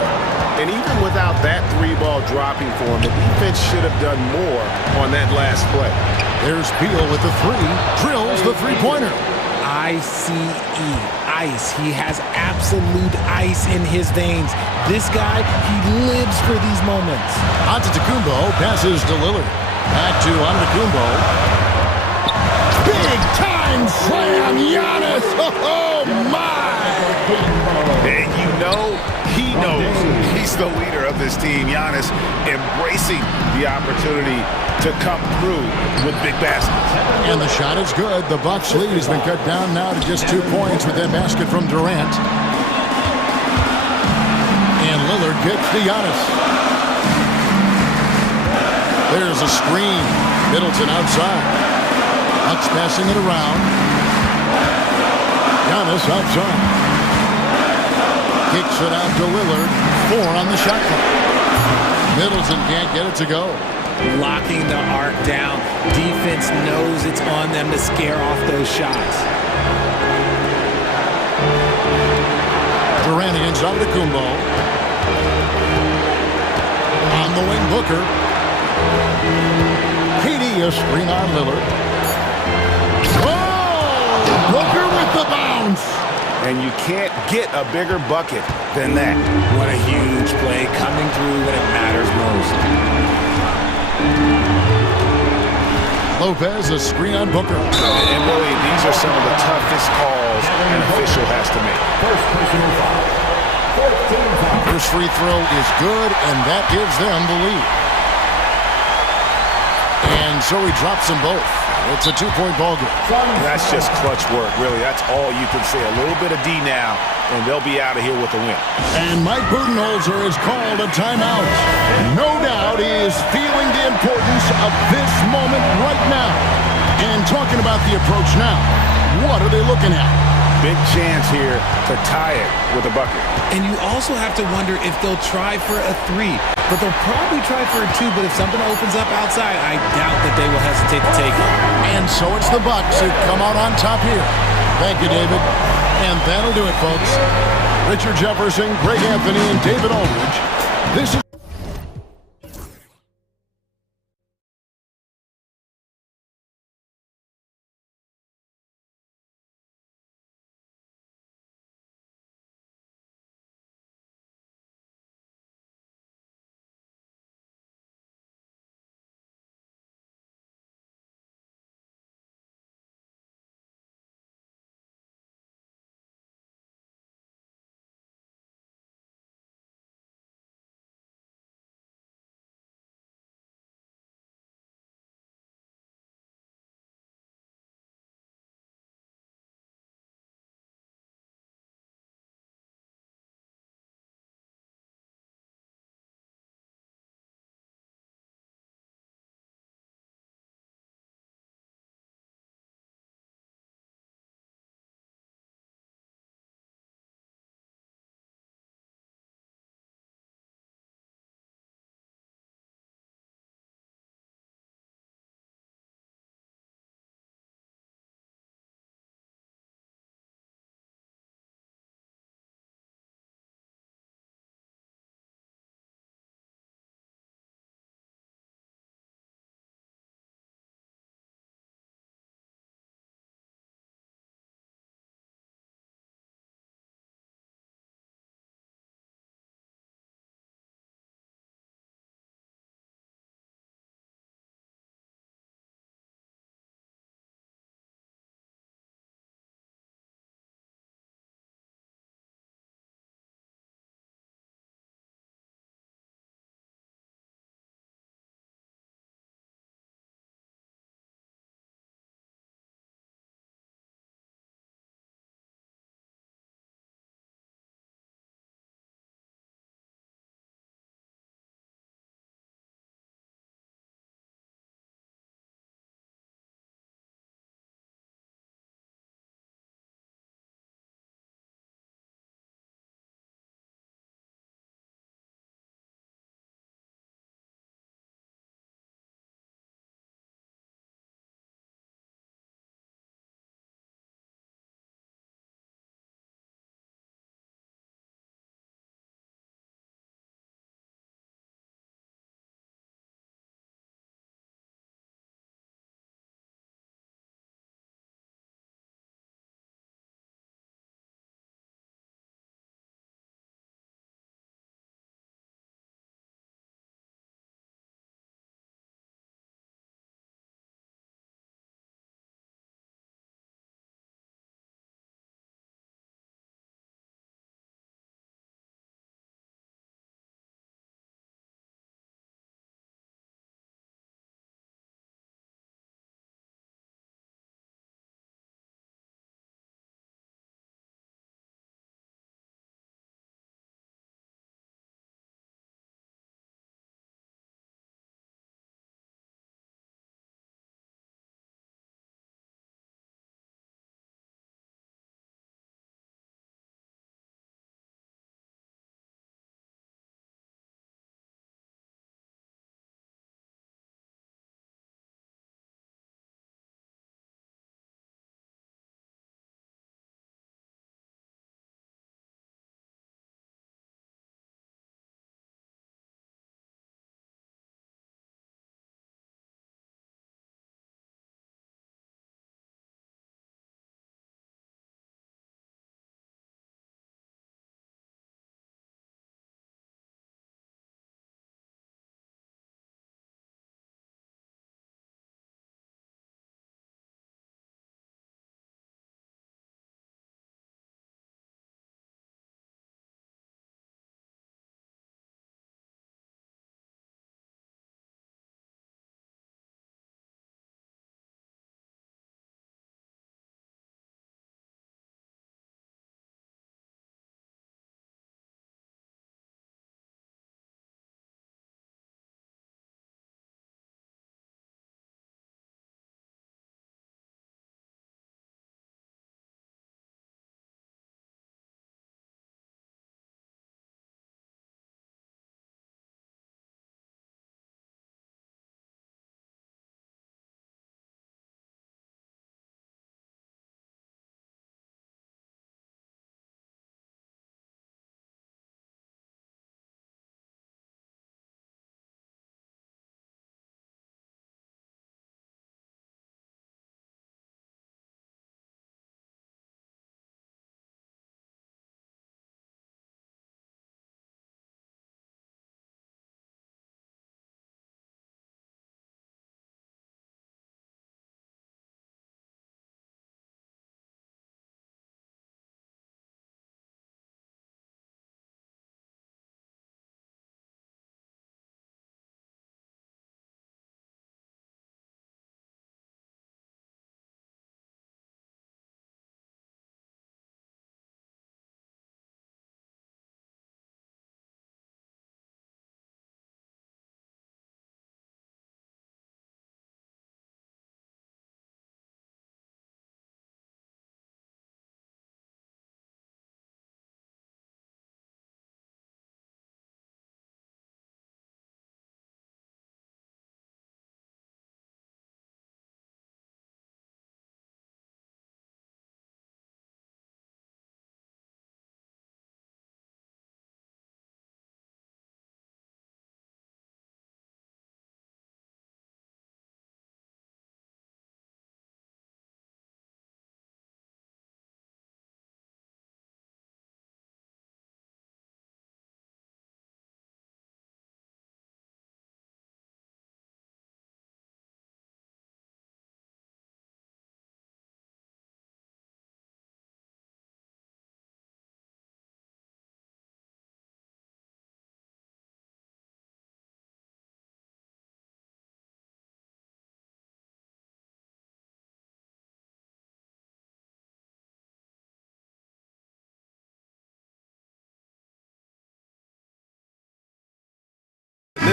And even without that 3-ball dropping for him, the defense should have done more on that last play. There's Beal with the 3, drills the 3-pointer. ICE. ice. He has absolute ice in his veins. This guy, he lives for these moments. Antetokounmpo passes to Lillard. Back to Antetokounmpo. Big time slam, Giannis! Oh my! And you know, he knows he's the leader of this team. Giannis embracing the opportunity to come through with big baskets. And the shot is good. The Bucks lead has been cut down now to just 2 points with that basket from Durant. And Lillard gets to Giannis. There's a screen. Middleton outside. Bucks passing it around. Giannis outside. Kicks it out to Lillard. 4 on the shot clock. Middleton can't get it to go. Locking the arc down. Defense knows it's on them to scare off those shots. Durant against Antetokounmpo. On the wing, Booker. KD, a screen on Lillard. Oh! Booker with the bounce. And you can't get a bigger bucket than that. What a huge play coming through when it matters most. Lopez, a screen on Booker. And really, these are some of the toughest calls an official has to make. First free throw is good, and that gives them the lead. And so he drops them both. It's a 2-point ball game. That's just clutch work, really. That's all you can say. A little bit of D now, and they'll be out of here with a win. And Mike Budenholzer has called a timeout. No doubt he is feeling the importance of this moment right now. And talking about the approach now, what are they looking at? Big chance here to tie it with a bucket. And you also have to wonder if they'll try for a 3. But they'll probably try for a 2, but if something opens up outside, I doubt that they will hesitate to take it. And so it's the Bucks who come out on top here. Thank you, David. And that'll do it, folks. Richard Jefferson, Greg Anthony, and David Aldridge. This is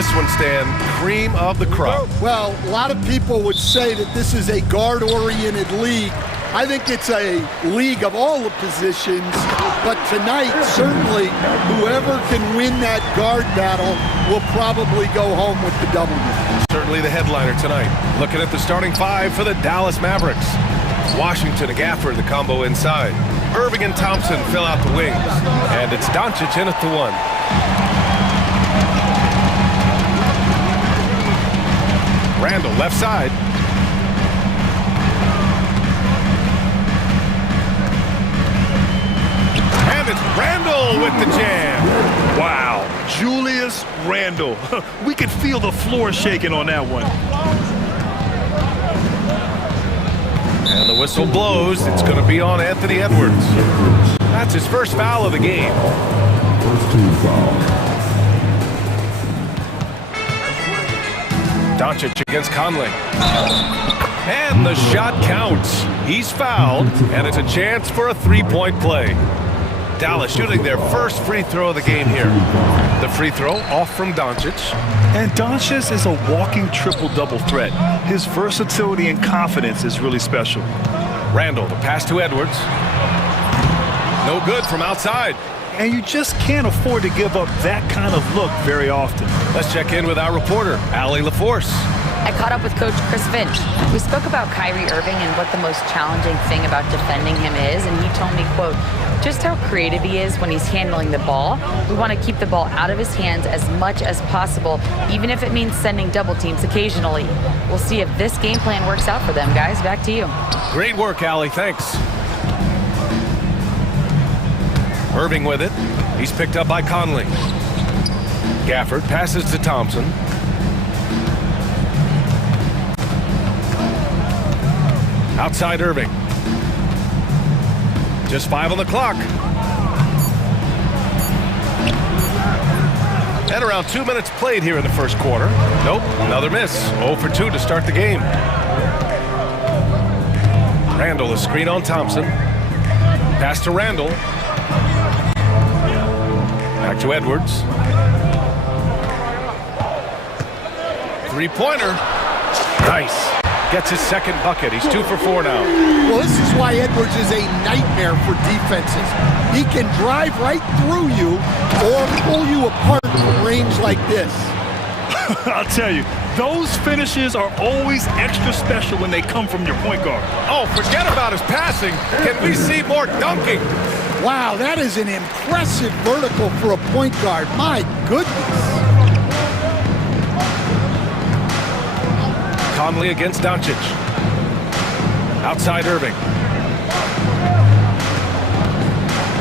this one, Stan, cream of the crop. Well, a lot of people would say that this is a guard-oriented league. I think it's a league of all the positions, but tonight, certainly, whoever can win that guard battle will probably go home with the W. Certainly the headliner tonight. Looking at the starting five for the Dallas Mavericks. Washington and Gafford, the combo inside. Irving and Thompson fill out the wings. And it's Doncic in at the one. Randall, left side. And it's Randall with the jam. Wow, Julius Randle. We could feel the floor shaking on that one. And the whistle blows. It's going to be on Anthony Edwards. That's his first foul of the game. First team foul. Doncic against Conley. And the shot counts. He's fouled, and it's a chance for a three-point play. Dallas shooting their first free throw of the game here. The free throw off from Doncic. And Doncic is a walking triple-double threat. His versatility and confidence is really special. Randall, the pass to Edwards. No good from outside. And you just can't afford to give up that kind of look very often. Let's check in with our reporter, Allie LaForce. I caught up with Coach Chris Finch. We spoke about Kyrie Irving and what the most challenging thing about defending him is, and he told me, quote, just how creative he is when he's handling the ball. We want to keep the ball out of his hands as much as possible, even if it means sending double teams occasionally. We'll see if this game plan works out for them, guys. Back to you. Great work, Allie. Thanks. Irving with it. He's picked up by Conley. Gafford passes to Thompson. Outside Irving. Just 5 on the clock. And around 2 minutes played here in the first quarter. Nope, another miss. 0 for 2 to start the game. Randall, a screen on Thompson. Pass to Randall. Back to Edwards. Three-pointer. Nice. Gets his second bucket. He's 2 for 4 now. Well, this is why Edwards is a nightmare for defenses. He can drive right through you or pull you apart from range like this. I'll tell you, those finishes are always extra special when they come from your point guard. Oh, forget about his passing. Can we see more dunking? Wow, that is an impressive vertical for a point guard. My goodness. Conley against Doncic. Outside Irving.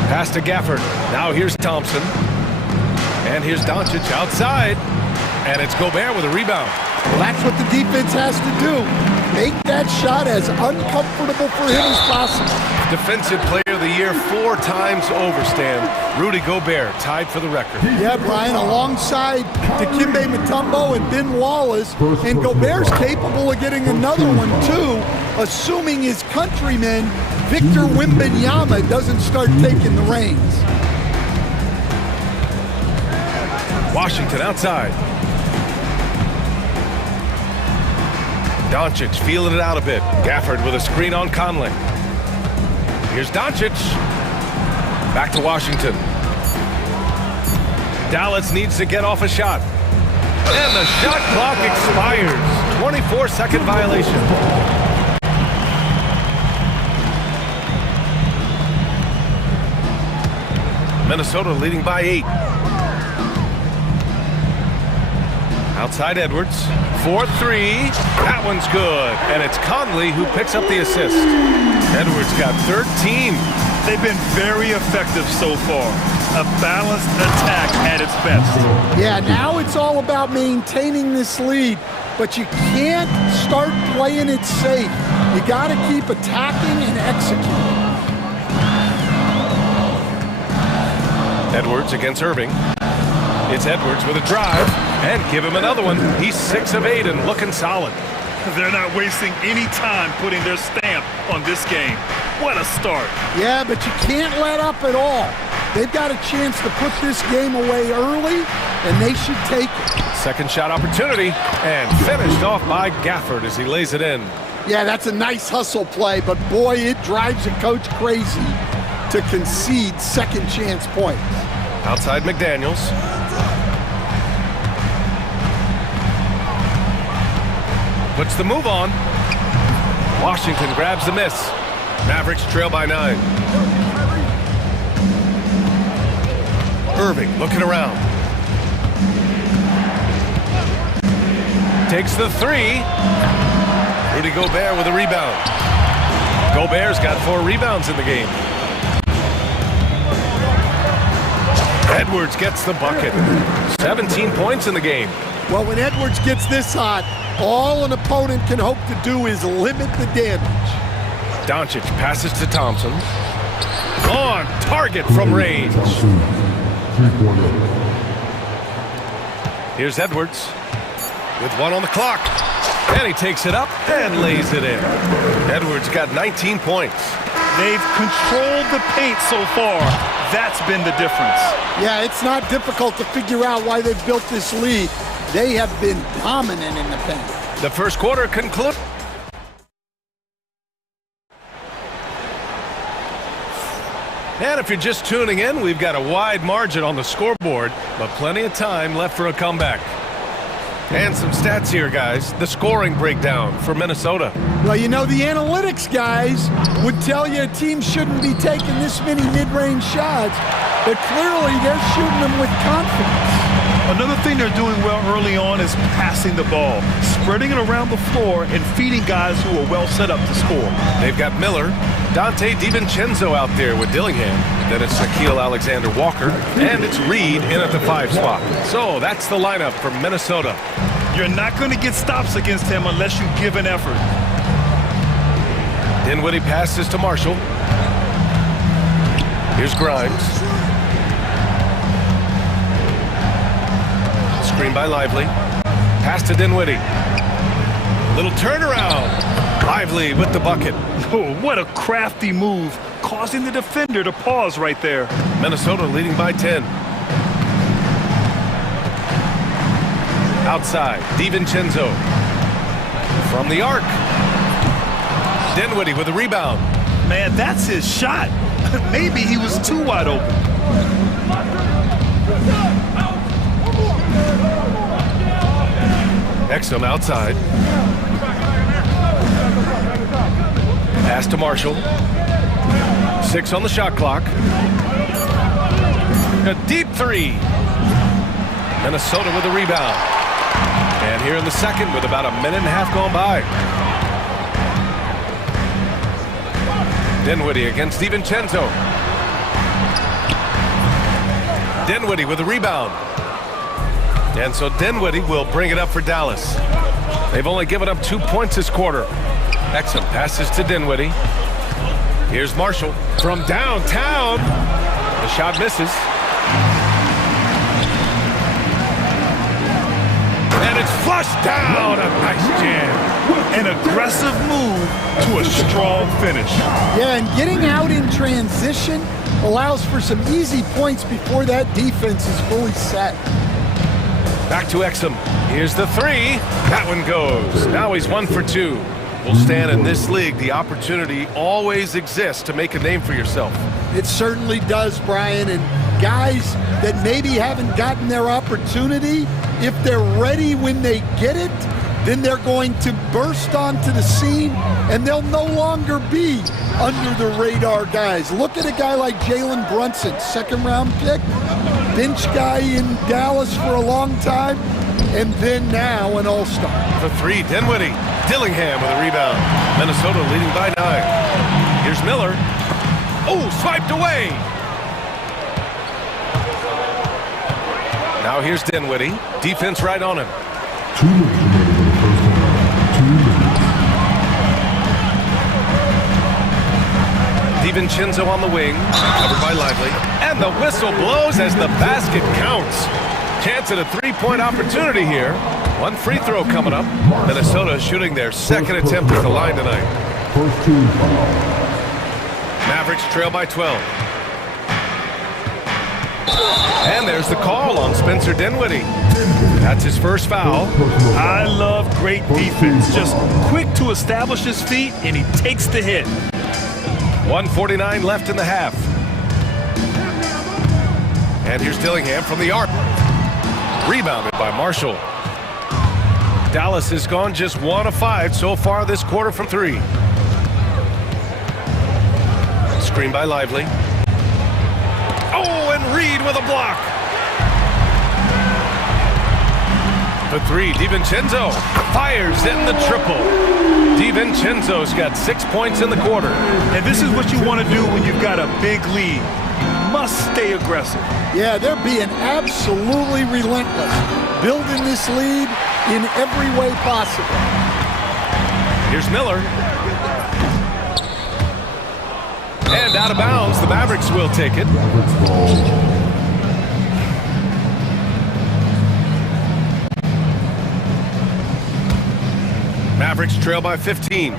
Pass to Gafford. Now here's Thompson. And here's Doncic outside. And it's Gobert with a rebound. Well, that's what the defense has to do. Make that shot as uncomfortable for him as possible. Defensive Player of the Year 4 times over, Stan. Rudy Gobert tied for the record. Yeah, Brian, alongside Dikembe Mutombo and Ben Wallace. And Gobert's capable of getting another one, too, assuming his countryman, Victor Wembanyama, doesn't start taking the reins. Washington outside. Doncic feeling it out a bit. Gafford with a screen on Conley. Here's Doncic. Back to Washington. Dallas needs to get off a shot. And the shot clock expires. 24-second violation. Minnesota leading by 8. Outside Edwards. 4-3. That one's good. And it's Conley who picks up the assist. Edwards got 13. They've been very effective so far. A balanced attack at its best. Yeah, now it's all about maintaining this lead, but you can't start playing it safe. You got to keep attacking and executing. Edwards against Irving. It's Edwards with a drive, and give him another one. He's 6 of 8 and looking solid. They're not wasting any time putting their stamp on this game. What a start. Yeah, but you can't let up at all. They've got a chance to put this game away early, and they should take it. Second shot opportunity, and finished off by Gafford as he lays it in. Yeah, that's a nice hustle play, but boy, it drives a coach crazy to concede second chance points. Outside McDaniels. Puts the move on. Washington grabs the miss. Mavericks trail by 9. Irving looking around. Takes the 3. Rudy Gobert with a rebound. Gobert's got 4 rebounds in the game. Edwards gets the bucket. 17 points in the game. Well, when Edwards gets this hot, all an opponent can hope to do is limit the damage. Doncic passes to Thompson. On target from range. Here's Edwards with 1 on the clock. And he takes it up and lays it in. Edwards got 19 points. They've controlled the paint so far. That's been the difference. Yeah, it's not difficult to figure out why they've built this lead. They have been dominant in the paint. The first quarter concludes. And if you're just tuning in, we've got a wide margin on the scoreboard, but plenty of time left for a comeback. And some stats here, guys. The scoring breakdown for Minnesota. Well, you know, the analytics guys would tell you a team shouldn't be taking this many mid-range shots, but clearly they're shooting them with confidence. Another thing they're doing well early on is passing the ball, spreading it around the floor and feeding guys who are well set up to score. They've got Miller, Dante DiVincenzo out there with Dillingham. Then it's Shaquille Alexander-Walker, and it's Reed in at the 5 spot. So that's the lineup for Minnesota. You're not going to get stops against him unless you give an effort. Dinwiddie passes to Marshall. Here's Grimes. Screen by Lively. Pass to Dinwiddie. Little turnaround. Lively with the bucket. Oh, what a crafty move, causing the defender to pause right there. Minnesota leading by 10. Outside, DiVincenzo. From the arc. Dinwiddie with a rebound. Man, that's his shot. Maybe he was too wide open. Exum outside. Pass to Marshall. 6 on the shot clock. A deep 3. Minnesota with a rebound. And here in the second with about a minute and a half gone by. Dinwiddie against DiVincenzo. Dinwiddie with a rebound. And so Dinwiddie will bring it up for Dallas. They've only given up 2 points this quarter. Exum passes to Dinwiddie. Here's Marshall from downtown. The shot misses. And it's flushed down. A nice jam. An aggressive move to a strong finish. Yeah, and getting out in transition allows for some easy points before that defense is fully set. Back to Exum. Here's the 3. That one goes. Now he's 1 for 2. Well, Stan, in this league, the opportunity always exists to make a name for yourself. It certainly does, Brian. And guys that maybe haven't gotten their opportunity, if they're ready when they get it, then they're going to burst onto the scene, and they'll no longer be under the radar guys. Look at a guy like Jalen Brunson, 2nd-round pick, bench guy in Dallas for a long time, and then now an all-star. For 3, Dinwiddie. Dillingham with a rebound. Minnesota leading by 9. Here's Miller. Oh, swiped away. Now here's Dinwiddie. Defense right on him. 2 minutes remaining in the first half. 2 minutes. DiVincenzo on the wing. Covered by Lively. And the whistle blows as the basket counts. Chance at a 3-point opportunity here. 1 free throw coming up. Minnesota shooting their 2nd attempt at the line tonight. First team foul. Mavericks trail by 12. And And there's the call on Spencer Dinwiddie. That's his first foul. I love great defense. Just quick to establish his feet, and he takes the hit. 1:49 left in the half. And here's Dillingham from the arc. Rebounded by Marshall. Dallas has gone just 1 of 5 so far this quarter from 3. Screen by Lively. Oh, and Reed with a block. For 3, DiVincenzo fires in the triple. DiVincenzo's got 6 points in the quarter. And this is what you want to do when you've got a big lead. Must stay aggressive. Yeah, they're being absolutely relentless, building this lead in every way possible. Here's Miller. And out of bounds, the Mavericks will take it. Mavericks trail by 15.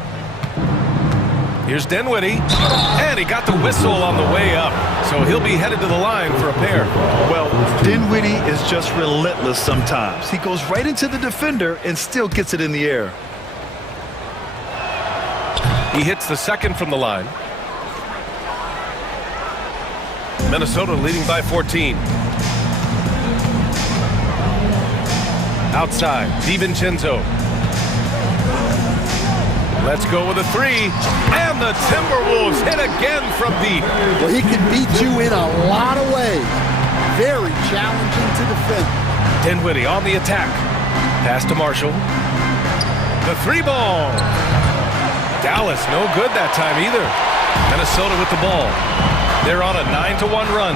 Here's Dinwiddie, and he got the whistle on the way up, so he'll be headed to the line for a pair. Well, Dinwiddie is just relentless sometimes. He goes right into the defender and still gets it in the air. He hits the second from the line. Minnesota leading by 14. Outside, DiVincenzo. Let's go with a 3, and the Timberwolves hit again from deep. Well, he can beat you in a lot of ways. Very challenging to defend. Dinwiddie on the attack. Pass to Marshall. The 3-ball. Dallas no good that time either. Minnesota with the ball. They're on a 9-1 run.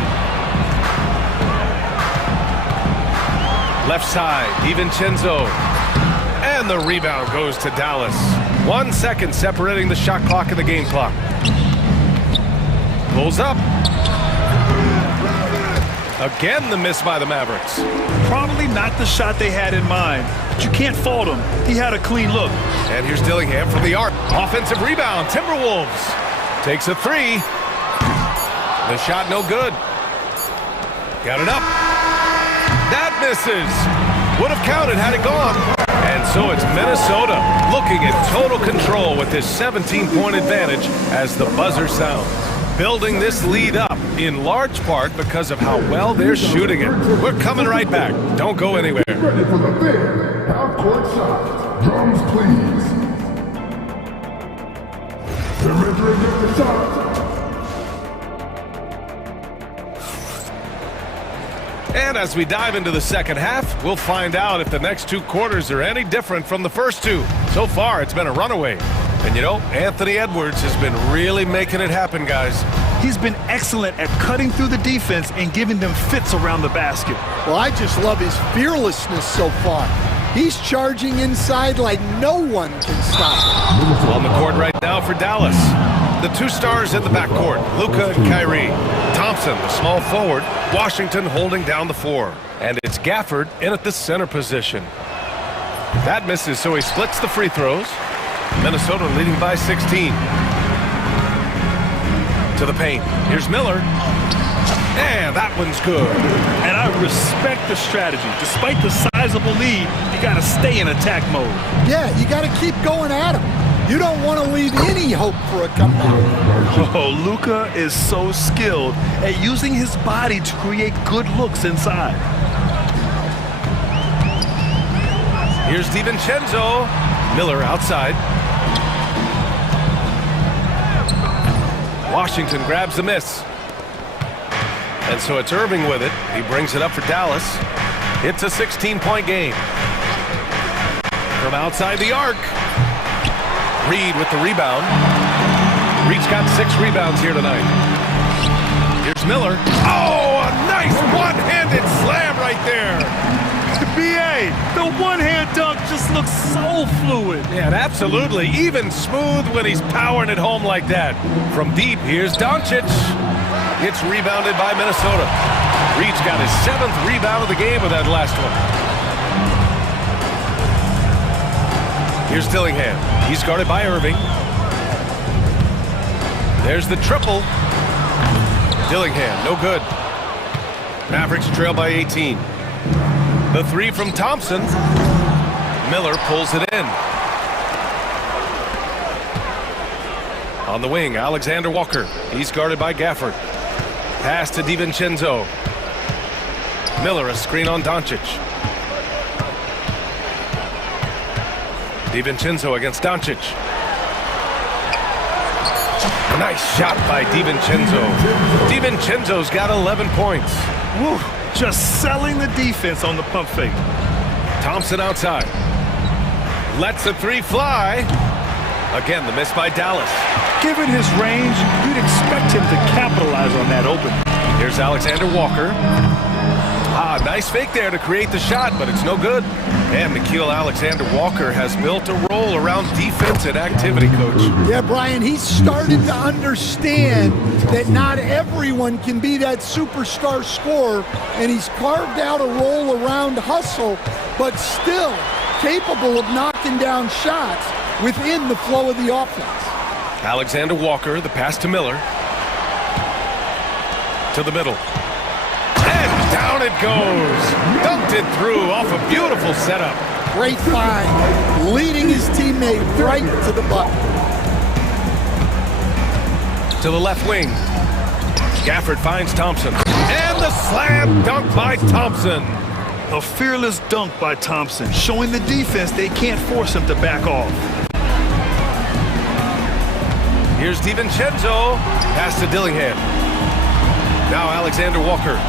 Left side, DiVincenzo. And the rebound goes to Dallas. 1 second separating the shot clock and the game clock. Pulls up. Again, the miss by the Mavericks. Probably not the shot they had in mind, but you can't fault him. He had a clean look. And here's Dillingham from the arc. Offensive rebound, Timberwolves. Takes a 3. The shot no good. Got it up. That misses. Would have counted had it gone. And so it's Minnesota looking at total control with this 17-point advantage as the buzzer sounds. Building this lead up in large part because of how well they're shooting it. We're coming right back. Don't go anywhere. Ready for the big half-court shot. Drums, please. They're measuring the shot. And as we dive into the second half, we'll find out if the next 2 quarters are any different from the first 2. So far, it's been a runaway. And you know, Anthony Edwards has been really making it happen, guys. He's been excellent at cutting through the defense and giving them fits around the basket. Well, I just love his fearlessness so far. He's charging inside like no one can stop him. On the court right now for Dallas. The 2 stars in the backcourt, Luka and Kyrie. Thompson, the small forward. Washington holding down the 4. And it's Gafford in at the center position. That misses, so he splits the free throws. Minnesota leading by 16. To the paint. Here's Miller. And that one's good. And I respect the strategy. Despite the sizable lead, you got to stay in attack mode. Yeah, you got to keep going at him. You don't want to leave any hope for a comeback. Oh, Luka is so skilled at using his body to create good looks inside. Here's DiVincenzo. Miller outside. Washington grabs the miss. And so it's Irving with it. He brings it up for Dallas. It's a 16-point game. From outside the arc. Reed with the rebound. Reed's got 6 rebounds here tonight. Here's Miller. Oh, a nice one-handed slam right there. B.A., the one-hand dunk just looks so fluid. Yeah, absolutely. Even smooth when he's powering it home like that. From deep, here's Doncic. It's rebounded by Minnesota. Reed's got his 7th rebound of the game with that last one. Here's Dillingham. He's guarded by Irving. There's the triple. Dillingham, no good. Mavericks trail by 18. The three from Thompson. Miller pulls it in. On the wing, Alexander Walker. He's guarded by Gafford. Pass to DiVincenzo. Miller, a screen on Doncic. DiVincenzo against Doncic. Nice shot by DiVincenzo. DiVincenzo's got 11 points. Woo, just selling the defense on the pump fake. Thompson outside. Lets the three fly. Again, the miss by Dallas. Given his range, you'd expect him to capitalize on that open. Here's Alexander Walker. Nice fake there to create the shot, but it's no good. And Nickeil Alexander-Walker has built a role around defense and activity, Coach. Yeah, Brian, he's started to understand that not everyone can be that superstar scorer, and he's carved out a role around hustle, but still capable of knocking down shots within the flow of the offense. Alexander Walker, the pass to Miller. To the middle. And down it goes. Dunked it through off a beautiful setup. Great find, leading his teammate right to the bucket. To the left wing. Gafford finds Thompson. And the slam dunk by Thompson. A fearless dunk by Thompson, showing the defense they can't force him to back off. Here's DiVincenzo. Pass to Dillingham. Now Alexander Walker.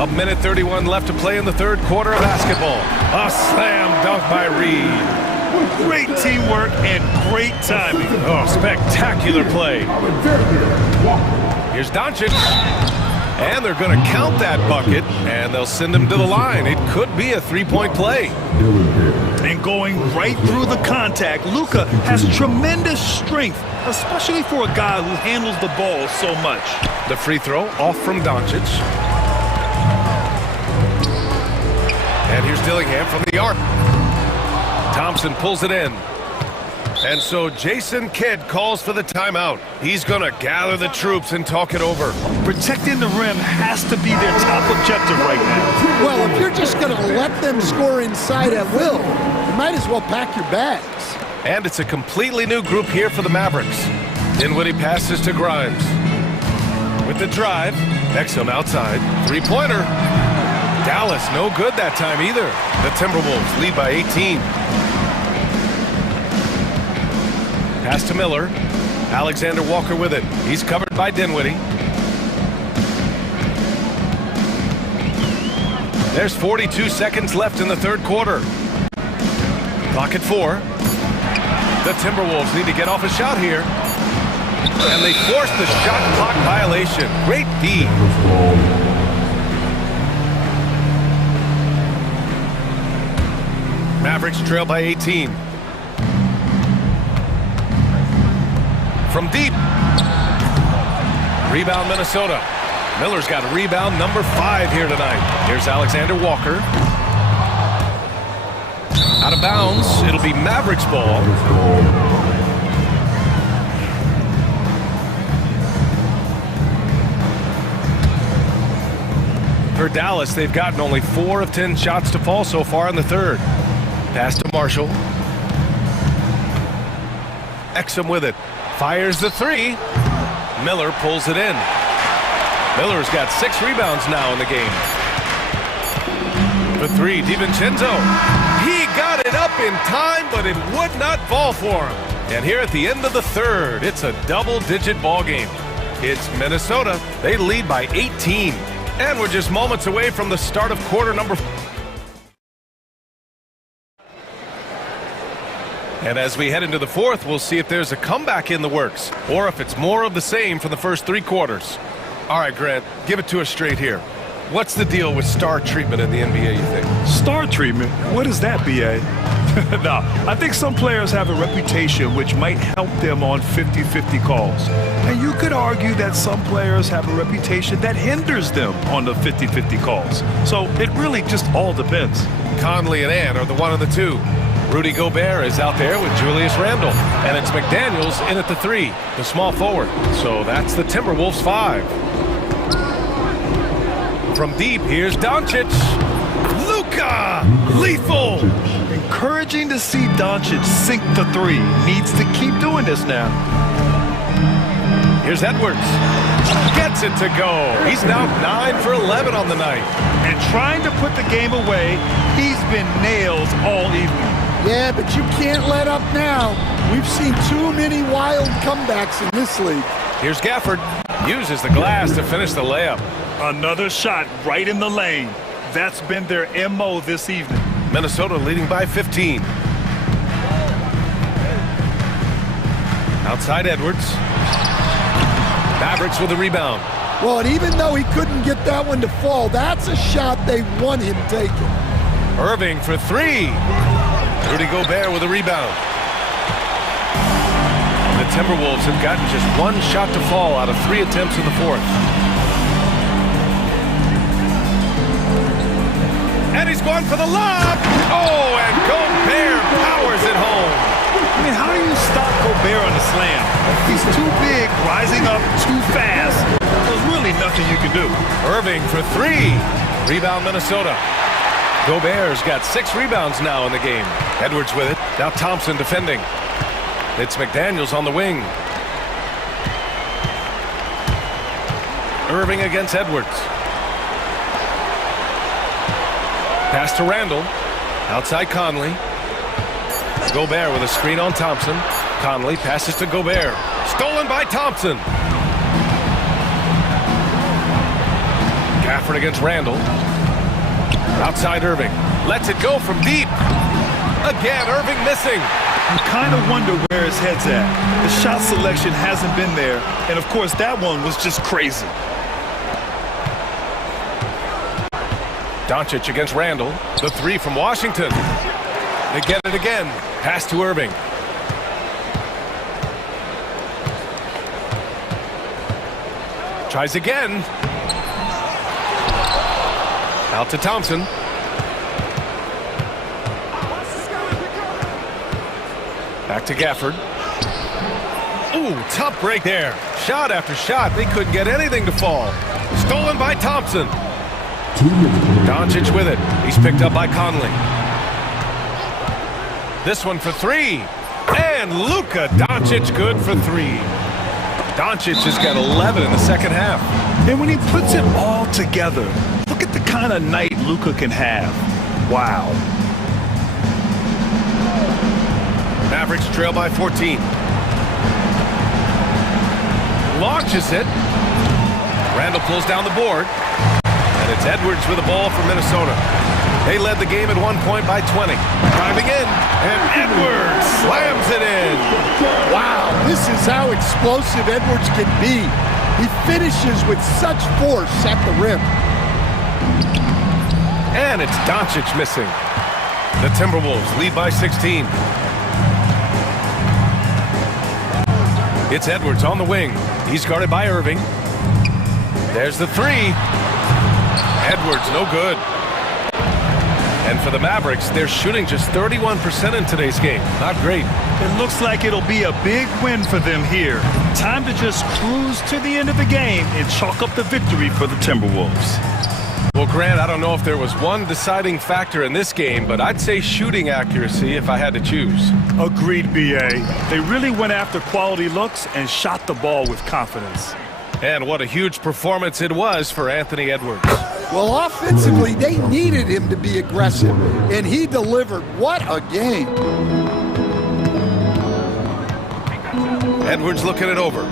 A minute 31 left to play in the third quarter of basketball. A slam dunk by Reed. Great teamwork and great timing. Oh, spectacular play. Here's Doncic. And they're going to count that bucket, and they'll send him to the line. It could be a three-point play. And going right through the contact, Luka has tremendous strength, especially for a guy who handles the ball so much. The free throw off from Doncic. And here's Dillingham from the arc. Thompson pulls it in. And so Jason Kidd calls for the timeout. He's going to gather the troops and talk it over. Protecting the rim has to be their top objective right now. Well, if you're just going to let them score inside at will, you might as well pack your bags. And it's a completely new group here for the Mavericks. Dinwiddie passes to Grimes. With the drive, Exum outside. Three-pointer. Dallas no good that time either. The Timberwolves lead by 18. Pass to Miller. Alexander Walker with it. He's covered by Dinwiddie. There's 42 seconds left in the third quarter. Clock at 4. The Timberwolves need to get off a shot here. And they force the shot clock violation. Great D. Mavericks trail by 18. From deep. Rebound Minnesota. Miller's got rebound number 5 here tonight. Here's Alexander Walker. Out of bounds. It'll be Mavericks ball. For Dallas, they've gotten only 4 of 10 shots to fall so far in the third. Pass to Marshall. Exum with it. Fires the 3. Miller pulls it in. Miller's got 6 rebounds now in the game. The 3, DiVincenzo. He got it up in time, but it would not fall for him. And here at the end of the third, it's a double-digit ball game. It's Minnesota. They lead by 18. And we're just moments away from the start of quarter number 4. And as we head into the fourth, we'll see if there's a comeback in the works or if it's more of the same from the first 3 quarters. All right, Grant, give it to us straight here. What's the deal with star treatment in the NBA, you think? Star treatment? What is that, B.A.? No, I think some players have a reputation which might help them on 50-50 calls. And you could argue that some players have a reputation that hinders them on the 50-50 calls. So it really just all depends. Conley and Ann are the 1 and the 2. Rudy Gobert is out there with Julius Randle. And it's McDaniels in at the 3, the small forward. So that's the Timberwolves 5. From deep, here's Doncic. Luka! Lethal! Encouraging to see Doncic sink the 3. Needs to keep doing this now. Here's Edwards. Gets it to go. He's now 9 for 11 on the night. And trying to put the game away, he's been nails all evening. Yeah, but you can't let up now. We've seen too many wild comebacks in this league. Here's Gafford. Uses the glass to finish the layup. Another shot right in the lane. That's been their MO this evening. Minnesota leading by 15. Outside Edwards. Mavericks with the rebound. Well, and even though he couldn't get that one to fall, that's a shot they want him taking. Irving for 3. Rudy Gobert with a rebound. The Timberwolves have gotten just 1 shot to fall out of 3 attempts in the 4th. And he's going for the lob. Oh, and Gobert powers it home. I mean, how do you stop Gobert on the slam? He's too big, rising up too fast. There's really nothing you can do. Irving for 3. Rebound Minnesota. Gobert's got 6 rebounds now in the game. Edwards with it. Now Thompson defending. It's McDaniels on the wing. Irving against Edwards. Pass to Randall. Outside Conley. Gobert with a screen on Thompson. Conley passes to Gobert. Stolen by Thompson. Gafford against Randall. Outside Irving. Lets it go from deep. Again, Irving missing. You kind of wonder where his head's at. The shot selection hasn't been there. And, of course, that one was just crazy. Doncic against Randall. The 3 from Washington. They get it again. Pass to Irving. Tries again. Out to Thompson. Back to Gafford. Ooh, tough break there. Shot after shot. They couldn't get anything to fall. Stolen by Thompson. Doncic with it. He's picked up by Conley. This one for 3. And Luka Doncic good for 3. Doncic has got 11 in the second half. And when he puts it all together, look at the kind of night Luka can have. Wow. Mavericks trail by 14. Launches it. Randall pulls down the board. And it's Edwards with the ball for Minnesota. They led the game at 1 point by 20. Driving in, and Edwards slams it in. Wow, this is how explosive Edwards can be. He finishes with such force at the rim. And it's Doncic missing. The Timberwolves lead by 16. It's Edwards on the wing. He's guarded by Irving. There's the 3. Edwards, no good. And for the Mavericks, they're shooting just 31% in today's game. Not great. It looks like it'll be a big win for them here. Time to just cruise to the end of the game and chalk up the victory for the Timberwolves. Well, Grant, I don't know if there was one deciding factor in this game, but I'd say shooting accuracy if I had to choose. Agreed, B.A. They really went after quality looks and shot the ball with confidence. And what a huge performance it was for Anthony Edwards. Well, offensively, they needed him to be aggressive, and he delivered. What a game. Edwards looking it over.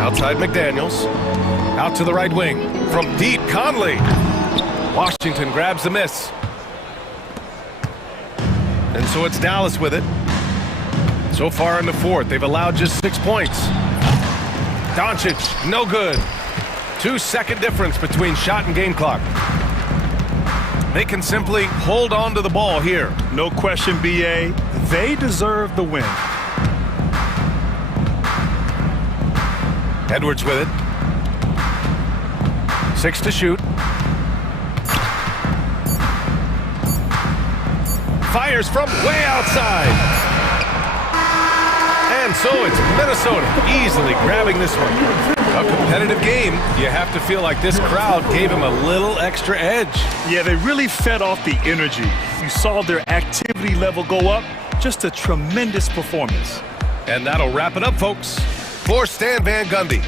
Outside McDaniels. Out to the right wing. From deep, Conley. Washington grabs the miss. And so it's Dallas with it. So far in the 4th, they've allowed just 6 points. Doncic, no good. 2-second difference between shot and game clock. They can simply hold on to the ball here. No question, B.A. They deserve the win. Edwards with it. 6 to shoot. fires from way outside. And so it's Minnesota easily grabbing this one. A competitive game, you have to feel like this crowd gave him a little extra edge. Yeah, they really fed off the energy. You saw their activity level go up. Just a tremendous performance. And that'll wrap it up, folks. For Stan Van Gundy.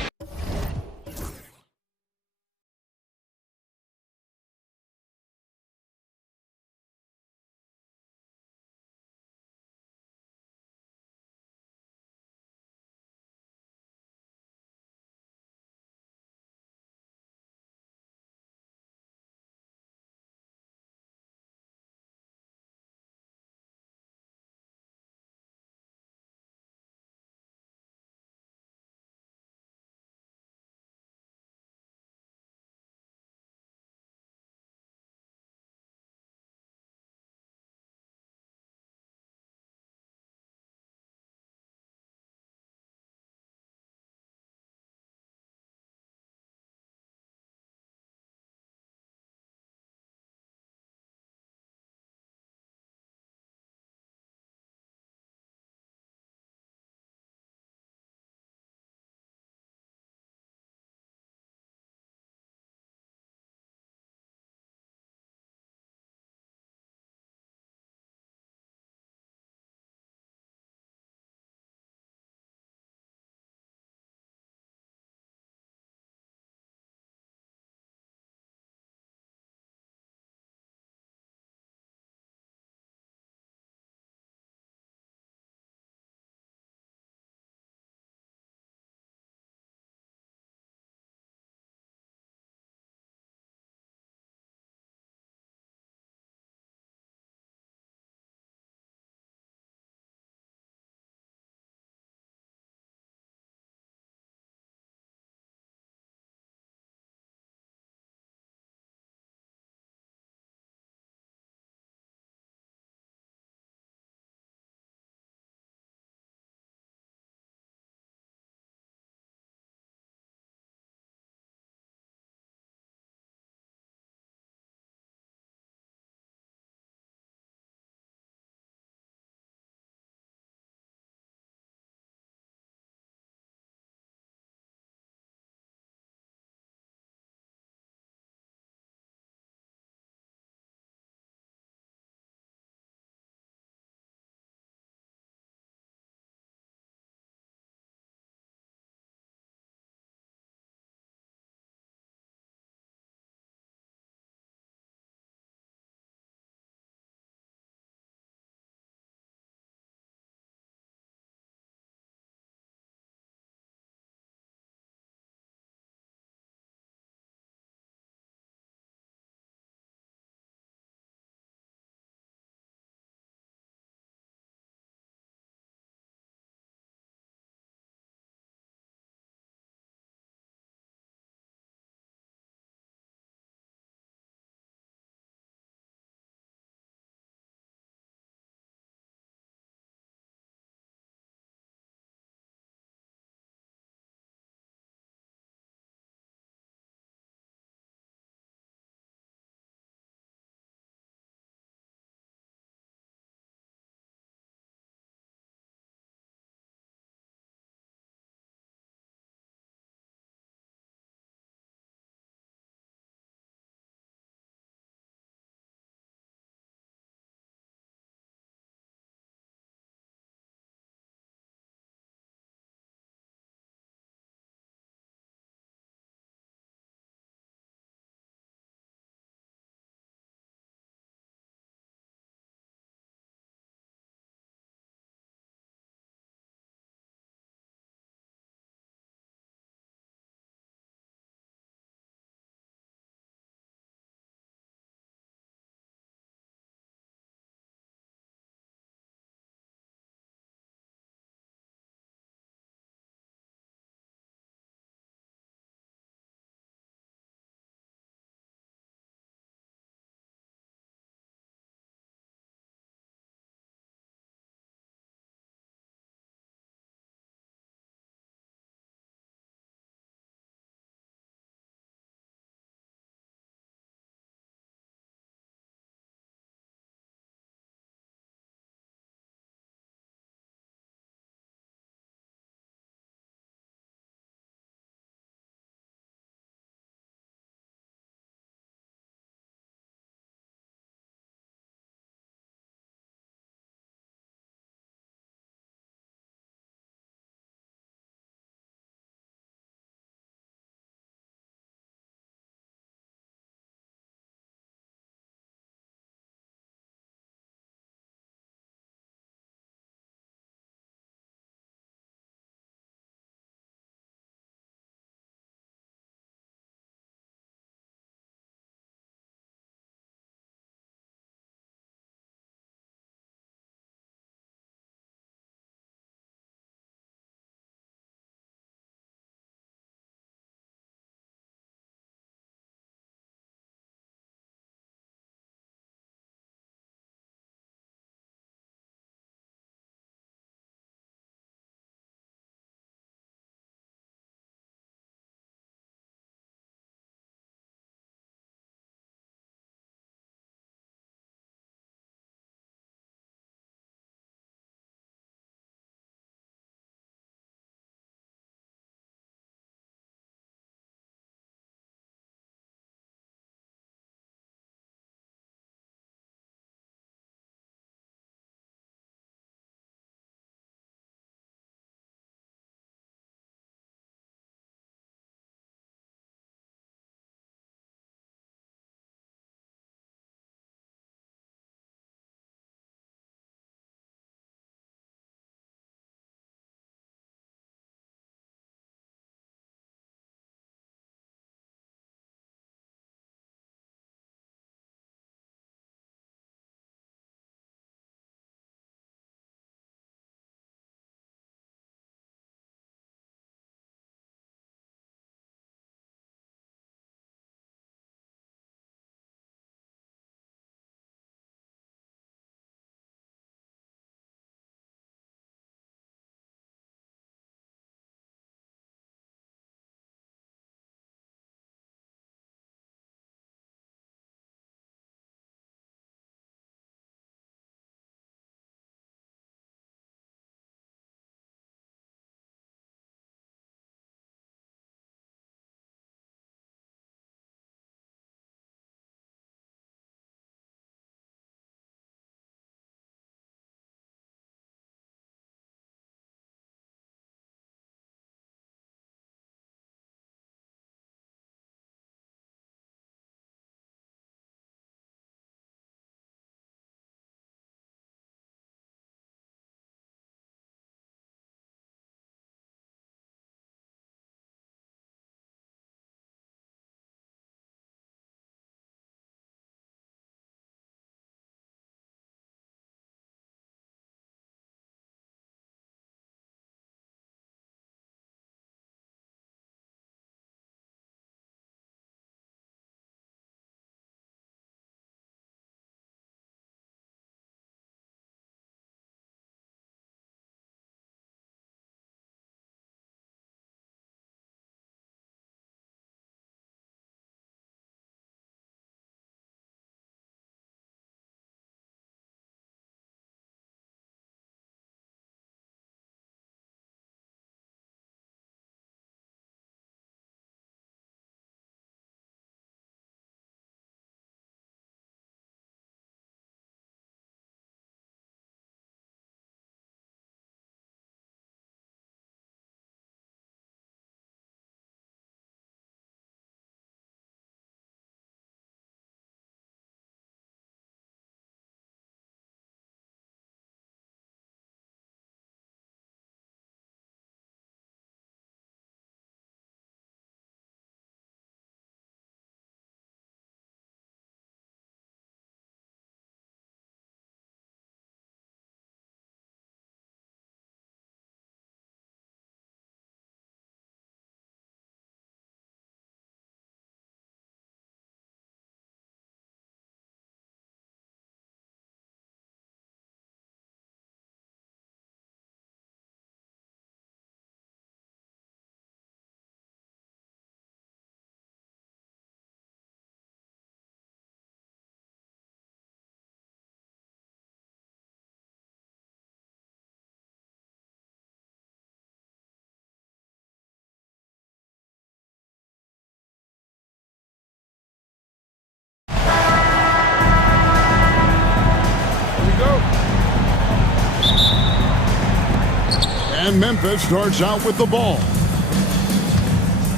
And Memphis starts out with the ball.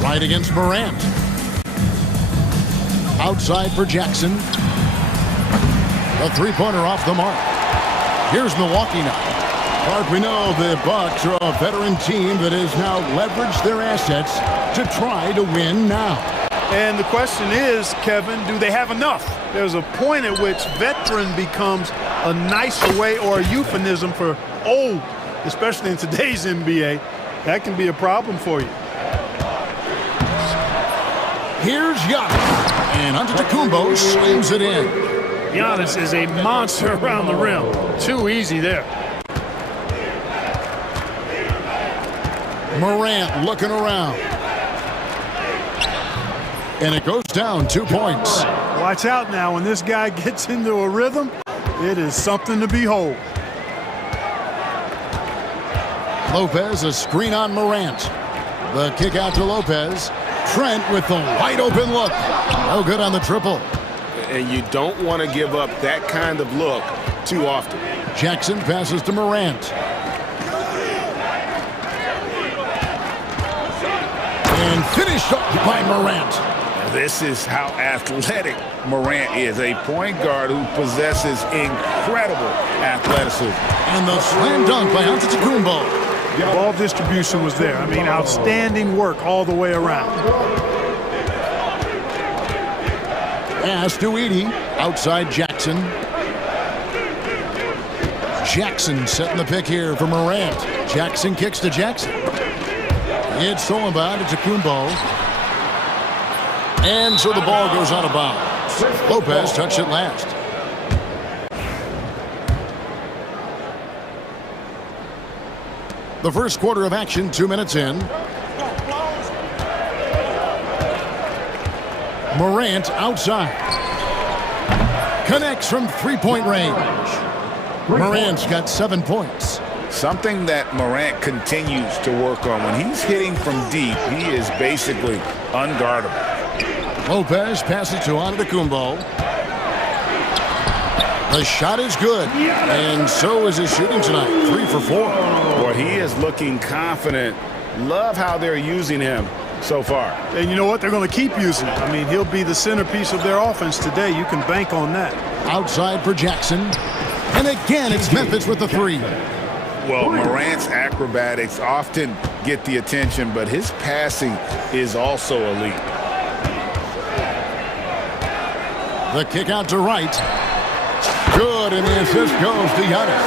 Right against Morant. Outside for Jackson. The three-pointer off the mark. Here's Milwaukee now. Mark, we know the Bucks are a veteran team that has now leveraged their assets to try to win now. And the question is, Kevin, do they have enough? There's a point at which veteran becomes a nicer way or a euphemism for old, especially in today's NBA. That can be a problem for you. Here's Giannis, and Antetokounmpo slams it in. Giannis is a monster around the rim. Too easy there. Morant looking around. And it goes down 2 points. Watch out now. When this guy gets into a rhythm, it is something to behold. Lopez, a screen on Morant. The kick out to Lopez. Trent with the wide open look. No good on the triple. And you don't want to give up that kind of look too often. Jackson passes to Morant. And finished up by Morant. This is how athletic Morant is, a point guard who possesses incredible athleticism. And the slam dunk by Antetokounmpo. The ball distribution was there. I mean, outstanding work all the way around. Pass to Edey. Outside Jackson. Jackson setting the pick here for Morant. Jackson kicks to Jackson. It's stolen by Antetokounmpo. And so the ball goes out of bounds. Lopez touched it last. The first quarter of action, 2 minutes in. Morant outside. Connects from three-point range. Morant's got 7 points. Something that Morant continues to work on. When he's hitting from deep, he is basically unguardable. Lopez passes to Antetokounmpo. The shot is good, and so is his shooting tonight, 3 for 4. Boy, he is looking confident. Love how they're using him so far. And you know what? They're going to keep using him. I mean, he'll be the centerpiece of their offense today. You can bank on that. Outside for Jackson. And again, it's Memphis with the three. Well, Morant's acrobatics often get the attention, but his passing is also elite. The kick out to right. Good, and the assist goes to Giannis.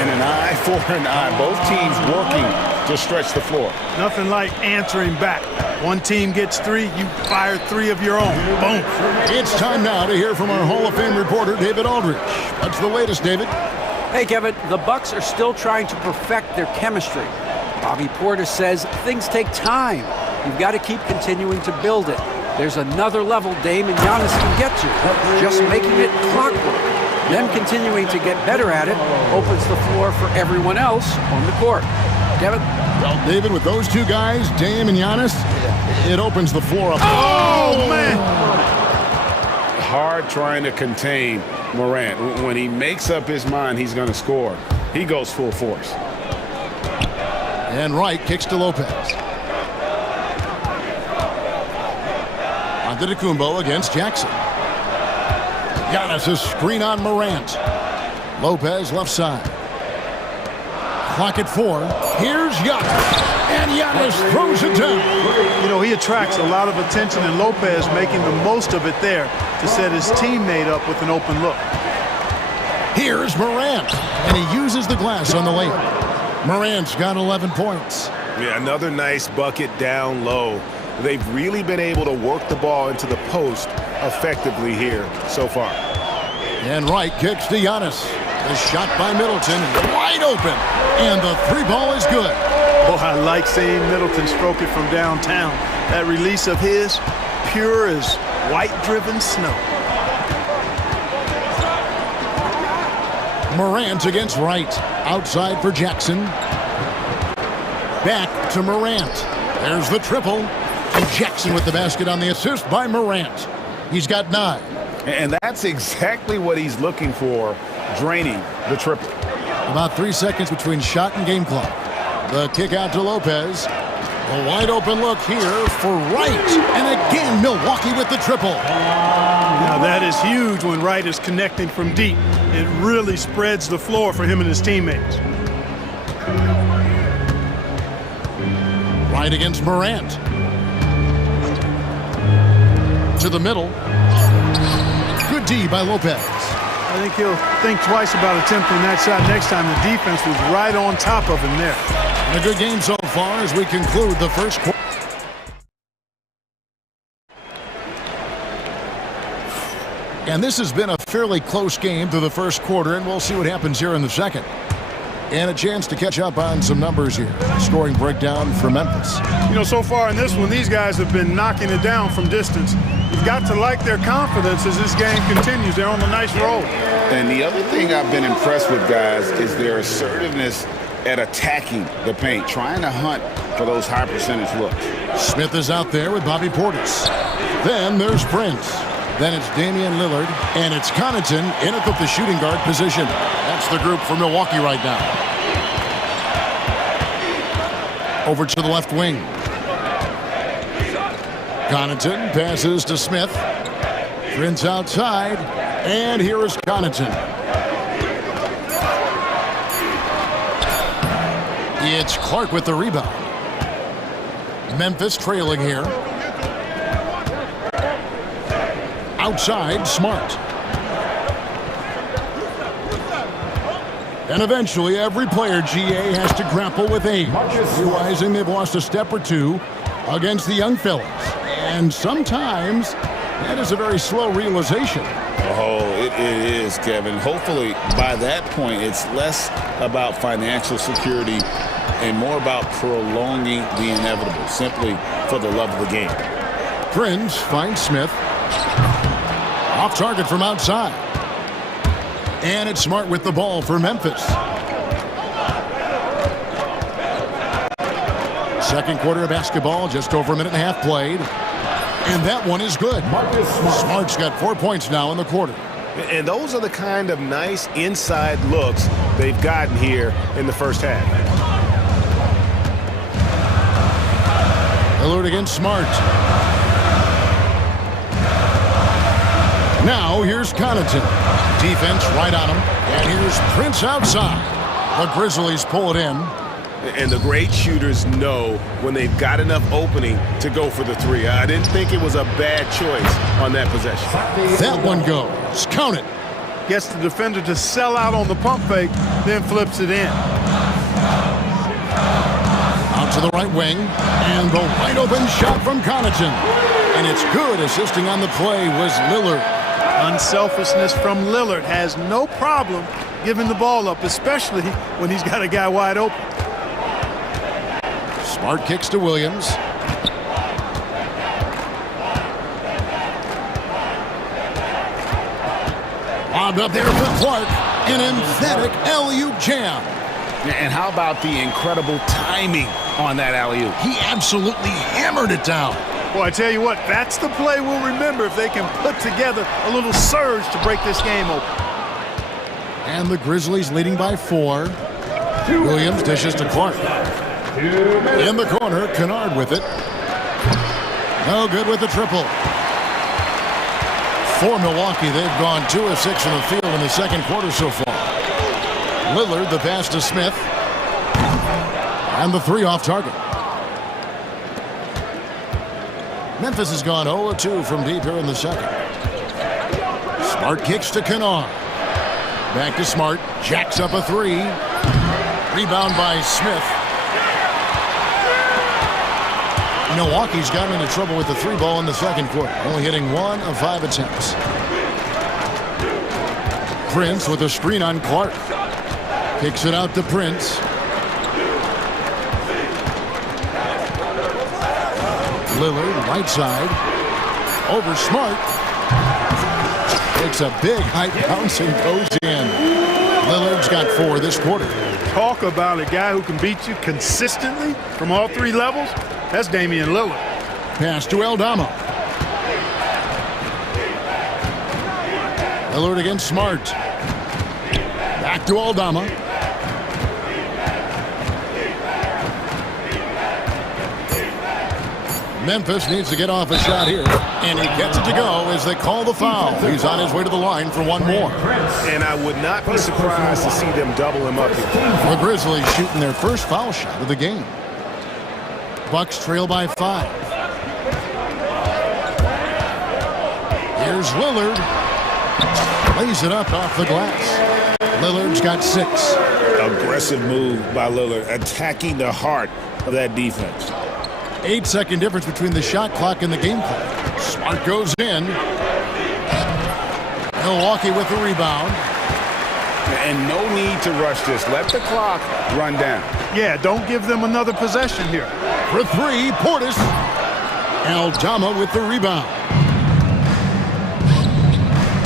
And an eye for an eye. Both teams working to stretch the floor. Nothing like answering back. One team gets 3, you fire 3 of your own. Boom. It's time now to hear from our Hall of Fame reporter, David Aldridge. What's the latest, David? Hey, Kevin, the Bucks are still trying to perfect their chemistry. Bobby Portis says things take time. You've got to keep continuing to build it. There's another level Dame and Giannis can get to, just making it clockwork. Them continuing to get better at it opens the floor for everyone else on the court. Kevin? Well, David, with those two guys, Dame and Giannis, it opens the floor up. Oh, man! Hard trying to contain Morant. When he makes up his mind he's going to score, he goes full force. And Wright kicks to Lopez. Antetokounmpo against Jackson. Giannis a screen on Morant. Lopez left side. Clock at 4. Here's Giannis. And Giannis throws it down. You know, he attracts a lot of attention, and Lopez making the most of it there to set his teammate up with an open look. Here's Morant. And he uses the glass on the layup. Morant's got 11 points. Yeah, another nice bucket down low. They've really been able to work the ball into the post effectively here so far. And Wright kicks to Giannis. The shot by Middleton, wide open. And the 3 ball is good. Oh, I like seeing Middleton stroke it from downtown. That release of his, pure as white-driven snow. Morant against Wright. Outside for Jackson. Back to Morant. There's the triple. And Jackson with the basket on the assist by Morant. He's got 9. And that's exactly what he's looking for, draining the triple. About 3 seconds between shot and game clock. The kick out to Lopez. A wide open look here for Wright. And again, Milwaukee with the triple. Now that is huge when Wright is connecting from deep. It really spreads the floor for him and his teammates. Wright against Morant. To the middle. Good D by Lopez. I think he'll think twice about attempting that shot next time. The defense was right on top of him there. And a good game so far as we conclude the first quarter. And this has been a fairly close game through the first quarter, and we'll see what happens here in the second. And a chance to catch up on some numbers here. Scoring breakdown for Memphis. You know, so far in this one, these guys have been knocking it down from distance. You've got to like their confidence as this game continues. They're on a nice roll. And the other thing I've been impressed with, guys, is their assertiveness at attacking the paint, trying to hunt for those high percentage looks. Smith is out there with Bobby Portis. Then there's Prince. Then it's Damian Lillard, and it's Connaughton in at the shooting guard position. That's the group for Milwaukee right now. Over to the left wing. Connaughton passes to Smith. Prince outside, and here is Connaughton. It's Clark with the rebound. Memphis trailing here. Outside, Smart. And eventually, every player, GA, has to grapple with age, realizing they've lost a step or two against the young fellas. And sometimes, that is a very slow realization. Oh, it is, Kevin. Hopefully, by that point, it's less about financial security and more about prolonging the inevitable, simply for the love of the game. Prince finds Smith. Off target from outside. And it's Smart with the ball for Memphis. Second quarter of basketball, just over a minute and a half played. And that one is good. Smart's got 4 points now in the quarter. And those are the kind of nice inside looks they've gotten here in the first half. Lillard against Smart. Now here's Connaughton. Defense right on him. And here's Prince outside. The Grizzlies pull it in. And the great shooters know when they've got enough opening to go for the three. I didn't think it was a bad choice on that possession. That one goes. Count it. Gets the defender to sell out on the pump fake, then flips it in. Out to the right wing. And the wide open shot from Connaughton. And it's good. Assisting on the play was Lillard. Unselfishness from Lillard. Has no problem giving the ball up, especially when he's got a guy wide open. Smart kicks to Williams. Lobbed up there for Clark. An emphatic alley-oop jam. And how about the incredible timing on that alley-oop? He absolutely hammered it down. Well, I tell you what, that's the play we'll remember if they can put together a little surge to break this game open. And the Grizzlies leading by 4. Williams dishes to Clark. In the corner, Kennard with it. No good with the triple. For Milwaukee, they've gone 2 of 6 in the field in the second quarter so far. Lillard, the pass to Smith. And the 3 off target. Memphis has gone 0 of 2 from deep here in the second. Smart kicks to Kennard. Back to Smart. Jacks up a 3. Rebound by Smith. Milwaukee's gotten into trouble with the 3 ball in the second quarter, only hitting 1 of 5 attempts. Prince with a screen on Clark. Kicks it out to Prince. Lillard, right side. Over Smart. Takes a big height bounce and goes in. Lillard's got 4 this quarter. Talk about a guy who can beat you consistently from all 3 levels. That's Damian Lillard. Pass to Aldama. Lillard against Smart. Back to Aldama. Memphis needs to get off a shot here, and he gets it to go as they call the foul. He's on his way to the line for one more. And I would not be surprised to see them double him up here. The Grizzlies shooting their first foul shot of the game. Bucks trail by 5. Here's Lillard. Lays it up off the glass. Lillard's got 6. Aggressive move by Lillard, attacking the heart of that defense. 8-second difference between the shot clock and the game clock. Smart goes in. Milwaukee with the rebound. And no need to rush this. Let the clock run down. Yeah, don't give them another possession here. For 3, Portis. Aldama with the rebound.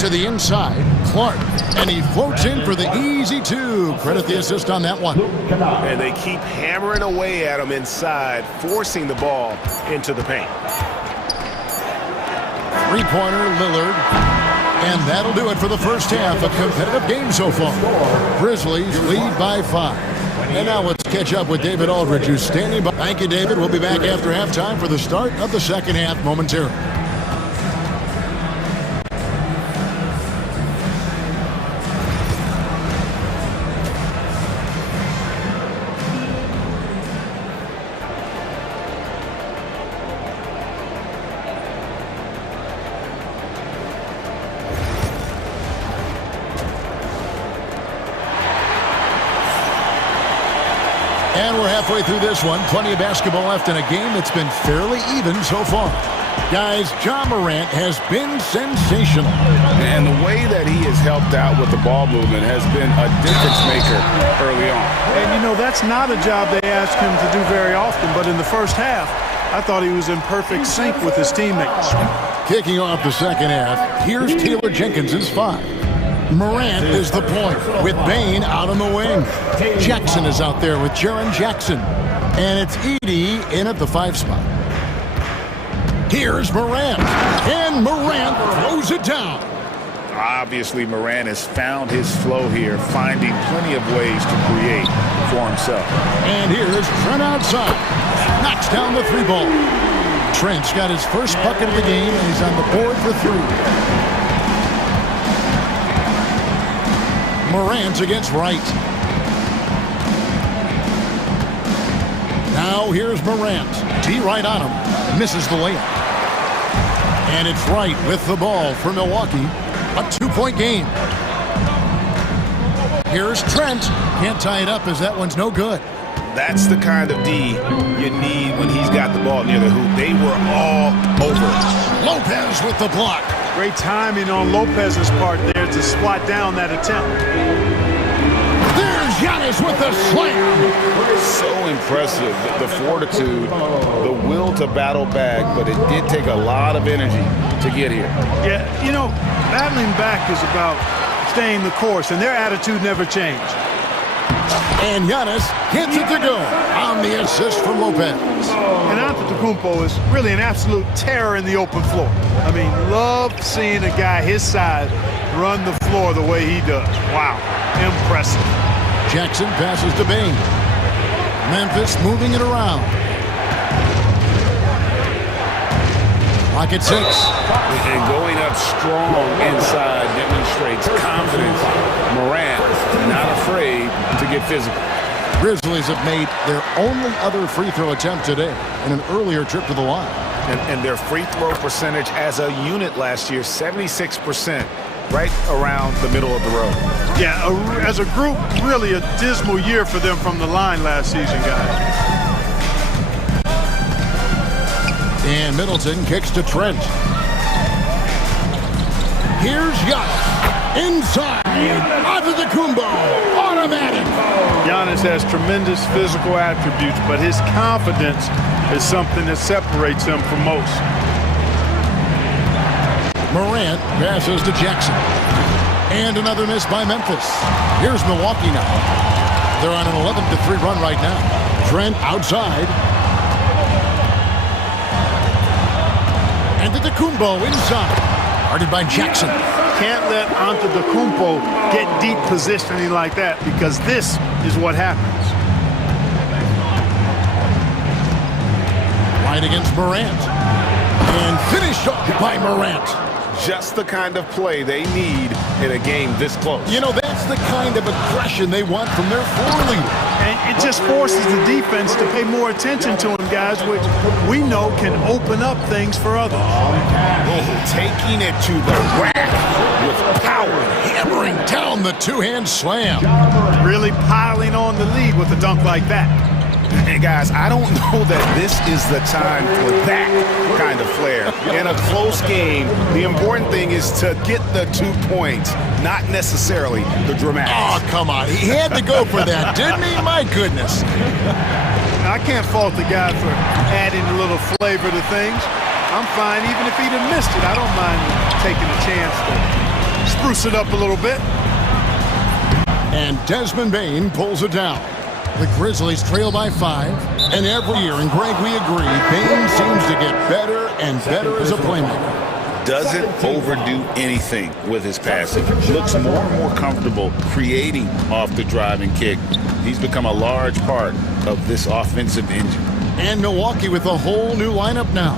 To the inside, Clark. And he floats in for the easy 2. Credit the assist on that one. And they keep hammering away at him inside, forcing the ball into the paint. 3-pointer, Lillard. And that'll do it for the first half. A competitive game so far. Grizzlies lead by 5. And now let's catch up with David Aldridge, who's standing by. Thank you, David. We'll be back after halftime for the start of the second half momentarily. And we're halfway through this one. Plenty of basketball left in a game that's been fairly even so far. Guys, Ja Morant has been sensational. And the way that he has helped out with the ball movement has been a difference maker early on. And, you know, that's not a job they ask him to do very often. But in the first half, I thought he was in perfect sync with his teammates. Kicking off the second half, here's Taylor Jenkins's 5. Morant is the point with Bane out on the wing. Jackson is out there with Jaren Jackson. And it's Edey in at the 5 spot. Here's Morant. And Morant throws it down. Obviously, Morant has found his flow here, finding plenty of ways to create for himself. And here's Trent outside. Knocks down the 3-ball. Trent's got his first bucket of the game, and he's on the board for 3. Morant against Wright. Now here's Morant. D right on him. Misses the layup. And it's Wright with the ball for Milwaukee. A 2-point game. Here's Trent. Can't tie it up as that one's no good. That's the kind of D you need when he's got the ball near the hoop. They were all over. Lopez with the block. Great timing on Lopez's part there to squat down that attempt. There's Giannis with the slam. So impressive, the fortitude, the will to battle back, but it did take a lot of energy to get here. Yeah, you know, battling back is about staying the course, and their attitude never changed. And Giannis gets it to go on the assist from Lopez. And Antetokounmpo is really an absolute terror in the open floor. I mean, love seeing a guy his size run the floor the way he does. Wow, impressive. Jackson passes to Bane. Memphis moving it around. Pocket 6. And going up strong inside demonstrates confidence. Morant not afraid to get physical. Grizzlies have made their only other free throw attempt today in an earlier trip to the line. And their free throw percentage as a unit last year, 76%, right around the middle of the road. Yeah, as a group, really a dismal year for them from the line last season, guys. And Middleton kicks to Trent. Here's Giannis. Inside. Antetokounmpo. Automatic. Giannis has tremendous physical attributes, but his confidence is something that separates him from most. Morant passes to Jackson. And another miss by Memphis. Here's Milwaukee now. They're on an 11-3 run right now. Trent outside. Antetokounmpo inside. Guarded by Jackson. Can't let Antetokounmpo get deep positioning like that, because this is what happens. right against Morant. And finished off by Morant. Just the kind of play they need in a game this close. You know, that's the kind of aggression they want from their floor leader. And it just forces the defense to pay more attention to him, guys, which we know can open up things for others. Taking it to the rack with power. Hammering down the two-hand slam. Really piling on the lead with a dunk like that. Hey, guys, I don't know that this is the time for that kind of flair. In a close game, the important thing is to get the 2 points, not necessarily the dramatics. Oh, come on. He had to go for that, didn't he? My goodness. I can't fault the guy for adding a little flavor to things. I'm fine even if he'd have missed it. I don't mind taking a chance to spruce it up a little bit. And Desmond Bane pulls it down. The Grizzlies trail by 5, and every year, and Greg, we agree, Bane seems to get better and better as a playmaker. Doesn't overdo anything with his passing. Looks more and more comfortable creating off the driving kick. He's become a large part of this offensive engine. And Milwaukee with a whole new lineup now.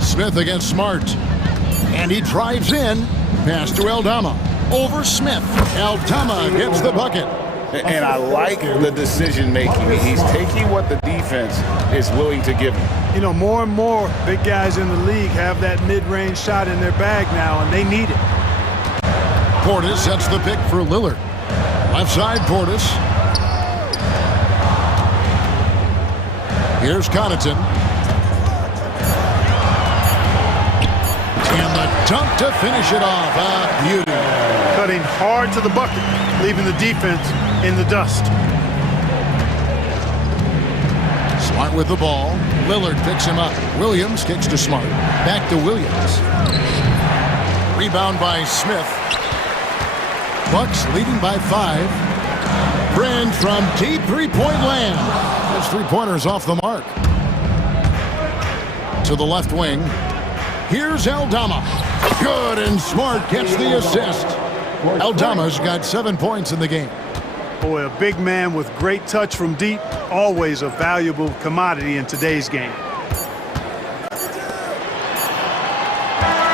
Smith against Smart. And he drives in. Pass to Eldama. Over Smith. Eldama gets the bucket. And I like the decision making. He's taking what the defense is willing to give him. You know, more and more big guys in the league have that mid-range shot in their bag now, and they need it. Portis sets the pick for Lillard. Left side, Portis. Here's Connaughton. And the dunk to finish it off. A beauty. Cutting hard to the bucket, leaving the defense in the dust. Smart with the ball. Lillard picks him up. Williams kicks to Smart. Back to Williams. Rebound by Smith. Bucks leading by 5. Brand from deep three-point land. His three-pointer's off the mark. To the left wing. Here's Eldama. Good, and Smart gets the assist. Eldama's got 7 points in the game. Boy, a big man with great touch from deep, always a valuable commodity in today's game.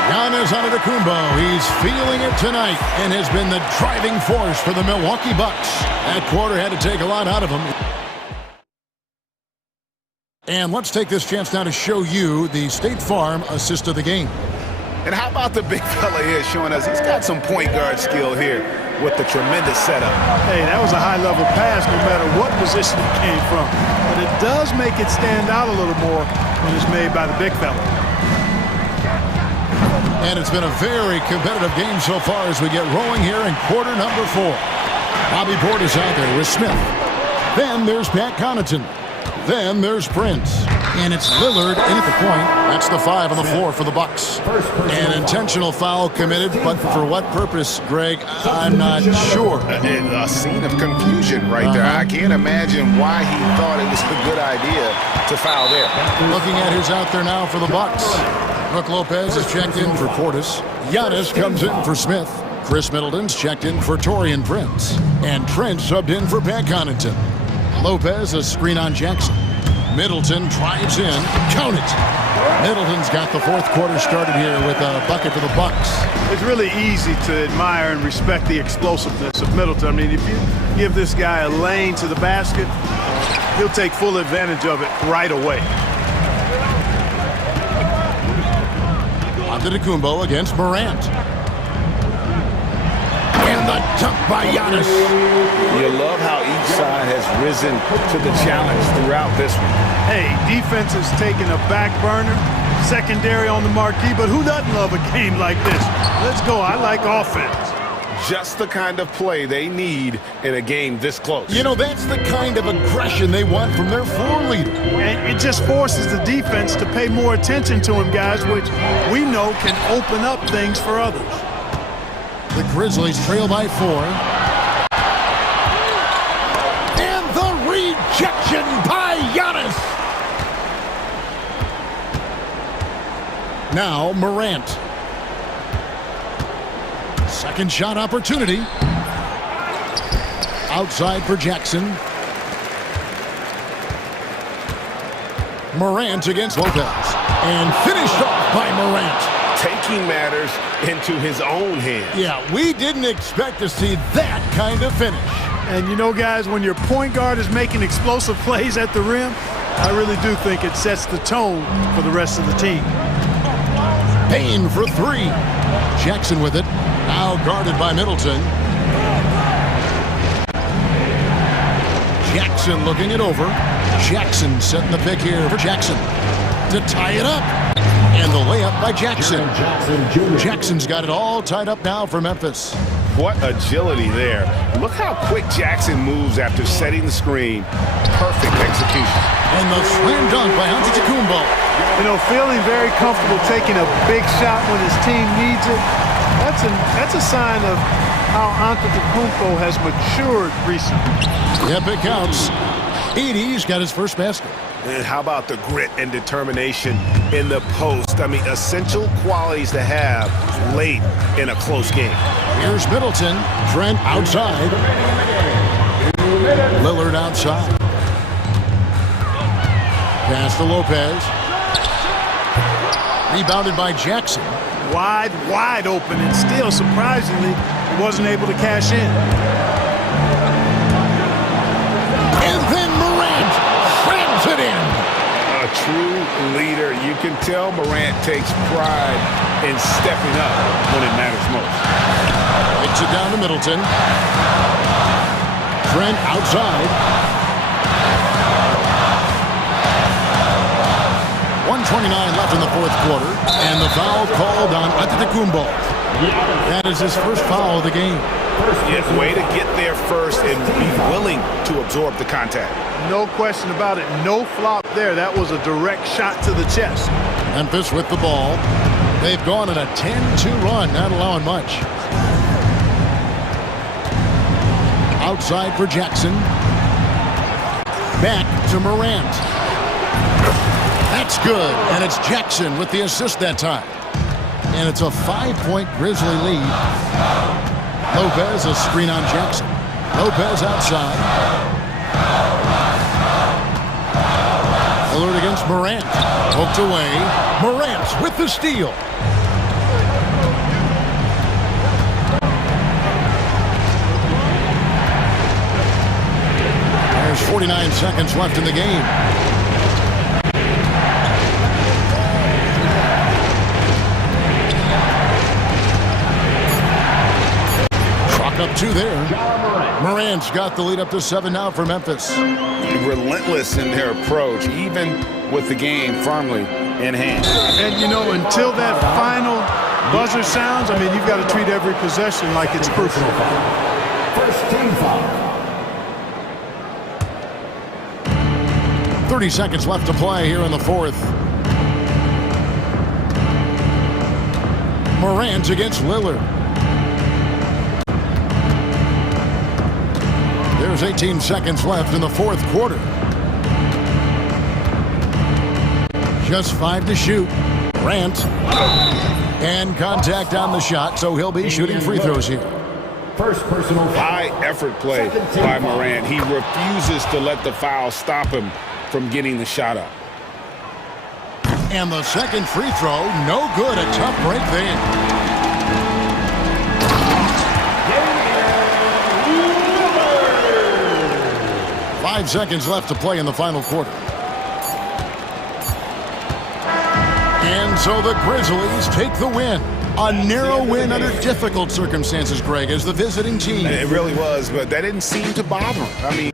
Giannis Antetokounmpo, he's feeling it tonight and has been the driving force for the Milwaukee Bucks. That quarter had to take a lot out of him. And let's take this chance now to show you the State Farm assist of the game. And how about the big fella here showing us he's got some point guard skill here with the tremendous setup. Hey, that was a high-level pass no matter what position it came from. But it does make it stand out a little more when it's made by the big fella. And it's been a very competitive game so far as we get rolling here in quarter number 4. Bobby Portis out there with Smith. Then there's Pat Connaughton. Then there's Prince. And it's Lillard in at the point. That's the 5 on the floor for the Bucks. An intentional foul committed, but for what purpose, Greg? I'm not sure. A scene of confusion right there. I can't imagine why he thought it was a good idea to foul there. Looking at who's out there now for the Bucks. Brook Lopez is checked in for Portis. Giannis comes in for Smith. Chris Middleton's checked in for Taurean Prince. And Trent subbed in for Pat Connaughton. Lopez, a screen on Jackson. Middleton drives in. Count it. Middleton's got the fourth quarter started here with a bucket for the Bucks. It's really easy to admire and respect the explosiveness of Middleton. I mean, if you give this guy a lane to the basket, he'll take full advantage of it right away. Antetokounmpo against Morant. And the dunk by Giannis. You love how each side has risen to the challenge throughout this one. Hey, defense has taken a back burner, secondary on the marquee, but who doesn't love a game like this? Let's go. I like offense. Just the kind of play they need in a game this close. You know, that's the kind of aggression they want from their floor leader. And it just forces the defense to pay more attention to him, guys, which we know can open up things for others. The Grizzlies trail by 4. And the rejection by Giannis. Now Morant. Second shot opportunity. Outside for Jackson. Morant against Lopez. And finished off by Morant. Taking matters into his own hands. Yeah, we didn't expect to see that kind of finish. And you know, guys, when your point guard is making explosive plays at the rim, I really do think it sets the tone for the rest of the team. Payne for three. Jackson with it. Now guarded by Middleton. Jackson looking it over. Jackson setting the pick here for Jackson to tie it up. And the layup by Jackson. Jackson's got it all tied up now for Memphis. What agility there. Look how quick Jackson moves after setting the screen. Perfect execution. And the slam dunk by Antetokounmpo. You know, feeling very comfortable taking a big shot when his team needs it. That's a sign of how Antetokounmpo has matured recently. Yep, it counts. Edey's got his first basket. And how about the grit and determination in the post? I mean, essential qualities to have late in a close game. Here's Middleton. Trent outside. Lillard outside. Pass to Lopez. Rebounded by Jackson. Wide open, and still, surprisingly, he wasn't able to cash in. And then Morant slams it in. A true leader. You can tell Morant takes pride in stepping up when it matters most. Takes it down to Middleton. Trent outside. 1:29 left in the fourth quarter, and the foul called on Antetokounmpo. That is his first foul of the game. Yeah, way to get there first and be willing to absorb the contact. No question about it. No flop there. That was a direct shot to the chest. Memphis with the ball. They've gone on a 10-2 run, not allowing much. Outside for Jackson. Back to Morant. That's good, and it's Jackson with the assist that time. And it's a 5-point Grizzly lead. Lopez, a screen on Jackson. Lopez outside. Lillard against Morant. Poked away. Morant with the steal. There's 49 seconds left in the game. Up two there. Morant's got the lead up to 7 now for Memphis. Relentless in their approach, even with the game firmly in hand. And, you know, until that final buzzer sounds, I mean, you've got to treat every possession like it's crucial. First team foul. 30 seconds left to play here in the fourth. Morant against Lillard. There's 18 seconds left in the fourth quarter. Just 5 to shoot. Morant. And contact on the shot, so he'll be shooting free throws here. First personal foul. High effort play by Morant. He refuses to let the foul stop him from getting the shot up. And the second free throw, no good. A tough break there. 5 seconds left to play in the final quarter. And so the Grizzlies take the win. A narrow win under difficult circumstances, Greg, as the visiting team. It really was, but that didn't seem to bother him. I mean,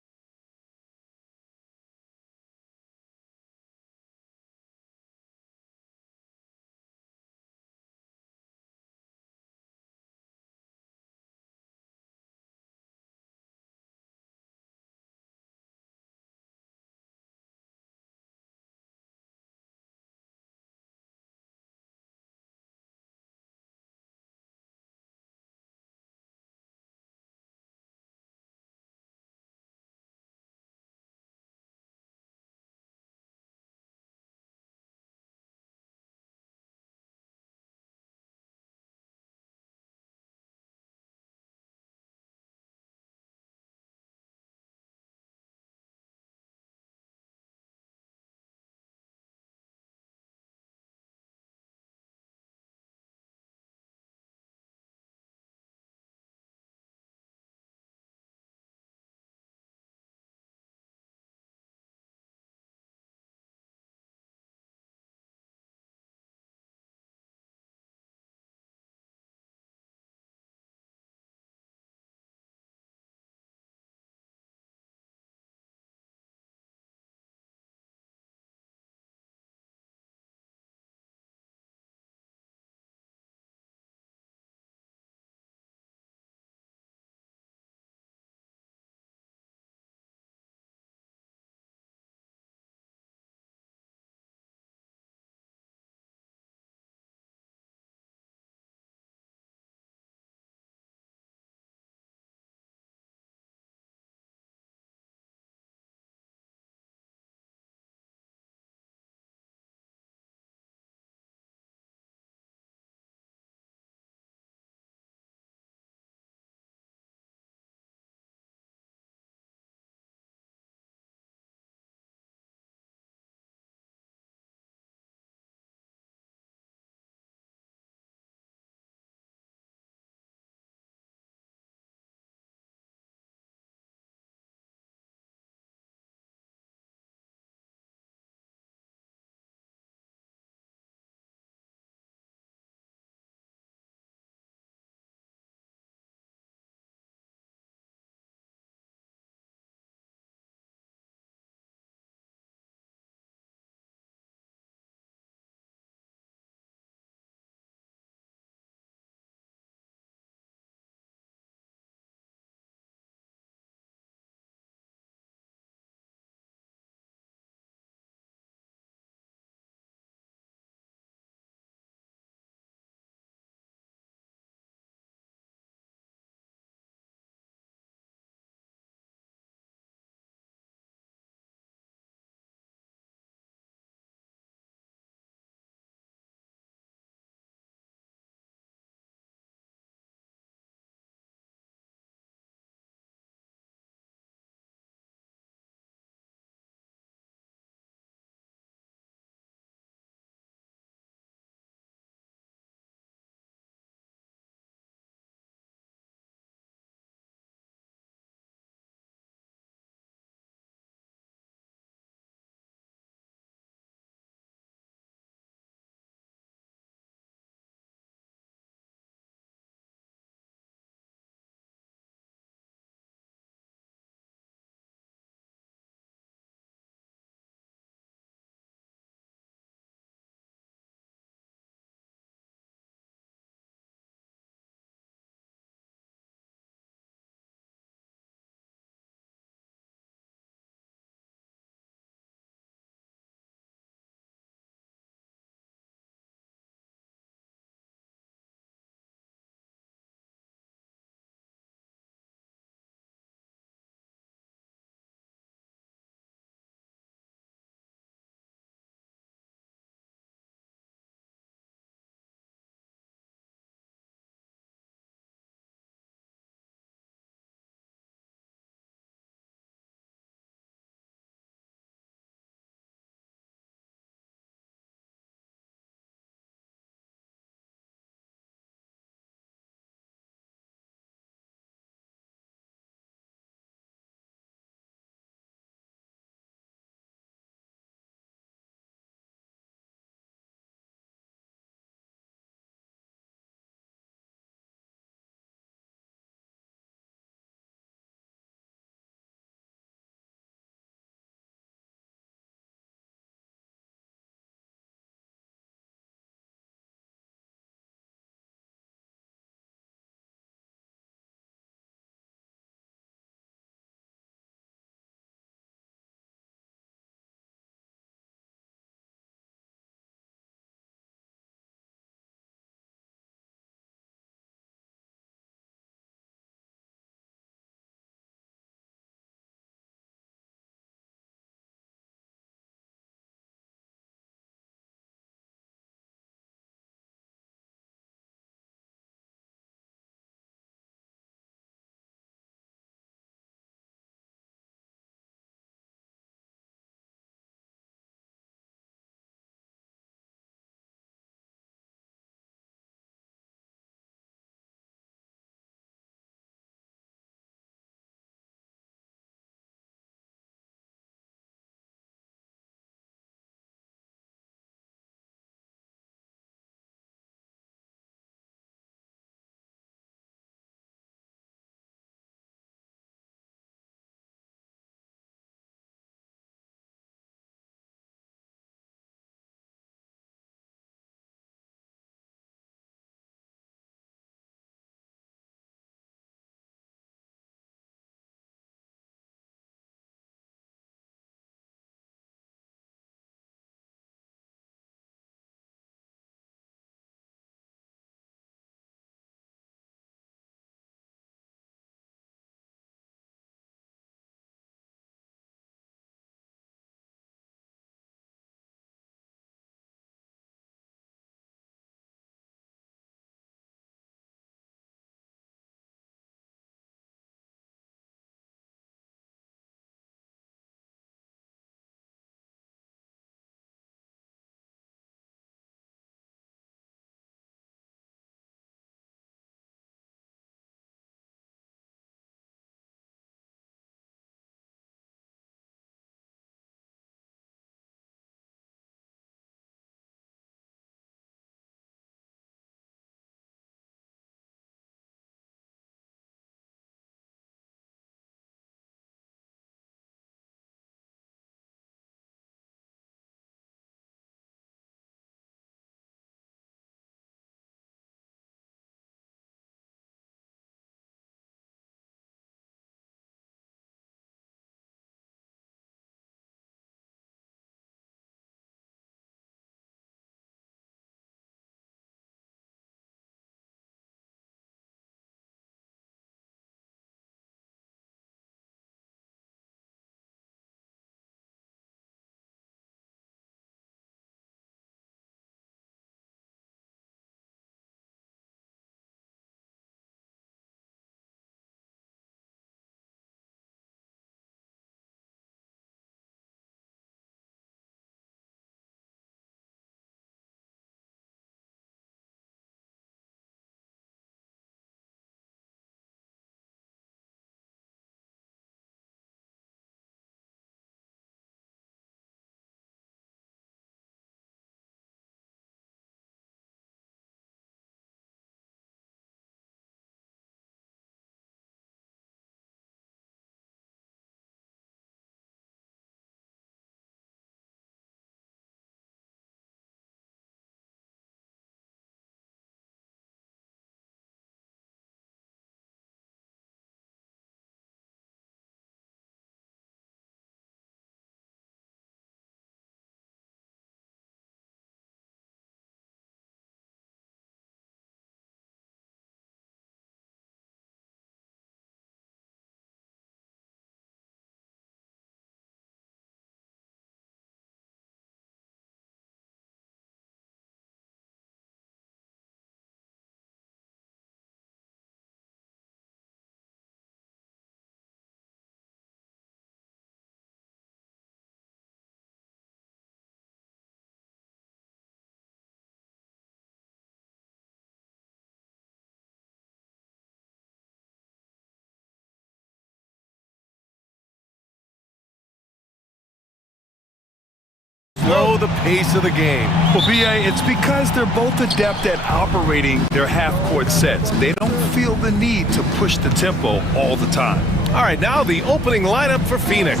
the pace of the game. Well, B.A., it's because they're both adept at operating their half-court sets. They don't feel the need to push the tempo all the time. All right, now the opening lineup for Phoenix.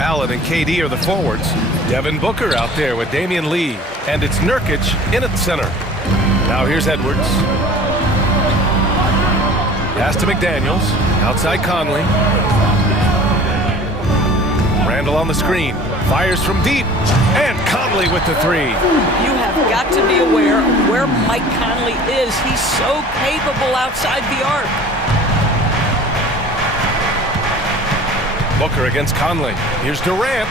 Allen and KD are the forwards. Devin Booker out there with Damian Lee. And it's Nurkic in at center. Now here's Edwards. Pass to McDaniels. Outside Conley. Randall on the screen. Fires from deep. And Conley with the three. You have got to be aware of where Mike Conley is. He's so capable outside the arc. Booker against Conley. Here's Durant.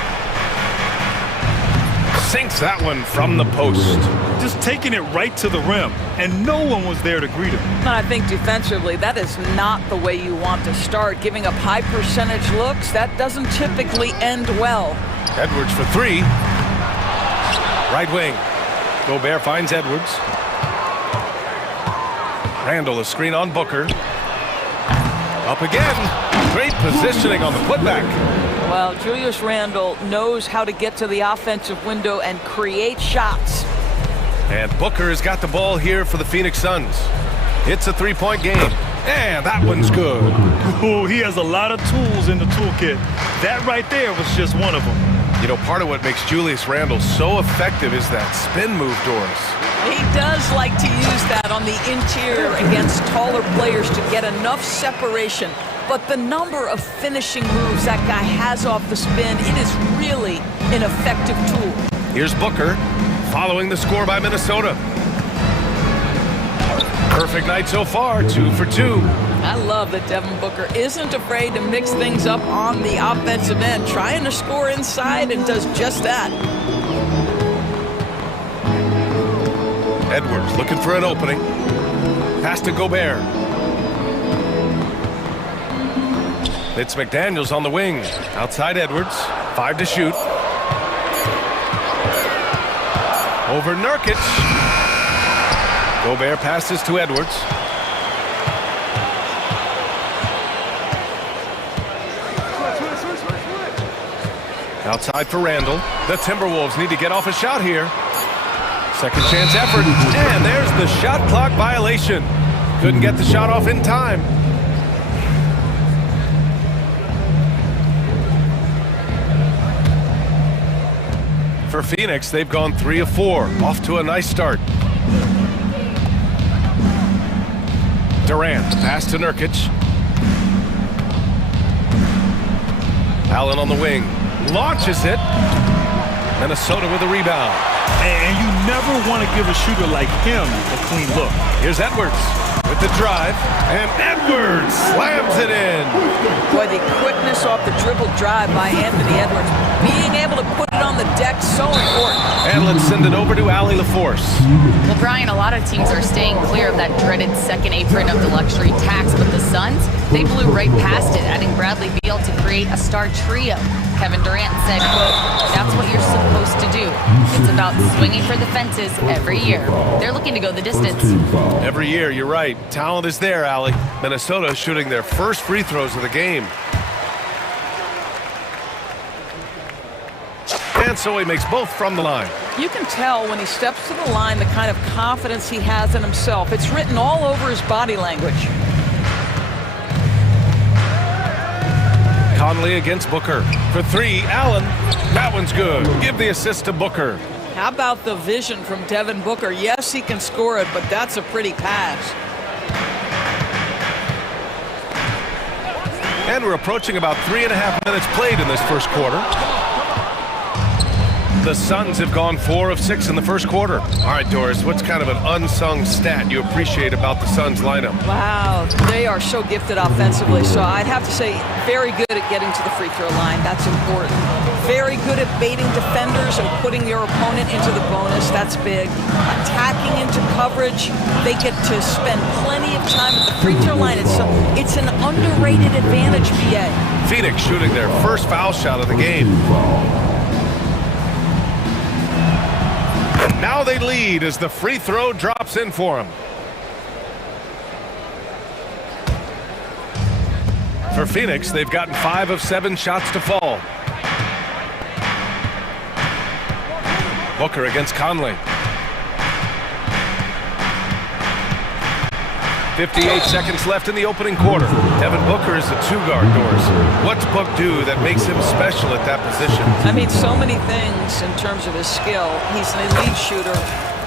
Sinks that one from the post. Just taking it right to the rim, and no one was there to greet him. And I think defensively, that is not the way you want to start. Giving up high percentage looks, that doesn't typically end well. Edwards for three. Right wing. Gobert finds Edwards. Randall a screen on Booker. Up again. Great positioning on the putback. Well, Julius Randle knows how to get to the offensive window and create shots. And Booker has got the ball here for the Phoenix Suns. It's a three-point game. And that one's good. Oh, he has a lot of tools in the toolkit. That right there was just one of them. You know, part of what makes Julius Randle so effective is that spin move, Doris. He does like to use that on the interior against taller players to get enough separation. But the number of finishing moves that guy has off the spin, it is really an effective tool. Here's Booker, following the score by Minnesota. Perfect night so far, 2 for 2. I love that Devin Booker isn't afraid to mix things up on the offensive end, trying to score inside and does just that. Edwards looking for an opening. Pass to Gobert. It's McDaniels on the wing. Outside Edwards. 5 to shoot. Over Nurkic. Gobert passes to Edwards. Outside for Randall. The Timberwolves need to get off a shot here. Second chance effort. And there's the shot clock violation. Couldn't get the shot off in time. For Phoenix, they've gone 3 of 4. Off to a nice start. Durant, pass to Nurkic. Allen on the wing. Launches it. Minnesota with a rebound. And you never want to give a shooter like him a clean look. Here's Edwards with the drive. And Edwards slams it in. Boy, the quickness off the dribble drive by Anthony Edwards. Being able to put it on the deck, so important. And let's send it over to Allie LaForce. Well, Brian, a lot of teams are staying clear of that dreaded second apron of the luxury tax, but the Suns, they blew right past it, adding Bradley Beal to create a star trio. Kevin Durant said, quote, "That's what you're supposed to do. It's about swinging for the fences every year." They're looking to go the distance. Every year, you're right. Talent is there, Allie. Minnesota shooting their first free throws of the game. And so he makes both from the line. You can tell when he steps to the line the kind of confidence he has in himself. It's written all over his body language. Conley against Booker. For 3, Allen. That one's good. Give the assist to Booker. How about the vision from Devin Booker? Yes, he can score it, but that's a pretty pass. And we're approaching about 3.5 minutes played in this first quarter. The Suns have gone 4 of 6 in the first quarter. All right, Doris, what's kind of an unsung stat you appreciate about the Suns lineup? Wow, they are so gifted offensively. So I'd have to say very good at getting to the free throw line. That's important. Very good at baiting defenders and putting your opponent into the bonus. That's big. Attacking into coverage. They get to spend plenty of time at the free throw line. It's an underrated advantage, BA. Phoenix shooting their first foul shot of the game. Now they lead as the free throw drops in for them. For Phoenix, they've gotten 5 of 7 shots to fall. Booker against Conley. 58 seconds left in the opening quarter. Devin Booker is the two-guard, Doris. What's Book do that makes him special at that position? I mean, so many things in terms of his skill. He's an elite shooter.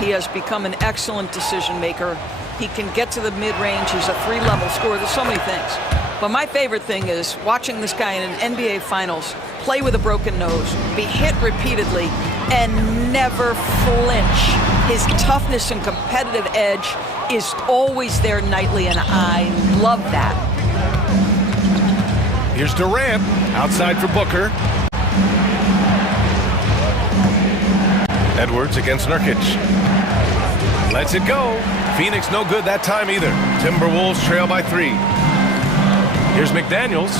He has become an excellent decision maker. He can get to the mid-range. He's a three-level scorer. There's so many things. But my favorite thing is watching this guy in an NBA Finals play with a broken nose, be hit repeatedly, and never flinch. His toughness and competitive edge is always there nightly, and I love that. Here's Durant, outside for Booker. Edwards against Nurkic. Lets it go. Phoenix no good that time either. Timberwolves trail by 3. Here's McDaniels.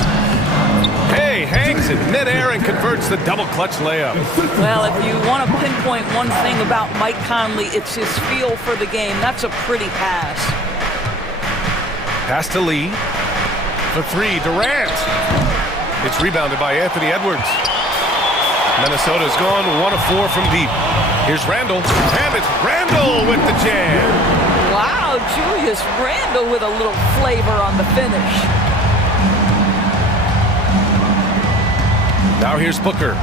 Hey, hangs it midair and converts the double clutch layup. Well, if you want to pinpoint one thing about Mike Conley, it's his feel for the game. That's a pretty pass. Pass to Lee. For 3, Durant. It's rebounded by Anthony Edwards. Minnesota's gone 1 of 4 from deep. Here's Randall. And it's Randall with the jam. Wow, Julius Randall with a little flavor on the finish. Now here's Booker.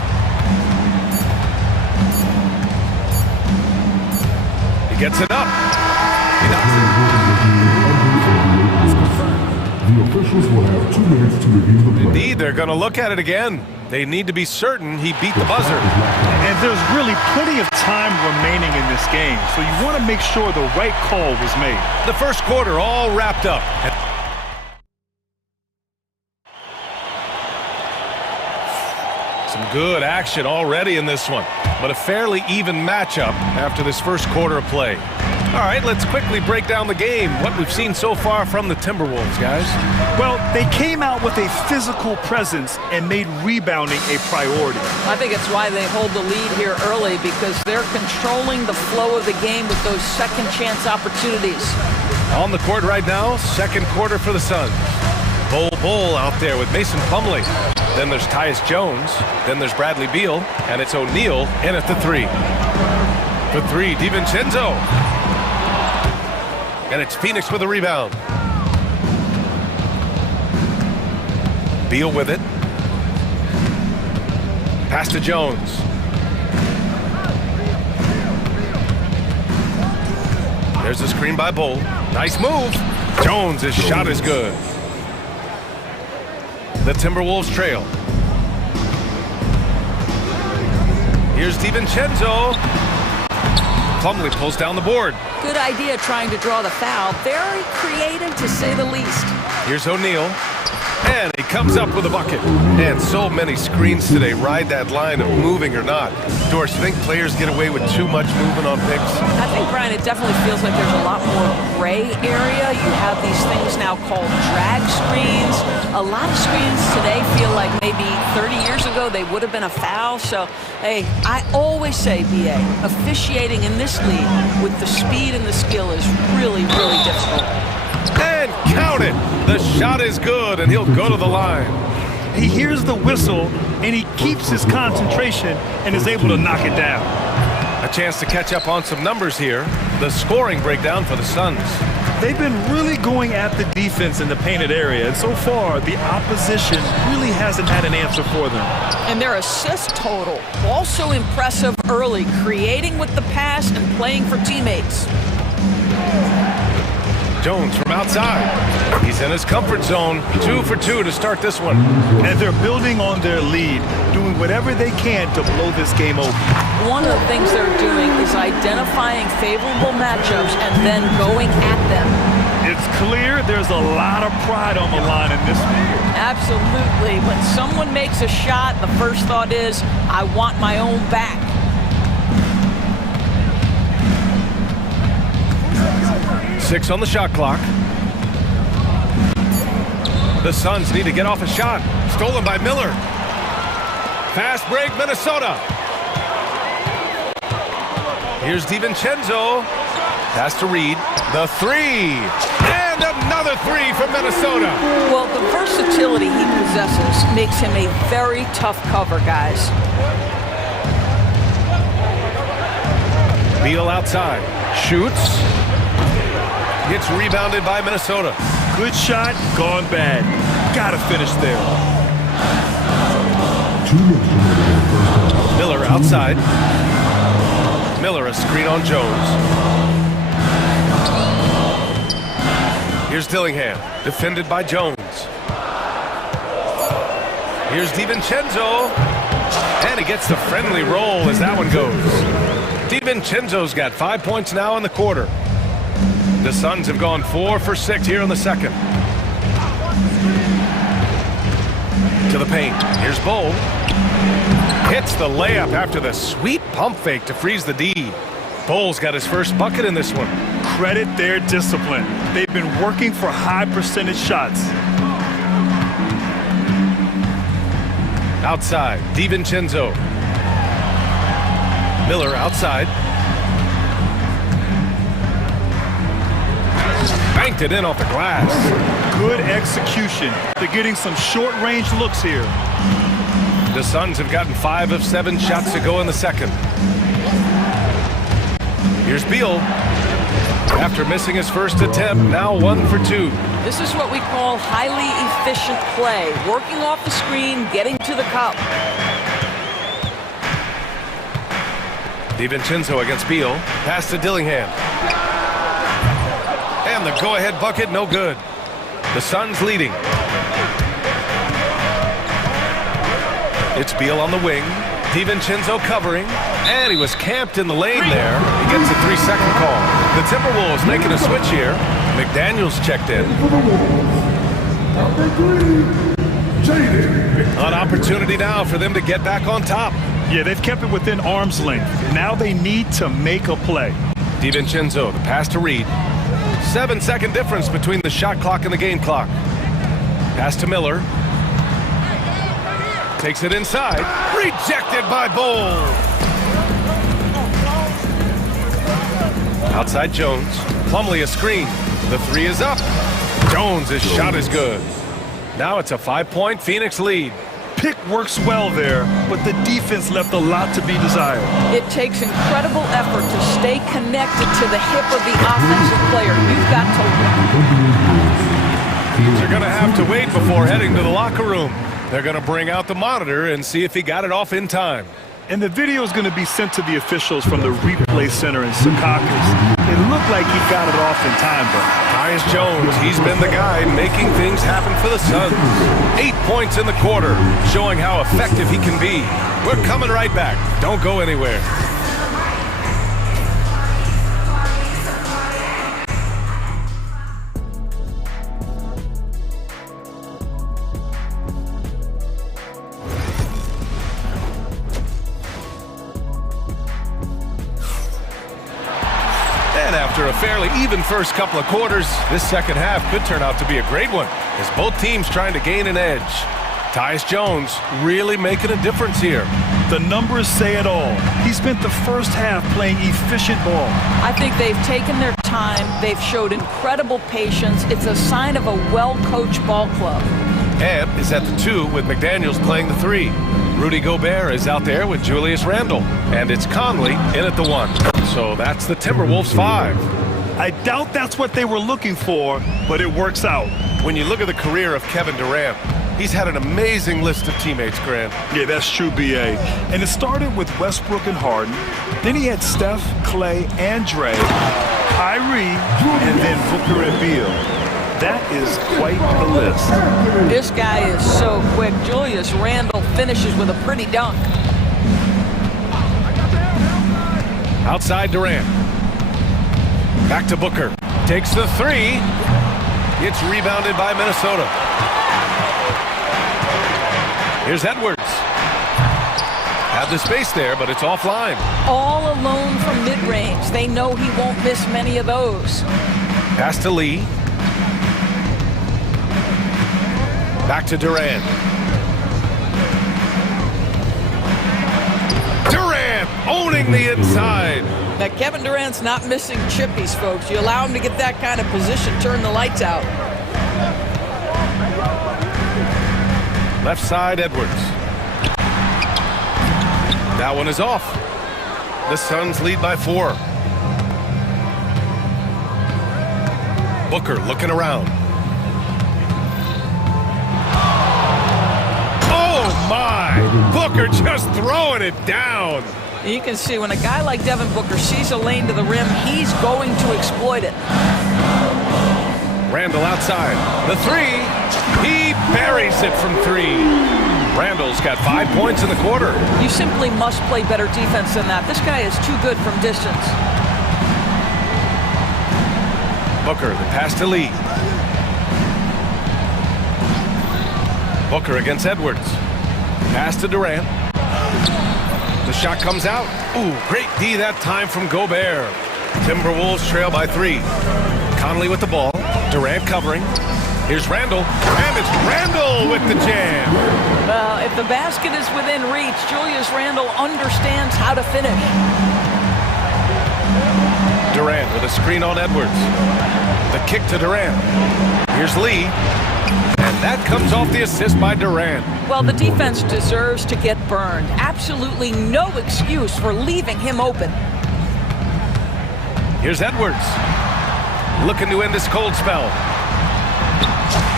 He gets it up. He knocks it. The officials will have 2 minutes to review the play. Indeed, they're going to look at it again. They need to be certain he beat the buzzer. And there's really plenty of time remaining in this game, so you want to make sure the right call was made. The first quarter all wrapped up. Some good action already in this one, but a fairly even matchup after this first quarter of play. All right, let's quickly break down the game, what we've seen so far from the Timberwolves, guys. Well, they came out with a physical presence and made rebounding a priority. I think it's why they hold the lead here early, because they're controlling the flow of the game with those second chance opportunities. On the court right now, second quarter for the Suns. Bull out there with Mason Plumlee. Then there's Tyus Jones. Then there's Bradley Beal. And it's O'Neal in at the 3. For 3, DiVincenzo. And it's Phoenix with a rebound. Beal with it. Pass to Jones. There's a screen by Bull. Nice move. Jones' shot is good. The Timberwolves trail. Here's DiVincenzo. Plumlee pulls down the board. Good idea trying to draw the foul. Very creative, to say the least. Here's O'Neal. And he comes up with a bucket. And so many screens today ride that line of moving or not. Doris, you think players get away with too much movement on picks? I think, Brian, it definitely feels like there's a lot more gray area. You have these things now called drag screens. A lot of screens today feel like maybe 30 years ago they would have been a foul. So, hey, I always say, BA, officiating in this league with the speed and the skill is really, really difficult. And count it! The shot is good, and he'll go to the line. He hears the whistle, and he keeps his concentration and is able to knock it down. A chance to catch up on some numbers here. The scoring breakdown for the Suns. They've been really going at the defense in the painted area, and so far, the opposition really hasn't had an answer for them. And their assist total, also impressive early, creating with the pass and playing for teammates. Jones from outside. He's in his comfort zone. 2 for 2 to start this one. And they're building on their lead, doing whatever they can to blow this game open. One of the things they're doing is identifying favorable matchups and then going at them. It's clear there's a lot of pride on the line in this one. Absolutely. When someone makes a shot, the first thought is, I want my own back. Six on the shot clock. The Suns need to get off a shot. Stolen by Miller. Fast break, Minnesota. Here's DiVincenzo. Pass to Reed. The 3. And another 3 from Minnesota. Well, the versatility he possesses makes him a very tough cover, guys. Beal outside. Shoots. Gets rebounded by Minnesota. Good shot, gone bad. Gotta finish there. Miller outside. Miller a screen on Jones. Here's Dillingham, defended by Jones. Here's DiVincenzo. And he gets the friendly roll as that one goes. DiVincenzo's got 5 points now in the quarter. The Suns have gone 4 for 6 here in the second. To the paint. Here's Bull. Hits the layup after the sweet pump fake to freeze the D. Bull's got his first bucket in this one. Credit their discipline. They've been working for high percentage shots. Outside, DiVincenzo. Miller outside. Banked it in off the glass. Good execution. They're getting some short-range looks here. The Suns have gotten 5 of 7 shots to go in the second. Here's Beal. After missing his first attempt, now 1 for 2. This is what we call highly efficient play. Working off the screen, getting to the cup. DiVincenzo against Beal. Pass to Dillingham. And the go-ahead bucket, no good. The Suns leading. It's Beal on the wing. DiVincenzo covering. And he was camped in the lane there. He gets a 3-second call. The Timberwolves making a switch here. McDaniels checked in. An opportunity now for them to get back on top. Yeah, they've kept it within arm's length. Now they need to make a play. DiVincenzo, the pass to Reed. 7-second difference between the shot clock and the game clock. Pass to Miller. Takes it inside. Rejected by Bull. Outside Jones. Plumlee a screen. The 3 is up. Jones' shot is good. Now it's a 5-point Phoenix lead. Pick works well there, but the defense left a lot to be desired. It takes incredible effort to stay connected to the hip of the offensive player. You've got to win. They're going to have to wait before heading to the locker room. They're going to bring out the monitor and see if he got it off in time. And the video is going to be sent to the officials from the replay center in Secaucus. It looked like he got it off in time, but Tyus Jones, he's been the guy making things happen for the Suns. 8 points in the quarter, showing how effective he can be. We're coming right back. Don't go anywhere. After a fairly even first couple of quarters, this second half could turn out to be a great one, as both teams trying to gain an edge. Tyus Jones really making a difference here. The numbers say it all. He spent the first half playing efficient ball. I think they've taken their time. They've showed incredible patience. It's a sign of a well-coached ball club. Ebb is at the 2 with McDaniels playing the 3. Rudy Gobert is out there with Julius Randle. And it's Conley in at the 1. So that's the Timberwolves 5. I doubt that's what they were looking for, but it works out. When you look at the career of Kevin Durant, he's had an amazing list of teammates, Grant. Yeah, that's true, B.A. And it started with Westbrook and Harden. Then he had Steph, Clay, and Dre, Kyrie, and then Booker and Beal. That is quite the list. This guy is so quick. Julius Randle finishes with a pretty dunk. Outside Durant. Back to Booker. Takes the 3. It's rebounded by Minnesota. Here's Edwards. Had the space there, but it's offline. All alone from mid-range. They know he won't miss many of those. Pass to Lee. Back to Durant. Durant owning the inside. Now, Kevin Durant's not missing chippies, folks. You allow him to get that kind of position, turn the lights out. Left side, Edwards. That one is off. The Suns lead by 4. Booker looking around. Oh my! Booker just throwing it down. You can see when a guy like Devin Booker sees a lane to the rim, he's going to exploit it. Randall outside. The three. He buries it from three. Randall's got 5 points in the quarter. You simply must play better defense than that. This guy is too good from distance. Booker, the pass to Lee. Booker against Edwards. Pass to Durant. The shot comes out. Ooh, great D that time from Gobert. Timberwolves trail by 3. Conley with the ball. Durant covering. Here's Randall. And it's Randall with the jam. Well, if the basket is within reach, Julius Randle understands how to finish. Durant with a screen on Edwards. The kick to Durant. Here's Lee. And that comes off the assist by Durant. Well, the defense deserves to get burned. Absolutely no excuse for leaving him open. Here's Edwards. Looking to end this cold spell.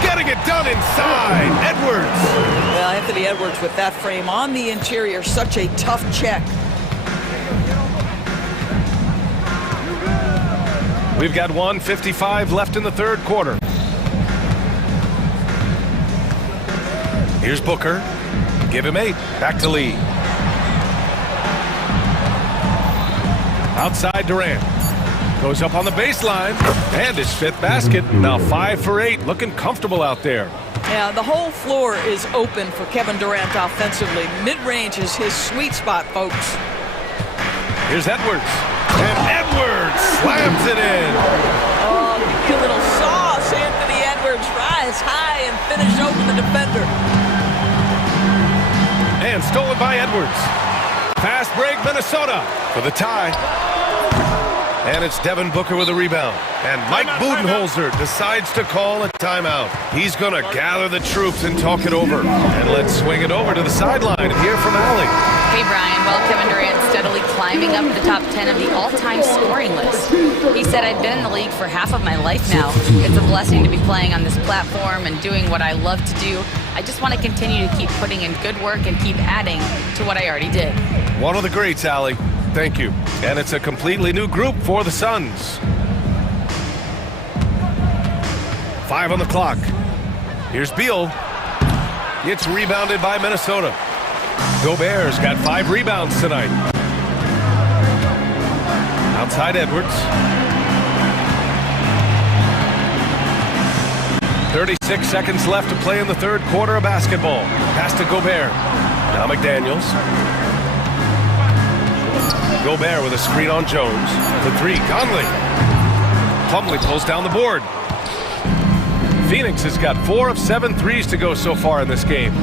Getting it done inside. Edwards. Well, Anthony Edwards with that frame on the interior. Such a tough check. We've got 1:55 left in the third quarter. Here's Booker. Give him 8. Back to Lee. Outside Durant. Goes up on the baseline. And his 5th basket. Now 5 for 8. Looking comfortable out there. Yeah, the whole floor is open for Kevin Durant offensively. Mid-range is his sweet spot, folks. Here's Edwards. And Edwards slams it in. Oh, give a little sauce. Anthony Edwards rise high and finish over the defender. And stolen by Edwards. Fast break, Minnesota for the tie. And it's Devin Booker with a rebound. And Mike Budenholzer decides to call a timeout. He's going to gather the troops and talk it over. And let's swing it over to the sideline and hear from Allie. Hey, Brian. Well, Kevin Durant steadily climbing up the top 10 of the all-time scoring list. He said, I've been in the league for half of my life now. It's a blessing to be playing on this platform and doing what I love to do. I just want to continue to keep putting in good work and keep adding to what I already did. One of the greats, Allie. Thank you. And it's a completely new group for the Suns. 5 on the clock. Here's Beal. It's rebounded by Minnesota. Gobert's got 5 rebounds tonight. Outside Edwards. 36 seconds left to play in the third quarter of basketball. Pass to Gobert. Now McDaniels. Gobert with a screen on Jones. The 3, Conley. Plumlee pulls down the board. Phoenix has got 4 of 7 threes to go so far in this game.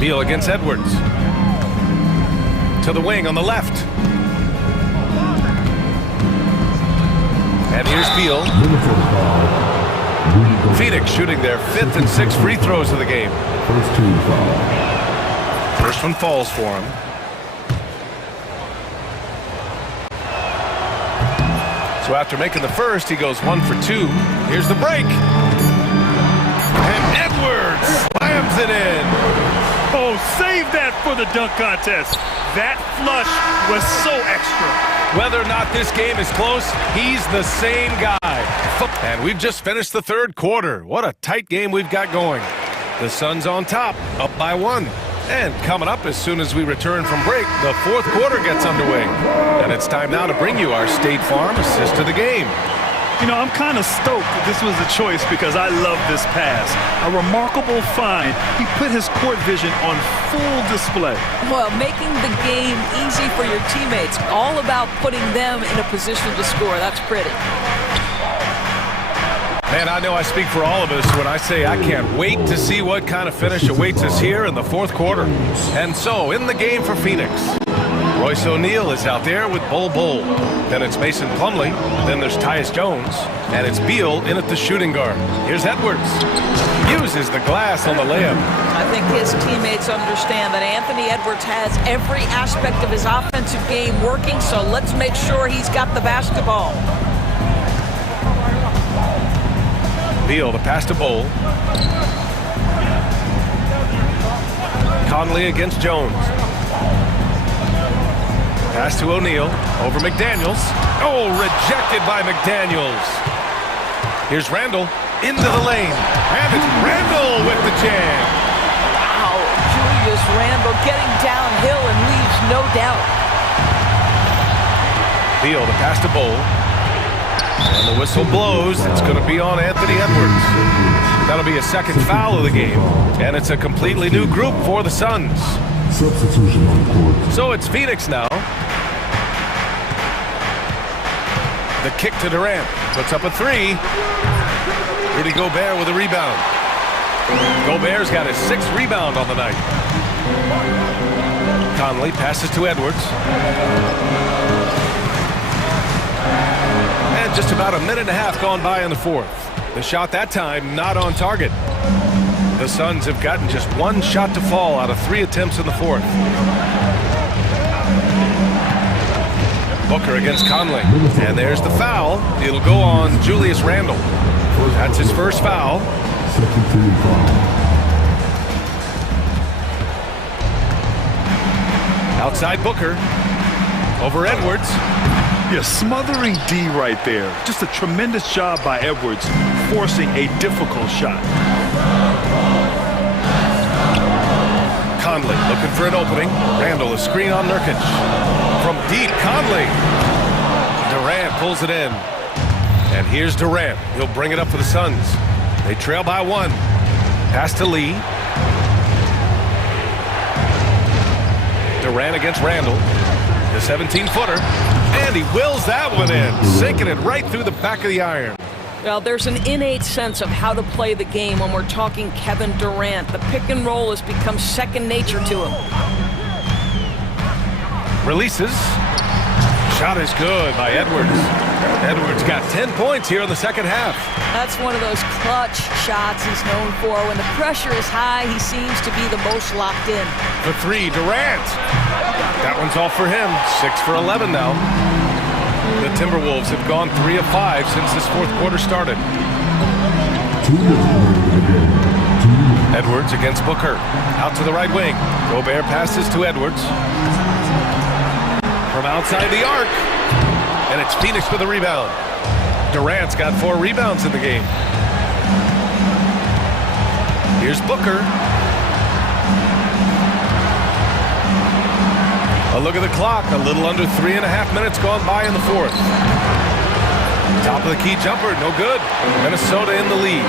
Beal against Edwards. To the wing on the left. And here's Beal. Phoenix shooting their 5th and 6th free throws of the game. First one falls for him. So after making the first, he goes 1 for 2. Here's the break. And Edwards slams it in. Oh, save that for the dunk contest. That flush was so extra. Whether or not this game is close, he's the same guy. And we've just finished the third quarter. What a tight game we've got going. The Suns on top, up by 1. And coming up as soon as we return from break, the fourth quarter gets underway. And it's time now to bring you our State Farm assist of the game. You know, I'm kind of stoked that this was a choice because I love this pass. A remarkable find. He put his court vision on full display. Well, making the game easy for your teammates. All about putting them in a position to score. That's pretty. Man, I know I speak for all of us when I say I can't wait to see what kind of finish awaits us here in the fourth quarter. And so, in the game for Phoenix, Royce O'Neal is out there with Bol Bol. Then it's Mason Plumlee. Then there's Tyus Jones. And it's Beal in at the shooting guard. Here's Edwards. Uses the glass on the layup. I think his teammates understand that Anthony Edwards has every aspect of his offensive game working, so let's make sure he's got the basketball. Beal, the pass to Bol. Conley against Jones. Pass to O'Neal, over McDaniels. Oh, rejected by McDaniels. Here's Randall, into the lane. And it's Randall with the jam. Wow, Julius Randall getting downhill and leaves no doubt. Beal, the pass to Bol. And the whistle blows. It's going to be on Anthony Edwards. That'll be a second foul of the game. And it's a completely new group for the Suns. Substitution on court. So it's Phoenix now. The kick to Durant. Puts up a three. Rudy Gobert with a rebound. Gobert's got his 6th rebound on the night. Conley passes to Edwards. And just about a minute and a half gone by in the 4th. The shot that time not on target. The Suns have gotten just 1 shot to fall out of 3 attempts in the 4th. Booker against Conley. And there's the foul. It'll go on Julius Randle. That's his first foul. Second team foul. Outside Booker. Over Edwards. Yeah, smothering D right there. Just a tremendous job by Edwards, forcing a difficult shot. Conley looking for an opening. Randle, a screen on Nurkic. From deep, Conley. Durant pulls it in. And here's Durant. He'll bring it up for the Suns. They trail by 1. Pass to Lee. Durant against Randle. The 17-footer. And he wills that one in. Sinking it right through the back of the iron. Well, there's an innate sense of how to play the game when we're talking Kevin Durant. The pick and roll has become second nature to him. Releases. Shot is good by Edwards. Edwards got 10 points here in the second half. That's one of those clutch shots he's known for. When the pressure is high, he seems to be the most locked in. For 3, Durant. That one's off for him. 6 for 11 now. The Timberwolves have gone 3 of 5 since this 4th quarter started. Edwards against Booker. Out to the right wing. Gobert passes to Edwards. From outside the arc. And it's Phoenix with a rebound. Durant's got 4 rebounds in the game. Here's Booker. A look at the clock. A little under 3.5 minutes gone by in the 4th. Top of the key jumper. No good. Minnesota in the lead.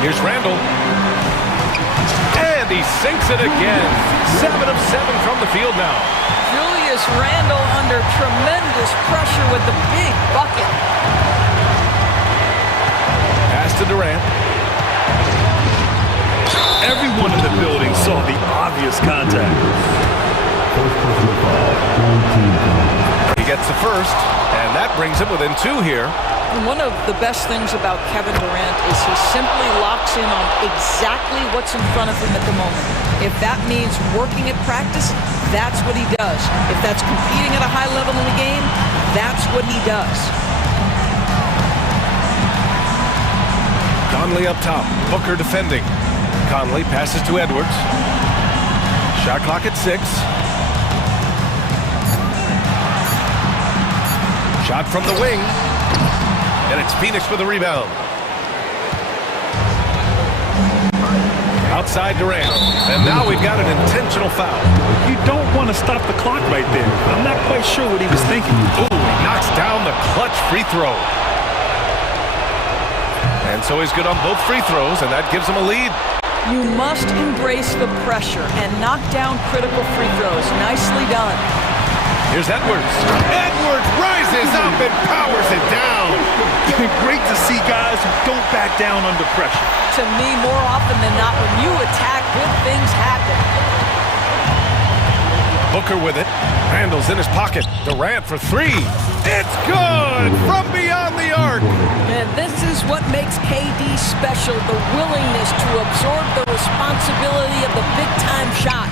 Here's Randle. And he sinks it again. 7 of 7 from the field now. Julius Randle under tremendous pressure with the big bucket. Pass to Durant. Everyone in the building saw the obvious contact. He gets the first, and that brings him within 2 here. One of the best things about Kevin Durant is he simply locks in on exactly what's in front of him at the moment. If that means working at practice, that's what he does. If that's competing at a high level in the game, that's what he does. Conley up top. Booker defending. Conley passes to Edwards. Shot clock at 6. Shot from the wing. And it's Phoenix with a rebound. Outside Durant. And now we've got an intentional foul. You don't want to stop the clock right there. I'm not quite sure what he was thinking. Ooh, he knocks down the clutch free throw. And so he's good on both free throws, and that gives him a lead. You must embrace the pressure and knock down critical free throws. Nicely done. Here's Edwards. Edwards rises up and powers it down. Great to see guys who don't back down under pressure. To me, more often than not, when you attack, good things happen. Booker with it. Randall's in his pocket. Durant for three. It's good from beyond the arc. And this is what makes KD special, the willingness to absorb the responsibility of the big-time shot.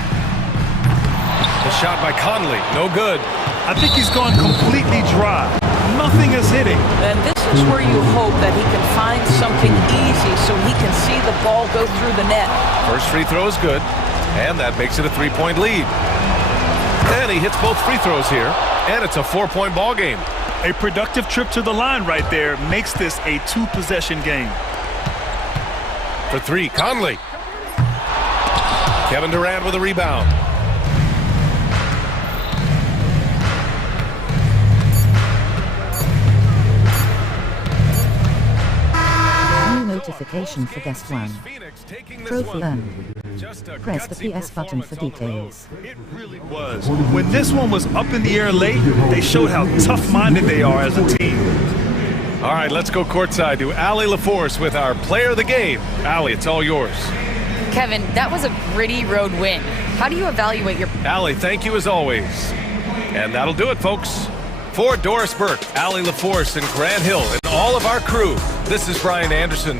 The shot by Conley, no good. I think he's gone completely dry. Nothing is hitting. And this is where you hope that he can find something easy so he can see the ball go through the net. First free throw is good, and that makes it a 3-point lead. And he hits both free throws here, and it's a 4-point ball game. A productive trip to the line right there makes this a 2-possession game. For three, Conley. Kevin Durant with a rebound. Notification for guest one. Trophy earned. Press the PS button for details. It really was. When this one was up in the air late, they showed how tough-minded they are as a team. All right, let's go courtside to Allie LaForce with our player of the game. Allie, it's all yours. Kevin, that was a gritty road win. How do you evaluate your... Allie, thank you as always. And that'll do it, folks. For Doris Burke, Allie LaForce, and Grant Hill, and all of our crew, this is Brian Anderson.